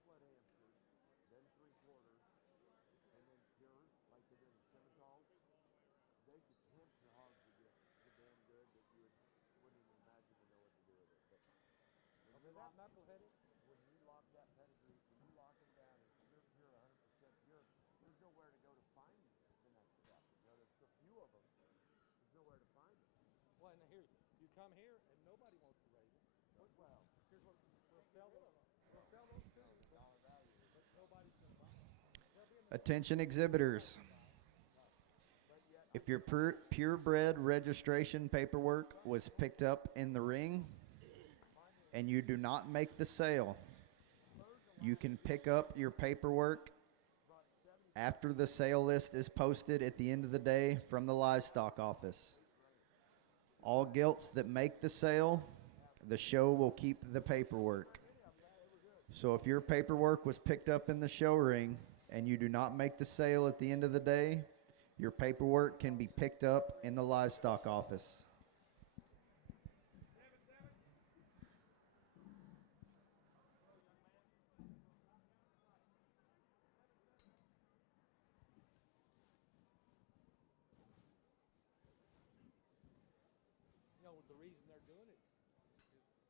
let hamsters, then 3/4, and then pure, like they did in Simmental. They could hamster hogs to get so damn good that you wouldn't even imagine to know what to do with it. But when you lock, knuckleheaded? when you lock that pedigree, when you lock them down, and you're pure 100% pure, there's nowhere to go to find the next step. You know, there's so few of them. There's nowhere to find them. Well, and here, you come here and nobody wants to raise it. Well, Here's what we'll sell those too, but nobody's going to buy them. Attention exhibitors. If your purebred registration paperwork was picked up in the ring and you do not make the sale, you can pick up your paperwork after the sale list is posted at the end of the day from the livestock office. All gilts that make the sale, the show will keep the paperwork. So if your paperwork was picked up in the show ring and you do not make the sale at the end of the day, your paperwork can be picked up in the livestock office. You know, the reason they're doing it is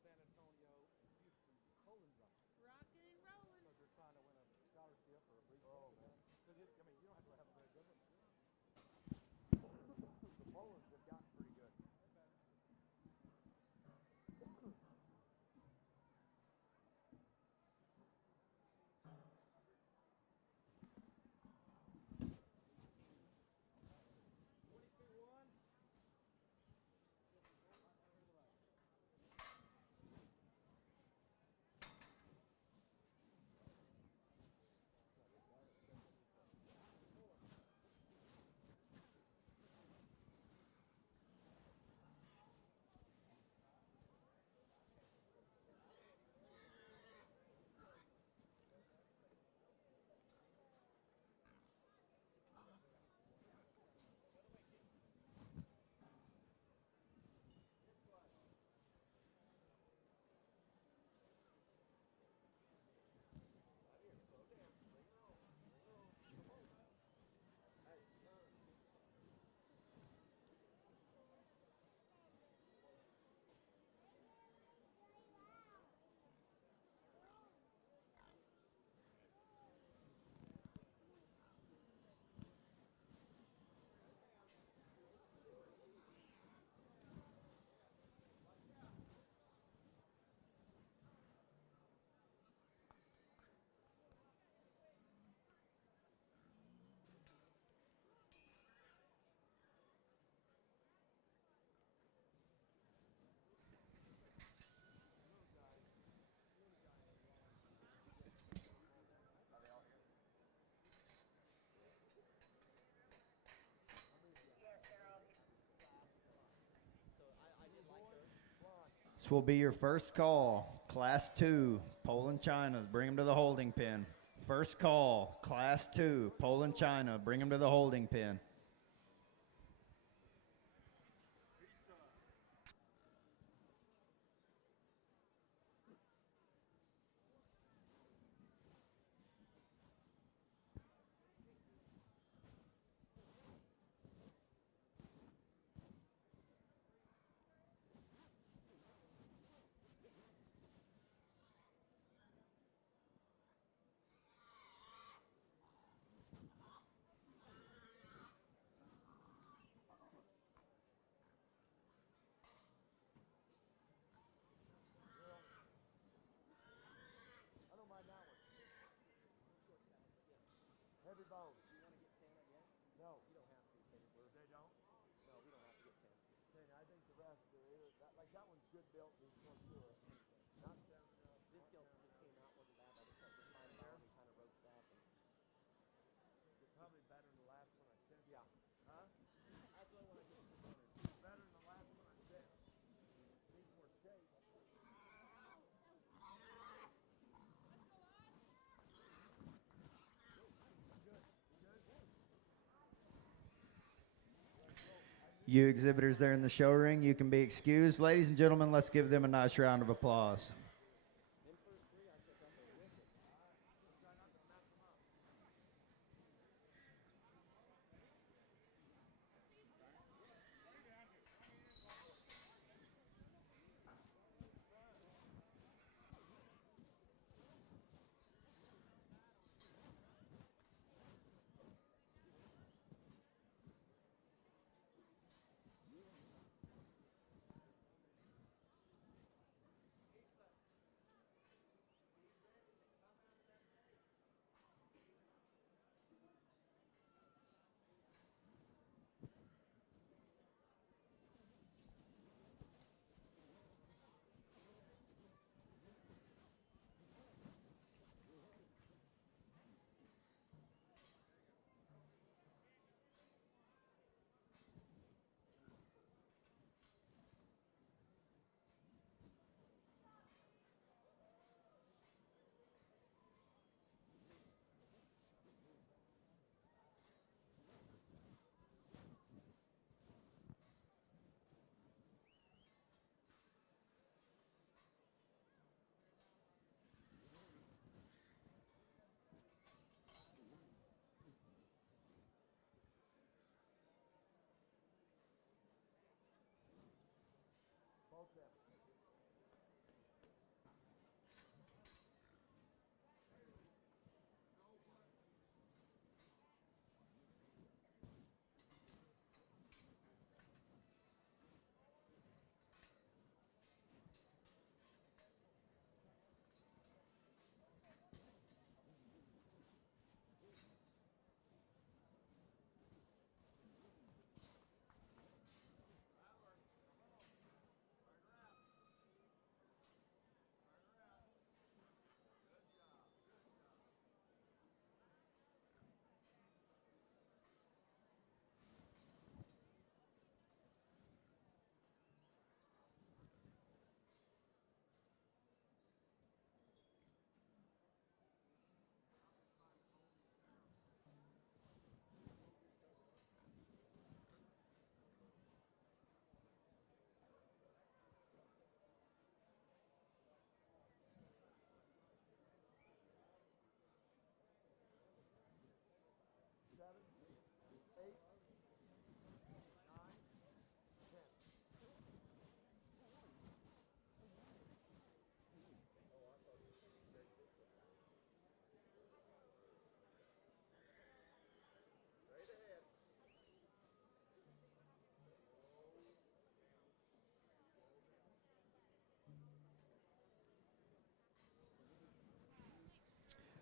San Antonio, Houston, Colin Rock. Rocking and rolling. Because they're trying to win a scholarship or a briefcase. Because I mean, you don't have to have a very good one. the Polands have gotten pretty good. This will be your first call. Class 2, Poland, China. Bring them to the holding pen. First call, Class 2, Poland, China. Bring them to the holding pen. You exhibitors there in the show ring, you can be excused. Ladies and gentlemen, let's give them a nice round of applause. Them first three, I took up there with it.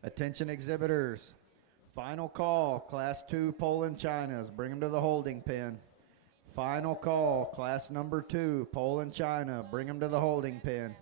Attention exhibitors. Final call, Class 2 Poland Chinas. Bring them to the holding pen. Final call, Class number 2 Poland China. Bring them to the holding pen.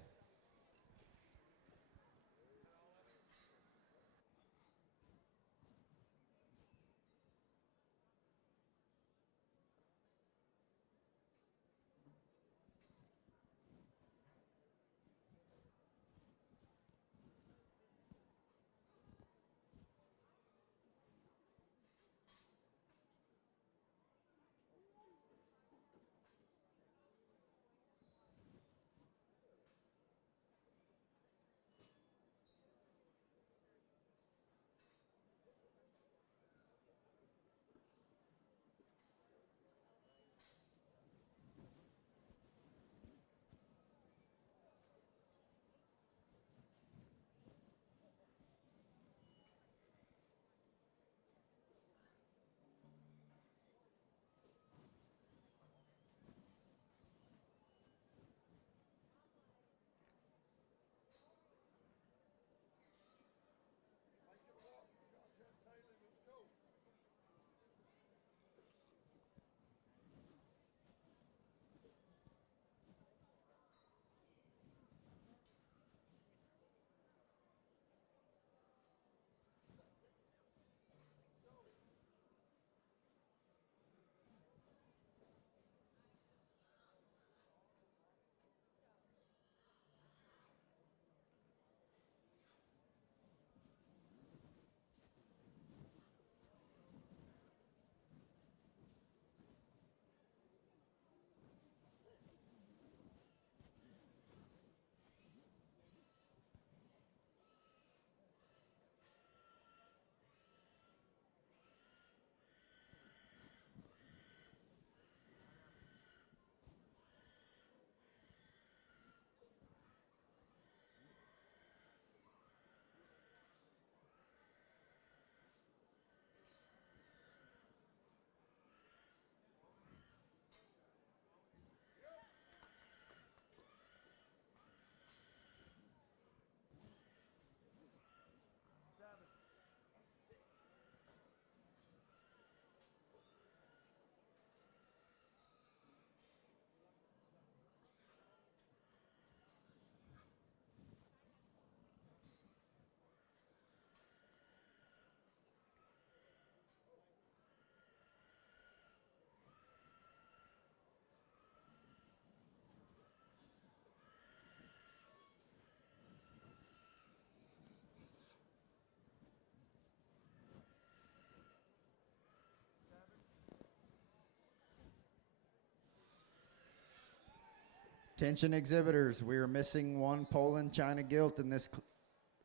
Attention exhibitors, we are missing one Poland China gilt in this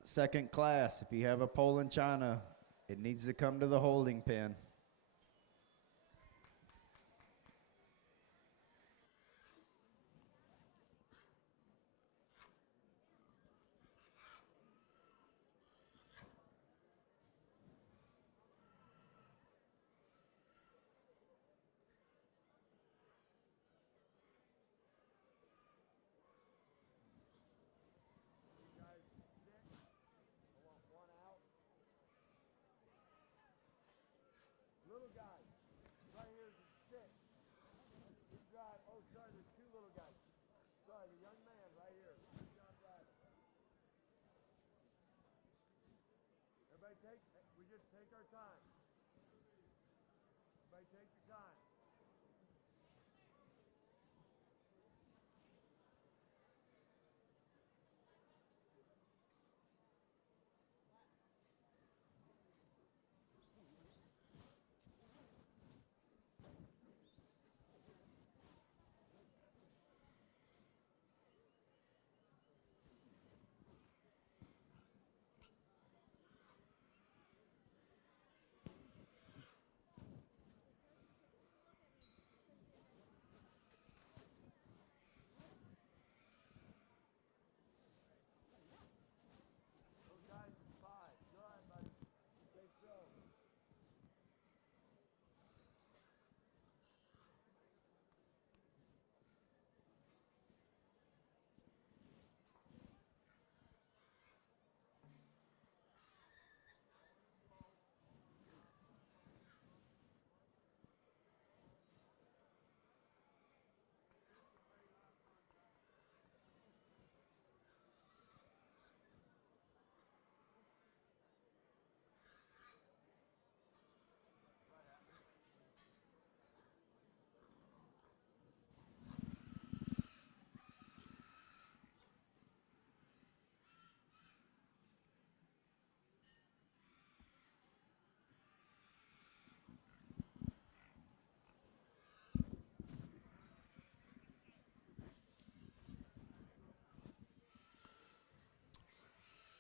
second class. If you have a Poland China, it needs to come to the holding pen. Little guy, right here is a six. He's got, oh, sorry, there's two little guys. Sorry, the young man right here. Good job driving. Everybody we just take our time. Everybody take your time. Those guys is five. Go ahead, buddy. Stay slow.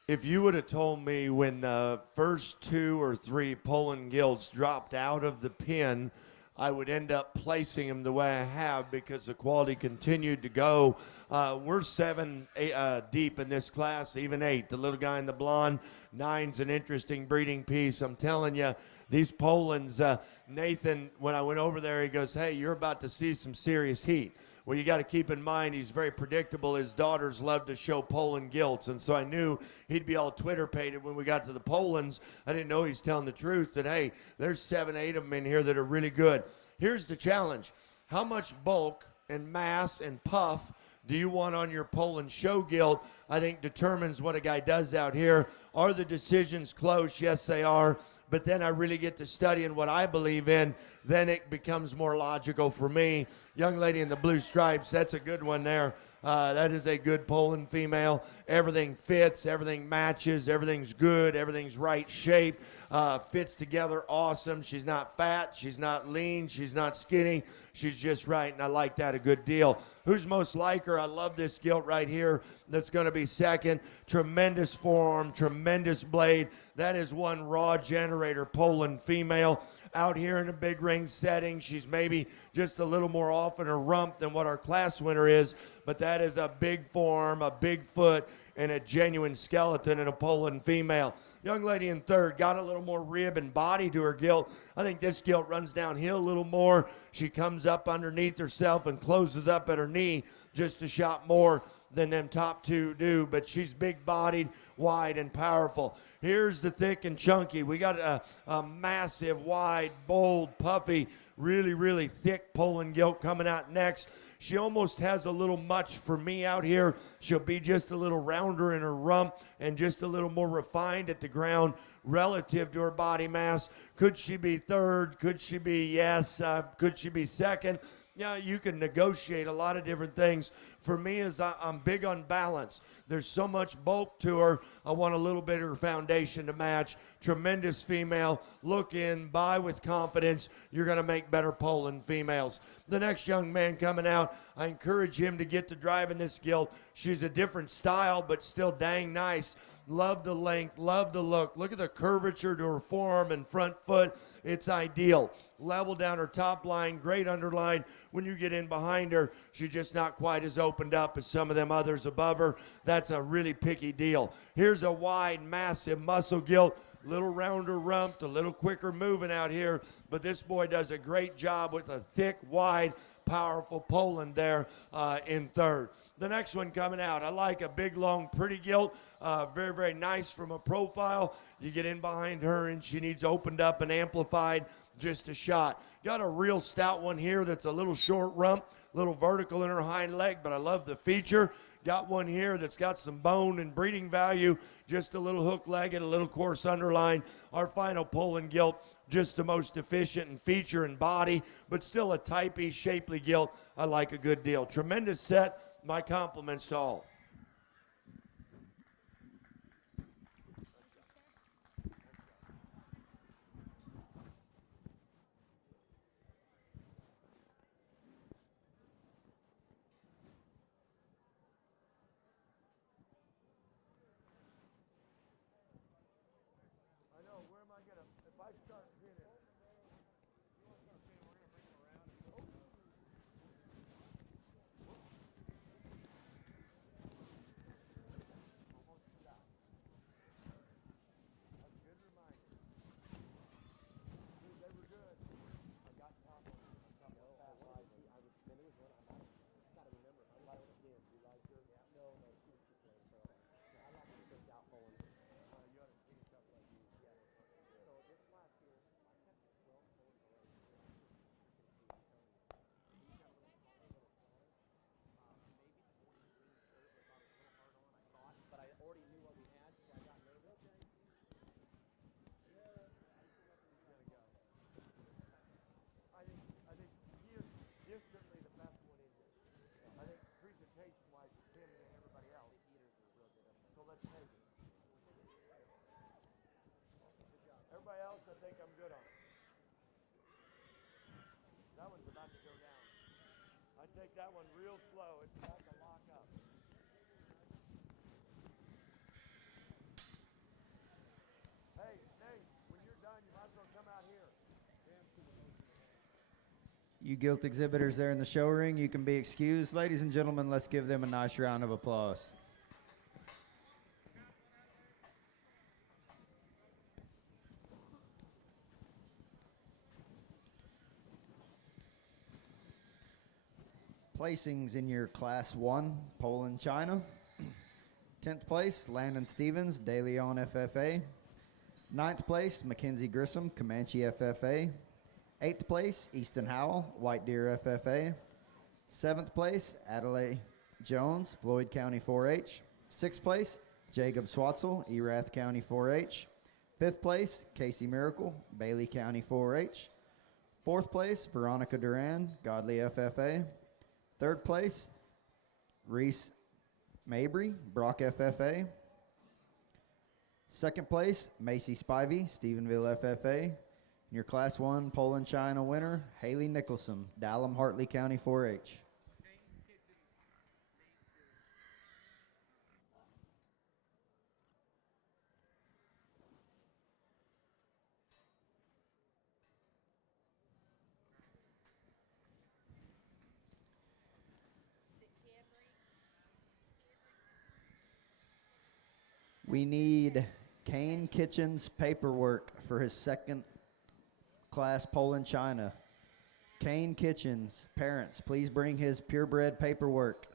If you would have told me when the first 2 or 3 Poland gilts dropped out of the pen, I would end up placing them the way I have because the quality continued to go. We're 7 deep in this class, even 8. The little guy in the blonde, 9's an interesting breeding piece. I'm telling you, these Polands, Nathan, when I went over there, he goes, hey, you're about to see some serious heat. Well, you got to keep in mind he's very predictable. His daughters love to show Poland gilts, and so I knew he'd be all Twitter-pated when we got to the Polands. I didn't know he's telling the truth that, hey, there's 7, 8 of them in here that are really good. Here's the challenge. How much bulk and mass and puff do you want on your Poland show gilt? I think determines what a guy does out here. Are the decisions close? Yes, they are. But then I really get to studying what I believe in. Then it becomes more logical for me. Young lady in the blue stripes, that's a good one there. That is a good Poland female. Everything fits, everything matches, everything's good, everything's right shape, fits together awesome. She's not fat, she's not lean, she's not skinny. She's just right, and I like that a good deal. Who's most like her? I love this gilt right here that's going to be second. Tremendous form, tremendous blade. That is one raw generator Poland female. Out here in a big ring setting, she's maybe just a little more off in her rump than what our class winner is, but that is a big form, a big foot, and a genuine skeleton in a Poland female. Young lady in third got a little more rib and body to her gilt. I think this gilt runs downhill a little more. She comes up underneath herself and closes up at her knee just a shot more than them top 2 do, but she's big-bodied, wide, and powerful. Here's the thick and chunky. We got a massive, wide, bold, puffy, really, really thick Poland gilt coming out next. She almost has a little much for me out here. She'll be just a little rounder in her rump and just a little more refined at the ground relative to her body mass. Could she be third? Could she be yes? Could she be second? Yeah, you can negotiate a lot of different things. For me, is I'm big on balance. There's so much bulk to her. I want a little bit of her foundation to match. Tremendous female. Look in, buy with confidence. You're going to make better Poland females. The next young man coming out, I encourage him to get to driving this gilt. She's a different style, but still dang nice. Love the length, love the look. Look at the curvature to her forearm and front foot. It's ideal. Level down her top line, great underline. When you get in behind her, she's just not quite as opened up as some of them others above her. That's a really picky deal. Here's a wide, massive muscle gilt. Little rounder rump, a little quicker moving out here, but this boy does a great job with a thick, wide, powerful Poland there in third. The next one coming out, I like a big, long, pretty gilt. Very, very nice from a profile. You get in behind her and she needs opened up and amplified just a shot. Got a real stout one here that's a little short rump, little vertical in her hind leg, but I love the feature. Got one here that's got some bone and breeding value, just a little hook leg and a little coarse underline. Our final Poland gilt, just the most efficient in feature and body, but still a typey, shapely gilt. I like a good deal. Tremendous set. My compliments to all. I know, where am I going to, if I start pinning. But I already knew what we had, so I got nervous. I think he is distantly the best one in here. I think presentation-wise, it's him and everybody else. So let's take it. Everybody else, I think I'm good on. That one's about to go down. I take that one real slow. It's about to lock up. Hey, Nate, when you're done, you might as well come out here. You gilt exhibitors there in the show ring, you can be excused. Ladies and gentlemen, let's give them a nice round of applause. Placings in your Class 1, Poland, China. 10th place, Landon Stevens, De Leon FFA. 9th place, Mackenzie Grissom, Comanche FFA. 8th place, Easton Howell, White Deer FFA. 7th place, Adelaide Jones, Floyd County 4-H. 6th place, Jacob Swatzel, Erath County 4-H. 5th place, Casey Miracle, Bailey County 4-H. 4th place, Veronica Duran, Godly FFA. 3rd place, Reese Mabry, Brock FFA. 2nd place, Macy Spivey, Stephenville FFA. And your Class 1 Poland China winner, Haley Nicholson, Dallam Hartley County 4-H. We need Kane Kitchen's paperwork for his 2nd class Poland China. Kane Kitchen's parents, please bring his purebred paperwork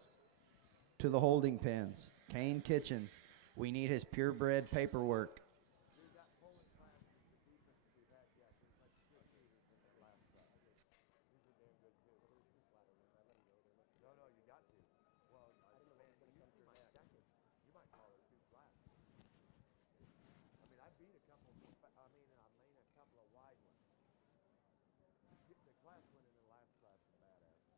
to the holding pens. Kane Kitchens, we need his purebred paperwork. The class winning in the last class is badass.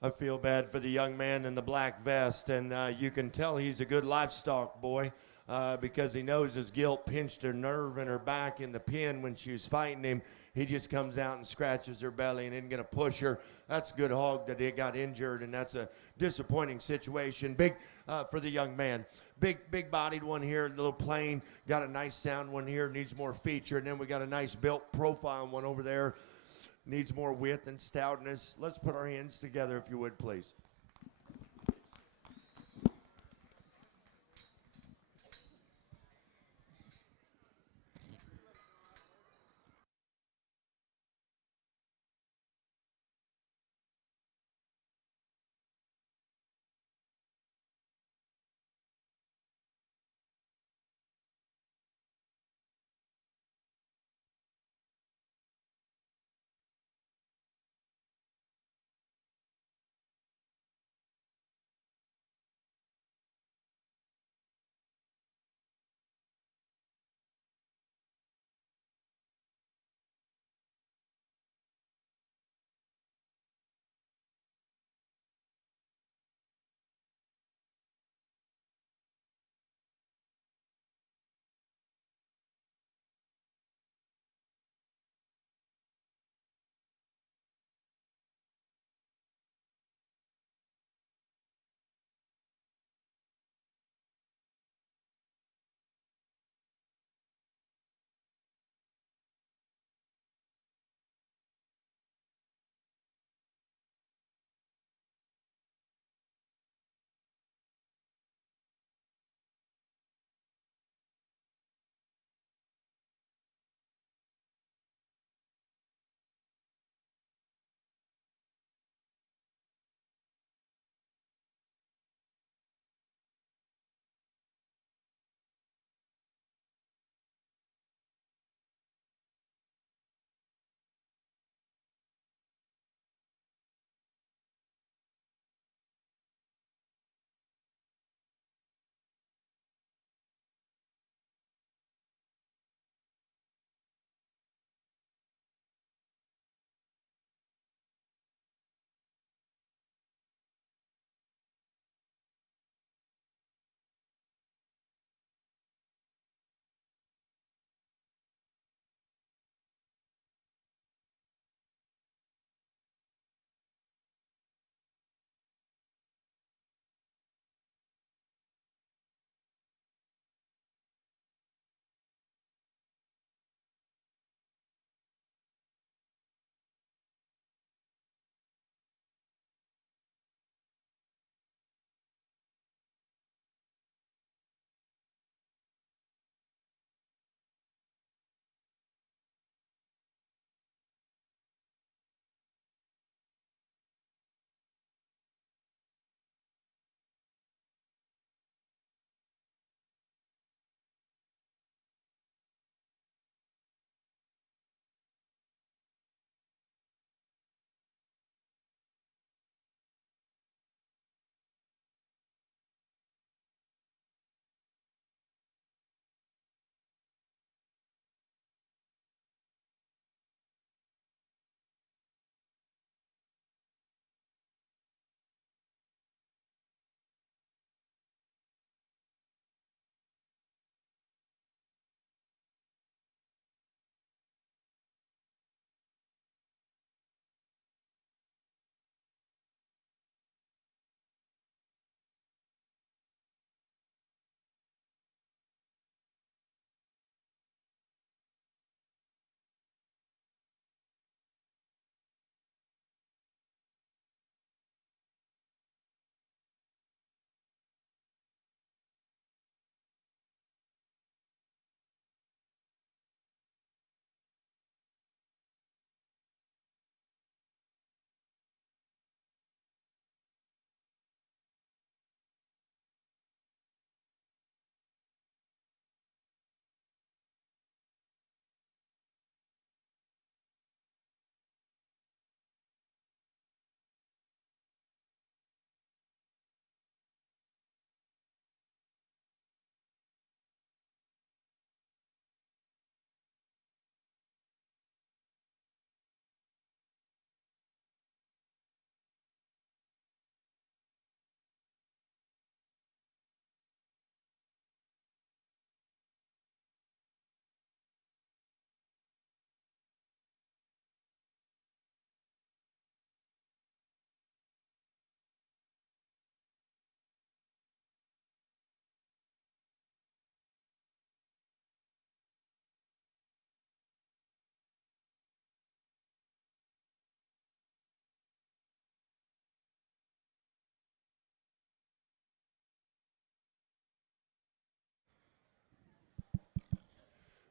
I feel bad for the young man in the black vest, and you can tell he's a good livestock boy because he knows his Gilt pinched her nerve in her back in the pen when she was fighting him. He just comes out and scratches her belly and isn't going to push her. That's a good hog that he got injured, and that's a disappointing situation. Big for the young man. Big-bodied one here, a little plain. Got a nice sound one here, needs more feature. And then we got a nice built profile one over there. Needs more width and stoutness. Let's put our hands together if you would, please.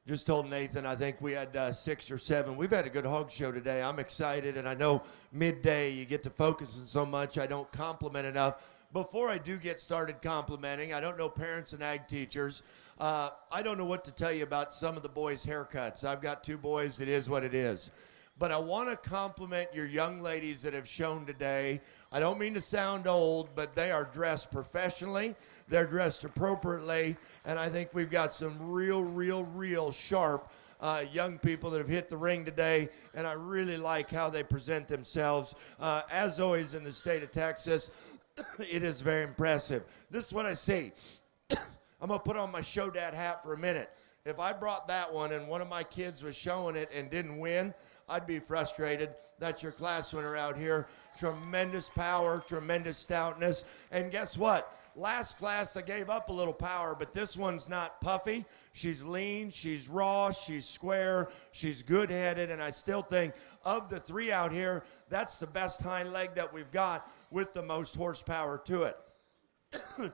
Just told Nathan, I think we had 6 or 7. We've had a good hog show today. I'm excited, and I know midday you get to focus on so much. I don't compliment enough. Before I do get started complimenting, I don't know parents and ag teachers. I don't know what to tell you about some of the boys' haircuts. I've got 2 boys. It is what it is. But I want to compliment your young ladies that have shown today. I don't mean to sound old, but they are dressed professionally. They're dressed appropriately. And I think we've got some real sharp young people that have hit the ring today. And I really like how they present themselves. As always in the state of Texas, it is very impressive. This is what I see. I'm going to put on my show dad hat for a minute. If I brought that one and one of my kids was showing it and didn't win, I'd be frustrated. That's your class winner out here. Tremendous power, tremendous stoutness. And guess what? Last class I gave up a little power, but this one's not puffy. She's lean, she's raw, she's square, she's good-headed, and I still think of the 3 out here, that's the best hind leg that we've got with the most horsepower to it.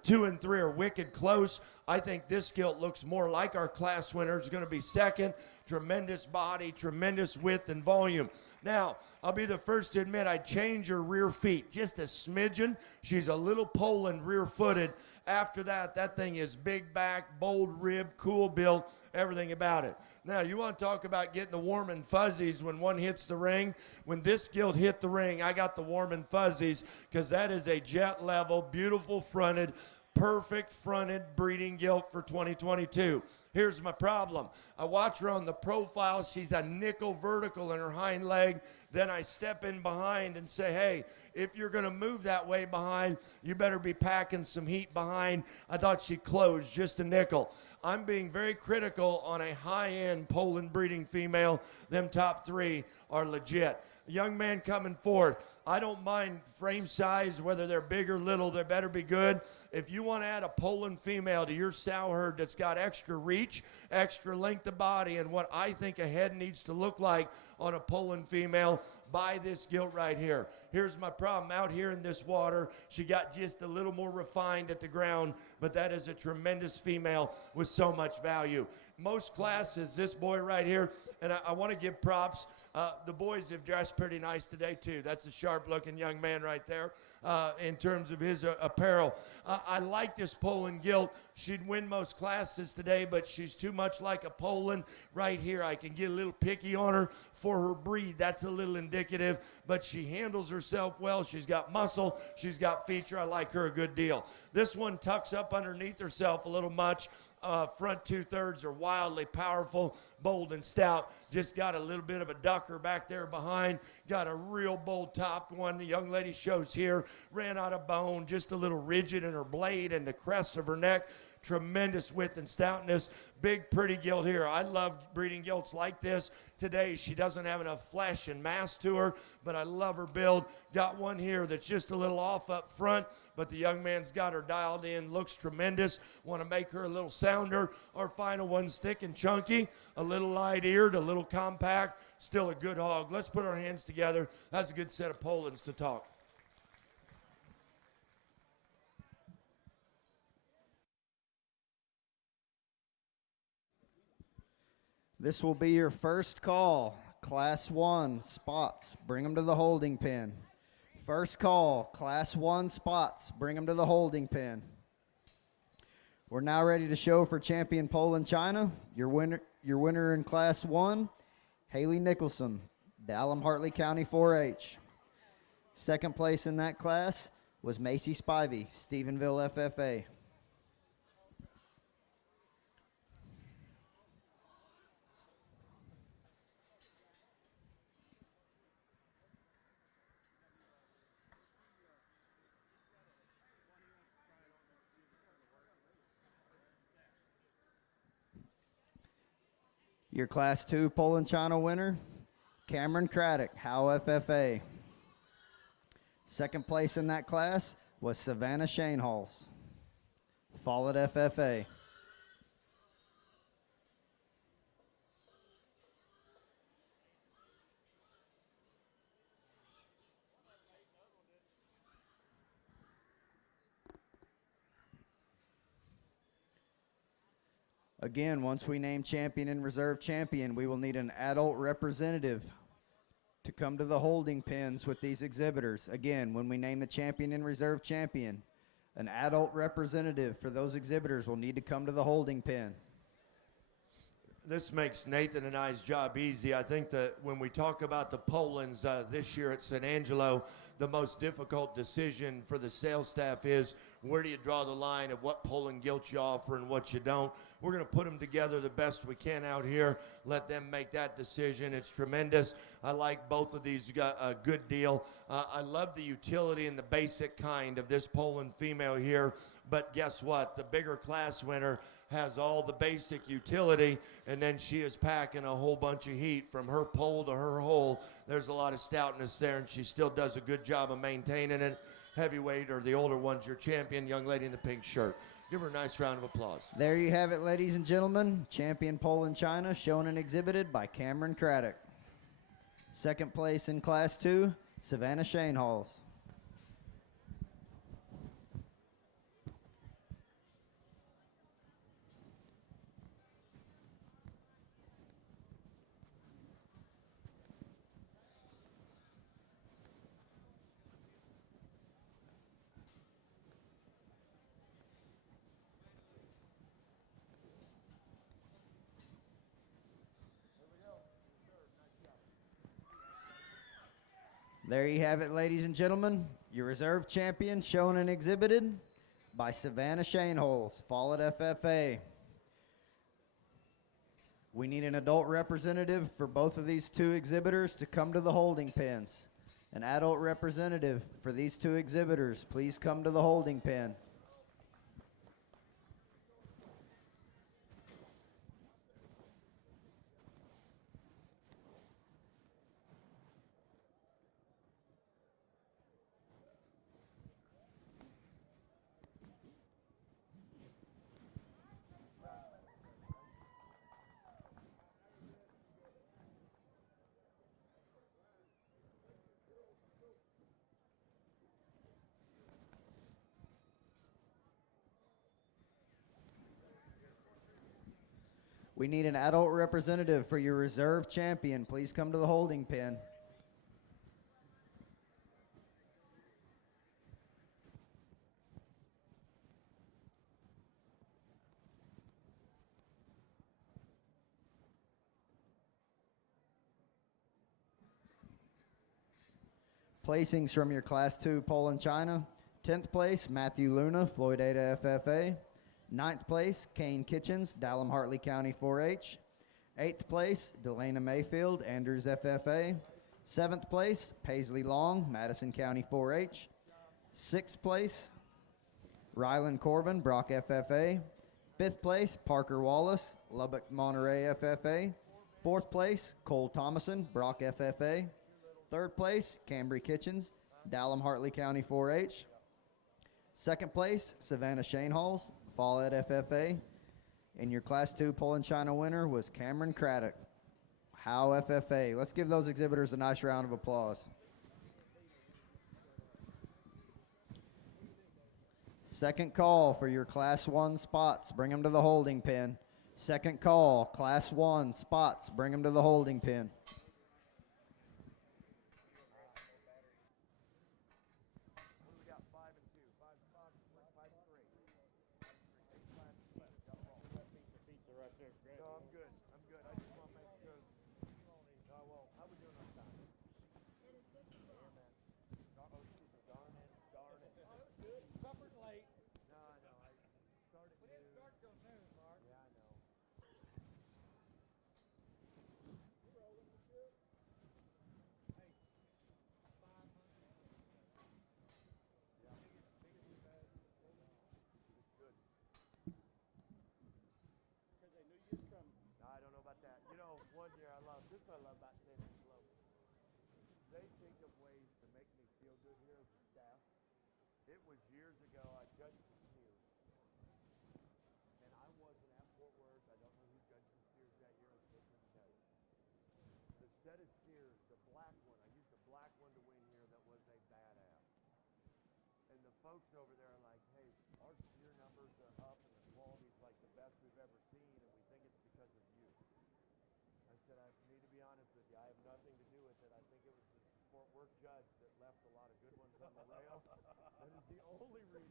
2 and 3 are wicked close. I think this gilt looks more like our class winner. It's going to be second. Tremendous body, tremendous width and volume. Now, I'll be the first to admit I'd change her rear feet just a smidgen. She's a little Poland rear-footed. After that, that thing is big back, bold rib, cool build, everything about it. Now, you want to talk about getting the warm and fuzzies when one hits the ring? When this gilt hit the ring, I got the warm and fuzzies because that is a jet level, beautiful fronted, perfect fronted breeding gilt for 2022. Here's my problem. I watch her on the profile. She's a nickel vertical in her hind leg. Then I step in behind and say, hey, if you're going to move that way behind, you better be packing some heat behind. I thought she closed just a nickel. I'm being very critical on a high-end Poland breeding female. Them top 3 are legit. A young man coming forward. I don't mind frame size, whether they're big or little, they better be good. If you want to add a Poland female to your sow herd that's got extra reach, extra length of body, and what I think a head needs to look like on a Poland female, buy this gilt right here. Here's my problem. Out here in this water, she got just a little more refined at the ground, but that is a tremendous female with so much value. Most classes, this boy right here, and I want to give props. The boys have dressed pretty nice today, too. That's a sharp-looking young man right there in terms of his apparel. I like this Poland gilt. She'd win most classes today, but she's too much like a Poland right here. I can get a little picky on her for her breed. That's a little indicative, but she handles herself well. She's got muscle. She's got feature. I like her a good deal. This one tucks up underneath herself a little much. Front 2/3 are wildly powerful, bold and stout. Just got a little bit of a ducker back there behind. Got a real bold top one. The young lady shows here. Ran out of bone, just a little rigid in her blade and the crest of her neck. Tremendous width and stoutness. Big, pretty gilt here. I love breeding gilts like this. Today, she doesn't have enough flesh and mass to her, but I love her build. Got one here that's just a little off up front, but the young man's got her dialed in. Looks tremendous. Want to make her a little sounder. Our final one's thick and chunky, a little light-eared, a little compact. Still a good hog. Let's put our hands together. That's a good set of Polands to talk. This will be your first call. Class 1 spots. Bring them to the holding pen. First call, Class 1 spots. Bring them to the holding pen. We're now ready to show for champion Poland China. Your winner in Class 1, Haley Nicholson, Dallam Hartley County 4-H. Second place in that class was Macy Spivey, Stephenville FFA. Your Class 2 Poland China winner, Cameron Craddock, Howe FFA. Second place in that class was Savannah Shanehalls, Follett FFA. Again, once we name champion and reserve champion, we will need an adult representative to come to the holding pens with these exhibitors. Again, when we name the champion and reserve champion, an adult representative for those exhibitors will need to come to the holding pen. This makes Nathan and I's job easy. I think that when we talk about the Poland's this year at San Angelo, the most difficult decision for the sales staff is where do you draw the line of what Poland Gilts you offer and what you don't. We're going to put them together the best we can out here, let them make that decision. It's tremendous. I like both of these, a good deal. I love the utility and the basic kind of this Poland female here, but guess what? The bigger class winner has all the basic utility, and then she is packing a whole bunch of heat from her pole to her hole. There's a lot of stoutness there, and she still does a good job of maintaining it. Heavyweight, or the older one's your champion, young lady in the pink shirt. Give her a nice round of applause. There you have it, ladies and gentlemen. Champion Poland China, shown and exhibited by Cameron Craddock. Second place in Class 2, Savannah Shanehalls. There you have it, ladies and gentlemen. Your reserve champion shown and exhibited by Savannah Shanehalls, Follett FFA. We need an adult representative for both of these two exhibitors to come to the holding pens. An adult representative for these two exhibitors, please come to the holding pen. We need an adult representative for your reserve champion. Please come to the holding pen. Placings from your Class 2 Poland China. 10th place, Matthew Luna, Floyd Ada FFA. 9th place, Kane Kitchens, Dallam Hartley County 4-H. 8th place, Delana Mayfield, Andrews FFA. 7th place, Paisley Long, Madison County 4-H. 6th place, Rylan Corbin, Brock FFA. 5th place, Parker Wallace, Lubbock Monterey FFA. 4th place, Cole Thomason, Brock FFA. 3rd place, Cambry Kitchens, Dallam Hartley County 4-H. 2nd place, Savannah Shanehalls, Follett FFA. And your Class 2 Poland China winner was Cameron Craddock, Howe FFA. Let's give those exhibitors a nice round of applause. Second call for your Class 1 spots. Bring them to the holding pen. Second call, Class 1 spots. Bring them to the holding pen. No, I'm good. I'm good. I just want to make sure. Oh, well, how we doing on time? Damn it. Oh, darn it. Darn it. Oh, it was good. Suffered late. No, I know. I started We didn't start till noon, Mark. Yeah, I know. You rolling with good? Hey, 500. Yeah. Biggest we've had. It's good. Because they knew you'd come. No, I don't know about that. You know, one year I love, this is what I love about San Angelo. They think of ways to make me feel good here as a staff. It was years ago, I judged the steers. And I wasn't at Fort Worth. I don't know who judged the steers that year. I couldn't tell you. The set of steers, the black one, I used the black one to win here that was a badass. And the folks over there are like, hey, our steer numbers are up and the quality's like the best we've ever seen. And we poor judge that left a lot of good ones on the rail. That is the only reason.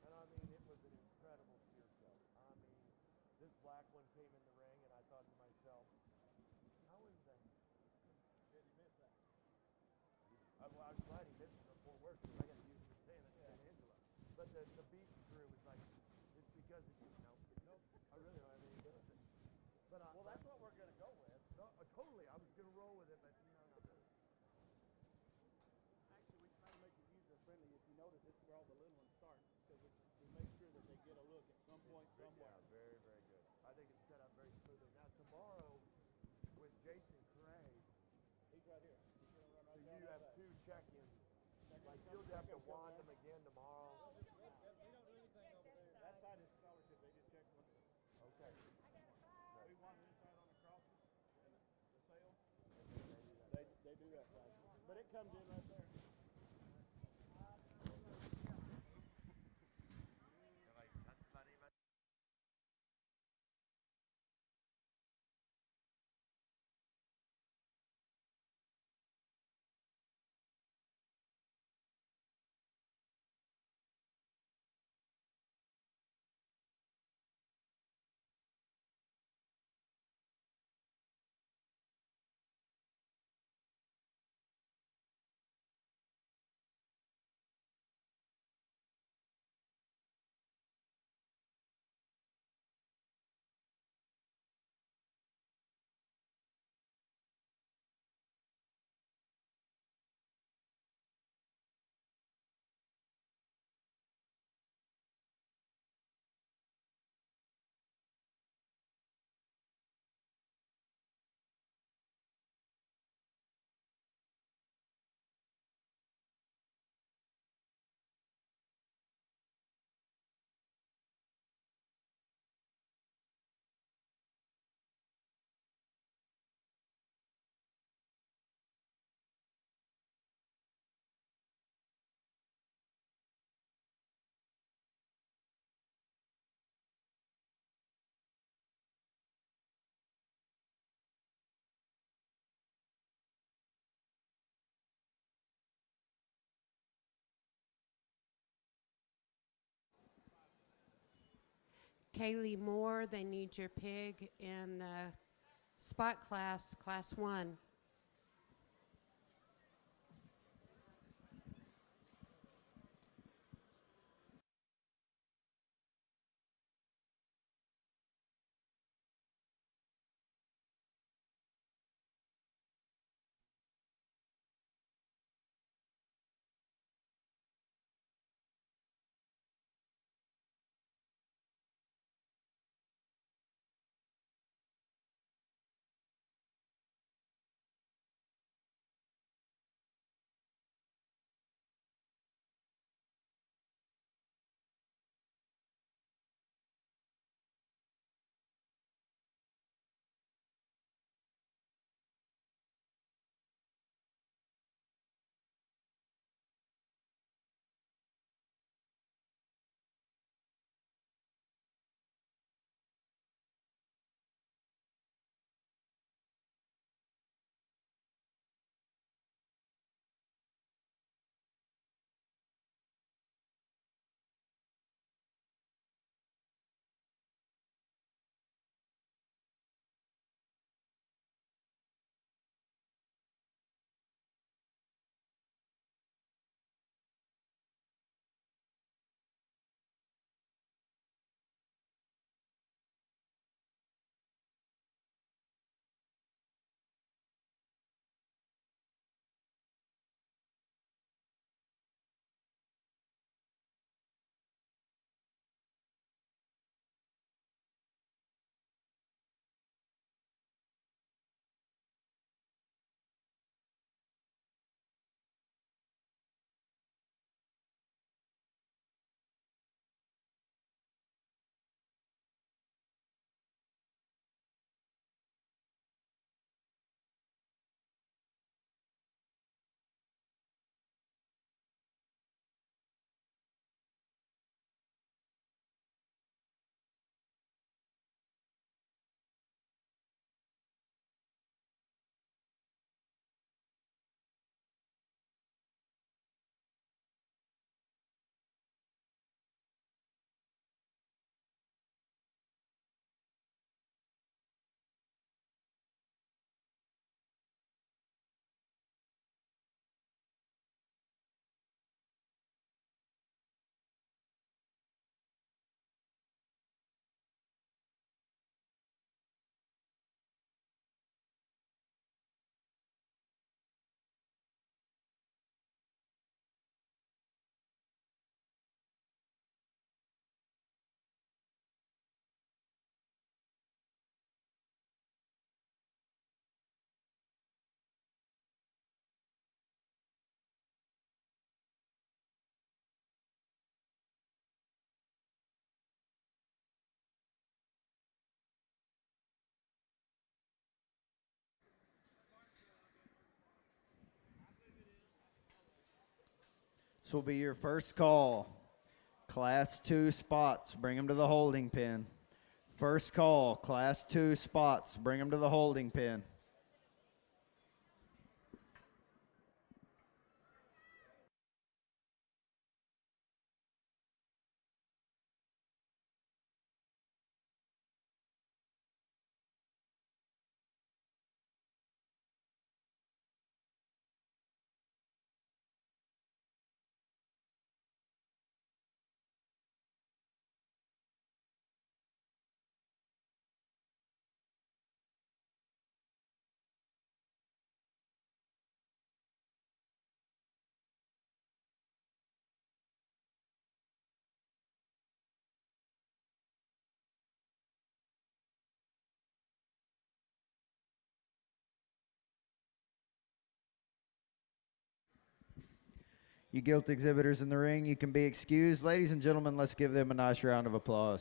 And I mean, it was an incredible steer show. I mean, this black one came in the ring, and I thought to myself, how in the did he miss that? I'm glad he missed it in Fort Worth because I got to use the sand at San Angelo. But the beat crew was like, it's because of you. Nope. I really don't have any benefit. But well, that's what we're going to go with. No, totally. I was going to roll with it, but no, not really. Actually, we try to make it user-friendly. If you notice, this is where all the little ones start, because we make sure that they get a look at some point somewhere. Yeah, very, very good. I think it's set up very smoothly. Now, tomorrow, with Jason Craig, He's right here. He's going to run right so down you that have way. 2 check-ins. Like, you'll have to wand them again tomorrow. We don't do anything over there. That side is scholarship. They just check one. Okay. We want this side on the crosses and the sail. They They do that side. But it comes in right there. Kaylee Moore, they need your pig in the spot class, class 1. This will be your first call. Class 2 spots, bring them to the holding pen. First call, Class 2 spots, bring them to the holding pen. You guilt exhibitors in the ring, you can be excused. Ladies and gentlemen, let's give them a nice round of applause.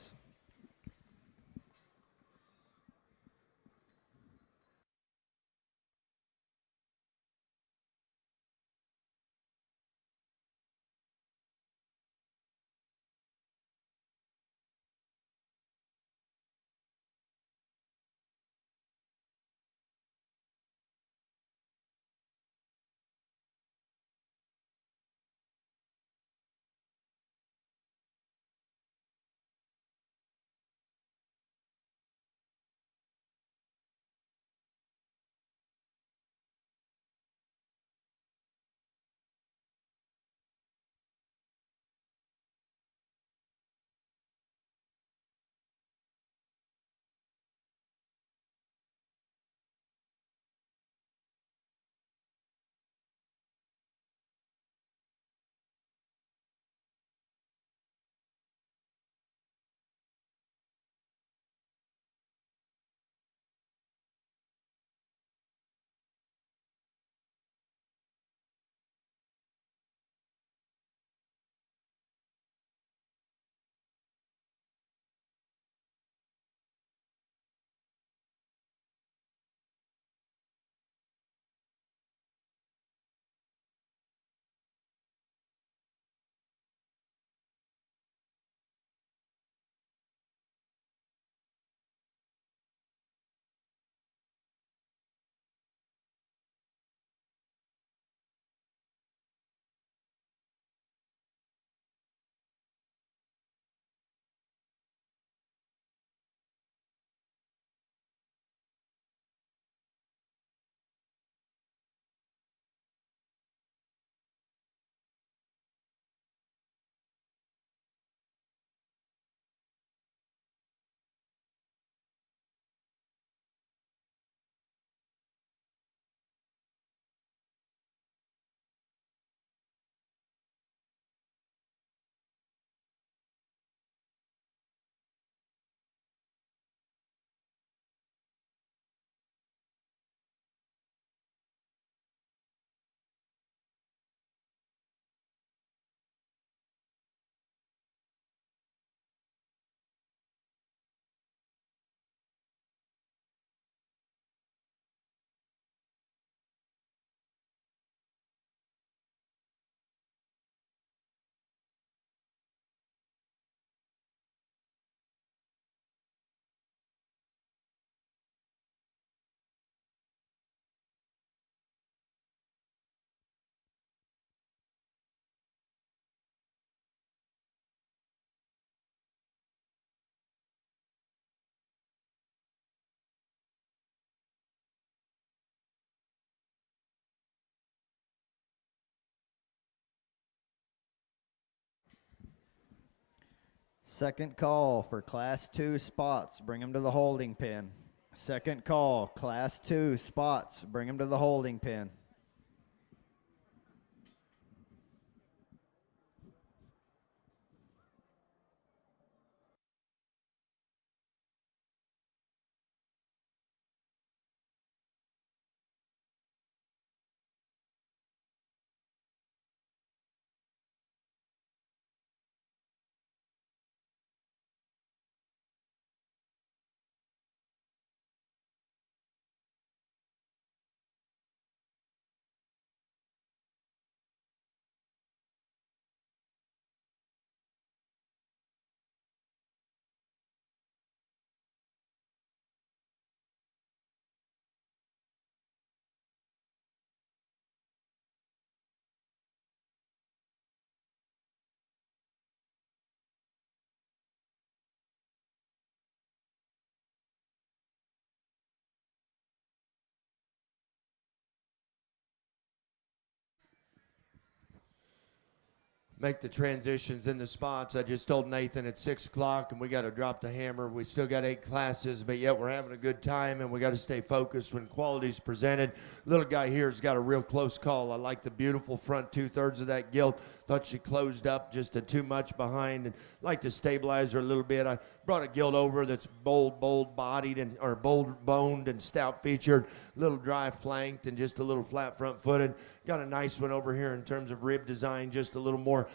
Second call for Class 2 spots, bring them to the holding pen. Second call, Class 2 spots, bring them to the holding pen. make the transitions in the spots. I just told Nathan it's 6 o'clock and we got to drop the hammer. We still got 8 classes, but yet we're having a good time and we got to stay focused when quality's presented. Little guy here's got a real close call. I like the beautiful front 2/3 of that gilt. Thought she closed up just too much behind, and like to stabilize her a little bit. I brought a gilt over that's bold bodied or bold boned and stout featured, little dry flanked and just a little flat front footed. Got a nice one over here in terms of rib design, just a little more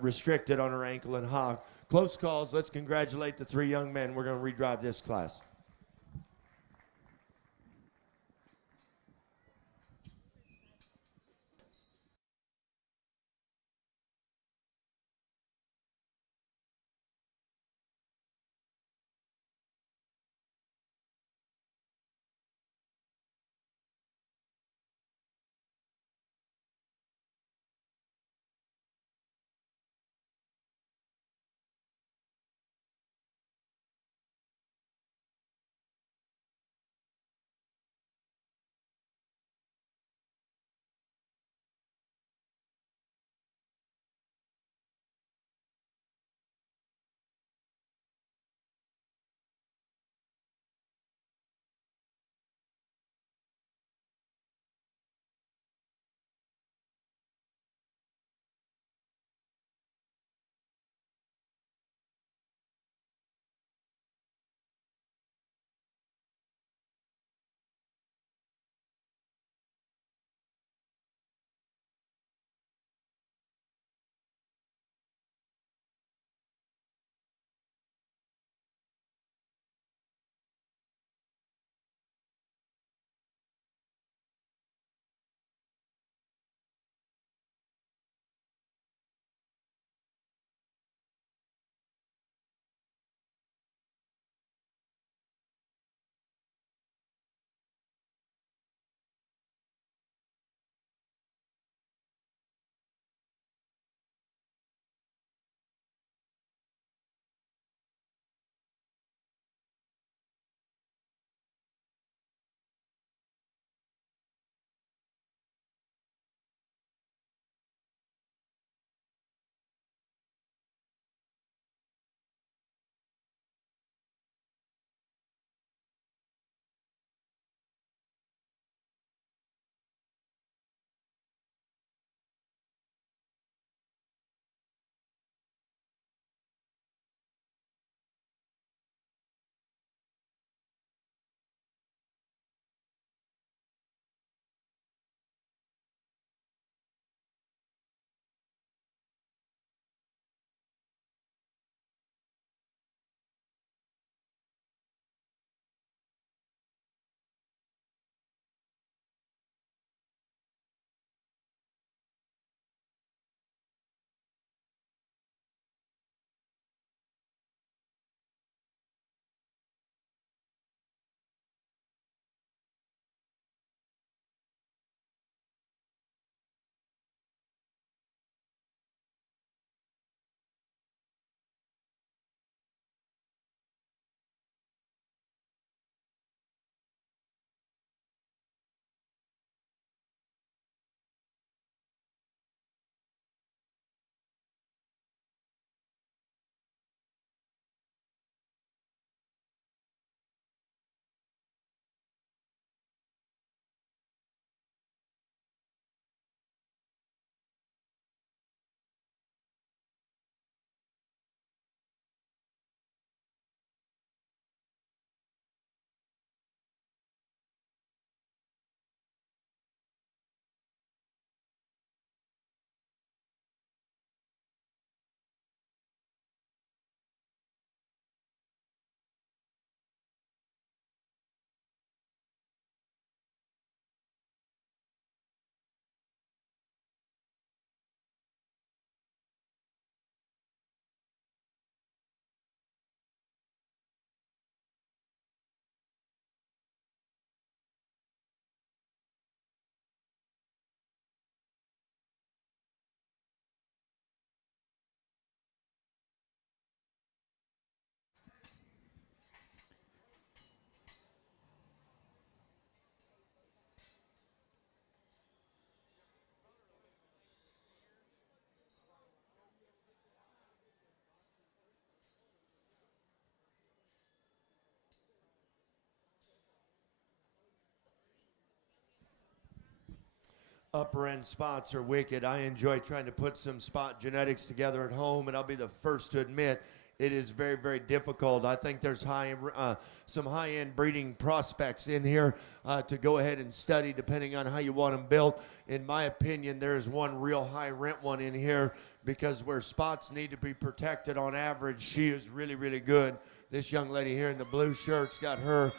restricted on her ankle and hock. Close calls. Let's congratulate the 3 young men. We're going to redrive this class. upper end spots are wicked. I enjoy trying to put some spot genetics together at home, and I'll be the first to admit it is very, very difficult. I think there's some high-end breeding prospects in here to go ahead and study depending on how you want them built. In my opinion, there's one real high rent one in here because where spots need to be protected on average, she is really, really good. This young lady here in the blue shirt's got her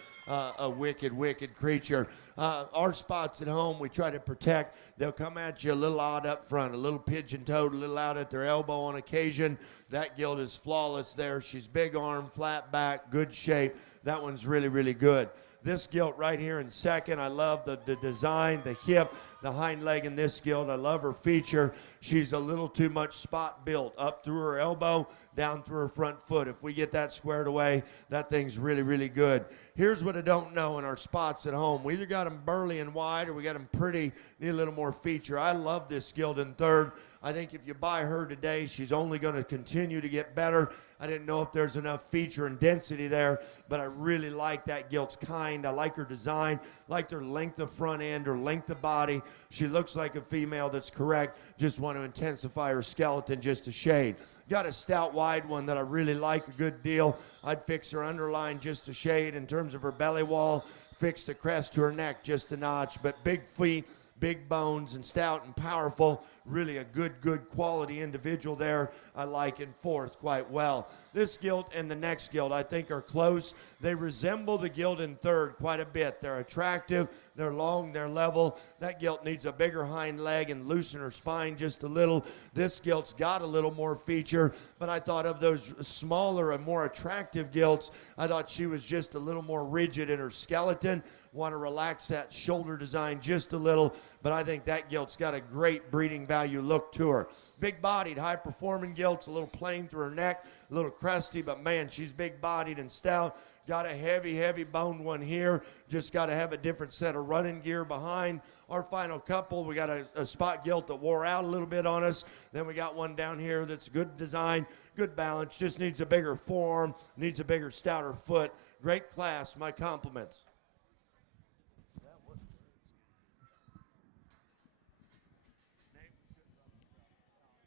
a wicked, wicked creature. Our spots at home, we try to protect. They'll come at you a little odd up front, a little pigeon-toed, a little out at their elbow on occasion. That gilt is flawless there. She's big arm, flat back, good shape. That one's really, really good. This gilt right here in second, I love the design, the hip, the hind leg in this gilt. I love her feature. She's a little too much spot built up through her elbow, down through her front foot. If we get that squared away, that thing's really, really good. Here's what I don't know in our spots at home. We either got them burly and wide or we got them pretty, need a little more feature. I love this gilt in third. I think if you buy her today, she's only going to continue to get better. I didn't know if there's enough feature and density there, but I really like that gilt's kind. I like her design, like her length of front end, her length of body. She looks like a female that's correct. Just want to intensify her skeleton just a shade. Got a stout wide one that I really like a good deal. I'd fix her underline just a shade in terms of her belly wall, fix the crest to her neck just a notch, but big feet, big bones, and stout and powerful. Really a good quality individual there. I like in fourth quite well. This gilt and the next gilt I think are close. They resemble the gilt in third quite a bit. They're attractive, they're long, they're level. That gilt needs a bigger hind leg and loosen her spine just a little. This gilt's got a little more feature, but I thought of those smaller and more attractive gilts, I thought she was just a little more rigid in her skeleton. Want to relax that shoulder design just a little, but I think that gilt's got a great breeding value look to her. Big-bodied, high-performing gilts, a little plain through her neck, a little crusty, but man, she's big-bodied and stout. Got a heavy boned one here. Just got to have a different set of running gear behind. Our final couple, we got a spot gilt that wore out a little bit on us. Then we got one down here that's good design, good balance, just needs a bigger forearm, needs a bigger, stouter foot. Great class, my compliments.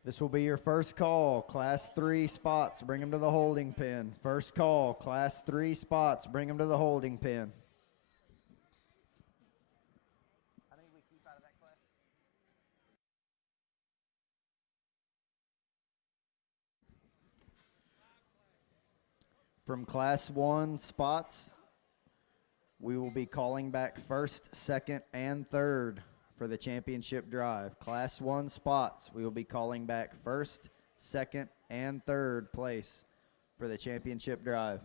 This will be your first call. Class 3 spots, bring them to the holding pen. First call, Class 3 spots, bring them to the holding pen. How many we keep out of that class? From Class 1 spots, we will be calling back first, second, and third for the championship drive. Class 1 spots, we will be calling back first, second, and third place for the championship drive.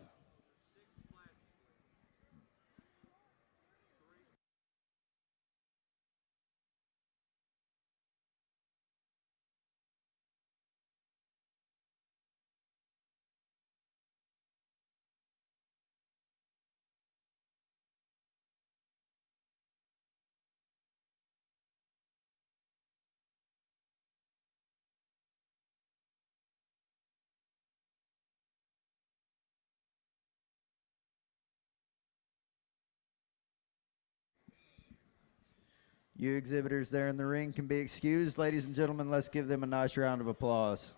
You exhibitors there in the ring can be excused. Ladies and gentlemen, let's give them a nice round of applause.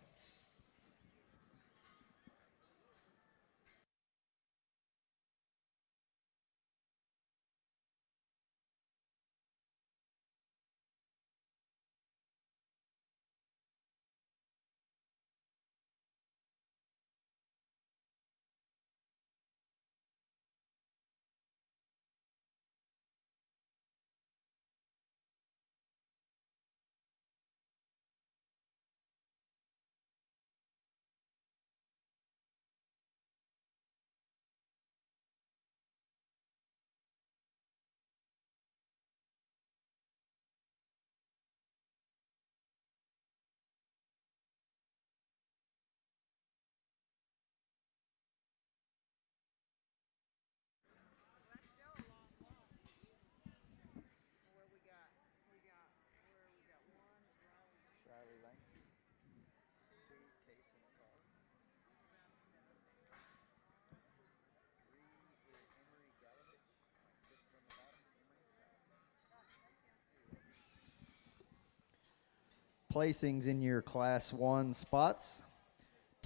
placings in your Class 1 spots.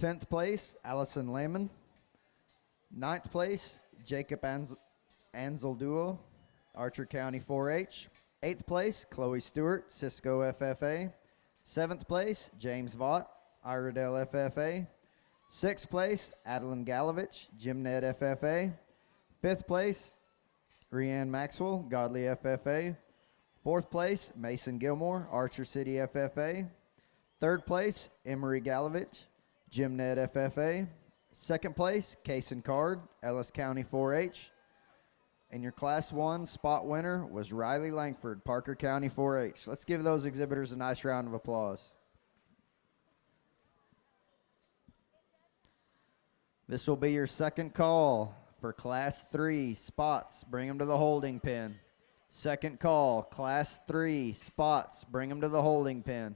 10th place, Allison Lehman. 9th place, Jacob Anzalduo, Archer County 4-H. 8th place, Chloe Stewart, Cisco FFA. 7th place, James Vaught, Iredale FFA. 6th place, Adeline Galovich, GymNet FFA. 5th place, Rianne Maxwell, Godly FFA. 4th place, Mason Gilmore, Archer City FFA. 3rd place, Emery Galovich, GymNet FFA. 2nd place, Kaysen Card, Ellis County 4-H. And your Class 1 spot winner was Riley Langford, Parker County 4-H. Let's give those exhibitors a nice round of applause. This will be your second call for Class 3 spots. Bring them to the holding pen. Second call, Class 3 spots. Bring them to the holding pen.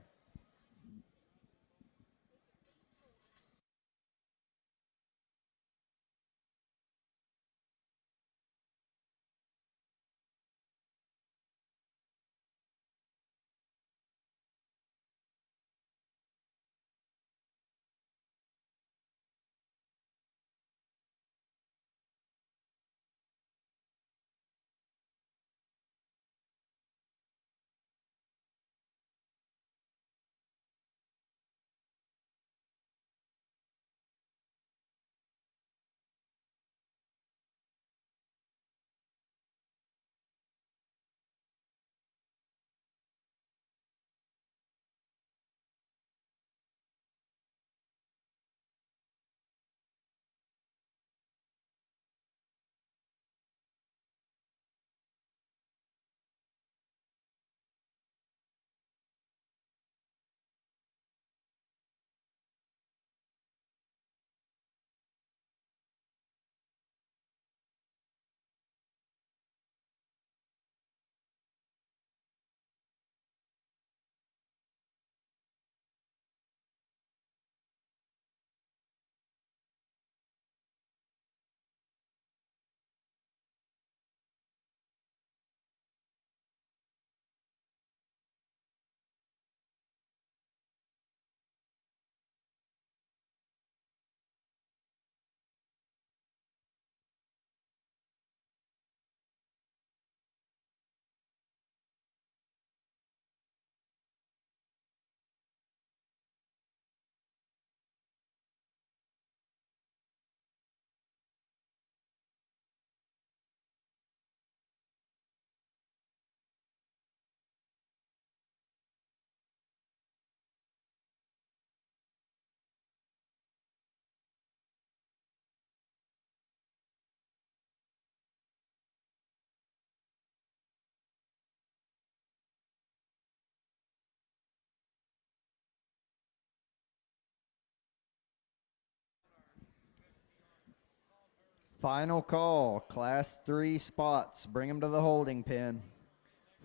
Final call, Class 3 spots. Bring them to the holding pen.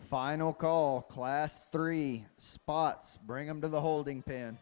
Final call, Class 3 spots. Bring them to the holding pen.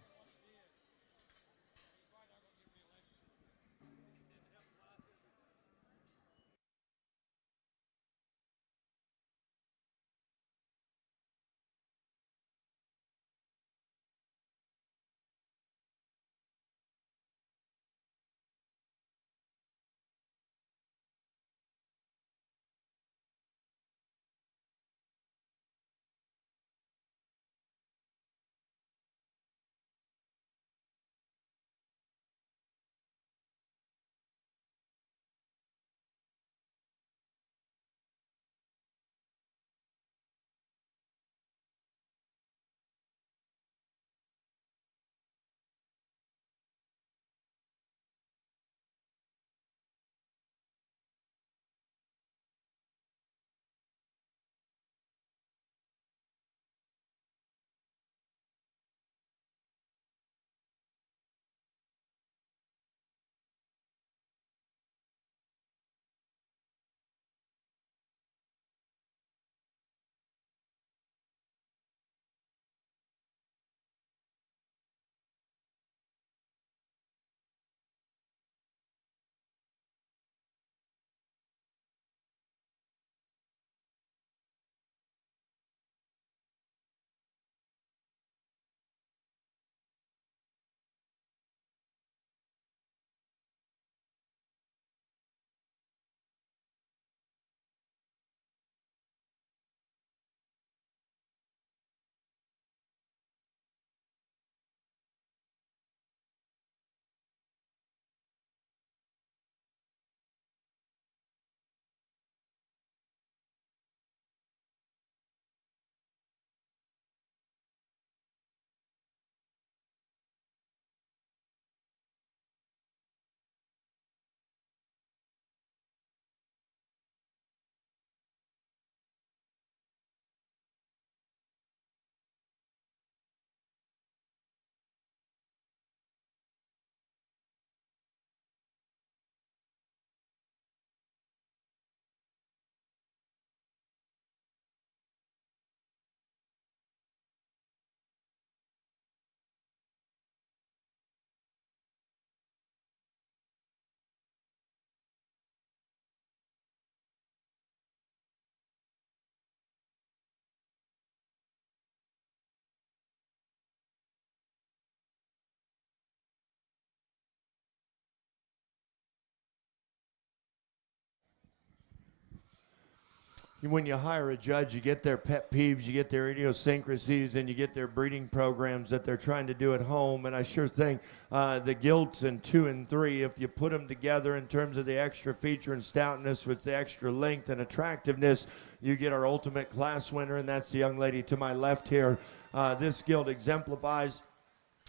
when you hire a judge, you get their pet peeves, you get their idiosyncrasies, and you get their breeding programs that they're trying to do at home. And I sure think the Gilts in 2 and 3, if you put them together in terms of the extra feature and stoutness with the extra length and attractiveness, you get our ultimate class winner, and that's the young lady to my left here. This Gilt exemplifies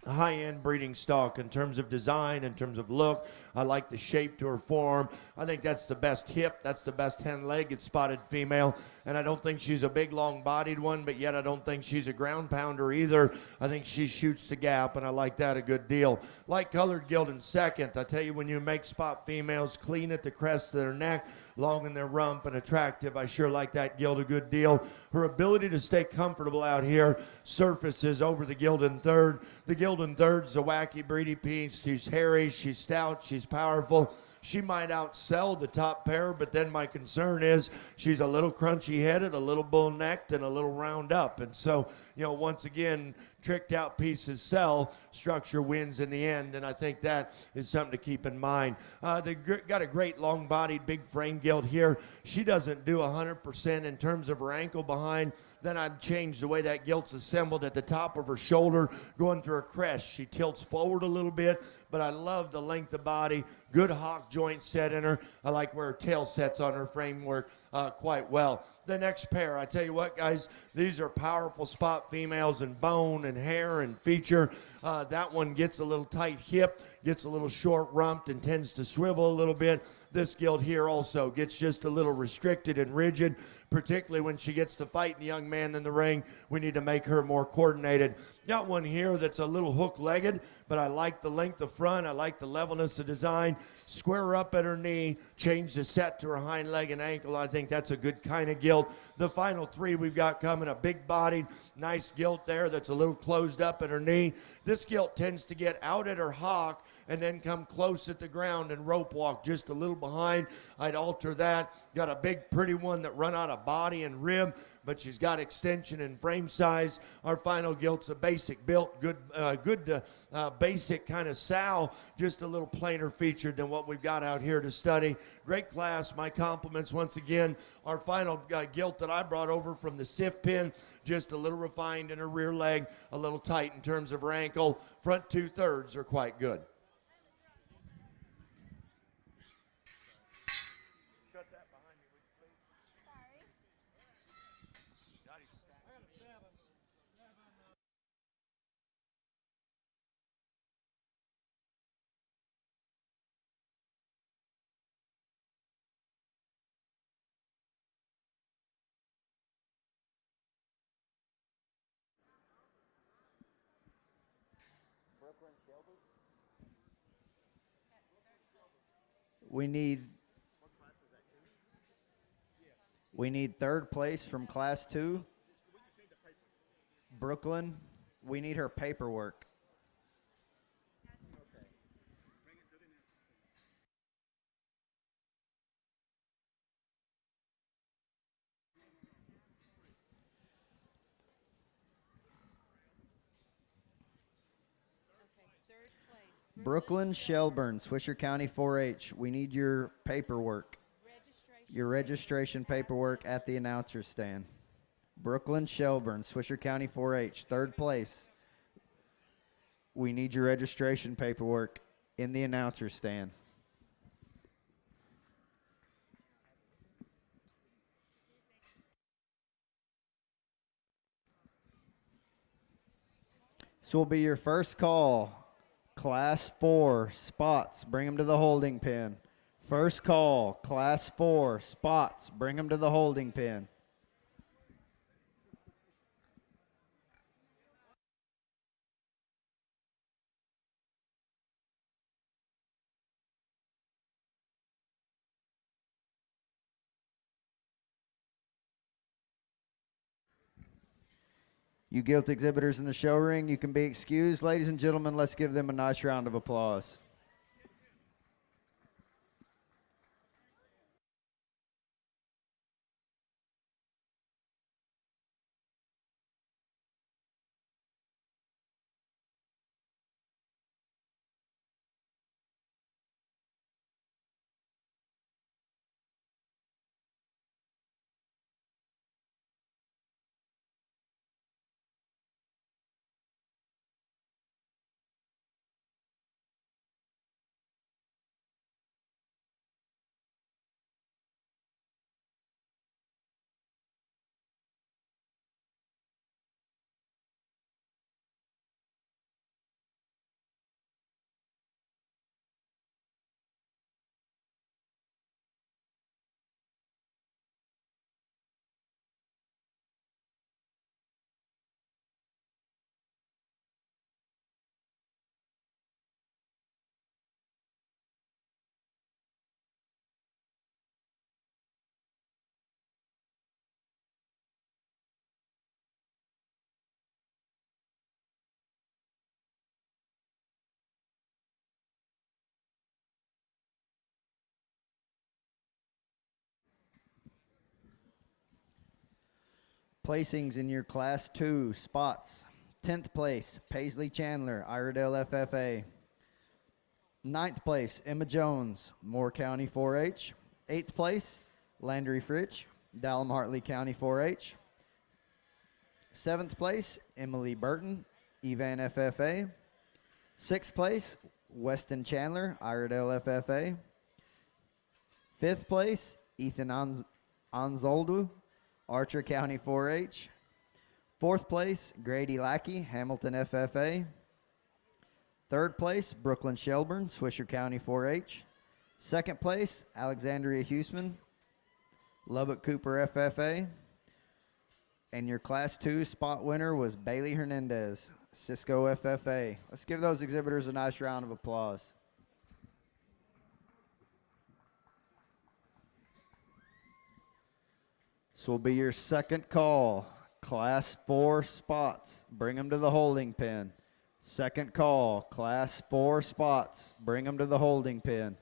high-end breeding stock in terms of design, in terms of look. I like the shape to her form. I think that's the best hip. That's the best hen-legged spotted female. And I don't think she's a big, long-bodied one, but yet I don't think she's a ground pounder either. I think she shoots the gap, and I like that a good deal. Light-colored Gilt in second. I tell you, when you make spot females clean at the crest of their neck, long in their rump, and attractive, I sure like that Gilt a good deal. Her ability to stay comfortable out here surfaces over the Gilt in third. The Gilt in third is a wacky breedy piece. She's hairy, she's stout, she's powerful. She might outsell the top pair, but then my concern is she's a little crunchy headed, a little bull necked, and a little round up. And so, you know, once again, tricked out pieces sell, structure wins in the end, and I think that is something to keep in mind. They got a great long-bodied, big frame Gilt here. She doesn't do 100% in terms of her ankle behind. Then I'd change the way that Gilt's assembled at the top of her shoulder, going through her crest. She tilts forward a little bit, but I love the length of body, good hock joint set in her. I like where her tail sets on her framework quite well. The next pair, I tell you what, guys, these are powerful spot females in bone and hair and feature. That one gets a little tight hip, gets a little short rumped, and tends to swivel a little bit. This Gilt here also gets just a little restricted and rigid, particularly when she gets to fighting the young man in the ring. We need to make her more coordinated. Got one here that's a little hook-legged, but I like the length of front. I like the levelness of design. Square her up at her knee, change the set to her hind leg and ankle. I think that's a good kind of Gilt. The final three we've got coming, a big-bodied, nice Gilt there that's a little closed up at her knee. This Gilt tends to get out at her hock and then come close at the ground and rope walk just a little behind. I'd alter that. Got a big, pretty one that run out of body and rib, but she's got extension and frame size. Our final Gilt's a basic built, good basic kind of sow, just a little plainer featured than what we've got out here to study. Great class. My compliments once again. Our final Gilt that I brought over from the SIF pin, just a little refined in her rear leg, a little tight in terms of her ankle. Front 2/3 are quite good. Shut that behind me, would you please? Sorry. We need third place from class 2. Brooklyn, we need her paperwork. Brooklyn Shelburne, Swisher County 4-H. We need your paperwork. Your registration paperwork at the announcer's stand. Brooklyn Shelburne, Swisher County 4-H, third place. We need your registration paperwork in the announcer's stand. This will be your first call. Class 4, spots, bring them to the holding pen. First call, class 4, spots, bring them to the holding pen. You Gilt exhibitors in the show ring, you can be excused. Ladies and gentlemen, let's give them a nice round of applause. Placings in your Class 2 spots. 10th place, Paisley Chandler, Iredale FFA. 9th place, Emma Jones, Moore County 4-H. 8th place, Landry Fritch, Dallam Hartley County 4-H. 7th place, Emily Burton, Evan FFA. 6th place, Weston Chandler, Iredale FFA. 5th place, Ethan Anzoldu, Archer County 4-H. 4th place, Grady Lackey, Hamilton FFA. 3rd place, Brooklyn Shelburne, Swisher County 4-H. 2nd place, Alexandria Huseman, Lubbock Cooper FFA. And your Class 2 spot winner was Bailey Hernandez, Cisco FFA. Let's give those exhibitors a nice round of applause. This will be your second call. Class 4 spots. Bring them to the holding pen. Second call. Class 4 spots. Bring them to the holding pen.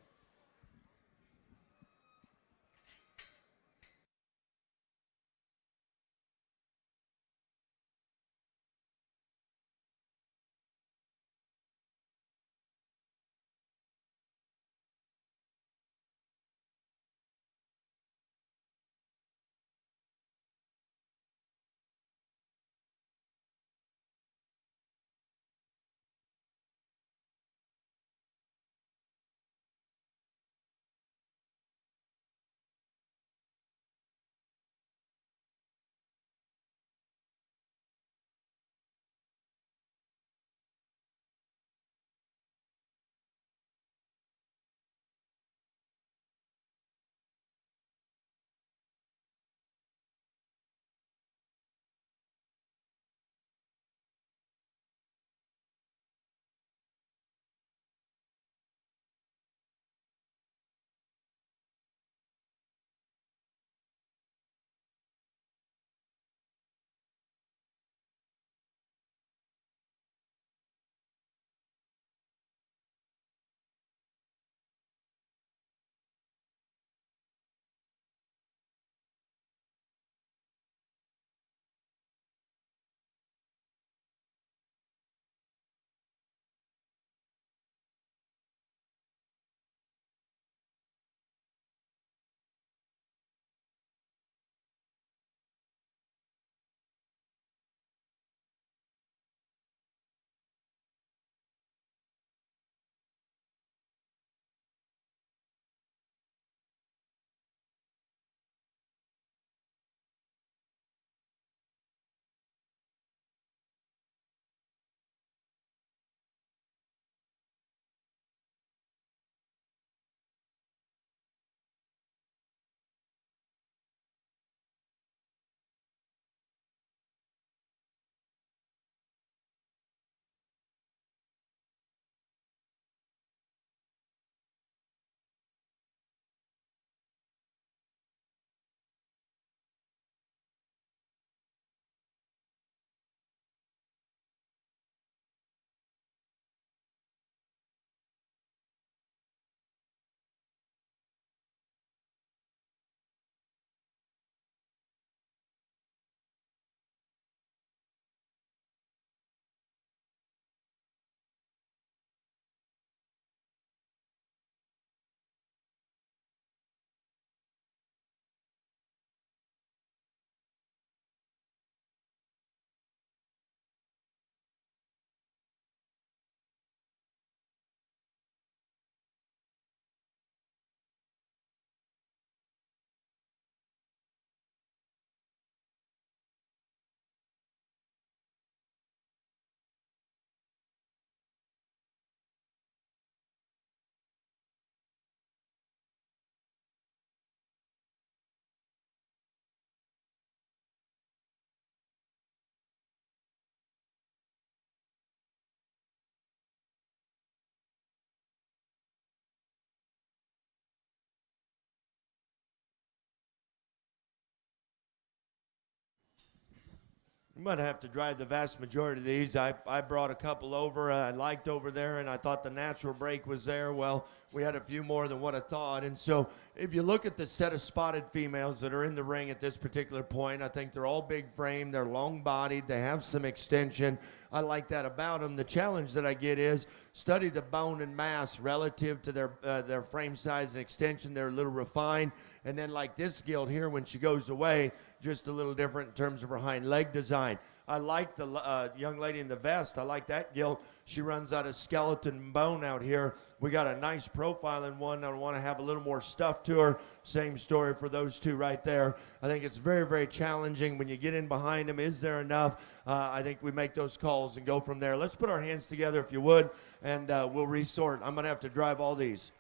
You might have to drive the vast majority of these. I brought a couple over I liked over there, and I thought the natural break was there. Well, we had a few more than what I thought. And so if you look at the set of spotted females that are in the ring at this particular point, I think they're all big frame. They're long-bodied. They have some extension. I like that about them. The challenge that I get is study the bone and mass relative to their frame size and extension. They're a little refined. And then like this gilt here, when she goes away, just a little different in terms of her hind leg design. I like the young lady in the vest. I like that gilt. She runs out of skeleton and bone out here. We got a nice profile in one. I want to have a little more stuff to her. Same story for those two right there. I think it's very, very challenging when you get in behind them. Is there enough? I think we make those calls and go from there. Let's put our hands together if you would, and we'll resort. I'm going to have to drive all these.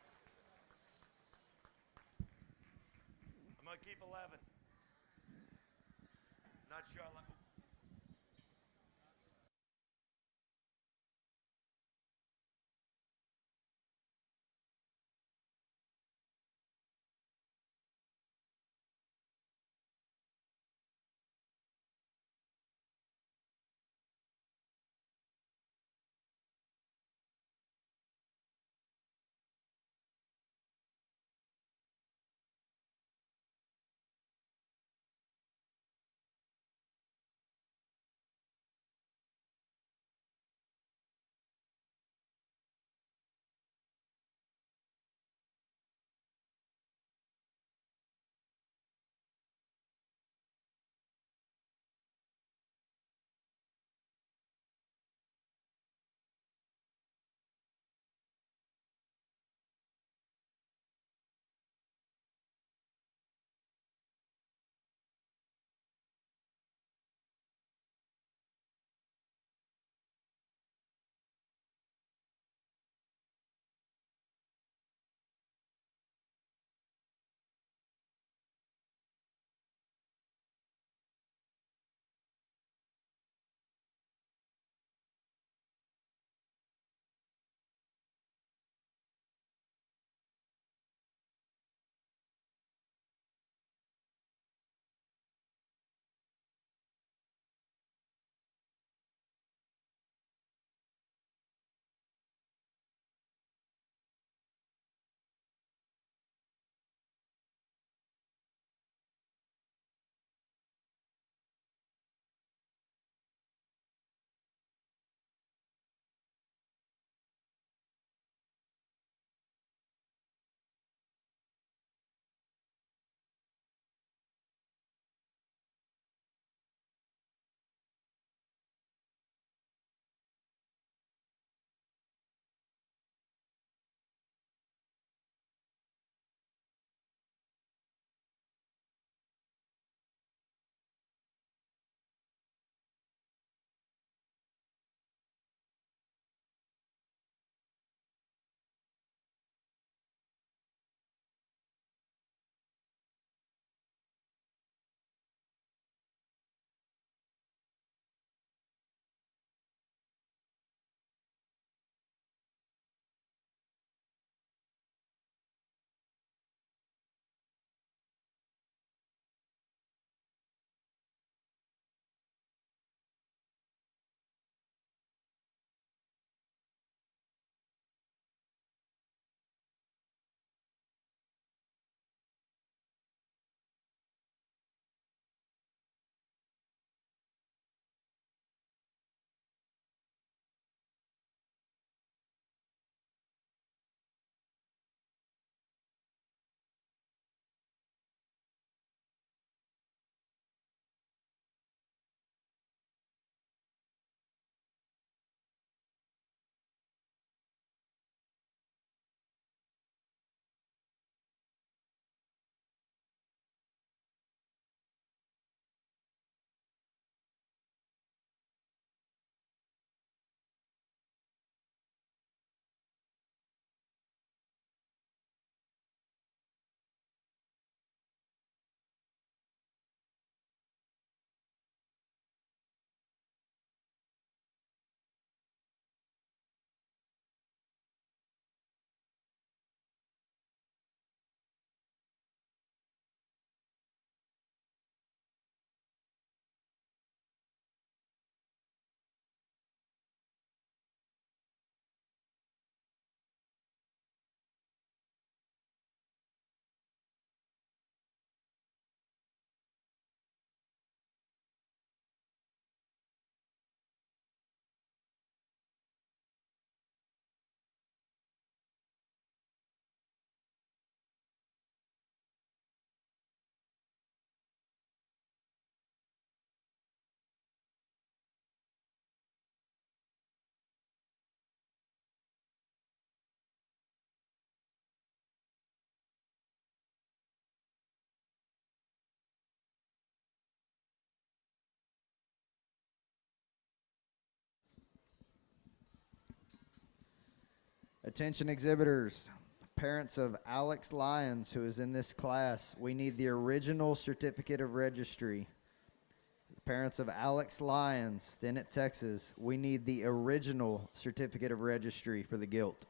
Attention exhibitors, parents of Alex Lyons, who is in this class, we need the original certificate of registry. Parents of Alex Lyons, Stinnett, Texas, we need the original certificate of registry for the gilt.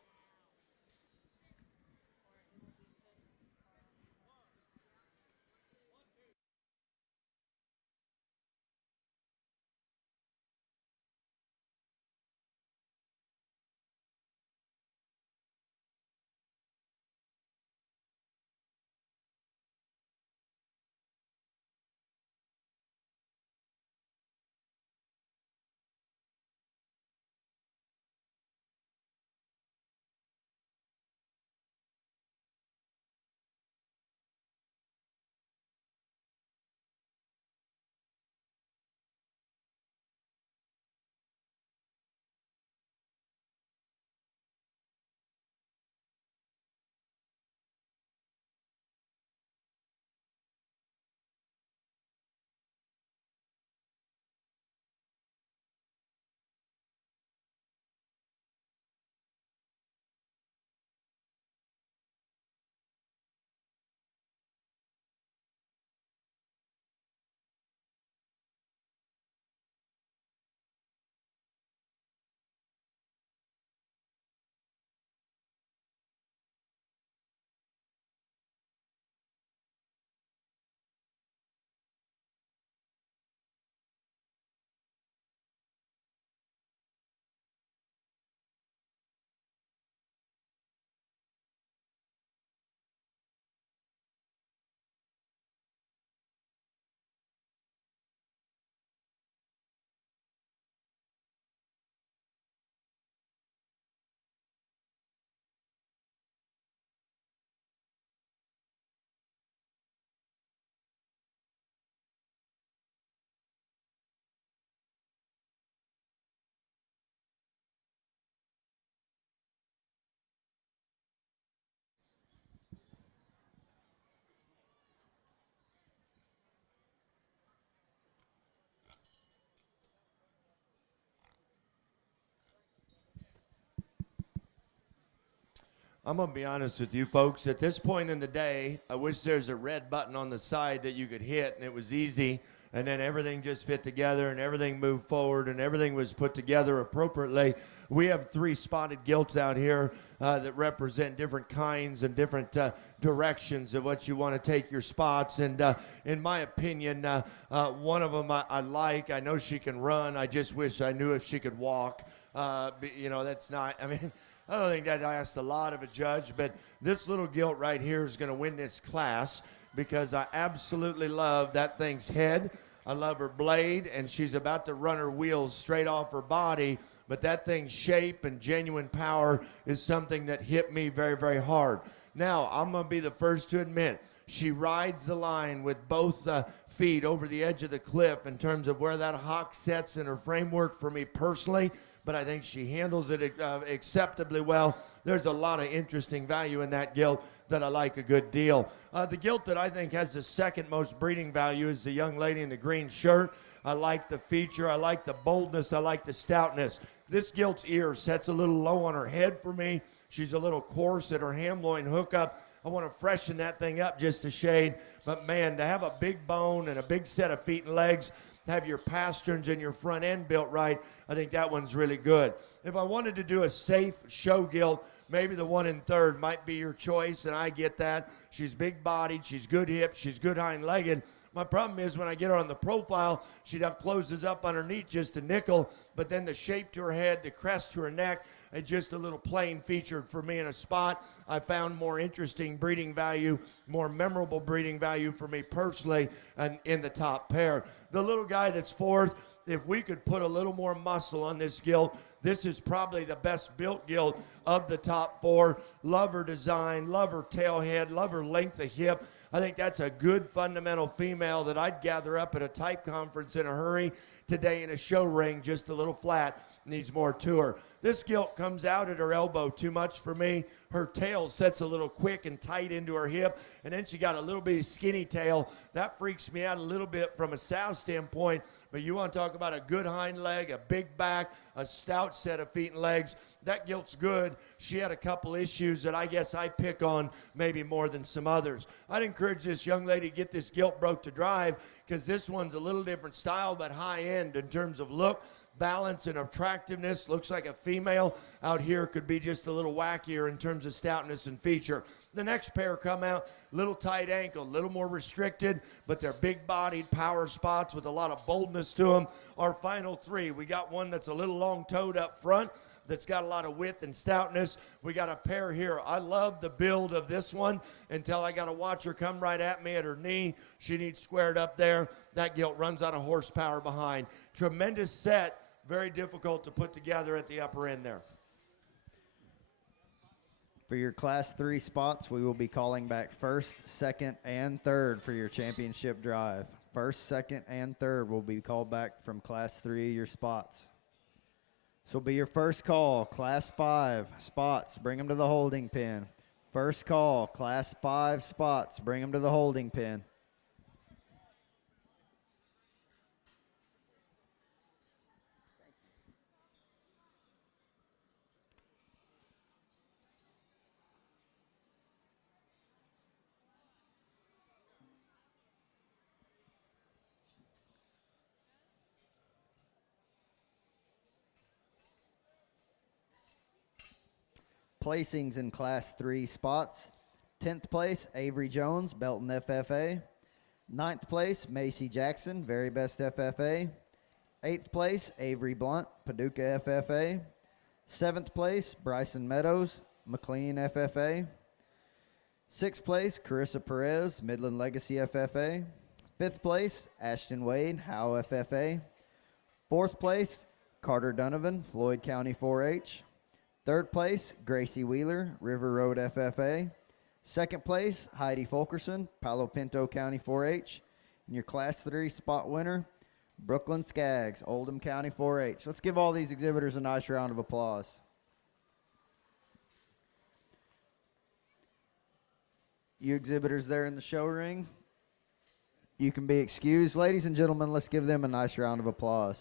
I'm going to be honest with you folks. At this point in the day, I wish there's a red button on the side that you could hit and it was easy and then everything just fit together and everything moved forward and everything was put together appropriately. We have 3 spotted gilts out here that represent different kinds and different directions of what you want to take your spots. And in my opinion, one of them I like. I know she can run. I just wish I knew if she could walk. You know, that's not, I mean, I don't think that asks a lot of a judge, but this little gilt right here is going to win this class because I absolutely love that thing's head. I love her blade, and she's about to run her wheels straight off her body, but that thing's shape and genuine power is something that hit me very, very hard. Now, I'm going to be the first to admit, she rides the line with both feet over the edge of the cliff in terms of where that hock sets in her framework for me personally, but I think she handles it acceptably well. There's a lot of interesting value in that gilt that I like a good deal. The gilt that I think has the second most breeding value is the young lady in the green shirt. I like the feature. I like the boldness. I like the stoutness. This gilt's ear sets a little low on her head for me. She's a little coarse at her ham loin hookup. I want to freshen that thing up just a shade. But, man, to have a big bone and a big set of feet and legs, have your pasterns and your front end built right, I think that one's really good. If I wanted to do a safe show gilt, maybe the one in third might be your choice, and I get that. She's big-bodied, she's good hips, she's good hind-legged. My problem is when I get her on the profile, she closes up underneath just a nickel, but then the shape to her head, the crest to her neck, it's just a little plain featured for me in a spot. I found more interesting breeding value, more memorable breeding value for me personally, and in the top pair. The little guy that's fourth, if we could put a little more muscle on this gilt, this is probably the best built gilt of the top 4. Love her design, love her tailhead, love her length of hip. I think that's a good fundamental female that I'd gather up at a type conference in a hurry today in a show ring just a little flat needs more to her. This gilt comes out at her elbow too much for me. Her tail sets a little quick and tight into her hip, and then she got a little bitty skinny tail. That freaks me out a little bit from a sow standpoint, but you want to talk about a good hind leg, a big back, a stout set of feet and legs. That gilt's good. She had a couple issues that I guess I pick on maybe more than some others. I'd encourage this young lady to get this gilt broke to drive, because this one's a little different style, but high end in terms of look, balance, and attractiveness. Looks like a female. Out here could be just a little wackier in terms of stoutness and feature. The next pair come out, little tight ankle, little more restricted, but they're big-bodied power spots with a lot of boldness to them. Our final three, we got one that's a little long-toed up front, that's got a lot of width and stoutness. We got a pair here. I love the build of this one until I got to watch her come right at me at her knee. She needs squared up there. That gilt runs out of horsepower behind. Tremendous set, very difficult to put together at the upper end there. For your Class 3 spots, we will be calling back first, second, and third for your championship drive. First, second, and third will be called back from Class 3, your spots. This will be your first call, Class 5 spots, bring them to the holding pen. First call, Class 5 spots, bring them to the holding pen. Placings in Class 3 spots. 10th place, Avery Jones, Belton FFA. 9th place, Macy Jackson, Very Best FFA. 8th place, Avery Blunt, Paducah FFA. 7th place, Bryson Meadows, McLean FFA. 6th place, Carissa Perez, Midland Legacy FFA. 5th place, Ashton Wade, Howe FFA. 4th place, Carter Donovan, Floyd County 4-H. 3rd place, Gracie Wheeler, River Road FFA. 2nd place, Heidi Fulkerson, Palo Pinto County 4-H. And your Class 3 spot winner, Brooklyn Skaggs, Oldham County 4-H. Let's give all these exhibitors a nice round of applause. You exhibitors there in the show ring, you can be excused. Ladies and gentlemen, let's give them a nice round of applause.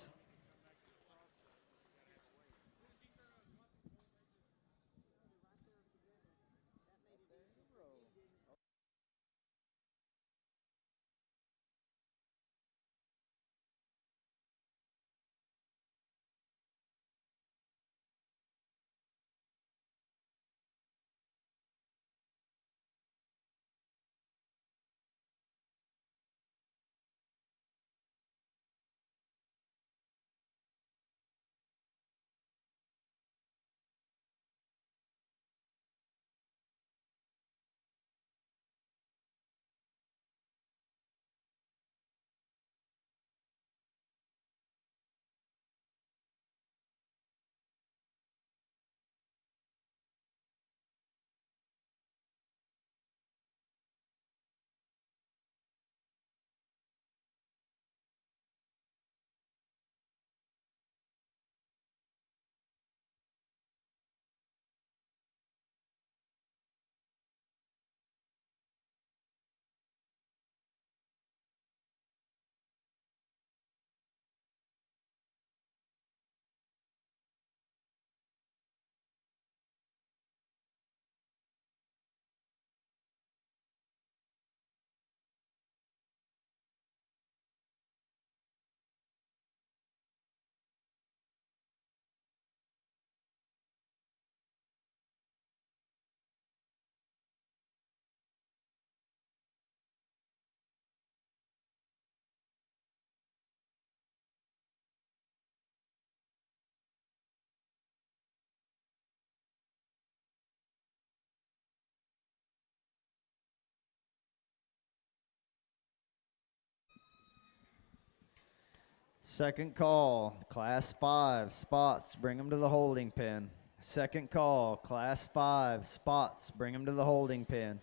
Second call, Class 5 spots, bring them to the holding pen. Second call, Class 5 spots, bring them to the holding pen.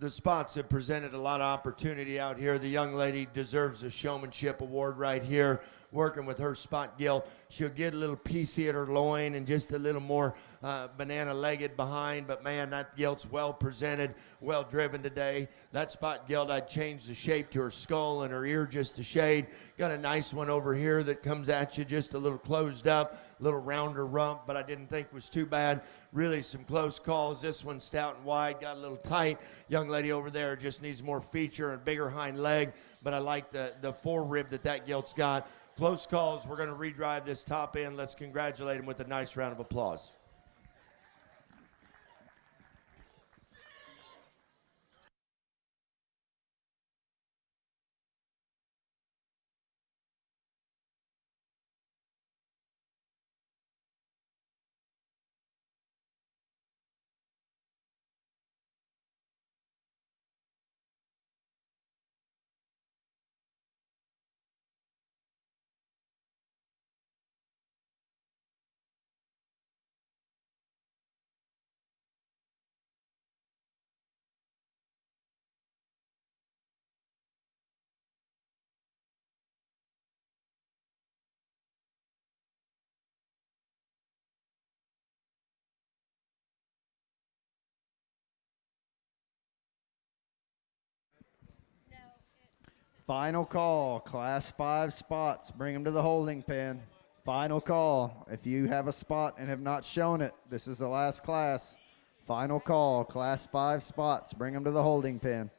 The spots have presented a lot of opportunity out here. The young lady deserves a showmanship award right here. Working with her spot gilt, she'll get a little piecey at her loin and just a little more banana-legged behind. But man, that gilt's well presented, well driven today. That spot gilt, I'd change the shape to her skull and her ear just a shade. Got a nice one over here that comes at you just a little closed up, a little rounder rump, but I didn't think was too bad. Really some close calls. This one stout and wide, got a little tight. Young lady over there just needs more feature and bigger hind leg, but I like the forerib that gilt's got. Close calls. We're going to redrive this top end. Let's congratulate him with a nice round of applause. Final call, class 5 spots. Bring them to the holding pen. Final call. If you have a spot and have not shown it, this is the last class. Final call, class 5 spots. Bring them to the holding pen.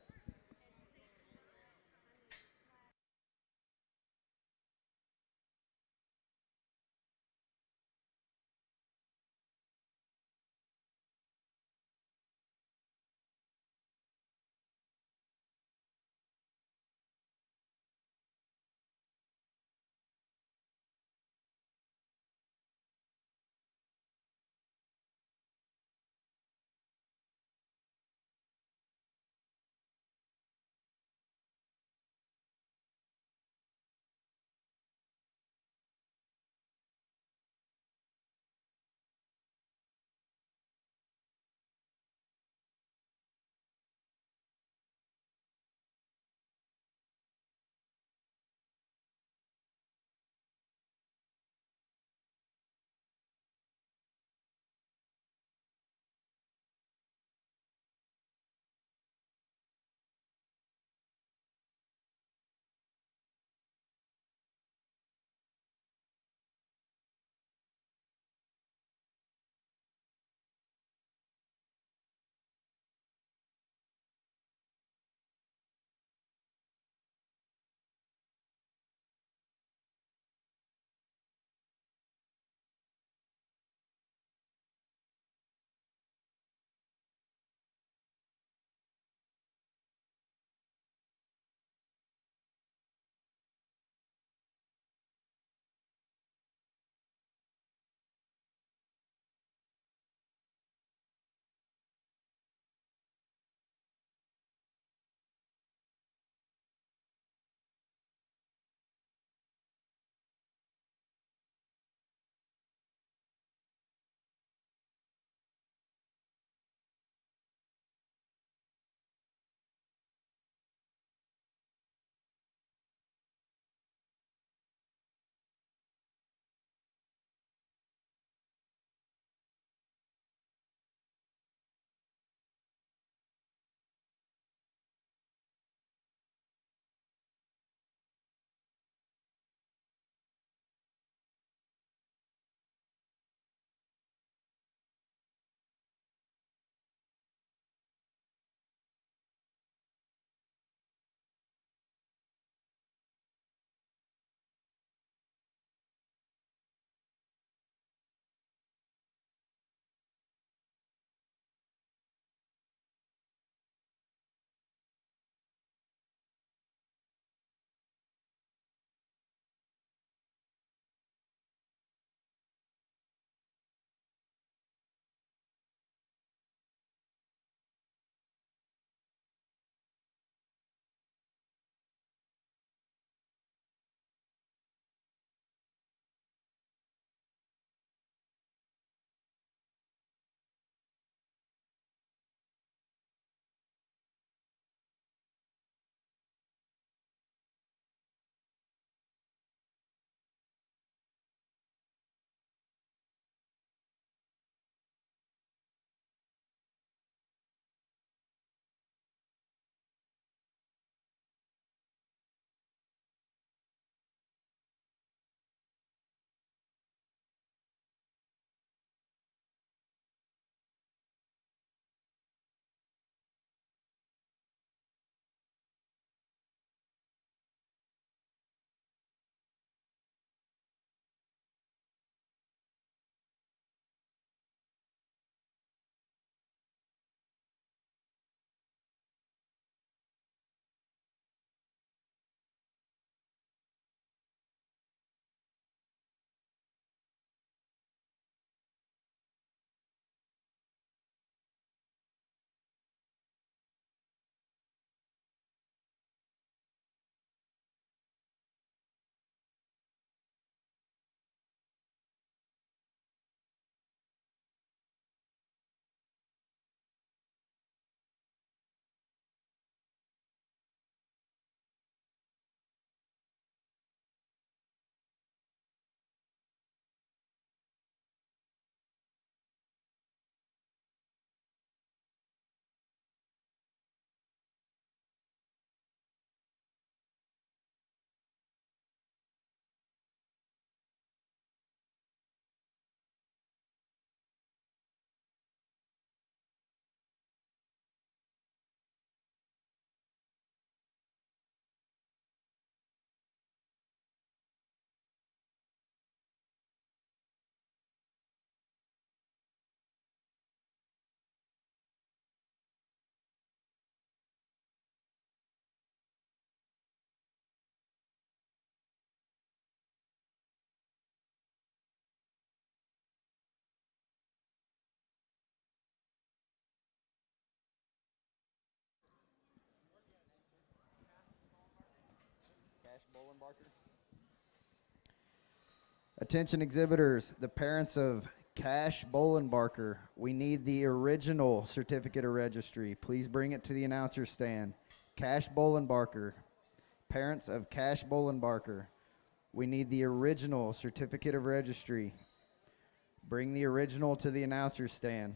Attention exhibitors, the parents of Cash Bolenbarker, we need the original certificate of registry. Please bring it to the announcer stand. Cash Bolenbarker, parents of Cash Bolenbarker, we need the original certificate of registry. Bring the original to the announcer stand.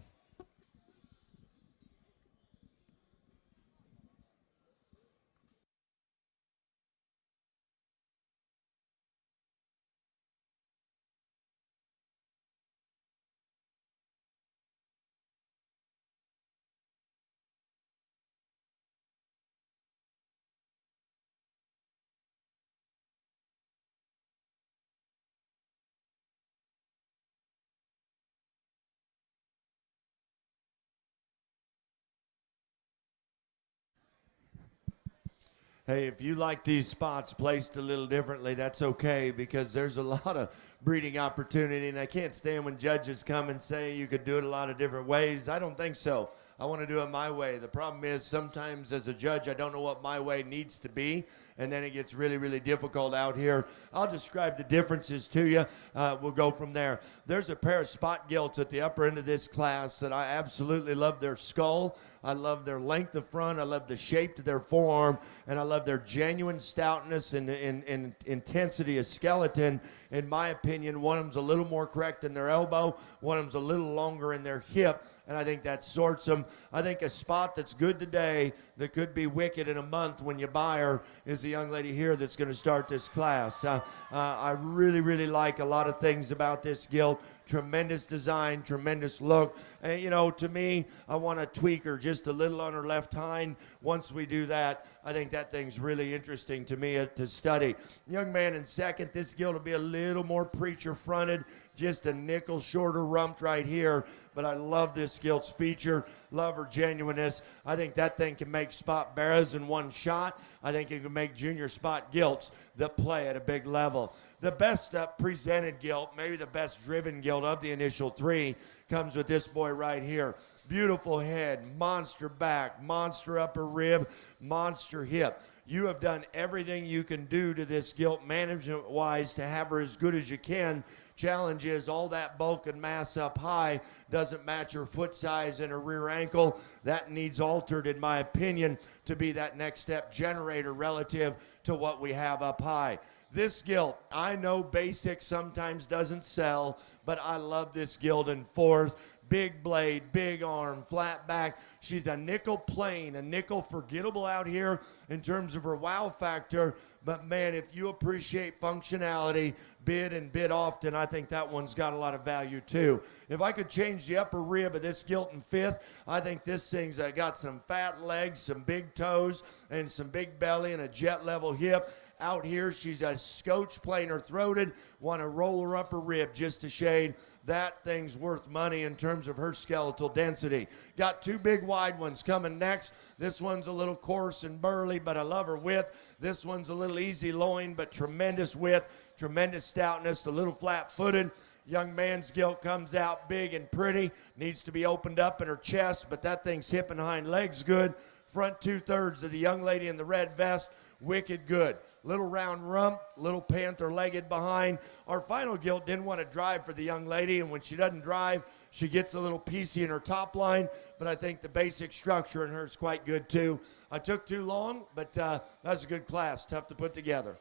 Hey, if you like these spots placed a little differently, that's okay, because there's a lot of breeding opportunity, and I can't stand when judges come and say you could do it a lot of different ways. I don't think so. I want to do it my way. The problem is sometimes as a judge, I don't know what my way needs to be, and then it gets really, really difficult out here. I'll describe the differences to you. We'll go from there. There's a pair of spot gilts at the upper end of this class that I absolutely love their skull. I love their length of front. I love the shape of their forearm, and I love their genuine stoutness and intensity of skeleton. In my opinion, one of them's a little more correct in their elbow, one of them's a little longer in their hip, and I think that sorts them. I think a spot that's good today that could be wicked in a month when you buy her is the young lady here that's going to start this class. I really, really like a lot of things about this gilt. Tremendous design, tremendous look. And, you know, to me, I want to tweak her just a little on her left hind. Once we do that, I think that thing's really interesting to me to study. Young man in second, this gilt will be a little more preacher fronted, just a nickel shorter rump right here. But I love this gilt's feature, love her genuineness. I think that thing can make spot barras in one shot. I think it can make junior spot gilts that play at a big level. The best presented gilt, maybe the best driven gilt of the initial three, comes with this boy right here. Beautiful head, monster back, monster upper rib, monster hip. You have done everything you can do to this gilt management-wise to have her as good as you can. Challenge is all that bulk and mass up high doesn't match her foot size and her rear ankle. That needs altered, in my opinion, to be that next step generator relative to what we have up high. This gilt, I know basic sometimes doesn't sell, but I love this gilt in fourth. Big blade, big arm, flat back. She's a nickel plain, a nickel forgettable out here in terms of her wow factor. But man, if you appreciate functionality, bid and bid often, I think that one's got a lot of value too. If I could change the upper rib of this gilt in fifth, I think this thing's got some fat legs, some big toes, and some big belly and a jet level hip. Out here, she's a scotch plainer throated, want to roll her upper rib just a shade. That thing's worth money in terms of her skeletal density. Got two big wide ones coming next. This one's a little coarse and burly, but I love her width. This one's a little easy loin, but tremendous width, tremendous stoutness, a little flat-footed. Young man's gilt comes out big and pretty. Needs to be opened up in her chest, but that thing's hip and hind legs good. Front two-thirds of the young lady in the red vest, wicked good. Little round rump, little panther-legged behind. Our final gilt didn't want to drive for the young lady, and when she doesn't drive, she gets a little piecey in her top line, but I think the basic structure in her is quite good too. I took too long, but that's a good class, tough to put together.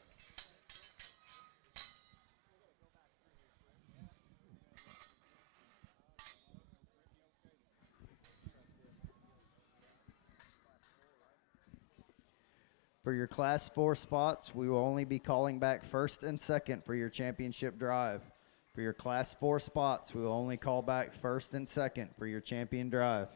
For your Class 4 spots, we will only be calling back first and second for your championship drive. For your Class 4 spots, we will only call back first and second for your champion drive.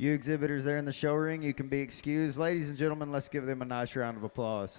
You exhibitors there in the show ring, you can be excused. Ladies and gentlemen, let's give them a nice round of applause.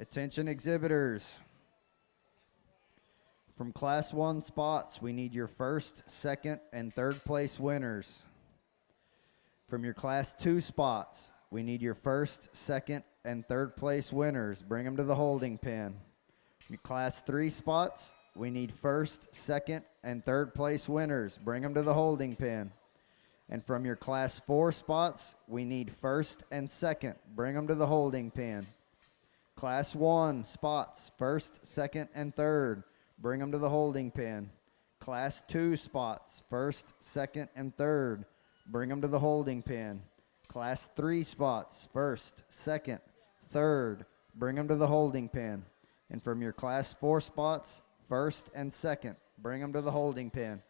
Attention exhibitors. From Class 1 spots, we need your first, second, and third place winners. From your Class 2 spots, we need your first, second, and third place winners. Bring them to the holding pen. Your Class 3 spots, we need first, second, and third place winners. Bring them to the holding pen. And from your Class 4 spots, we need first and second. Bring them to the holding pen. Class 1 spots, first, second, and third. Bring them to the holding pen. Class 2 spots, first, second, and third. Bring them to the holding pen. Class 3 spots, first, second, third. Bring them to the holding pen. And from your Class 4 spots, first and second. Bring them to the holding pen.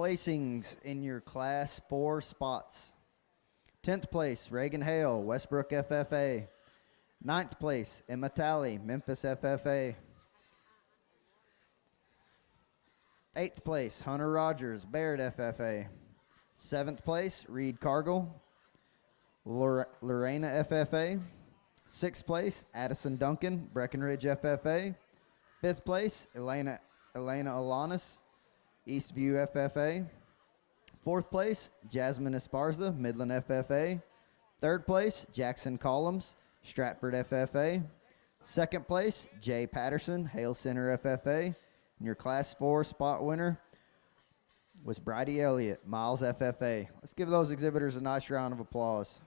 placings in your Class 4 spots. 10th place, Reagan Hale, Westbrook FFA. 9th place, Emma Talley, Memphis FFA. 8th place, Hunter Rogers, Baird FFA. 7th place, Reed Cargill, Lorena FFA. 6th place, Addison Duncan, Breckenridge FFA. 5th place, Elena Alanis, Eastview FFA. 4th place, Jasmine Esparza, Midland FFA. 3rd place, Jackson Collins, Stratford FFA. 2nd place, Jay Patterson, Hale Center FFA. And your Class 4 spot winner was Bridie Elliott, Miles FFA. Let's give those exhibitors a nice round of applause.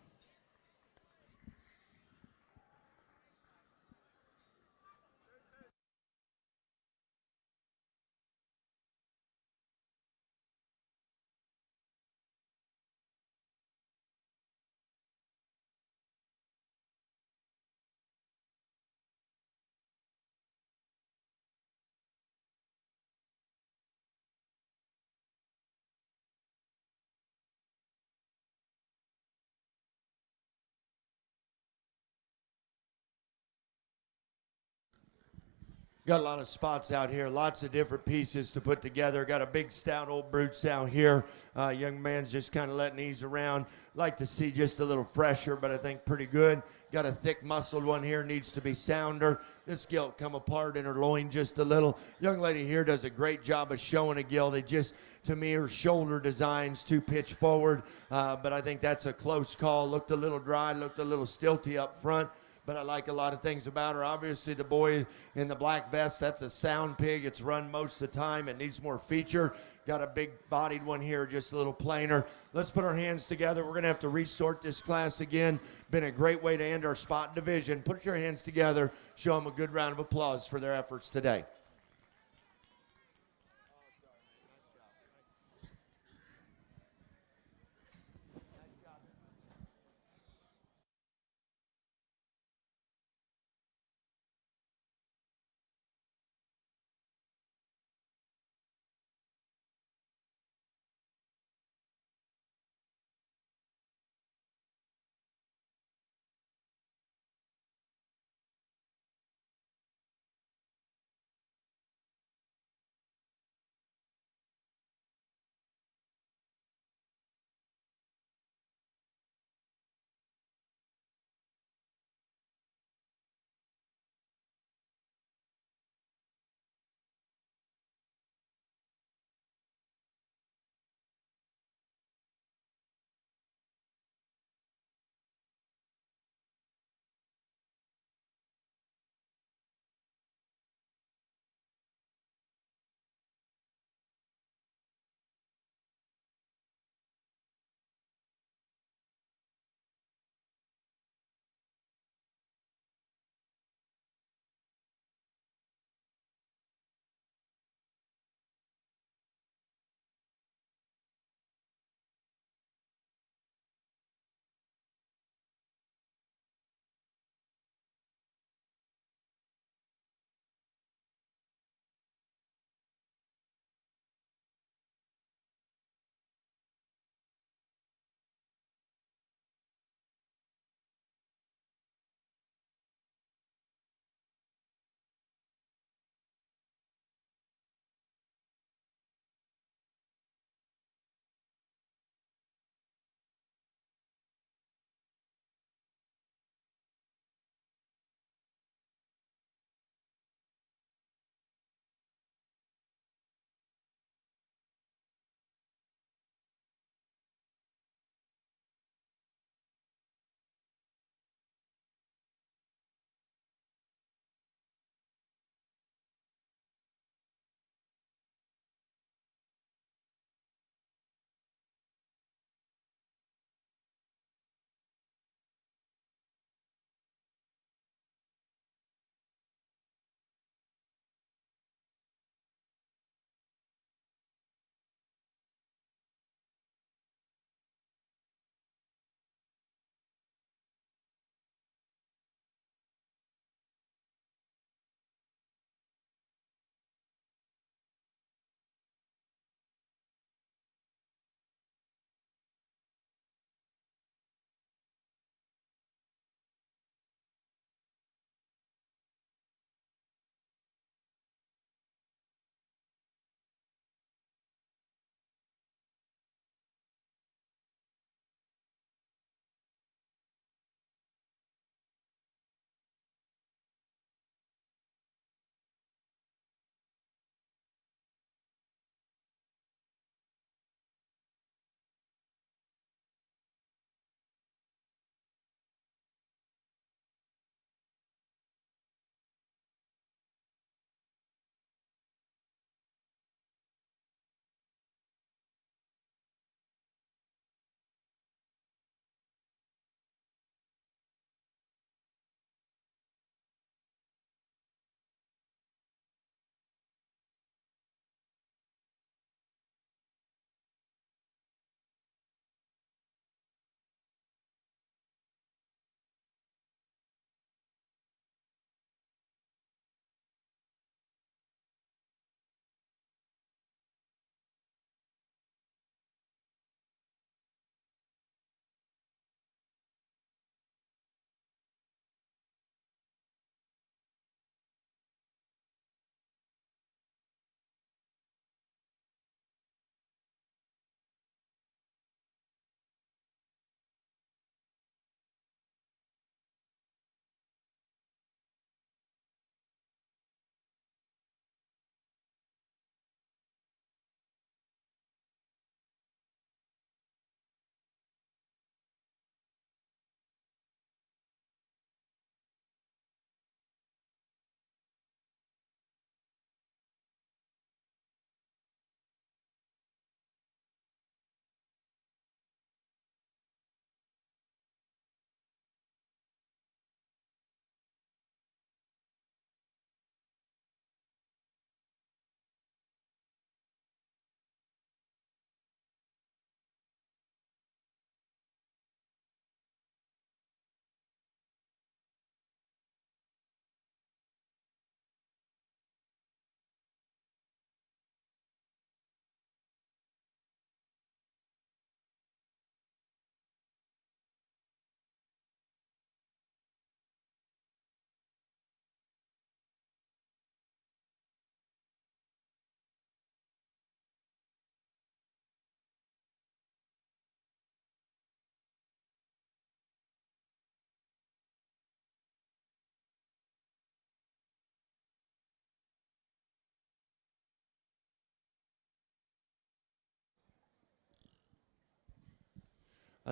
Got a lot of spots out here, lots of different pieces to put together. Got a big stout old brutes out here. Young man's just kind of letting these around. Like to see just a little fresher, but I think pretty good. Got a thick muscled one here, needs to be sounder. This gilt come apart in her loin just a little. Young lady here does a great job of showing a gilt. It just, to me, her shoulder design's too pitch forward, but I think that's a close call. Looked a little dry, looked a little stilty up front. But I like a lot of things about her. Obviously, the boy in the black vest, that's a sound pig. It's run most of the time. It needs more feature. Got a big-bodied one here, just a little plainer. Let's put our hands together. We're going to have to resort this class again. Been a great way to end our spot division. Put your hands together. Show them a good round of applause for their efforts today.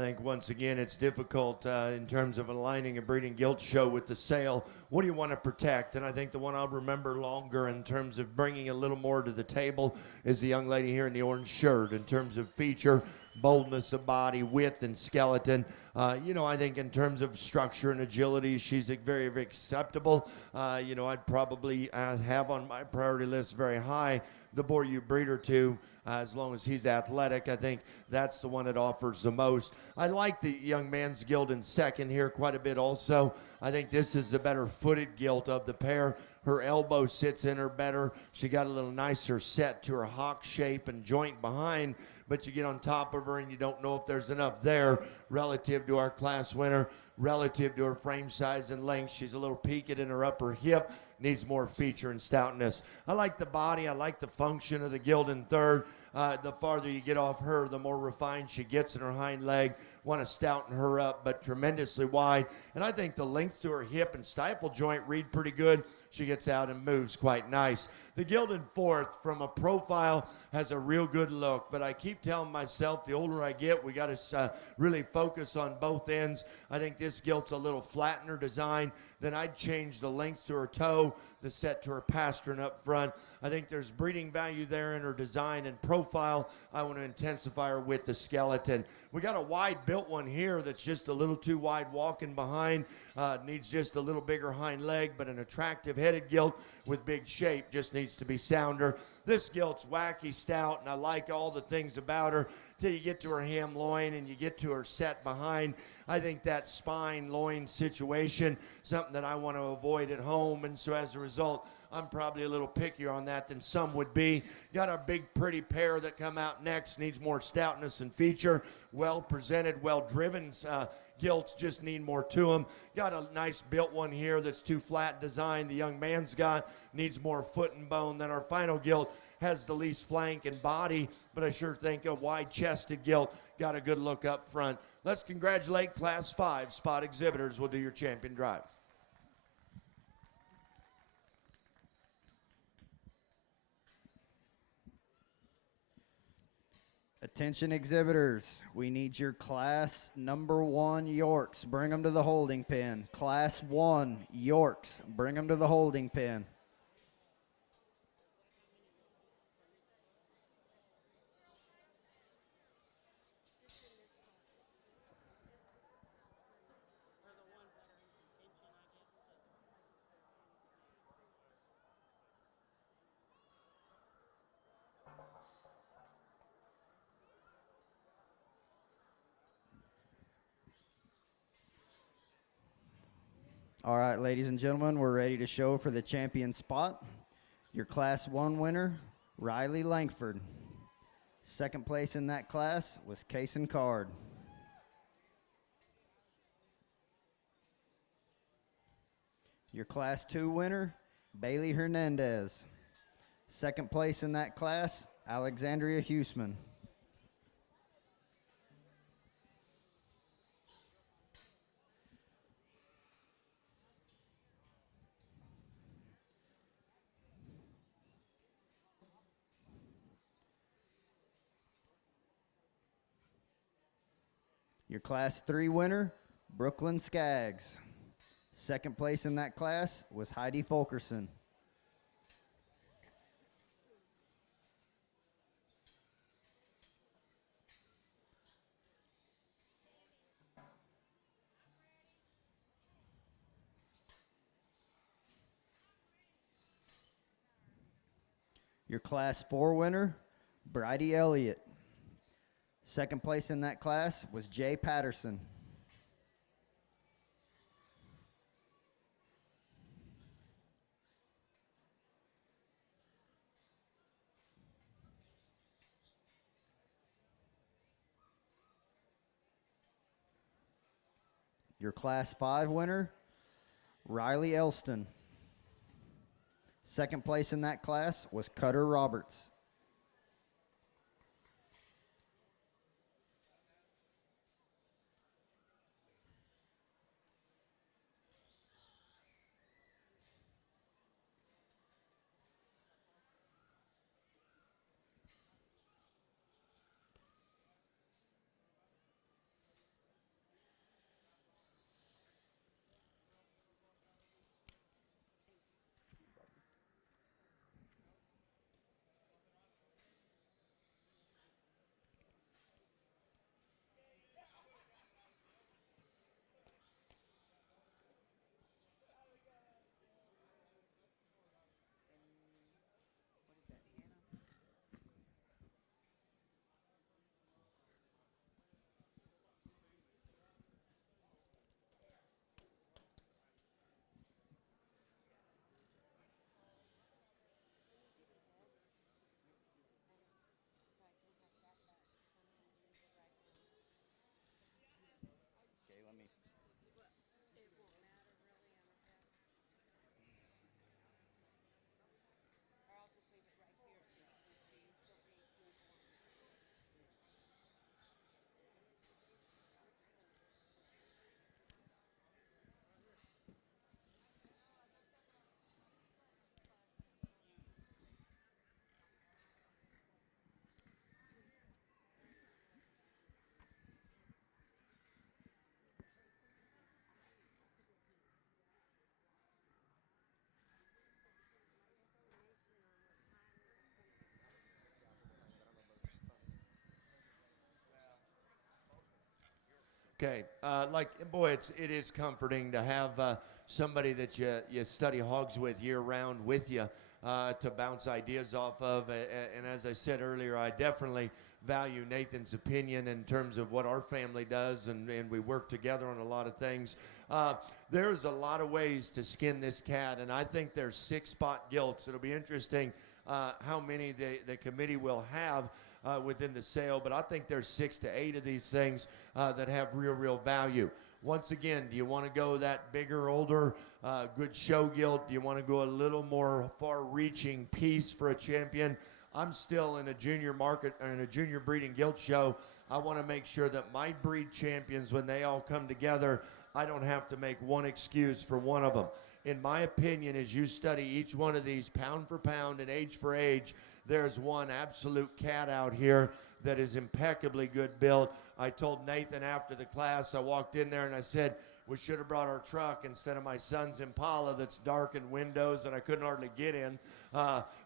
think once again it's difficult in terms of aligning a breeding gilt show with the sale. What do you want to protect? And I think the one I'll remember longer in terms of bringing a little more to the table is the young lady here in the orange shirt. In terms of feature, boldness of body, width, and skeleton, I think in terms of structure and agility, she's very, very acceptable. I'd probably have on my priority list very high the boar you breed her to, as long as he's athletic. I think that's the one that offers the most. I like the young man's gilt in second here quite a bit also. I think this is the better footed gilt of the pair. Her elbow sits in her better. She got a little nicer set to her hock shape and joint behind, but you get on top of her and you don't know if there's enough there relative to our class winner, relative to her frame size and length. She's a little peaked in her upper hip, needs more feature and stoutness. I like the body. I like the function of the gilt in third. The farther you get off her, the more refined she gets in her hind leg. Want to stouten her up, but tremendously wide. And I think the length to her hip and stifle joint read pretty good. She gets out and moves quite nice. The gilt in fourth, from a profile, has a real good look, but I keep telling myself the older I get, we got to really focus on both ends. I think this gilt's a little flattener design. Then I'd change the length to her toe, the set to her pastern up front. I think there's breeding value there in her design and profile. I want to intensify her with the skeleton. We got a wide built one here that's just a little too wide walking behind. Needs just a little bigger hind leg, but an attractive headed gilt with big shape, just needs to be sounder. This gilt's wacky stout, and I like all the things about her till you get to her ham loin and you get to her set behind. I think that spine loin situation, something that I want to avoid at home, and so as a result, I'm probably a little pickier on that than some would be. Got a big, pretty pair that come out next. Needs more stoutness and feature. Well presented, well driven. Gilts just need more to them. Got a nice built one here that's too flat design. The young man's got needs more foot and bone. Then our final gilt has the least flank and body, but I sure think a wide-chested gilt got a good look up front. Let's congratulate Class 5 spot exhibitors. We'll do your champion drive. Attention exhibitors, we need your class number 1 Yorks. Bring them to the holding pen. Class 1 Yorks, bring them to the holding pen. All right, ladies and gentlemen, we're ready to show for the champion spot. Your Class 1 winner, Riley Langford. Second place in that class was Kason Card. Your Class 2 winner, Bailey Hernandez. Second place in that class, Alexandria Huseman. Your Class 3 winner, Brooklyn Skaggs. Second place in that class was Heidi Fulkerson. Your Class 4 winner, Bridie Elliott. Second place in that class was Jay Patterson. Your Class 5 winner, Riley Elston. Second place in that class was Cutter Roberts. Okay, boy, it is comforting to have somebody that you study hogs with year round with you to bounce ideas off of. And as I said earlier, I definitely value Nathan's opinion in terms of what our family does, and we work together on a lot of things. There's a lot of ways to skin this cat, and I think there's 6-spot gilts. It'll be interesting how many the committee will have within the sale, but I think there's 6 to 8 of these things that have real value. Once again, do you want to go that bigger, older, good show gilt? Do you want to go a little more far-reaching piece for a champion? I'm still in a junior market, or in a junior breeding gilt show. I want to make sure that my breed champions, when they all come together, I don't have to make one excuse for one of them. In my opinion, as you study each one of these pound for pound and age for age, there's one absolute cat out here that is impeccably good built. I told Nathan after the class, I walked in there and I said, we should have brought our truck instead of my son's Impala that's darkened windows and I couldn't hardly get in.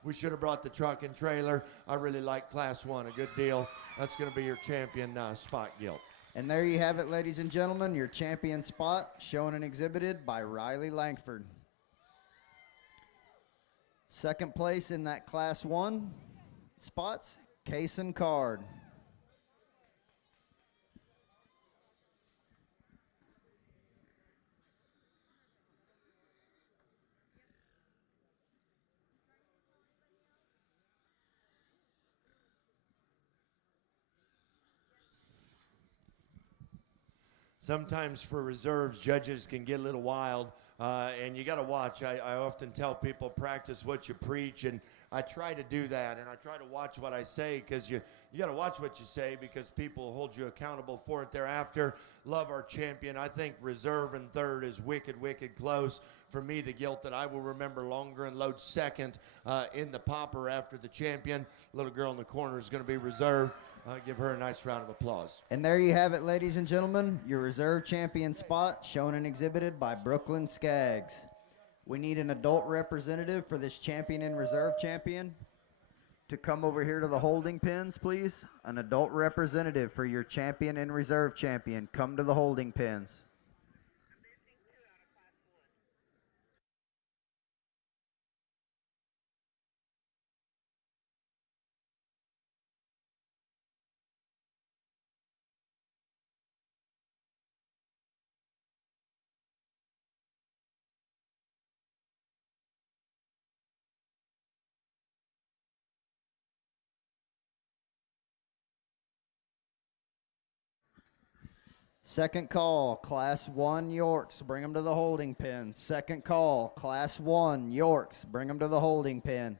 We should have brought the truck and trailer. I really like Class 1, a good deal. That's going to be your champion spot gilt. And there you have it, ladies and gentlemen, your champion spot shown and exhibited by Riley Langford. Second place in that Class 1 spots, Case and Card. Sometimes for reserves, judges can get a little wild, and you got to watch. I often tell people, practice what you preach, and I try to do that, and I try to watch what I say, because you got to watch what you say, because people hold you accountable for it thereafter. Love our champion. I think reserve and third is wicked close. For me, the gilt that I will remember longer and load second in the popper after the champion. Little girl in the corner is going to be reserve. Give her a nice round of applause. And there you have it, ladies and gentlemen, your reserve champion spot shown and exhibited by Brooklyn Skaggs. We need an adult representative for this champion and reserve champion to come over here to the holding pens, please. An adult representative for your champion and reserve champion. Come to the holding pens. Second call, Class 1 Yorks, bring them to the holding pen. Second call, Class 1 Yorks, bring them to the holding pen.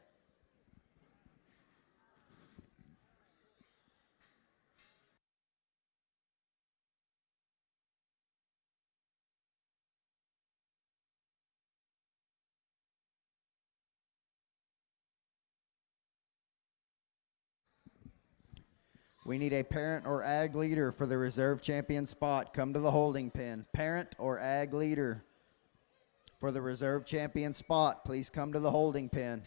We need a parent or ag leader for the reserve champion spot. Come to the holding pen. Parent or ag leader for the reserve champion spot. Please come to the holding pen.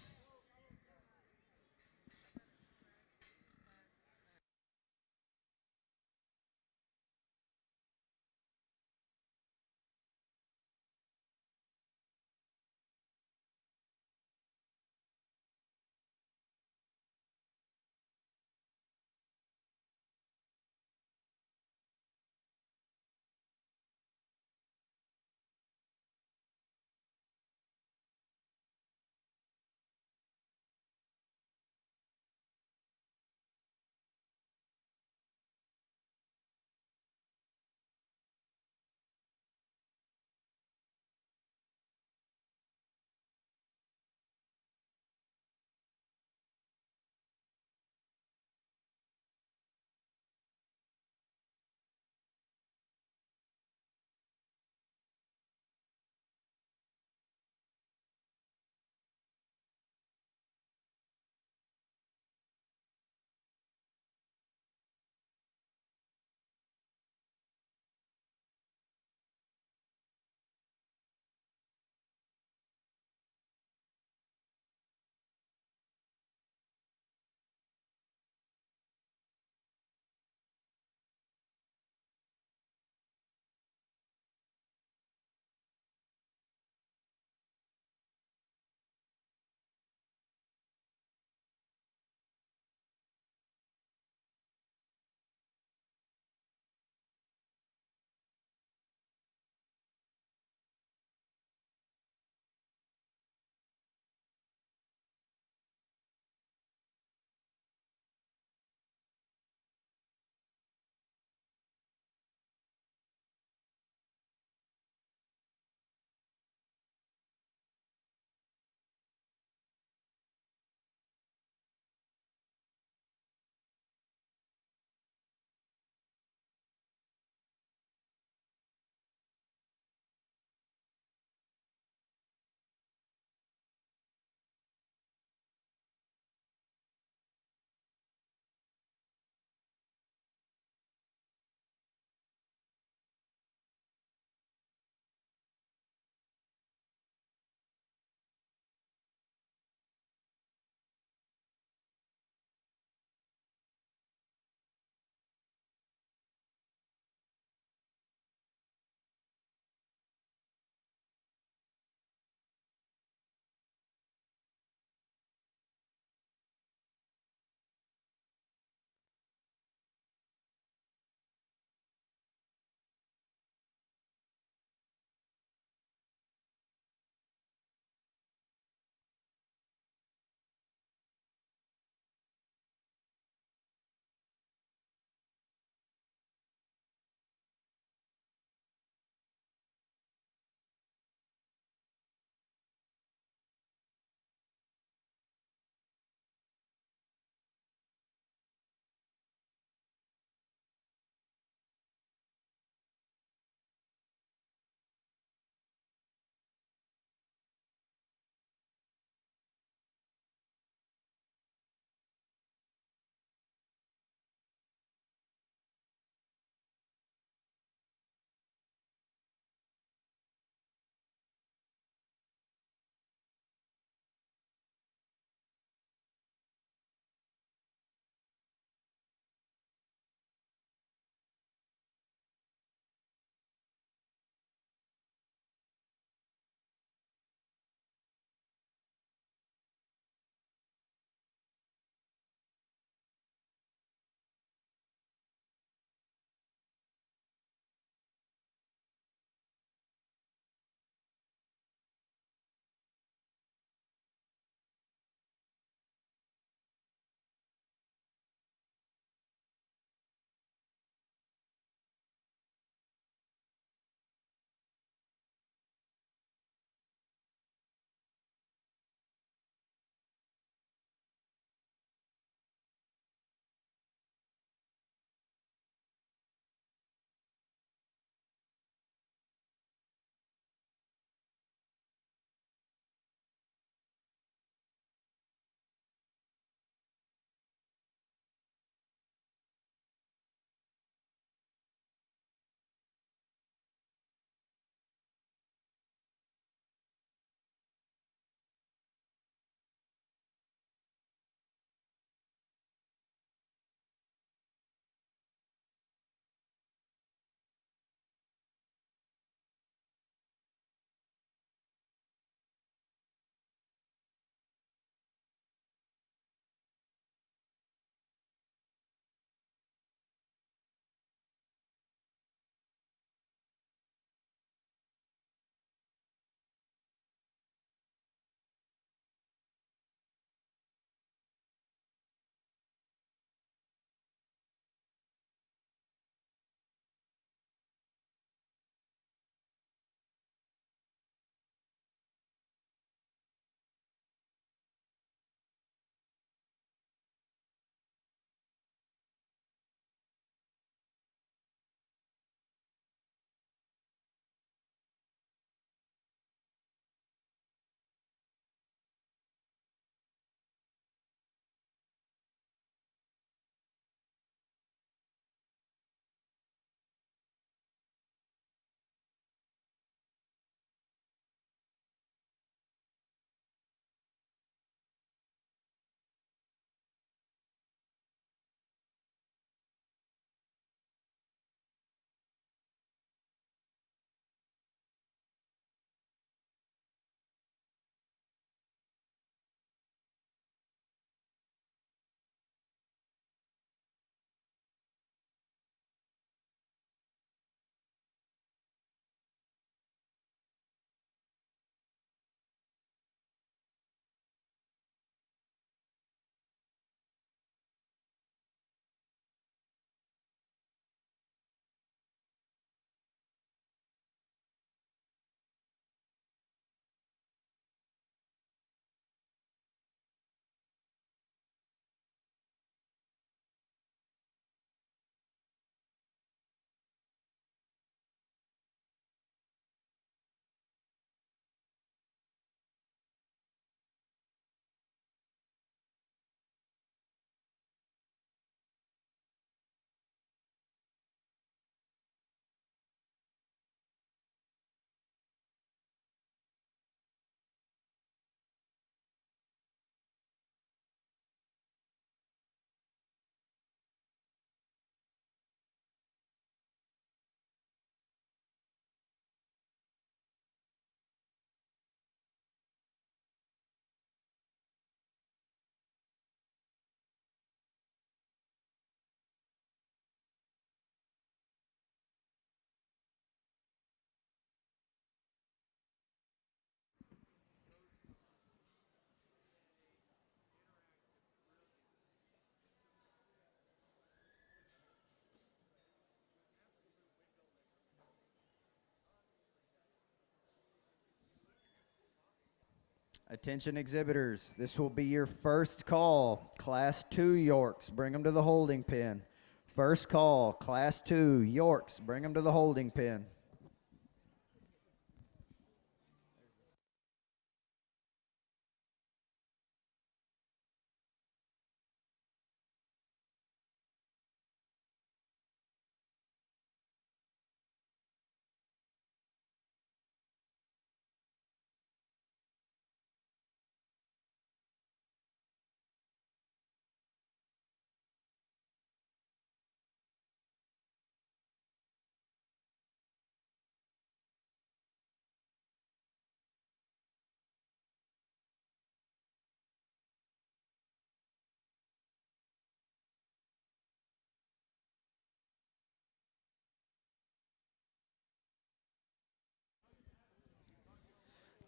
Attention exhibitors, this will be your first call. Class 2 Yorks, bring them to the holding pen. First call, Class 2 Yorks, bring them to the holding pen.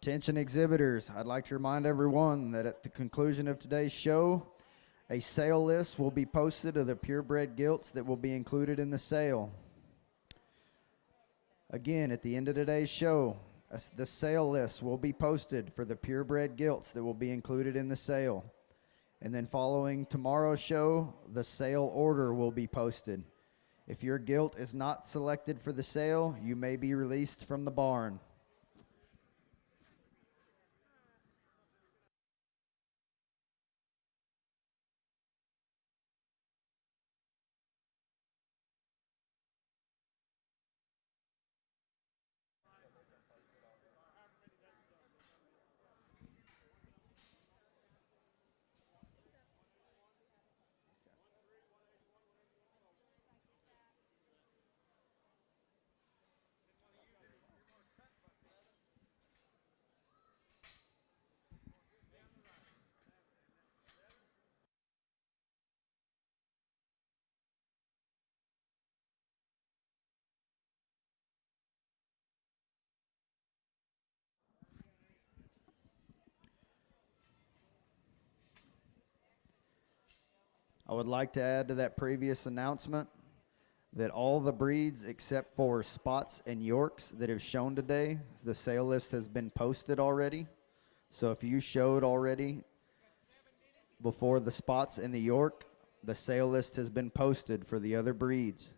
Attention exhibitors, I'd like to remind everyone that at the conclusion of today's show, a sale list will be posted of the purebred gilts that will be included in the sale. Again, at the end of today's show, the sale list will be posted for the purebred gilts that will be included in the sale. And then following tomorrow's show, the sale order will be posted. If your gilt is not selected for the sale, you may be released from the barn. I would like to add to that previous announcement that all the breeds except for spots and Yorks that have shown today, the sale list has been posted already. So if you showed already before the spots and the York, the sale list has been posted for the other breeds.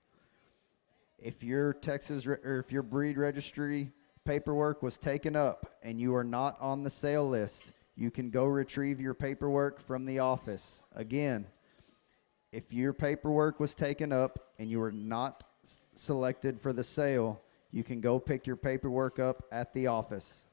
If your if your breed registry paperwork was taken up and you are not on the sale list, you can go retrieve your paperwork from the office. Again, if your paperwork was taken up and you were not selected for the sale, you can go pick your paperwork up at the office.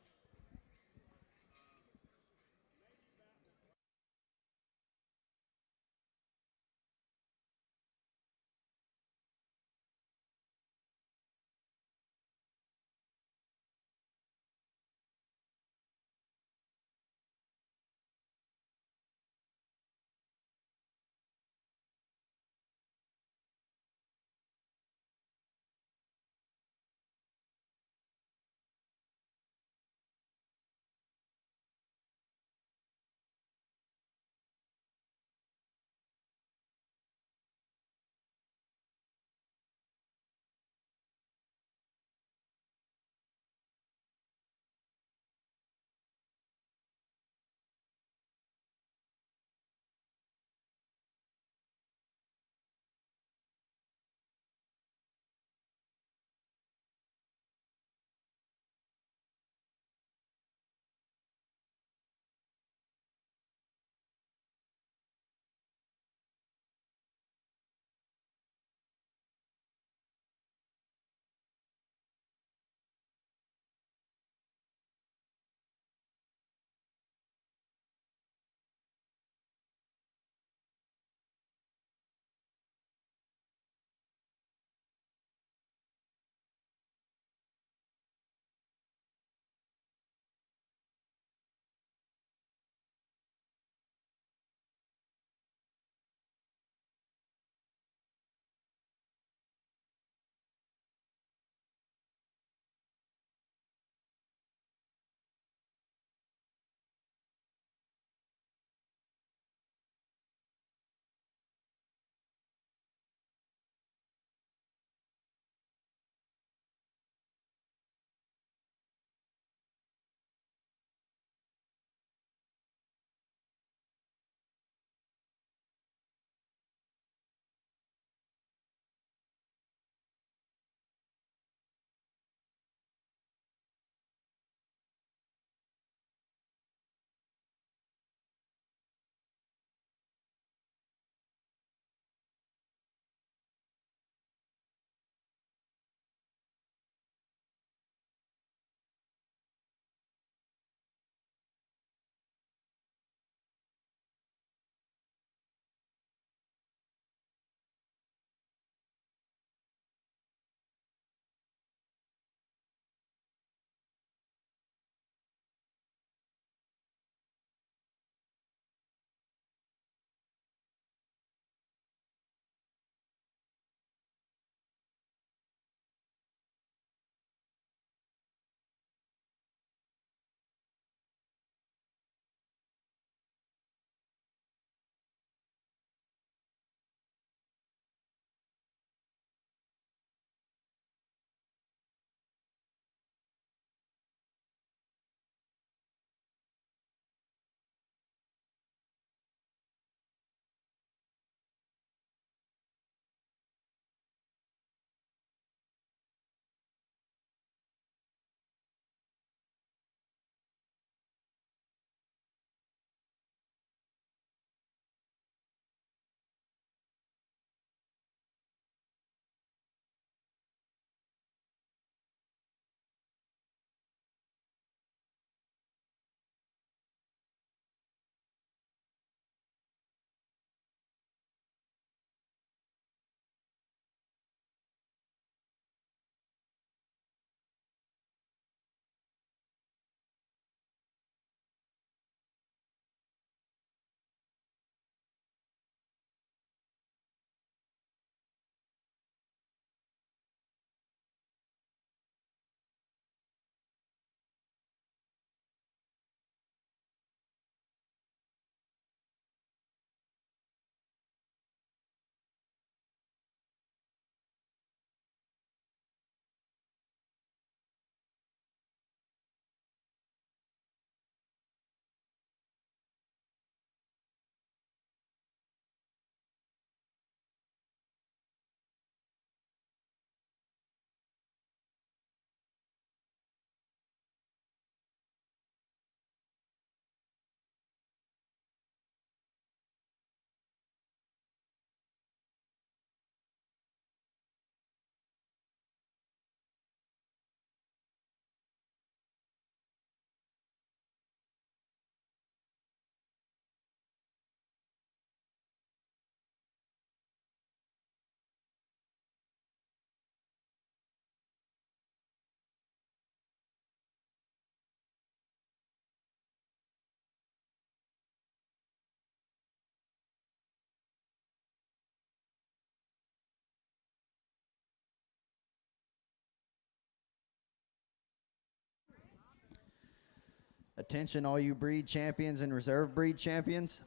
attention all you breed champions and reserve breed champions.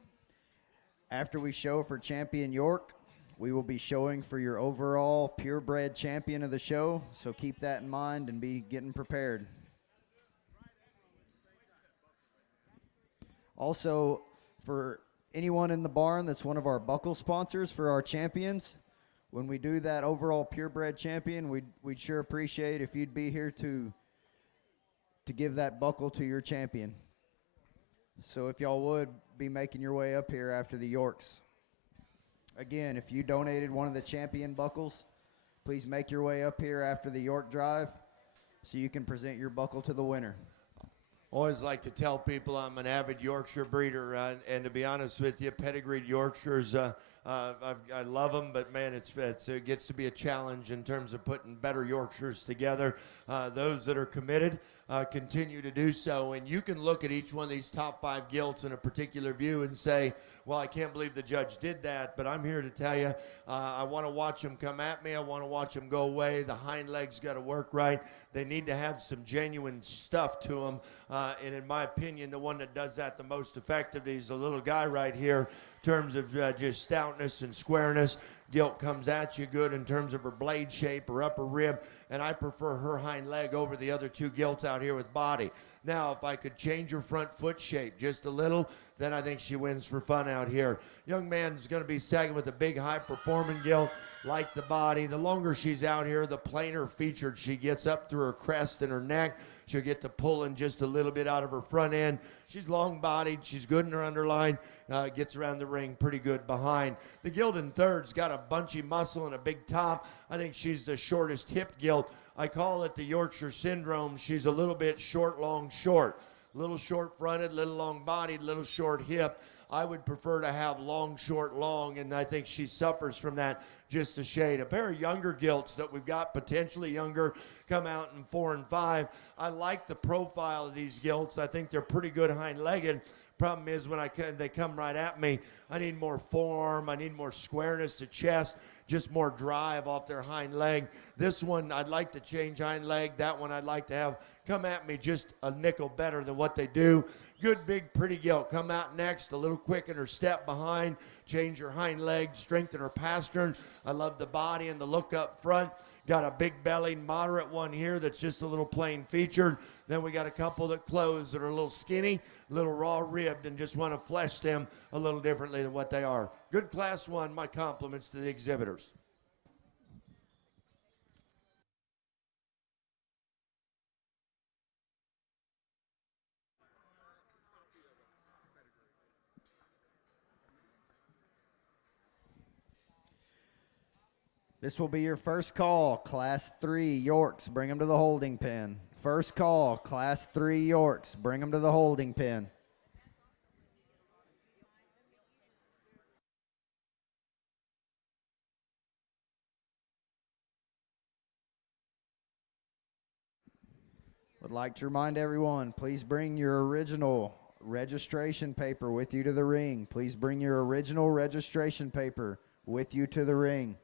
After we show for Champion York, we will be showing for your overall purebred champion of the show, so keep that in mind and be getting prepared. Also, for anyone in the barn that's one of our buckle sponsors for our champions, when we do that overall purebred champion, we'd sure appreciate if you'd be here to give that buckle to your champion. So if y'all would be making your way up here after the Yorks. Again, if you donated one of the champion buckles, please make your way up here after the York drive so you can present your buckle to the winner. Always like to tell people I'm an avid Yorkshire breeder, and to be honest with you, pedigreed Yorkshires, I love them, but man, it gets to be a challenge in terms of putting better Yorkshires together. Those that are committed continue to do so, and you can look at each one of these top 5 gilts in a particular view and say, well, I can't believe the judge did that, but I'm here to tell you, I want to watch them come at me. I want to watch them go away. The hind legs got to work right. They need to have some genuine stuff to them. And in my opinion, the one that does that the most effectively is the little guy right here in terms of just stoutness and squareness. Gilt comes at you good in terms of her blade shape, her upper rib, and I prefer her hind leg over the other 2 gilts out here with body. Now, if I could change her front foot shape just a little, then I think she wins for fun out here. Young man's going to be second with a big high-performing gilt, like the body. The longer she's out here, the plainer featured she gets up through her crest and her neck. She'll get to pulling just a little bit out of her front end. She's long-bodied. She's good in her underline. Gets around the ring pretty good behind. The gilt in third's got a bunchy muscle and a big top. I think she's the shortest hipped gilt. I call it the Yorkshire syndrome. She's a little bit short, long, short. Little short-fronted, little long-bodied, little short-hipped. I would prefer to have long, short, long, and I think she suffers from that just a shade. A pair of younger gilts that we've got, potentially younger, come out in 4 and 5. I like the profile of these gilts. I think they're pretty good hind-legged. Problem is when they come right at me, I need more form, I need more squareness to chest, just more drive off their hind leg. This one, I'd like to change hind leg. That one I'd like to have come at me just a nickel better than what they do. Good, big, pretty gilt. Come out next, a little quick in her step behind, change her hind leg, strengthen her pastern. I love the body and the look up front. Got a big bellied, moderate one here that's just a little plain featured. Then we got a couple that close that are a little skinny, a little raw ribbed, and just want to flesh them a little differently than what they are. Good class 1. My compliments to the exhibitors. This will be your first call, Class 3 Yorks. Bring them to the holding pen. First call, Class 3 Yorks. Bring them to the holding pen. Would like to remind everyone, please bring your original registration paper with you to the ring. Please bring your original registration paper with you to the ring.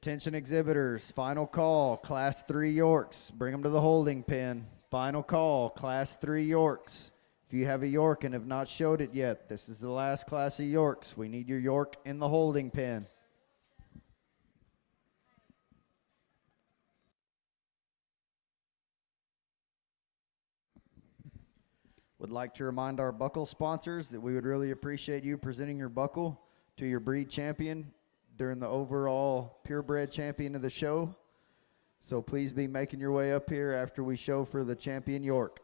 Attention exhibitors, final call, Class 3 Yorks. Bring them to the holding pen. Final call, Class 3 Yorks. If you have a York and have not showed it yet, this is the last class of Yorks. We need your York in the holding pen. Would like to remind our buckle sponsors that we would really appreciate you presenting your buckle to your breed champion during the overall purebred champion of the show. So please be making your way up here after we show for the champion York.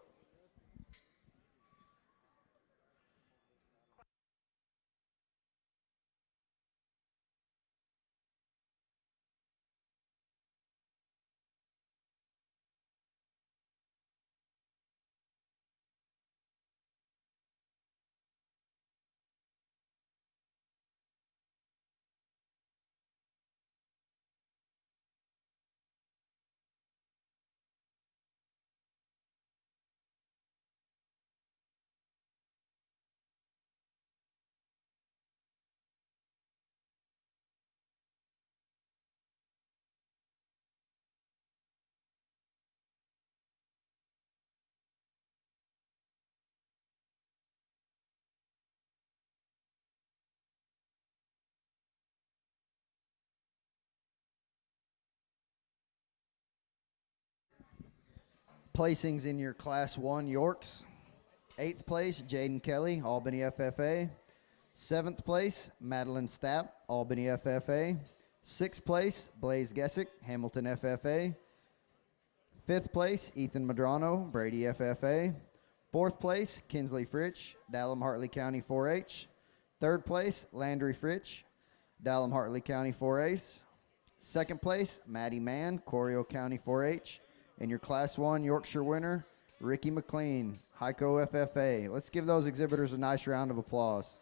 Placings in your Class 1 Yorks. 8th place, Jaden Kelly, Albany FFA. 7th place, Madeline Stapp, Albany FFA. 6th place, Blaze Gessick, Hamilton FFA. 5th place, Ethan Madrano, Brady FFA. 4th place, Kinsley Fritch, Dallam Hartley County 4-H. 3rd place, Landry Fritch, Dallam Hartley County 4-Ace. 2nd place, Maddie Mann, Corio County 4-H. And your Class 1 Yorkshire winner, Ricky McLean, Heiko FFA. Let's give those exhibitors a nice round of applause.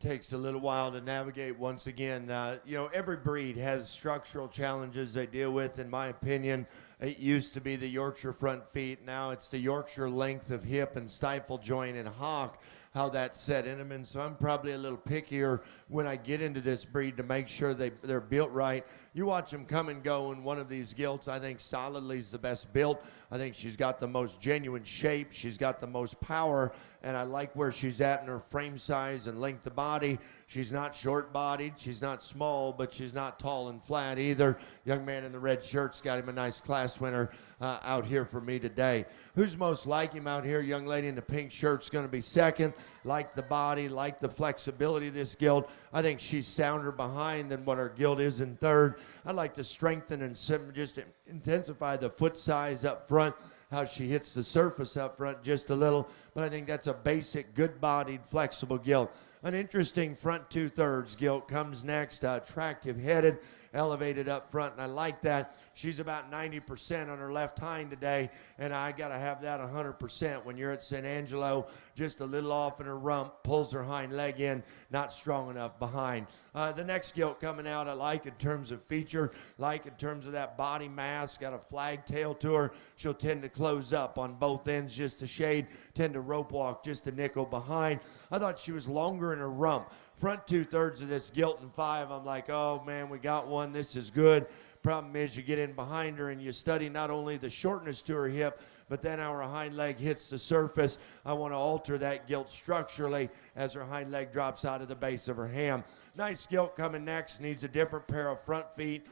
takes a little while to navigate once again. You know, every breed has structural challenges they deal with. In my opinion, it used to be the Yorkshire front feet. Now it's the Yorkshire length of hip and stifle joint and hock, how that's set in them. And so I'm probably a little pickier when I get into this breed to make sure they're built right. You watch them come and go in one of these Gilts. I think solidly is the best built. I think she's got the most genuine shape. She's got the most power, and I like where she's at in her frame size and length of body. She's not short-bodied. She's not small, but she's not tall and flat either. Young man in the red shirt's got him a nice class winner out here for me today. Who's most like him out here? Young lady in the pink shirt's going to be second. Like the body, like the flexibility of this Gilt. I think she's sounder behind than what her Gilt is in third. I'd like to strengthen and just intensify the foot size up front, how she hits the surface up front just a little. But I think that's a basic, good-bodied, flexible Gilt. An interesting front two-thirds Gilt comes next, attractive-headed, elevated up front, and I like that. She's about 90% on her left hind today, and I got to have that 100% when you're at St. Angelo, just a little off in her rump, pulls her hind leg in, not strong enough behind. The next Gilt coming out I like in terms of feature, like in terms of that body mass, got a flag tail to her. She'll tend to close up on both ends just a shade, tend to rope walk just a nickel behind. I thought she was longer in her rump. Front two-thirds of this Gilt in 5, I'm like, oh man, we got one, this is good. Problem is you get in behind her and you study not only the shortness to her hip, but then how her hind leg hits the surface. I want to alter that Gilt structurally as her hind leg drops out of the base of her ham. Nice Gilt coming next, needs a different pair of front feet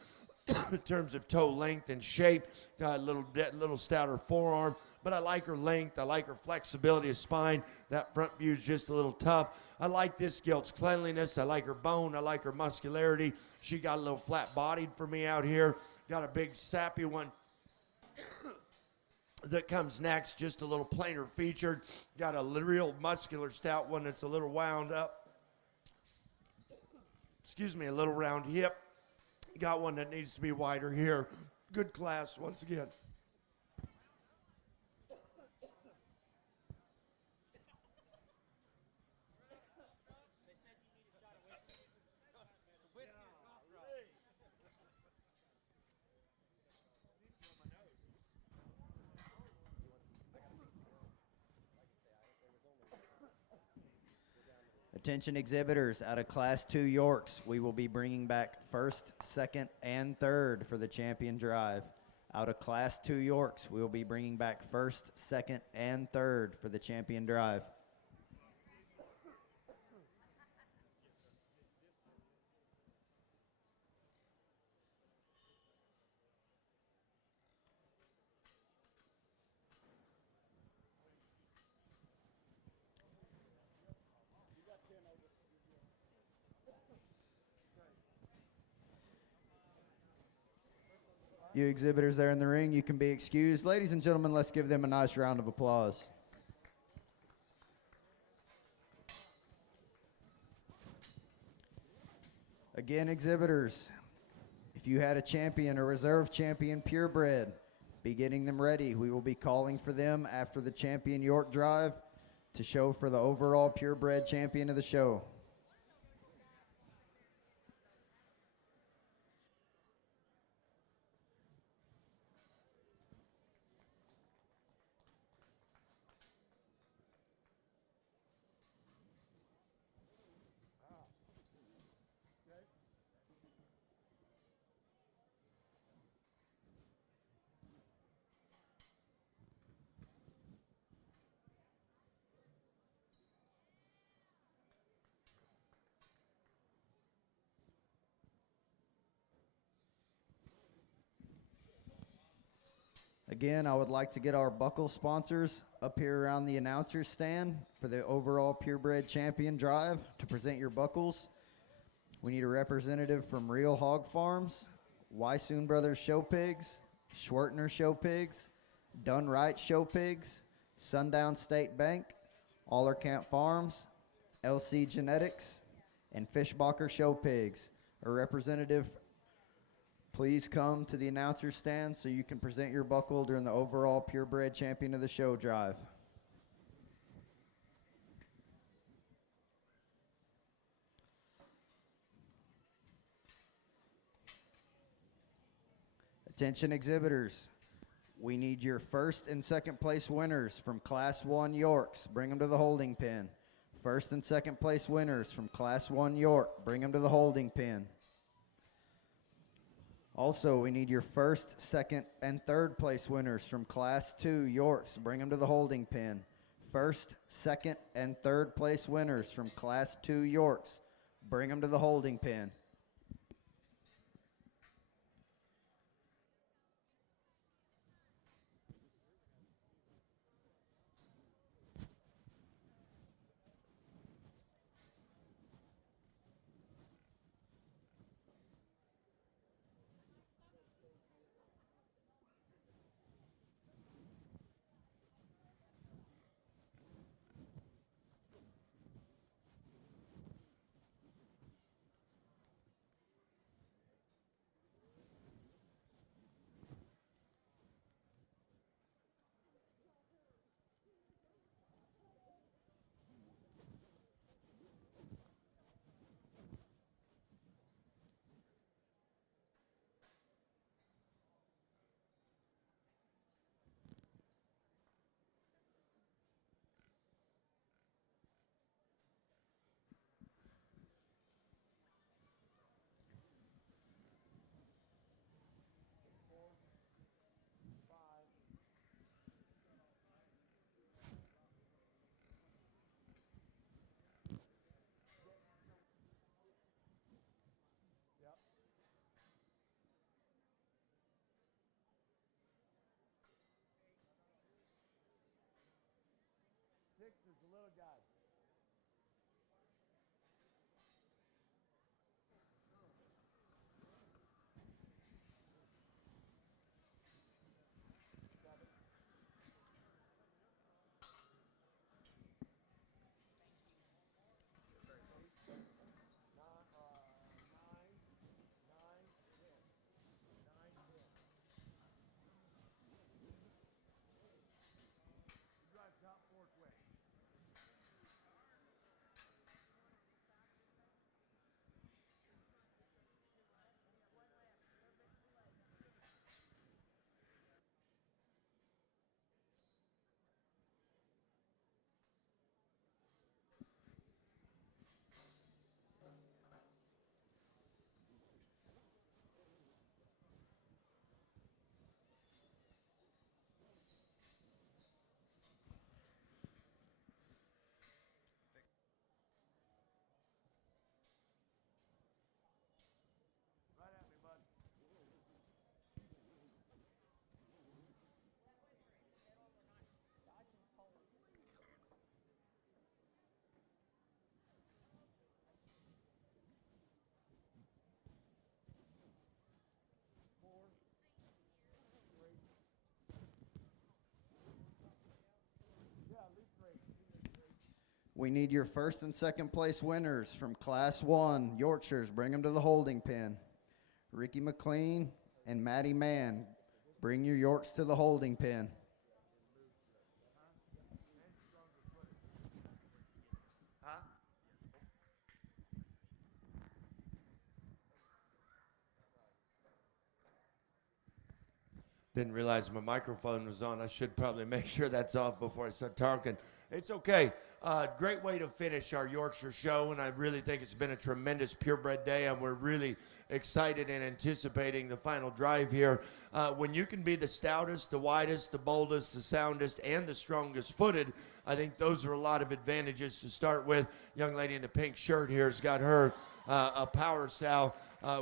in terms of toe length and shape, a little stouter forearm. But I like her length. I like her flexibility of spine. That front view is just a little tough. I like this Gilt's cleanliness. I like her bone. I like her muscularity. She got a little flat-bodied for me out here. Got a big sappy one that comes next, just a little plainer featured. Got a real muscular stout one that's a little wound up. Excuse me, a little round hip. Got one that needs to be wider here. Good class once again. Attention exhibitors, out of Class 2 Yorks, we will be bringing back first, second, and third for the champion drive. Out of Class 2 Yorks, we will be bringing back first, second, and third for the champion drive. You exhibitors there in the ring, you can be excused. Ladies and gentlemen, let's give them a nice round of applause. Again, exhibitors, if you had a champion or reserve champion purebred, be getting them ready. We will be calling for them after the champion York drive to show for the overall purebred champion of the show. Again, I would like to get our buckle sponsors up here around the announcer's stand for the overall purebred champion drive to present your buckles. We need a representative from Real Hog Farms, Wysoon Brothers Show Pigs, Schwertner Show Pigs, Done Right Show Pigs, Sundown State Bank, Allercamp Farms, LC Genetics, and Fishbacher Show Pigs. A representative, please come to the announcer's stand so you can present your buckle during the overall purebred champion of the show drive. Attention exhibitors. We need your first and second place winners from Class 1 Yorks. Bring them to the holding pen. First and second place winners from Class 1 York. Bring them to the holding pen. Also, we need your first, second, and third place winners from Class 2 Yorks. Bring them to the holding pen. First, second, and third place winners from Class 2 Yorks. Bring them to the holding pen. Yep. 6 is the little guy. Drive top fork way. Right at me, bud. We need your first and second place winners from Class 1 Yorkshires. Bring them to the holding pen. Ricky McLean and Maddie Mann, bring your Yorks to the holding pen. Huh? Didn't realize my microphone was on. I should probably make sure that's off before I start talking. It's okay. Great way to finish our Yorkshire show, and I really think it's been a tremendous purebred day, and we're really excited and anticipating the final drive here. When you can be the stoutest, the widest, the boldest, the soundest, and the strongest footed, I think those are a lot of advantages to start with. Young lady in the pink shirt here has got her a power sow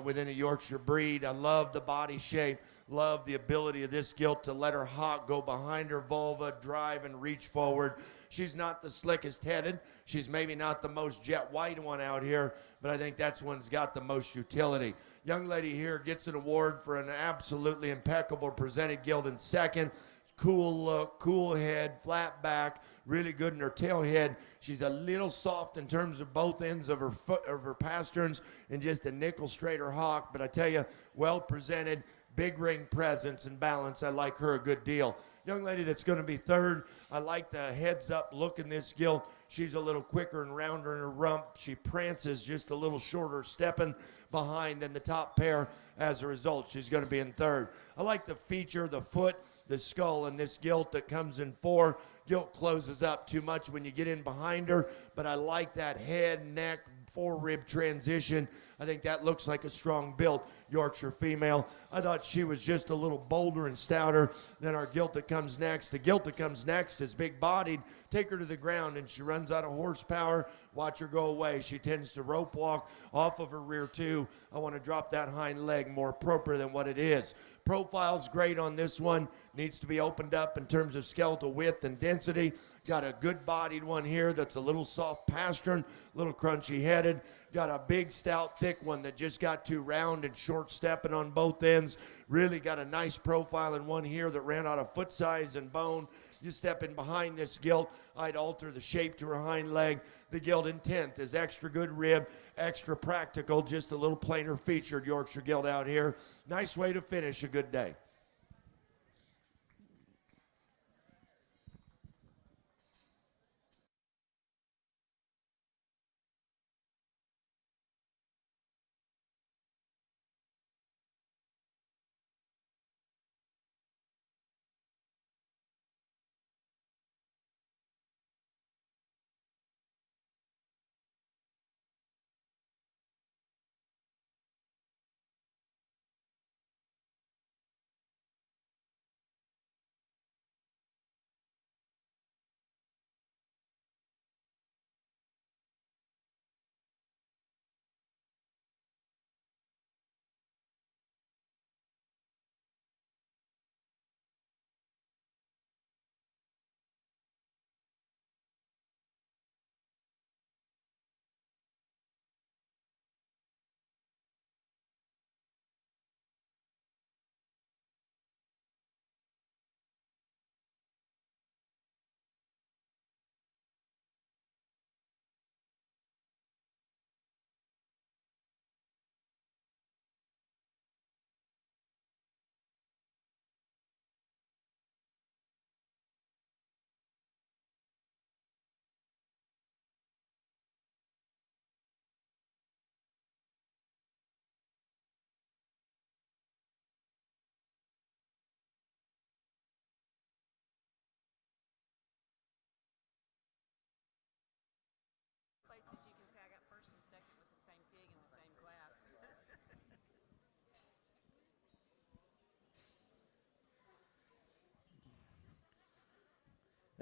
within a Yorkshire breed. I love the body shape. Love the ability of this gilt to let her hock go behind her vulva, drive and reach forward. She's not the slickest headed. She's maybe not the most jet white one out here, but I think that's one's got the most utility. Young lady here gets an award for an absolutely impeccable presented gilt in second. Cool look, cool head, flat back, really good in her tail head. She's a little soft in terms of both ends of her pasterns and just a nickel straighter hawk, but I tell you, well presented, big ring presence and balance. I like her a good deal. Young lady that's going to be third, I like the heads up look in this gilt. She's a little quicker and rounder in her rump. She prances just a little shorter, stepping behind than the top pair. As a result, she's going to be in third. I like the feature, the foot, the skull in this gilt that comes in 4. Gilt closes up too much when you get in behind her, but I like that head, neck, four-rib transition. I think that looks like a strong built Yorkshire female. I thought she was just a little bolder and stouter than our gilt that comes next. The gilt that comes next is big-bodied. Take her to the ground, and she runs out of horsepower. Watch her go away. She tends to rope walk off of her rear, too. I want to drop that hind leg more appropriate than what it is. Profile's great on this one. Needs to be opened up in terms of skeletal width and density. Got a good-bodied one here that's a little soft pastern, a little crunchy-headed. Got a big, stout, thick one that just got too round and short-stepping on both ends. Really got a nice profile in one here that ran out of foot size and bone. You step in behind this gilt, I'd alter the shape to her hind leg. The gilt in 10th is extra good rib, extra practical, just a little plainer featured Yorkshire gilt out here. Nice way to finish a good day.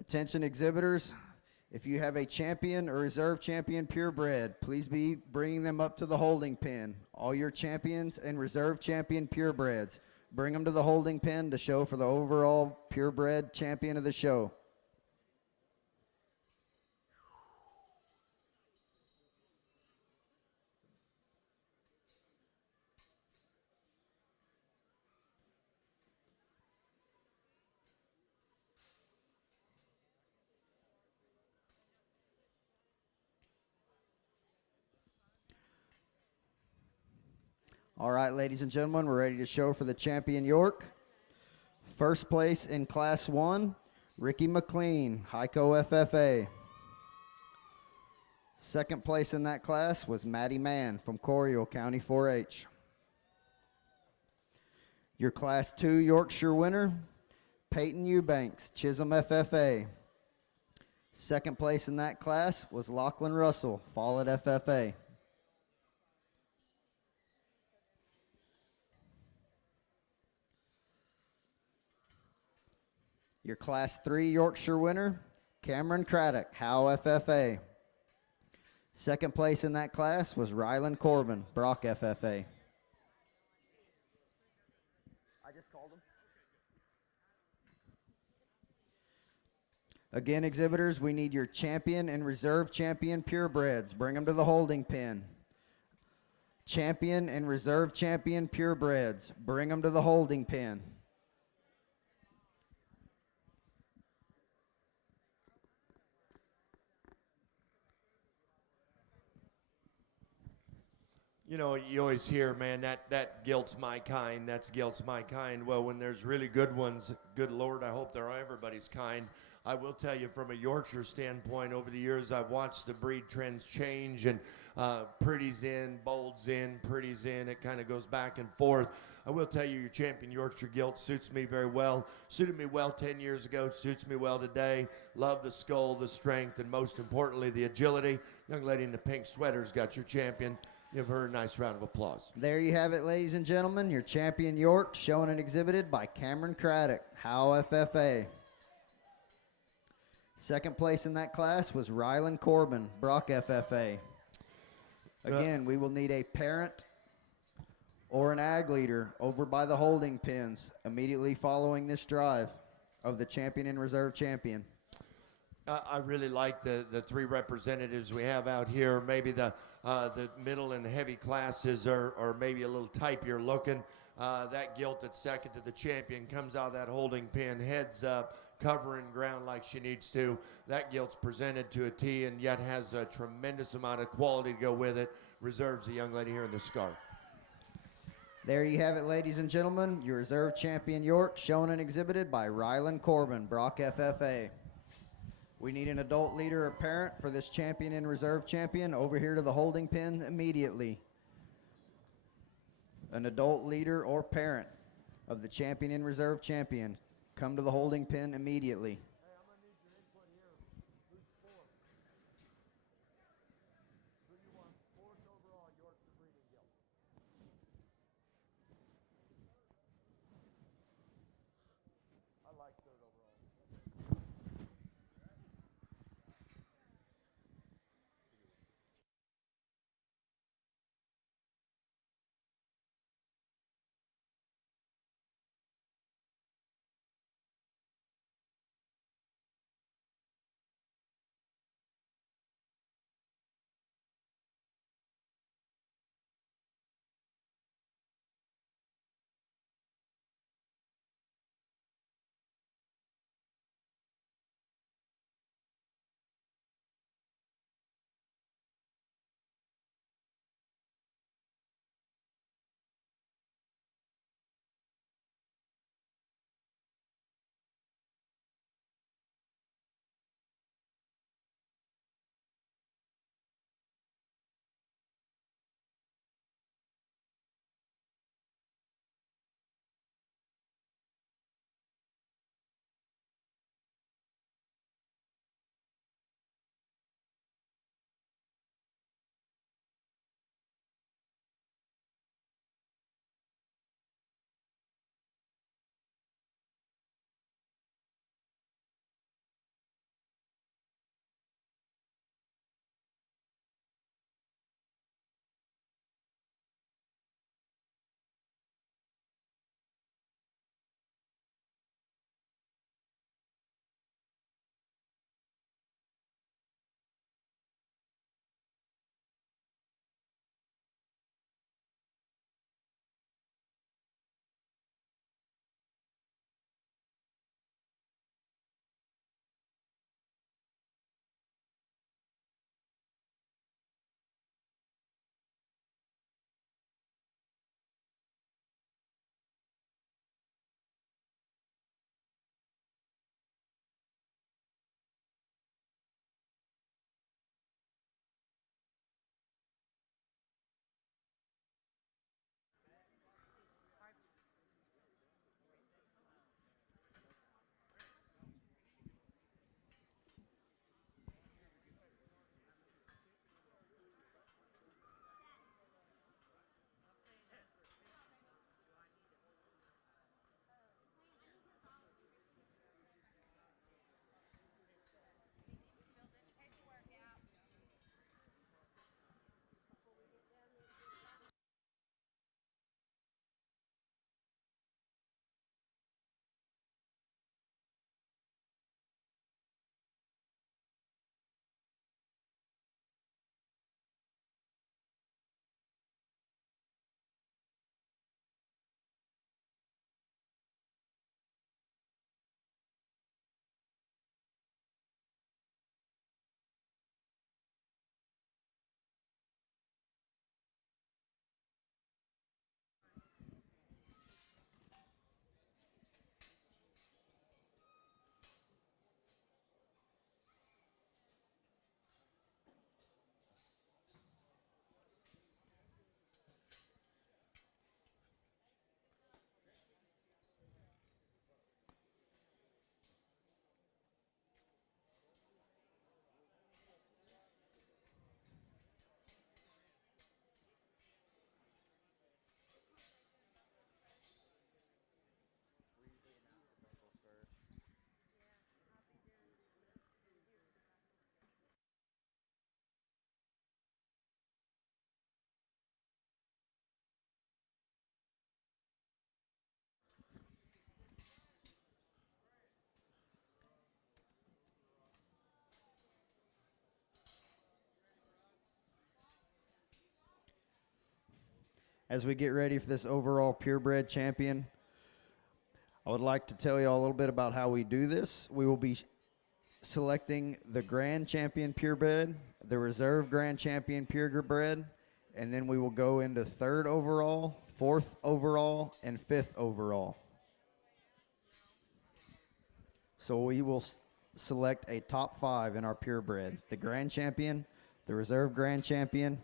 Attention exhibitors, if you have a champion or reserve champion purebred, please be bringing them up to the holding pen. All your champions and reserve champion purebreds, bring them to the holding pen to show for the overall purebred champion of the show. All right, ladies and gentlemen, we're ready to show for the champion York. First place in Class 1, Ricky McLean, Heiko FFA. Second place in that class was Maddie Mann from Coryell County 4-H. Your Class 2 Yorkshire winner, Peyton Eubanks, Chisholm FFA. Second place in that class was Lachlan Russell, Follett FFA. Your Class 3 Yorkshire winner, Cameron Craddock, Howe FFA. Second place in that class was Rylan Corbin, Brock FFA. I just called him. Again, exhibitors, we need your champion and reserve champion purebreds. Bring them to the holding pen. Champion and reserve champion purebreds. Bring them to the holding pen. You know, you always hear, man, that Gilts my kind, that's Gilts my kind. Well, when there's really good ones, good Lord, I hope they're everybody's kind. I will tell you from a Yorkshire standpoint, over the years, I've watched the breed trends change, and Pretty's in, Bold's in, Pretty's in. It kind of goes back and forth. I will tell you, your champion Yorkshire Gilt suits me very well. Suited me well 10 years ago, suits me well today. Love the skull, the strength, and most importantly, the agility. Young lady in the pink sweater's got your champion. Give her a nice round of applause. There you have it, ladies and gentlemen. Your champion York, shown and exhibited by Cameron Craddock, Howe FFA. Second place in that class was Rylan Corbin, Brock FFA. Again, we will need a parent or an ag leader over by the holding pens immediately following this drive of the champion and reserve champion. I really like the three representatives we have out here. Maybe the middle and heavy classes are maybe a little typier looking. That Gilt at second to the champion comes out of that holding pen, heads up, covering ground like she needs to. That Gilt's presented to a T and yet has a tremendous amount of quality to go with it. Reserves the young lady here in the scarf. There you have it, ladies and gentlemen. Your reserve champion York, shown and exhibited by Rylan Corbin, Brock FFA. We need an adult leader or parent for this champion and reserve champion over here to the holding pen immediately. An adult leader or parent of the champion and reserve champion, come to the holding pen immediately. As we get ready for this overall purebred champion, I would like to tell you all a little bit about how we do this. We will be selecting the grand champion purebred, the reserve grand champion purebred, and then we will go into third overall, fourth overall, and fifth overall. So we will select a top 5 in our purebred: the grand champion, the reserve grand champion,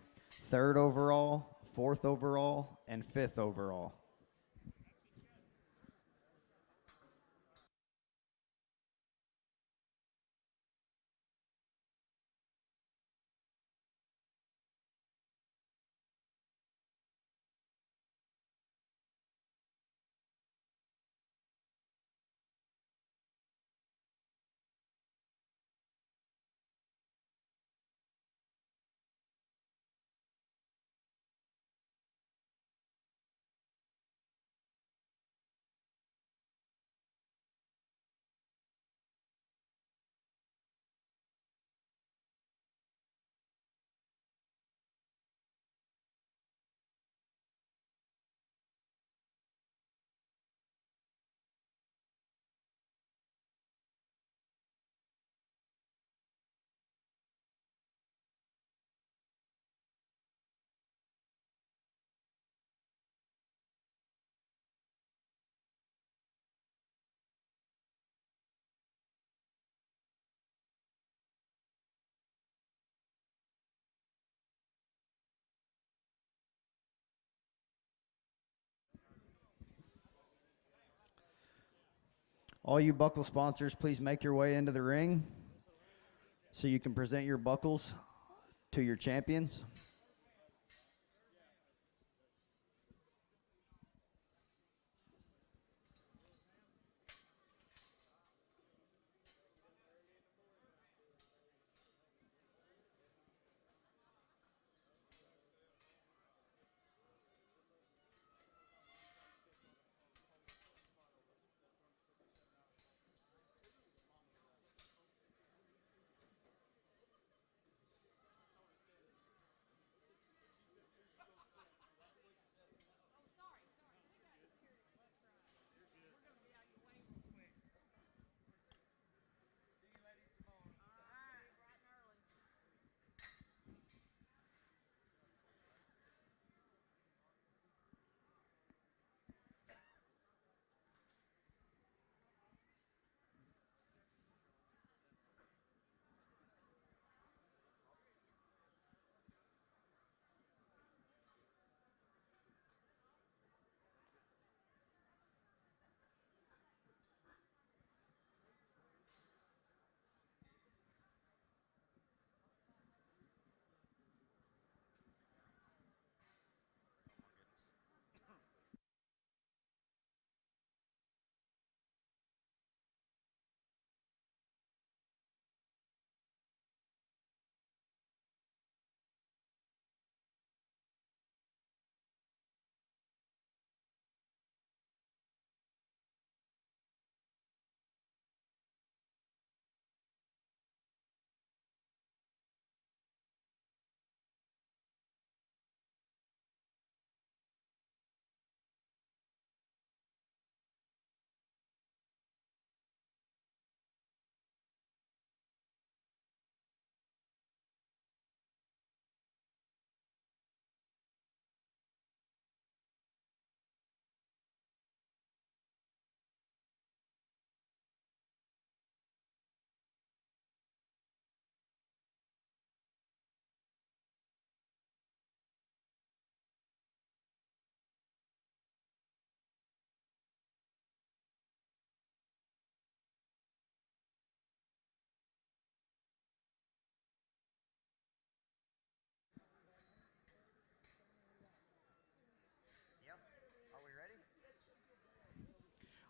third overall, fourth overall, and fifth overall. All you buckle sponsors, please make your way into the ring so you can present your buckles to your champions.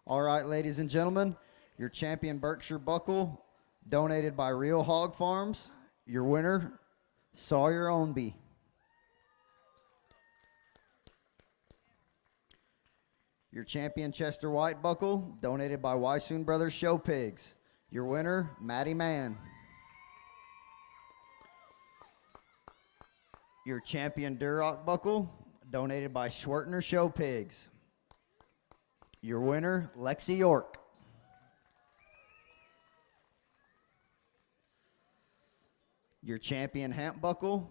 All right, ladies and gentlemen, your champion Berkshire buckle, donated by Real Hog Farms. Your winner, Sawyer Ownby. Your champion Chester White buckle, donated by Wysoon Brothers Show Pigs. Your winner, Matty Mann. Your champion Duroc buckle, donated by Schwertner Show Pigs. Your winner, Lexi York. Your champion Hamp Buckle,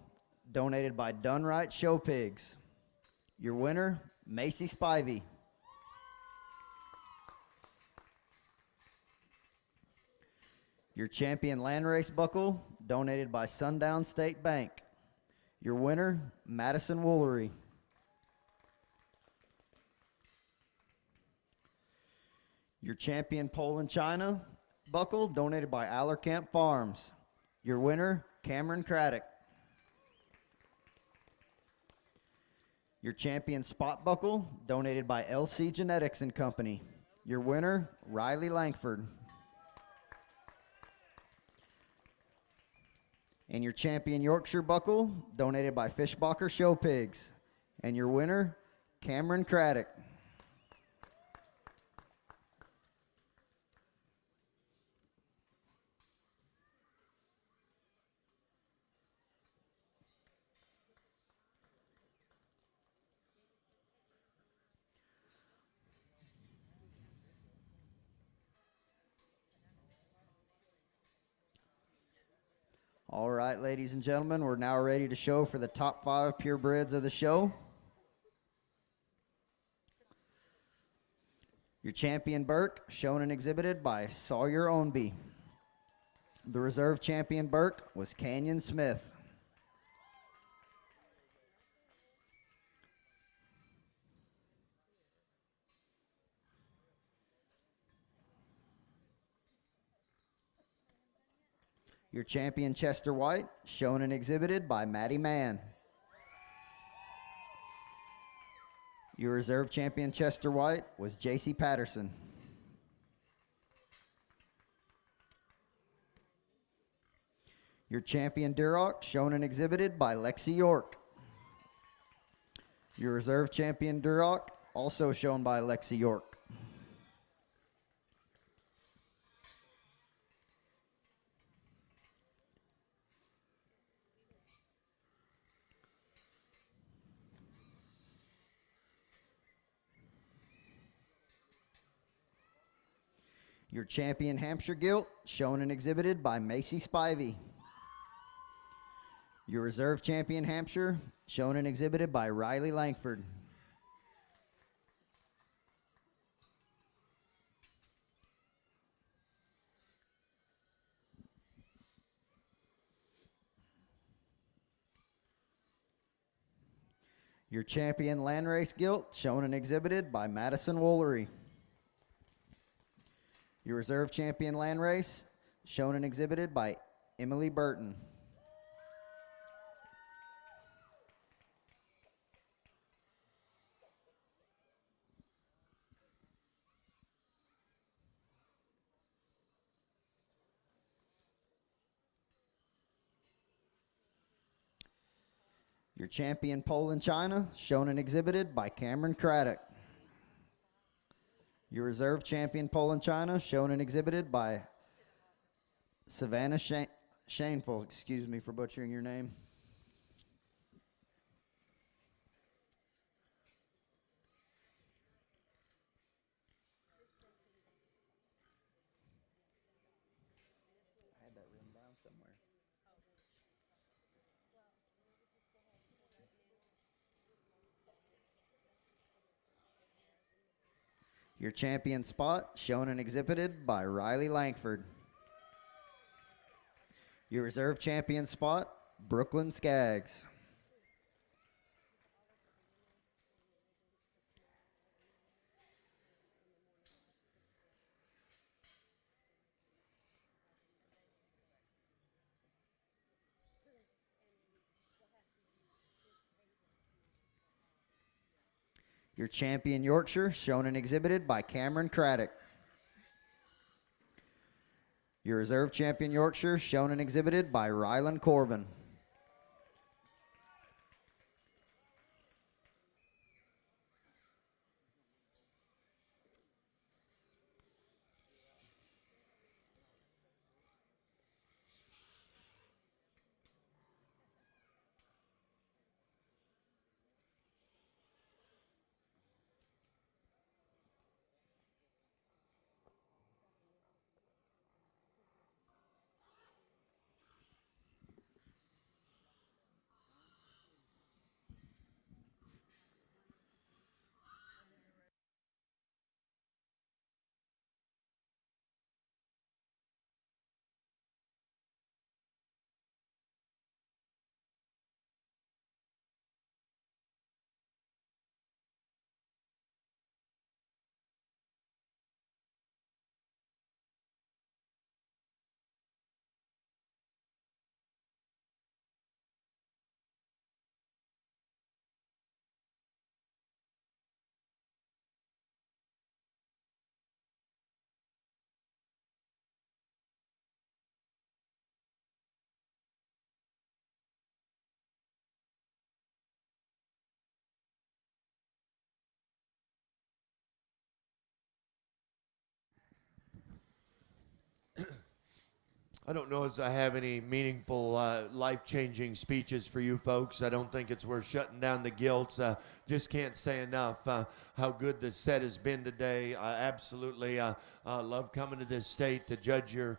donated by Dunright Show Pigs. Your winner, Macy Spivey. Your champion Landrace Buckle, donated by Sundown State Bank. Your winner, Madison Woolery. Your champion Poland China Buckle, donated by Allercamp Farms. Your winner, Cameron Craddock. Your champion Spot Buckle, donated by LC Genetics and Company. Your winner, Riley Langford. And your champion Yorkshire Buckle, donated by Fishbacher Show Pigs. And your winner, Cameron Craddock. All right, ladies and gentlemen, we're now ready to show for the top 5 purebreds of the show. Your champion Burke, shown and exhibited by Sawyer Ownby. The reserve champion Burke was Canyon Smith. Your champion Chester White, shown and exhibited by Matty Mann. Your reserve champion Chester White was J.C. Patterson. Your champion Duroc, shown and exhibited by Lexi York. Your reserve champion Duroc, also shown by Lexi York. Your champion Hampshire Gilt, shown and exhibited by Macy Spivey. Your reserve champion Hampshire, shown and exhibited by Riley Langford. Your champion Landrace Gilt, shown and exhibited by Madison Woolery. Your reserve champion Landrace, shown and exhibited by Emily Burton. Your champion Poland China, shown and exhibited by Cameron Craddock. Your reserve champion Poland China, shown and exhibited by Savannah Shameful. Excuse me for butchering your name. I had that written down somewhere. Your champion Spot, shown and exhibited by Riley Langford. Your reserve champion Spot, Brooklyn Skaggs. Your champion Yorkshire, shown and exhibited by Cameron Craddock. Your reserve champion Yorkshire, shown and exhibited by Ryland Corbin. I don't know as I have any meaningful, life-changing speeches for you folks. I don't think it's worth shutting down the Gilts. Just can't say enough how good the set has been today. I absolutely love coming to this state to judge your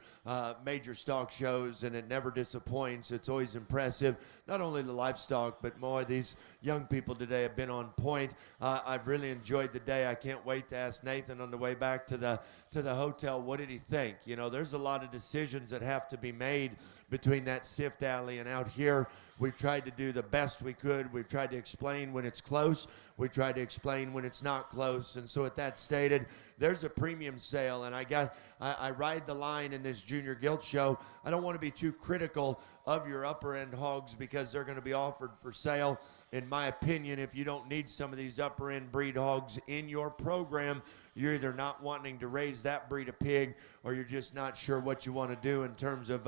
major stock shows, and it never disappoints. It's always impressive. Not only the livestock, but more these young people today have been on point. I've really enjoyed the day. I can't wait to ask Nathan on the way back to the hotel, what did he think? You know, there's a lot of decisions that have to be made between that sift alley and out here. We've tried to do the best we could. We've tried to explain when it's close. We tried to explain when it's not close. And so with that stated, there's a premium sale, and I ride the line in this Junior Gilt show. I don't want to be too critical of your upper end hogs because they're going to be offered for sale. In my opinion, if you don't need some of these upper end breed hogs in your program, you're either not wanting to raise that breed of pig or you're just not sure what you want to do in terms of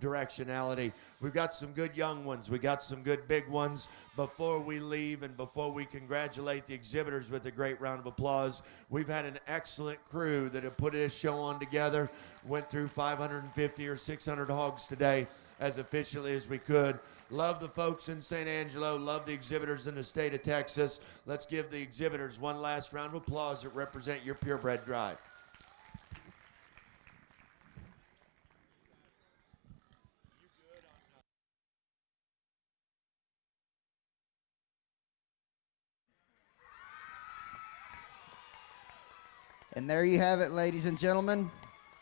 directionality. We've got some good young ones. We got some good big ones. Before we leave and before we congratulate the exhibitors with a great round of applause, we've had an excellent crew that have put this show on together, went through 550 or 600 hogs today as efficiently as we could. Love the folks in St. Angelo. Love the exhibitors in the state of Texas. Let's give the exhibitors one last round of applause that represent your purebred drive. And there you have it, ladies and gentlemen.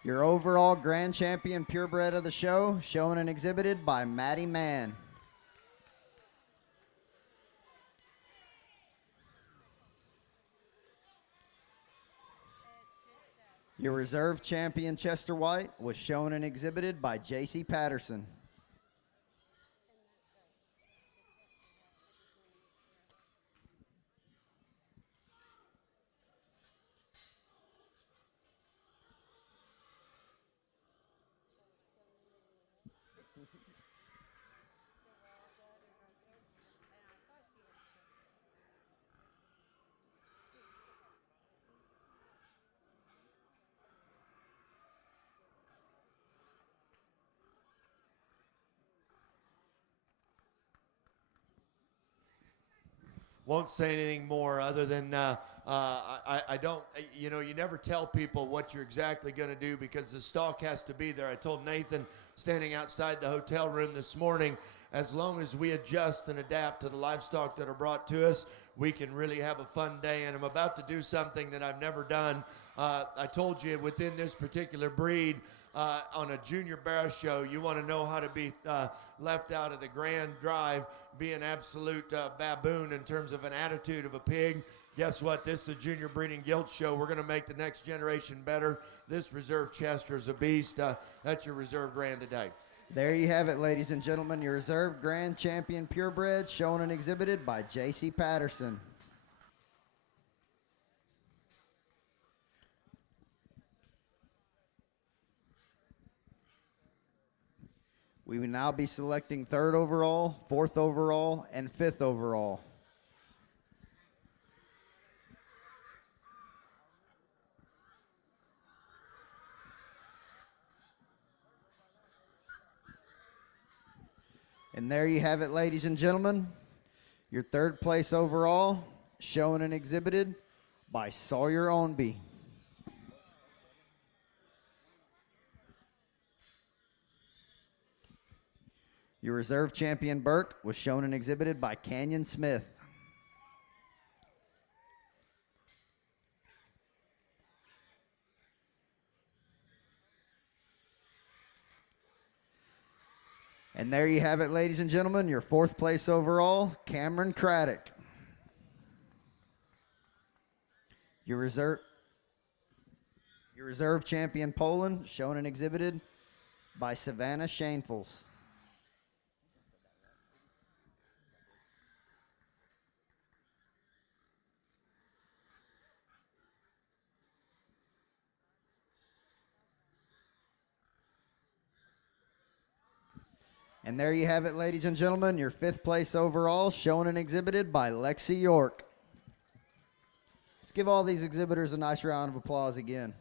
Your overall grand champion purebred of the show, shown and exhibited by Matty Mann. Your reserve champion Chester White was shown and exhibited by J.C. Patterson. Won't say anything more other than I don't, you know, you never tell people what you're exactly going to do because the stock has to be there. I told Nathan standing outside the hotel room this morning, as long as we adjust and adapt to the livestock that are brought to us, we can really have a fun day. And I'm about to do something that I've never done. I told you within this particular breed, on a junior bear show, you want to know how to be left out of the grand drive, be an absolute baboon in terms of an attitude of a pig. Guess what? This is a junior breeding gilt show. We're going to make the next generation better. This reserve Chester is a beast. That's your reserve grand today. There you have it, ladies and gentlemen. Your reserve grand champion purebred, shown and exhibited by J.C. Patterson. We will now be selecting 3rd overall, 4th overall, and 5th overall. And there you have it, ladies and gentlemen. Your 3rd place overall, shown and exhibited by Sawyer Ownby. Your reserve champion Burke was shown and exhibited by Canyon Smith. And there you have it, ladies and gentlemen, your 4th place overall, Cameron Craddock. Your reserve champion Poland, shown and exhibited by Savannah Shanefuls. And there you have it, ladies and gentlemen, your 5th place overall, shown and exhibited by Lexi York. Let's give all these exhibitors a nice round of applause again.